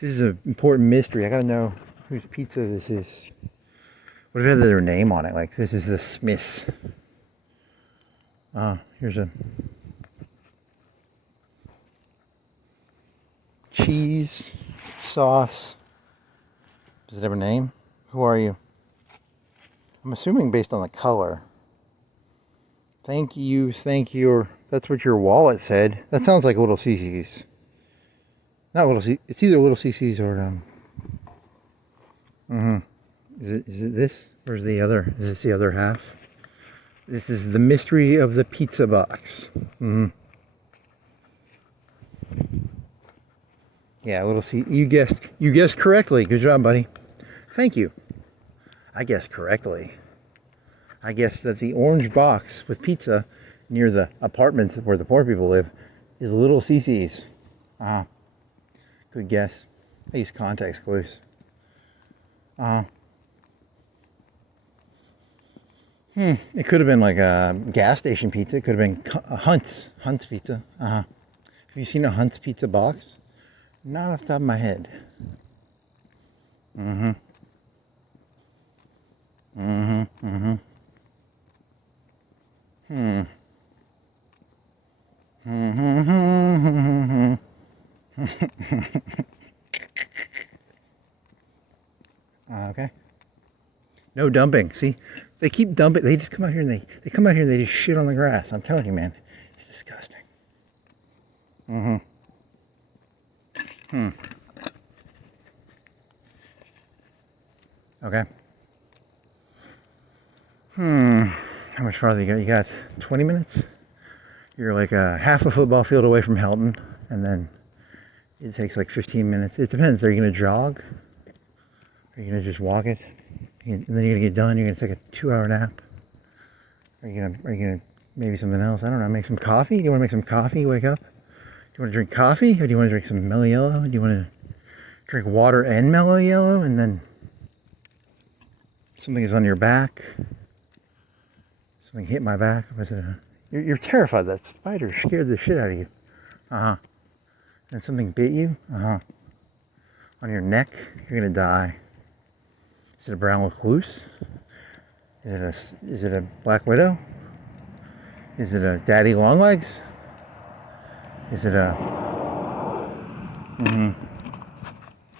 This is an important mystery. I gotta know whose pizza this is. What if it had their name on it? Like, this is the Smiths. Here's a cheese sauce. Does it have a name? Who are you? I'm assuming based on the color. Thank you, or that's what your wallet said. That sounds like Little Cece's. Not Little C. It's either Little Cece's or Is it this, or is the other? Is this the other half? This is the mystery of the pizza box. Yeah, Little C. You guessed correctly. Good job, buddy. Thank you. I guessed correctly. I guess that the orange box with pizza near the apartments where the poor people live is Little Cece's. Good guess. I use context clues. It could have been like a gas station pizza. It could have been a Hunt's pizza. Have you seen a Hunt's pizza box? Not off the top of my head. Okay. No dumping. See, they keep dumping. They just come out here and they come out here and they just shit on the grass. I'm telling you, man, it's disgusting. Okay. How much farther you got? You got 20 minutes? You're like half a football field away from Helton, and then it takes like 15 minutes. It depends. Are you going to jog? Are you going to just walk it? And then you're going to get done. You're going to take a 2-hour nap? Are you going to maybe something else? I don't know. Make some coffee? Do you want to make some coffee? Wake up? Do you want to drink coffee? Or do you want to drink some Mellow Yellow? Do you want to drink water and Mellow Yellow? And then something is on your back? Something hit my back? Was it you're terrified. That spider scared the shit out of you. And something bit you? On your neck? You're going to die. Is it a brown recluse? Is it a black widow? Is it a daddy longlegs? Is it a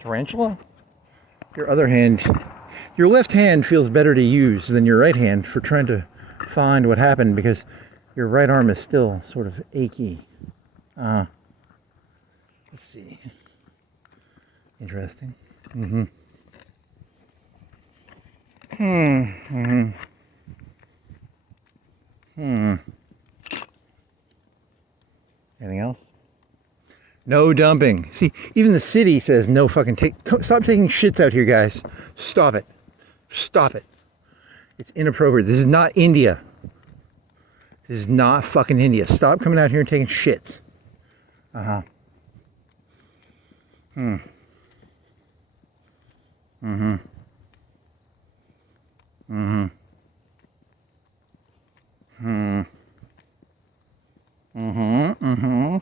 tarantula? Your left hand feels better to use than your right hand for trying to find what happened, because your right arm is still sort of achy. Let's see. Interesting. Anything else? No dumping. See, even the city says no fucking stop taking shits out here, guys. Stop it. Stop it. It's inappropriate. This is not India. This is not fucking India. Stop coming out here and taking shits. Mm-hmm. Mm-hmm. Hmm. Mm-hmm. Mm-hmm.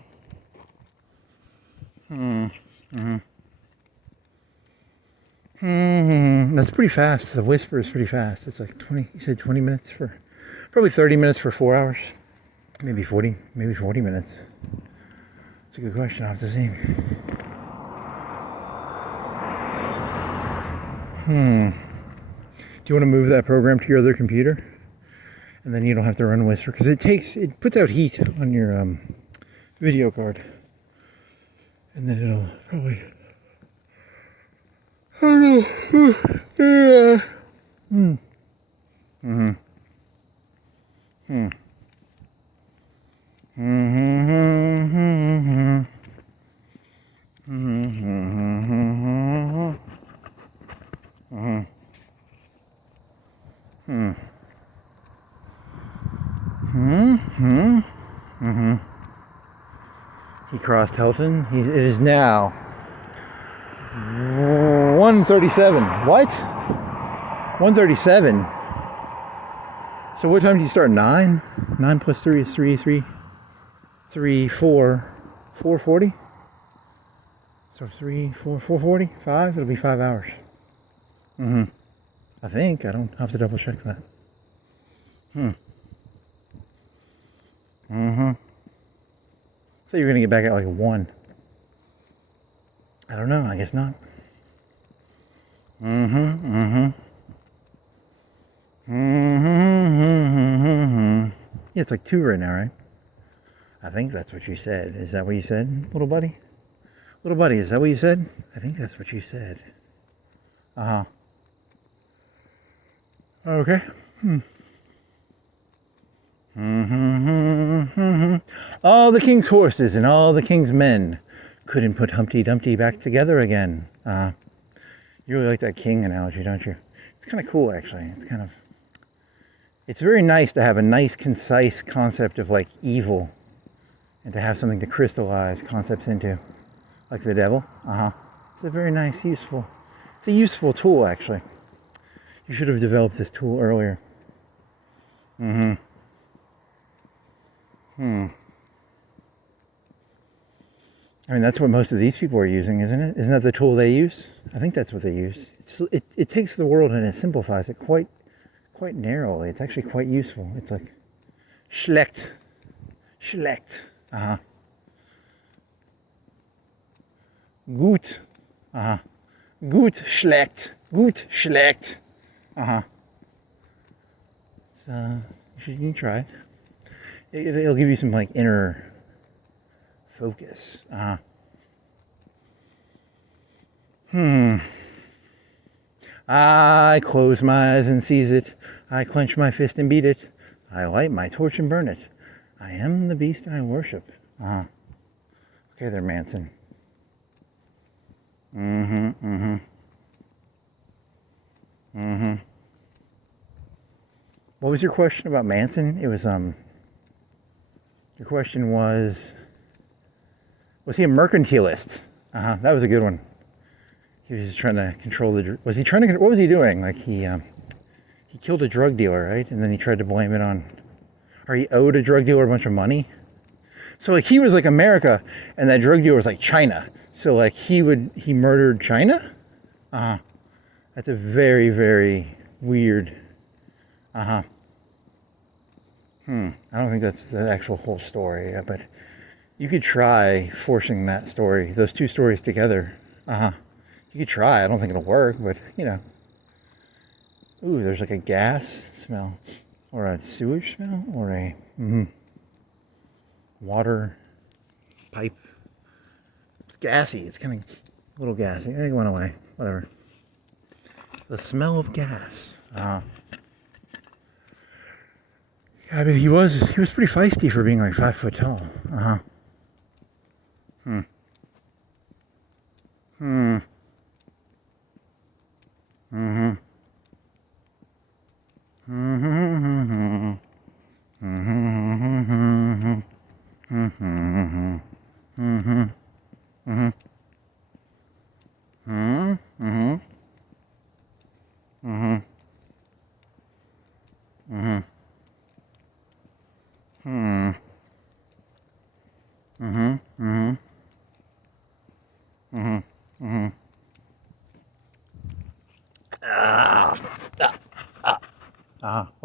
Hmm. Mm-hmm. Hmm. That's pretty fast. The whisper is pretty fast. It's like 20, you said 20 minutes for, probably 30 minutes for 4 hours. Maybe 40, maybe 40 minutes. It's a good question. I'll have to see. Do you want to move that program to your other computer? And then you don't have to run Whisper, because it puts out heat on your video card. And then it'll probably, I don't know. Yeah. Hmm. Mm-hmm. Hmm. Mm-hmm. Mm-hmm. Mm-hmm. Hmm. Hmm. Hmm. He crossed Helton. It is now 1:37. What? 1:37. So what time do you start? 9? 9 plus 3 is 3, 4. 4:40? So 3, 4, 4:40? 5? It'll be 5 hours. Mm-hmm. I think. I don't have to double check that. Mm-hmm. I thought you were going to get back at like 1. I don't know. I guess not. Mm-hmm. Mm-hmm. Mm-hmm. Yeah, it's like 2 right now, right? I think that's what you said. Is that what you said, little buddy? Little buddy, is that what you said? I think that's what you said. Uh-huh. Okay. All the king's horses and all the king's men couldn't put Humpty Dumpty back together again. You really like that king analogy, don't you? It's kind of cool, actually. It's very nice to have a nice, concise concept of like evil, and to have something to crystallize concepts into, like the devil. It's a very nice, useful. It's a useful tool, actually. You should have developed this tool earlier. I mean, that's what most of these people are using, isn't it? Isn't that the tool they use? I think that's what they use. It takes the world and it simplifies it quite narrowly. It's actually quite useful. It's like schlecht. Gut. Gut schlecht. So you can try it. It'll give you some like inner focus. I close my eyes and seize it. I clench my fist and beat it. I light my torch and burn it. I am the beast I worship. Okay there, Manson. What was your question about Manson? It was, your question was he a mercantilist? That was a good one. He was trying to control what was he doing? Like he killed a drug dealer, right? And then he tried to blame it on, or he owed a drug dealer a bunch of money. So like he was like America, and that drug dealer was like China. So like he murdered China? That's a very, very weird. I don't think that's the actual whole story, but you could try forcing that story, those two stories together. You could try. I don't think it'll work, but you know. Ooh, there's like a gas smell, or a sewage smell, or a water pipe. It's gassy. It's kind of a little gassy. It went away. Whatever. The smell of gas. Yeah, I mean, he was pretty feisty for being like 5 foot tall.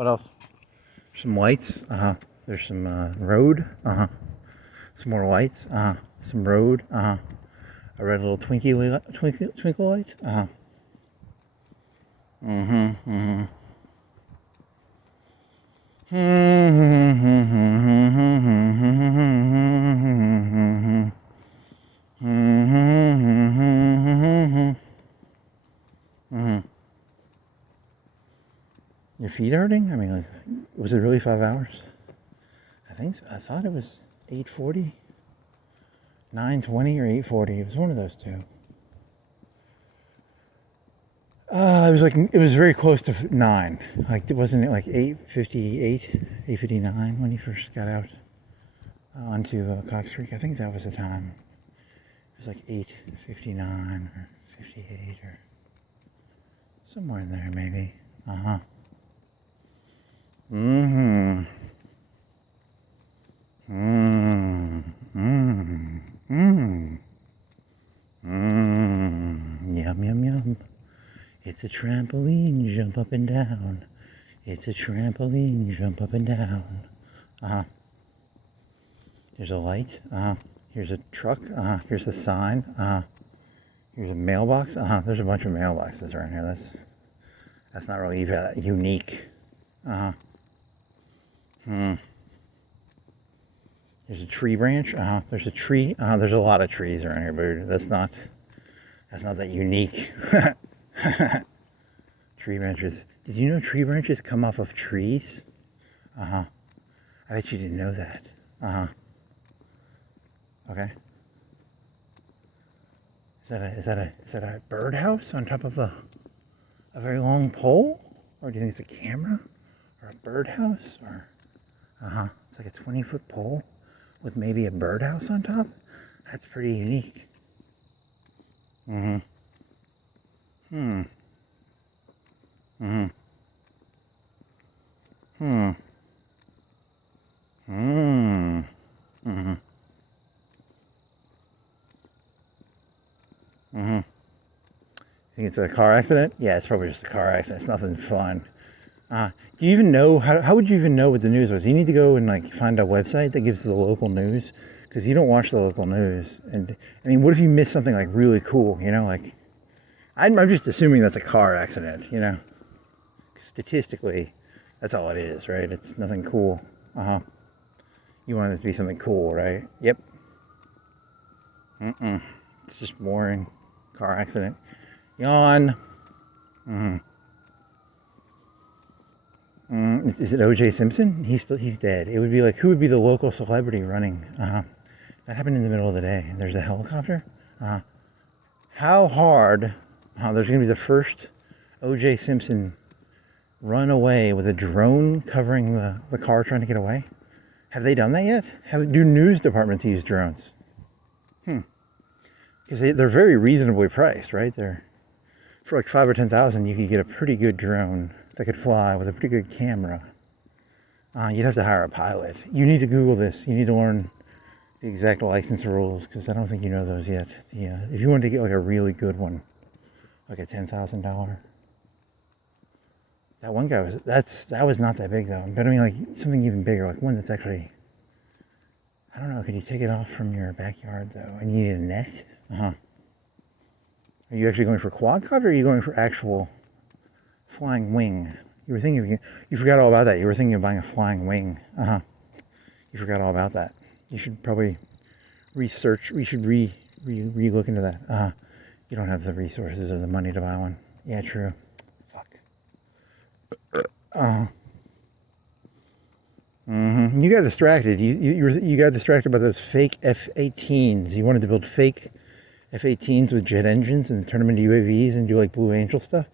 else? Some lights. There's some road. Some more lights. Some road. A red little twinkle light. Your feet hurting? I mean, like, was it really 5 hours? I think so. I thought it was 8:40, 9:20, or 8:40. It was one of those two. It was very close to 9. Like, wasn't it like 8:58, 8:59 when you first got out onto Cox Creek? I think that was the time. It was like 8:59 or 58 or somewhere in there, maybe. Yum, yum, yum. It's a trampoline, jump up and down. It's a trampoline, jump up and down. There's a light. Here's a truck. Here's a sign. Here's a mailbox. There's a bunch of mailboxes around here. That's not really unique. There's a tree branch. There's a tree. There's a lot of trees around here, but that's not that unique. Tree branches. Did you know tree branches come off of trees? I bet you didn't know that. Okay. Is that a birdhouse on top of a very long pole? Or do you think it's a camera? Or a birdhouse? Or it's like a 20-foot pole with maybe a birdhouse on top? That's pretty unique. Think it's a car accident? Yeah, it's probably just a car accident. It's nothing fun. Do you even know, how would you even know what the news was? You need to go and like find a website that gives the local news, because you don't watch the local news. And I mean, what if you miss something like really cool, you know, like, I'm just assuming that's a car accident, you know, statistically, that's all it is, right? It's nothing cool. You want it to be something cool, right? Yep. It's just boring. Car accident. Yawn. Is it O.J. Simpson? He's dead. It would be like, who would be the local celebrity running? That happened in the middle of the day. There's a helicopter. How hard? There's going to be the first O.J. Simpson runaway with a drone covering the car trying to get away. Have they done that yet? Do news departments use drones? Because they're very reasonably priced, right? They're for like $5,000 or $10,000, you could get a pretty good drone that could fly with a pretty good camera. You'd have to hire a pilot. You need to Google this. You need to learn the exact license rules, because I don't think you know those yet. Yeah, if you wanted to get like a really good one, like a $10,000. That one guy that was not that big though. But I mean, like something even bigger, like one that's actually, I don't know, could you take it off from your backyard though? And you need a net? Are you actually going for quadcopter, or are you going for actual flying wing? You forgot all about that. You were thinking of buying a flying wing. You forgot all about that. You should probably research. We should re-look into that. You don't have the resources or the money to buy one. Yeah, true. Fuck. You got distracted. You got distracted by those fake F-18s. You wanted to build fake F-18s with jet engines and turn them into UAVs and do like Blue Angel stuff,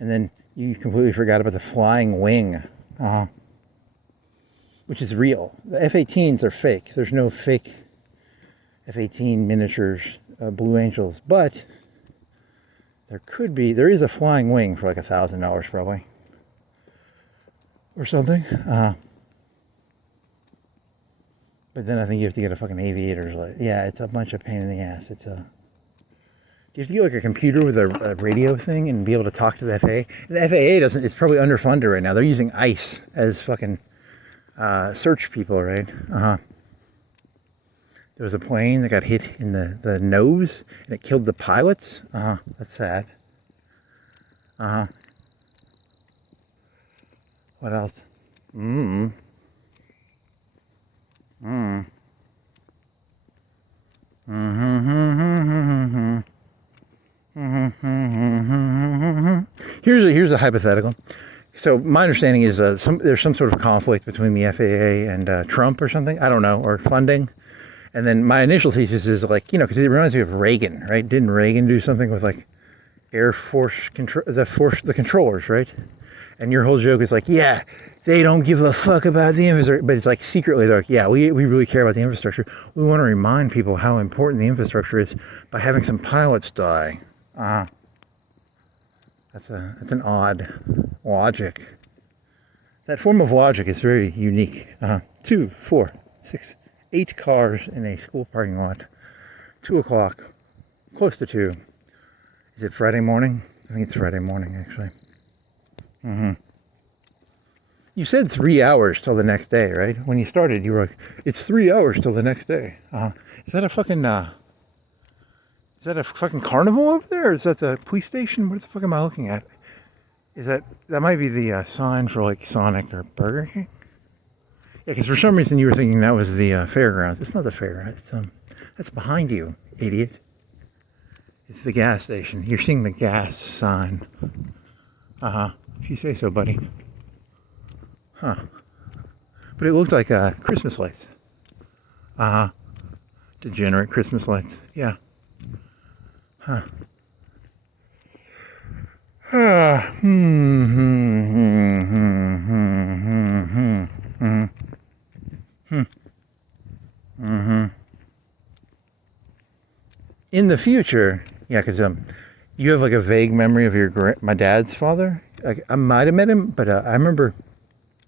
and then you completely forgot about the flying wing, which is real. The F-18s are fake. There's no fake F-18 miniatures, Blue Angels, but there is a flying wing for like $1,000 probably, or something. But then I think you have to get a fucking aviator's license. Yeah, it's a bunch of pain in the ass. you have to get like a computer with a radio thing and be able to talk to the FAA? The FAA doesn't. It's probably underfunded right now. They're using ICE as fucking search people, right? There was a plane that got hit in the nose and it killed the pilots. That's sad. What else? Here's a hypothetical. So my understanding is there's some sort of conflict between the FAA and Trump or something. I don't know, or funding. And then my initial thesis is like, because it reminds me of Reagan, right? Didn't Reagan do something with like Air Force the controllers, right? And your whole joke is like, yeah, they don't give a fuck about the infrastructure, but it's like secretly they're like, yeah, we really care about the infrastructure. We want to remind people how important the infrastructure is by having some pilots die. That's an odd logic. That form of logic is very unique. 2, 4, 6, 8 cars in a school parking lot. 2 o'clock, close to 2. Is it Friday morning? I think it's Friday morning, actually. You said 3 hours till the next day, right? When you started, you were like, it's 3 hours till the next day. Is that a fucking carnival over there? Or is that the police station? What the fuck am I looking at? That might be the sign for like Sonic or Burger King? Yeah, because for some reason you were thinking that was the fairgrounds. It's not the fairgrounds. That's behind you, idiot. It's the gas station. You're seeing the gas sign. If you say so, buddy. But it looked like Christmas lights. Degenerate Christmas lights. Yeah. In the future, yeah, because you have like a vague memory of my dad's father. Like, I might have met him, but I remember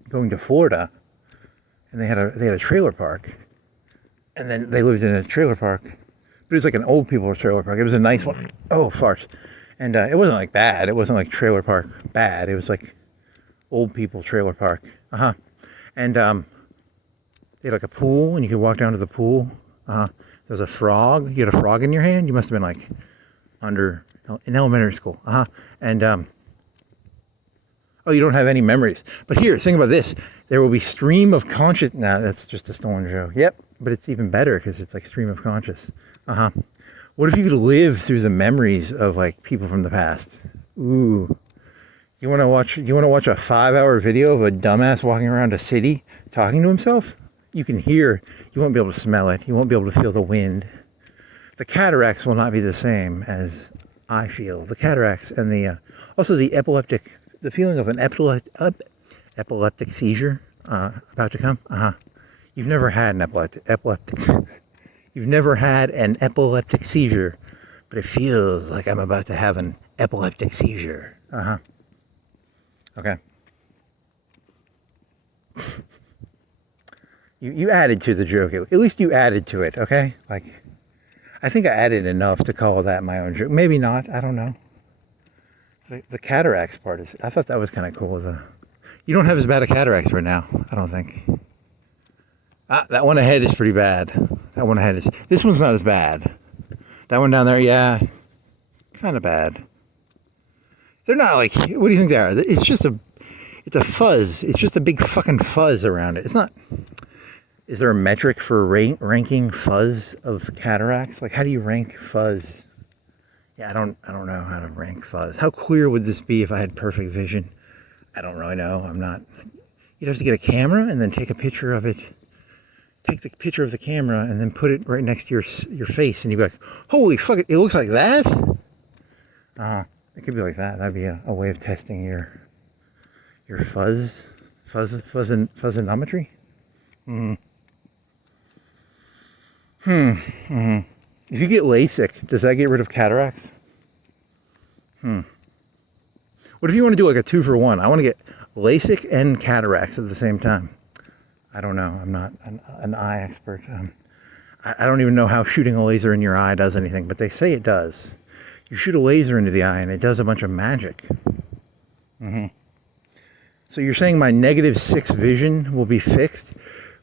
going to Florida, and they had a trailer park, and then they lived in a trailer park, but it was like an old people's trailer park. It was a nice one. Oh, farts. And it wasn't like bad. It wasn't like trailer park bad. It was like old people trailer park. And they had like a pool, and you could walk down to the pool. There was a frog. You had a frog in your hand. You must have been like in elementary school. And oh, you don't have any memories. But here, think about this. There will be stream of conscious. Nah, that's just a stolen joke. Yep, but it's even better because it's like stream of conscious. What if you could live through the memories of like people from the past? Ooh. You want to watch a 5-hour video of a dumbass walking around a city talking to himself? You can hear, you won't be able to smell it. You won't be able to feel the wind. The cataracts will not be the same as I feel. The cataracts and also the feeling of an epileptic seizure about to come. You've never had an You've never had an epileptic seizure, but it feels like I'm about to have an epileptic seizure. Okay. You added to the joke. At least you added to it, okay? Like, I think I added enough to call that my own joke. Maybe not. I don't know. The cataracts part I thought that was kind of cool. You don't have as bad a cataracts right now, I don't think. That one ahead is pretty bad. This one's not as bad. That one down there, yeah, kind of bad. They're not like, what do you think they are? It's a fuzz. It's just a big fucking fuzz around it. It's not, is there a metric for ranking fuzz of cataracts? Like, how do you rank fuzz? Yeah, I don't know how to rank fuzz. How clear would this be if I had perfect vision? I don't really know. You'd have to get a camera and then take a picture of it. Take the picture of the camera and then put it right next to your face, and you'd be like, holy fuck, it looks like that? It could be like that. That'd be a way of testing your fuzzonometry. If you get LASIK, does that get rid of cataracts? What if you want to do like a 2-for-1? I want to get LASIK and cataracts at the same time. I don't know. I'm not an eye expert. I don't even know how shooting a laser in your eye does anything, but they say it does. You shoot a laser into the eye and it does a bunch of magic. So you're saying my -6 vision will be fixed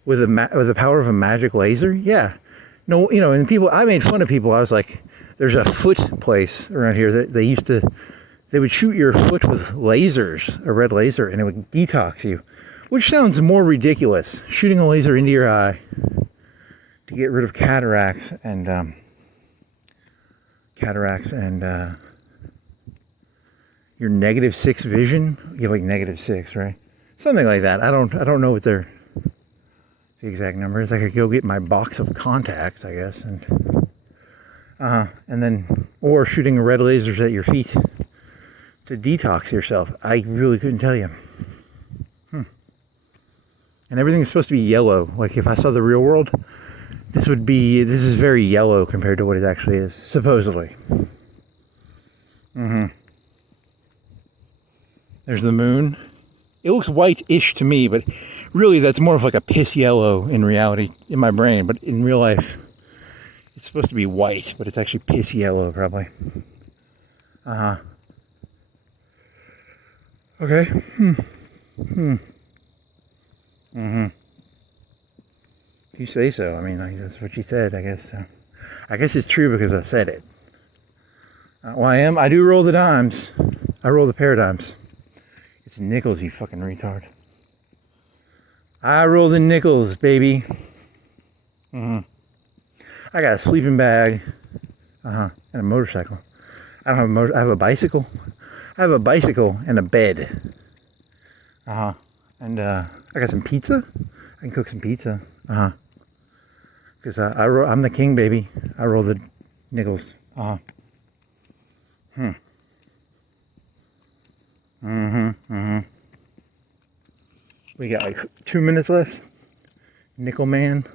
with the power of a magic laser? Yeah. No, you know, and people, I made fun of people. I was like, there's a foot place around here that they would shoot your foot with lasers, a red laser, and it would detox you, which sounds more ridiculous. Shooting a laser into your eye to get rid of cataracts and your -6 vision. You have like -6, right? Something like that. I don't know what the exact number is. I could go get my box of contacts, I guess, and then, or shooting red lasers at your feet to detox yourself. I really couldn't tell you. And everything's supposed to be yellow. Like if I saw the real world, this is very yellow compared to what it actually is, supposedly. There's the moon. It looks white-ish to me, but really that's more of like a piss yellow in reality, in my brain. But in real life, it's supposed to be white, but it's actually piss yellow, probably. Okay. If you say so. I mean, like, that's what you said, I guess. I guess it's true because I said it. Well, I do roll the dimes. I roll the paradigms. It's nickels, you fucking retard. I roll the nickels, baby. I got a sleeping bag. And a motorcycle. I don't have a motor. I have a bicycle. I have a bicycle and a bed. And I got some pizza. I can cook some pizza. Because I'm the king, baby. I roll the nickels. We got like 2 minutes left. Nickel man.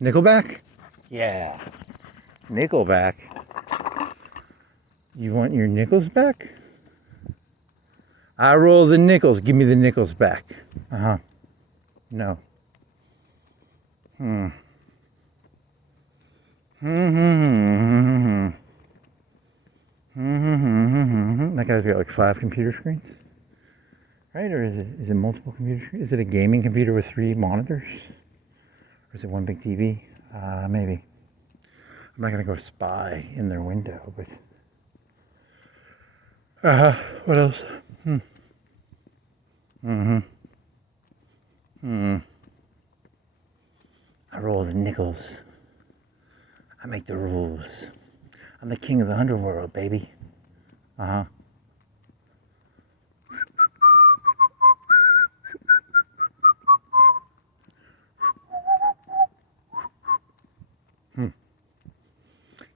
Nickelback? Yeah. Nickelback. You want your nickels back? I roll the nickels. Give me the nickels back. No. That guy's got like 5 computer screens, right? Or is it multiple computer screens? Is it a gaming computer with 3 monitors? Or is it one big TV? Maybe. I'm not gonna go spy in their window, but what else? I roll the nickels. I make the rules. I'm the king of the underworld, baby.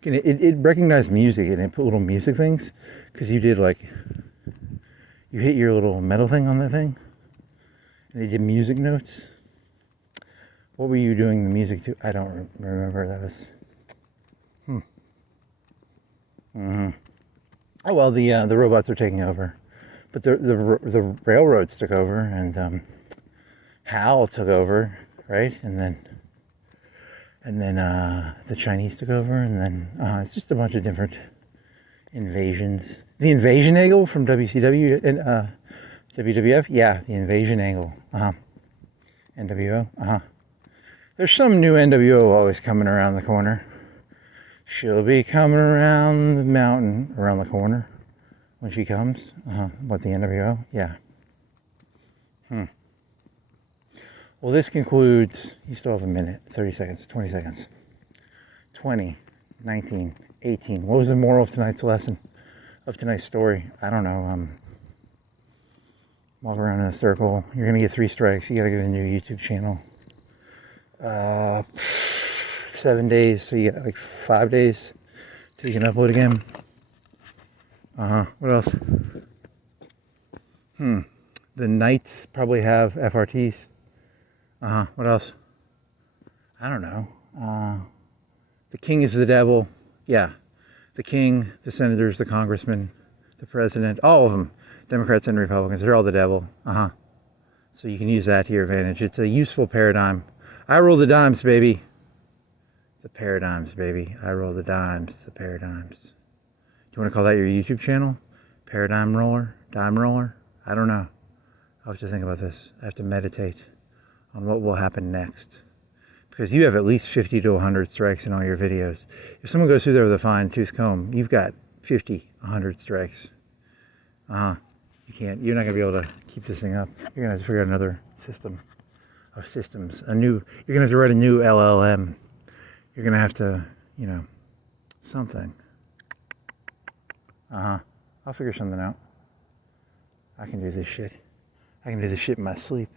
It recognized music and it put little music things, because you did like, you hit your little metal thing on that thing and they did music notes. What were you doing the music to? I don't remember. That was oh well, the robots are taking over, but the railroads took over, and Hal took over, right? And then the Chinese took over, and then it's just a bunch of different invasions. The invasion angle from WCW and WWF, yeah, the invasion angle. NWO, There's some new NWO always coming around the corner. She'll be coming around the mountain, around the corner, when she comes. What, the NWO? Yeah. Well, this concludes, you still have a minute, 30 seconds, 20 seconds. 20, 19, 18. What was the moral of tonight's lesson? Of tonight's story? I don't know. Walk around in a circle. You're going to get 3 strikes. You got to get a new YouTube channel. 7 days, so you got like 5 days till you can upload again. What else? The Knights probably have FRTs. What else? I don't know. The king is the devil. Yeah. The king, the senators, the congressmen, the president, all of them, Democrats and Republicans, they're all the devil. So you can use that to your advantage. It's a useful paradigm. I roll the dimes, baby. The paradigms, baby. I roll the dimes, the paradigms. You want to call that your YouTube channel? Paradigm roller? Dime roller? I don't know. I'll have to think about this. I have to meditate on what will happen next. Because you have at least 50 to 100 strikes in all your videos. If someone goes through there with a fine tooth comb, you've got 50, 100 strikes. You're not going to be able to keep this thing up. You're going to have to figure out another system of systems. You're going to have to write a new LLM. You're going to have to, something. I'll figure something out. I can do this shit. I can do this shit in my sleep.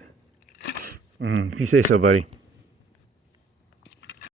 If you say so, buddy.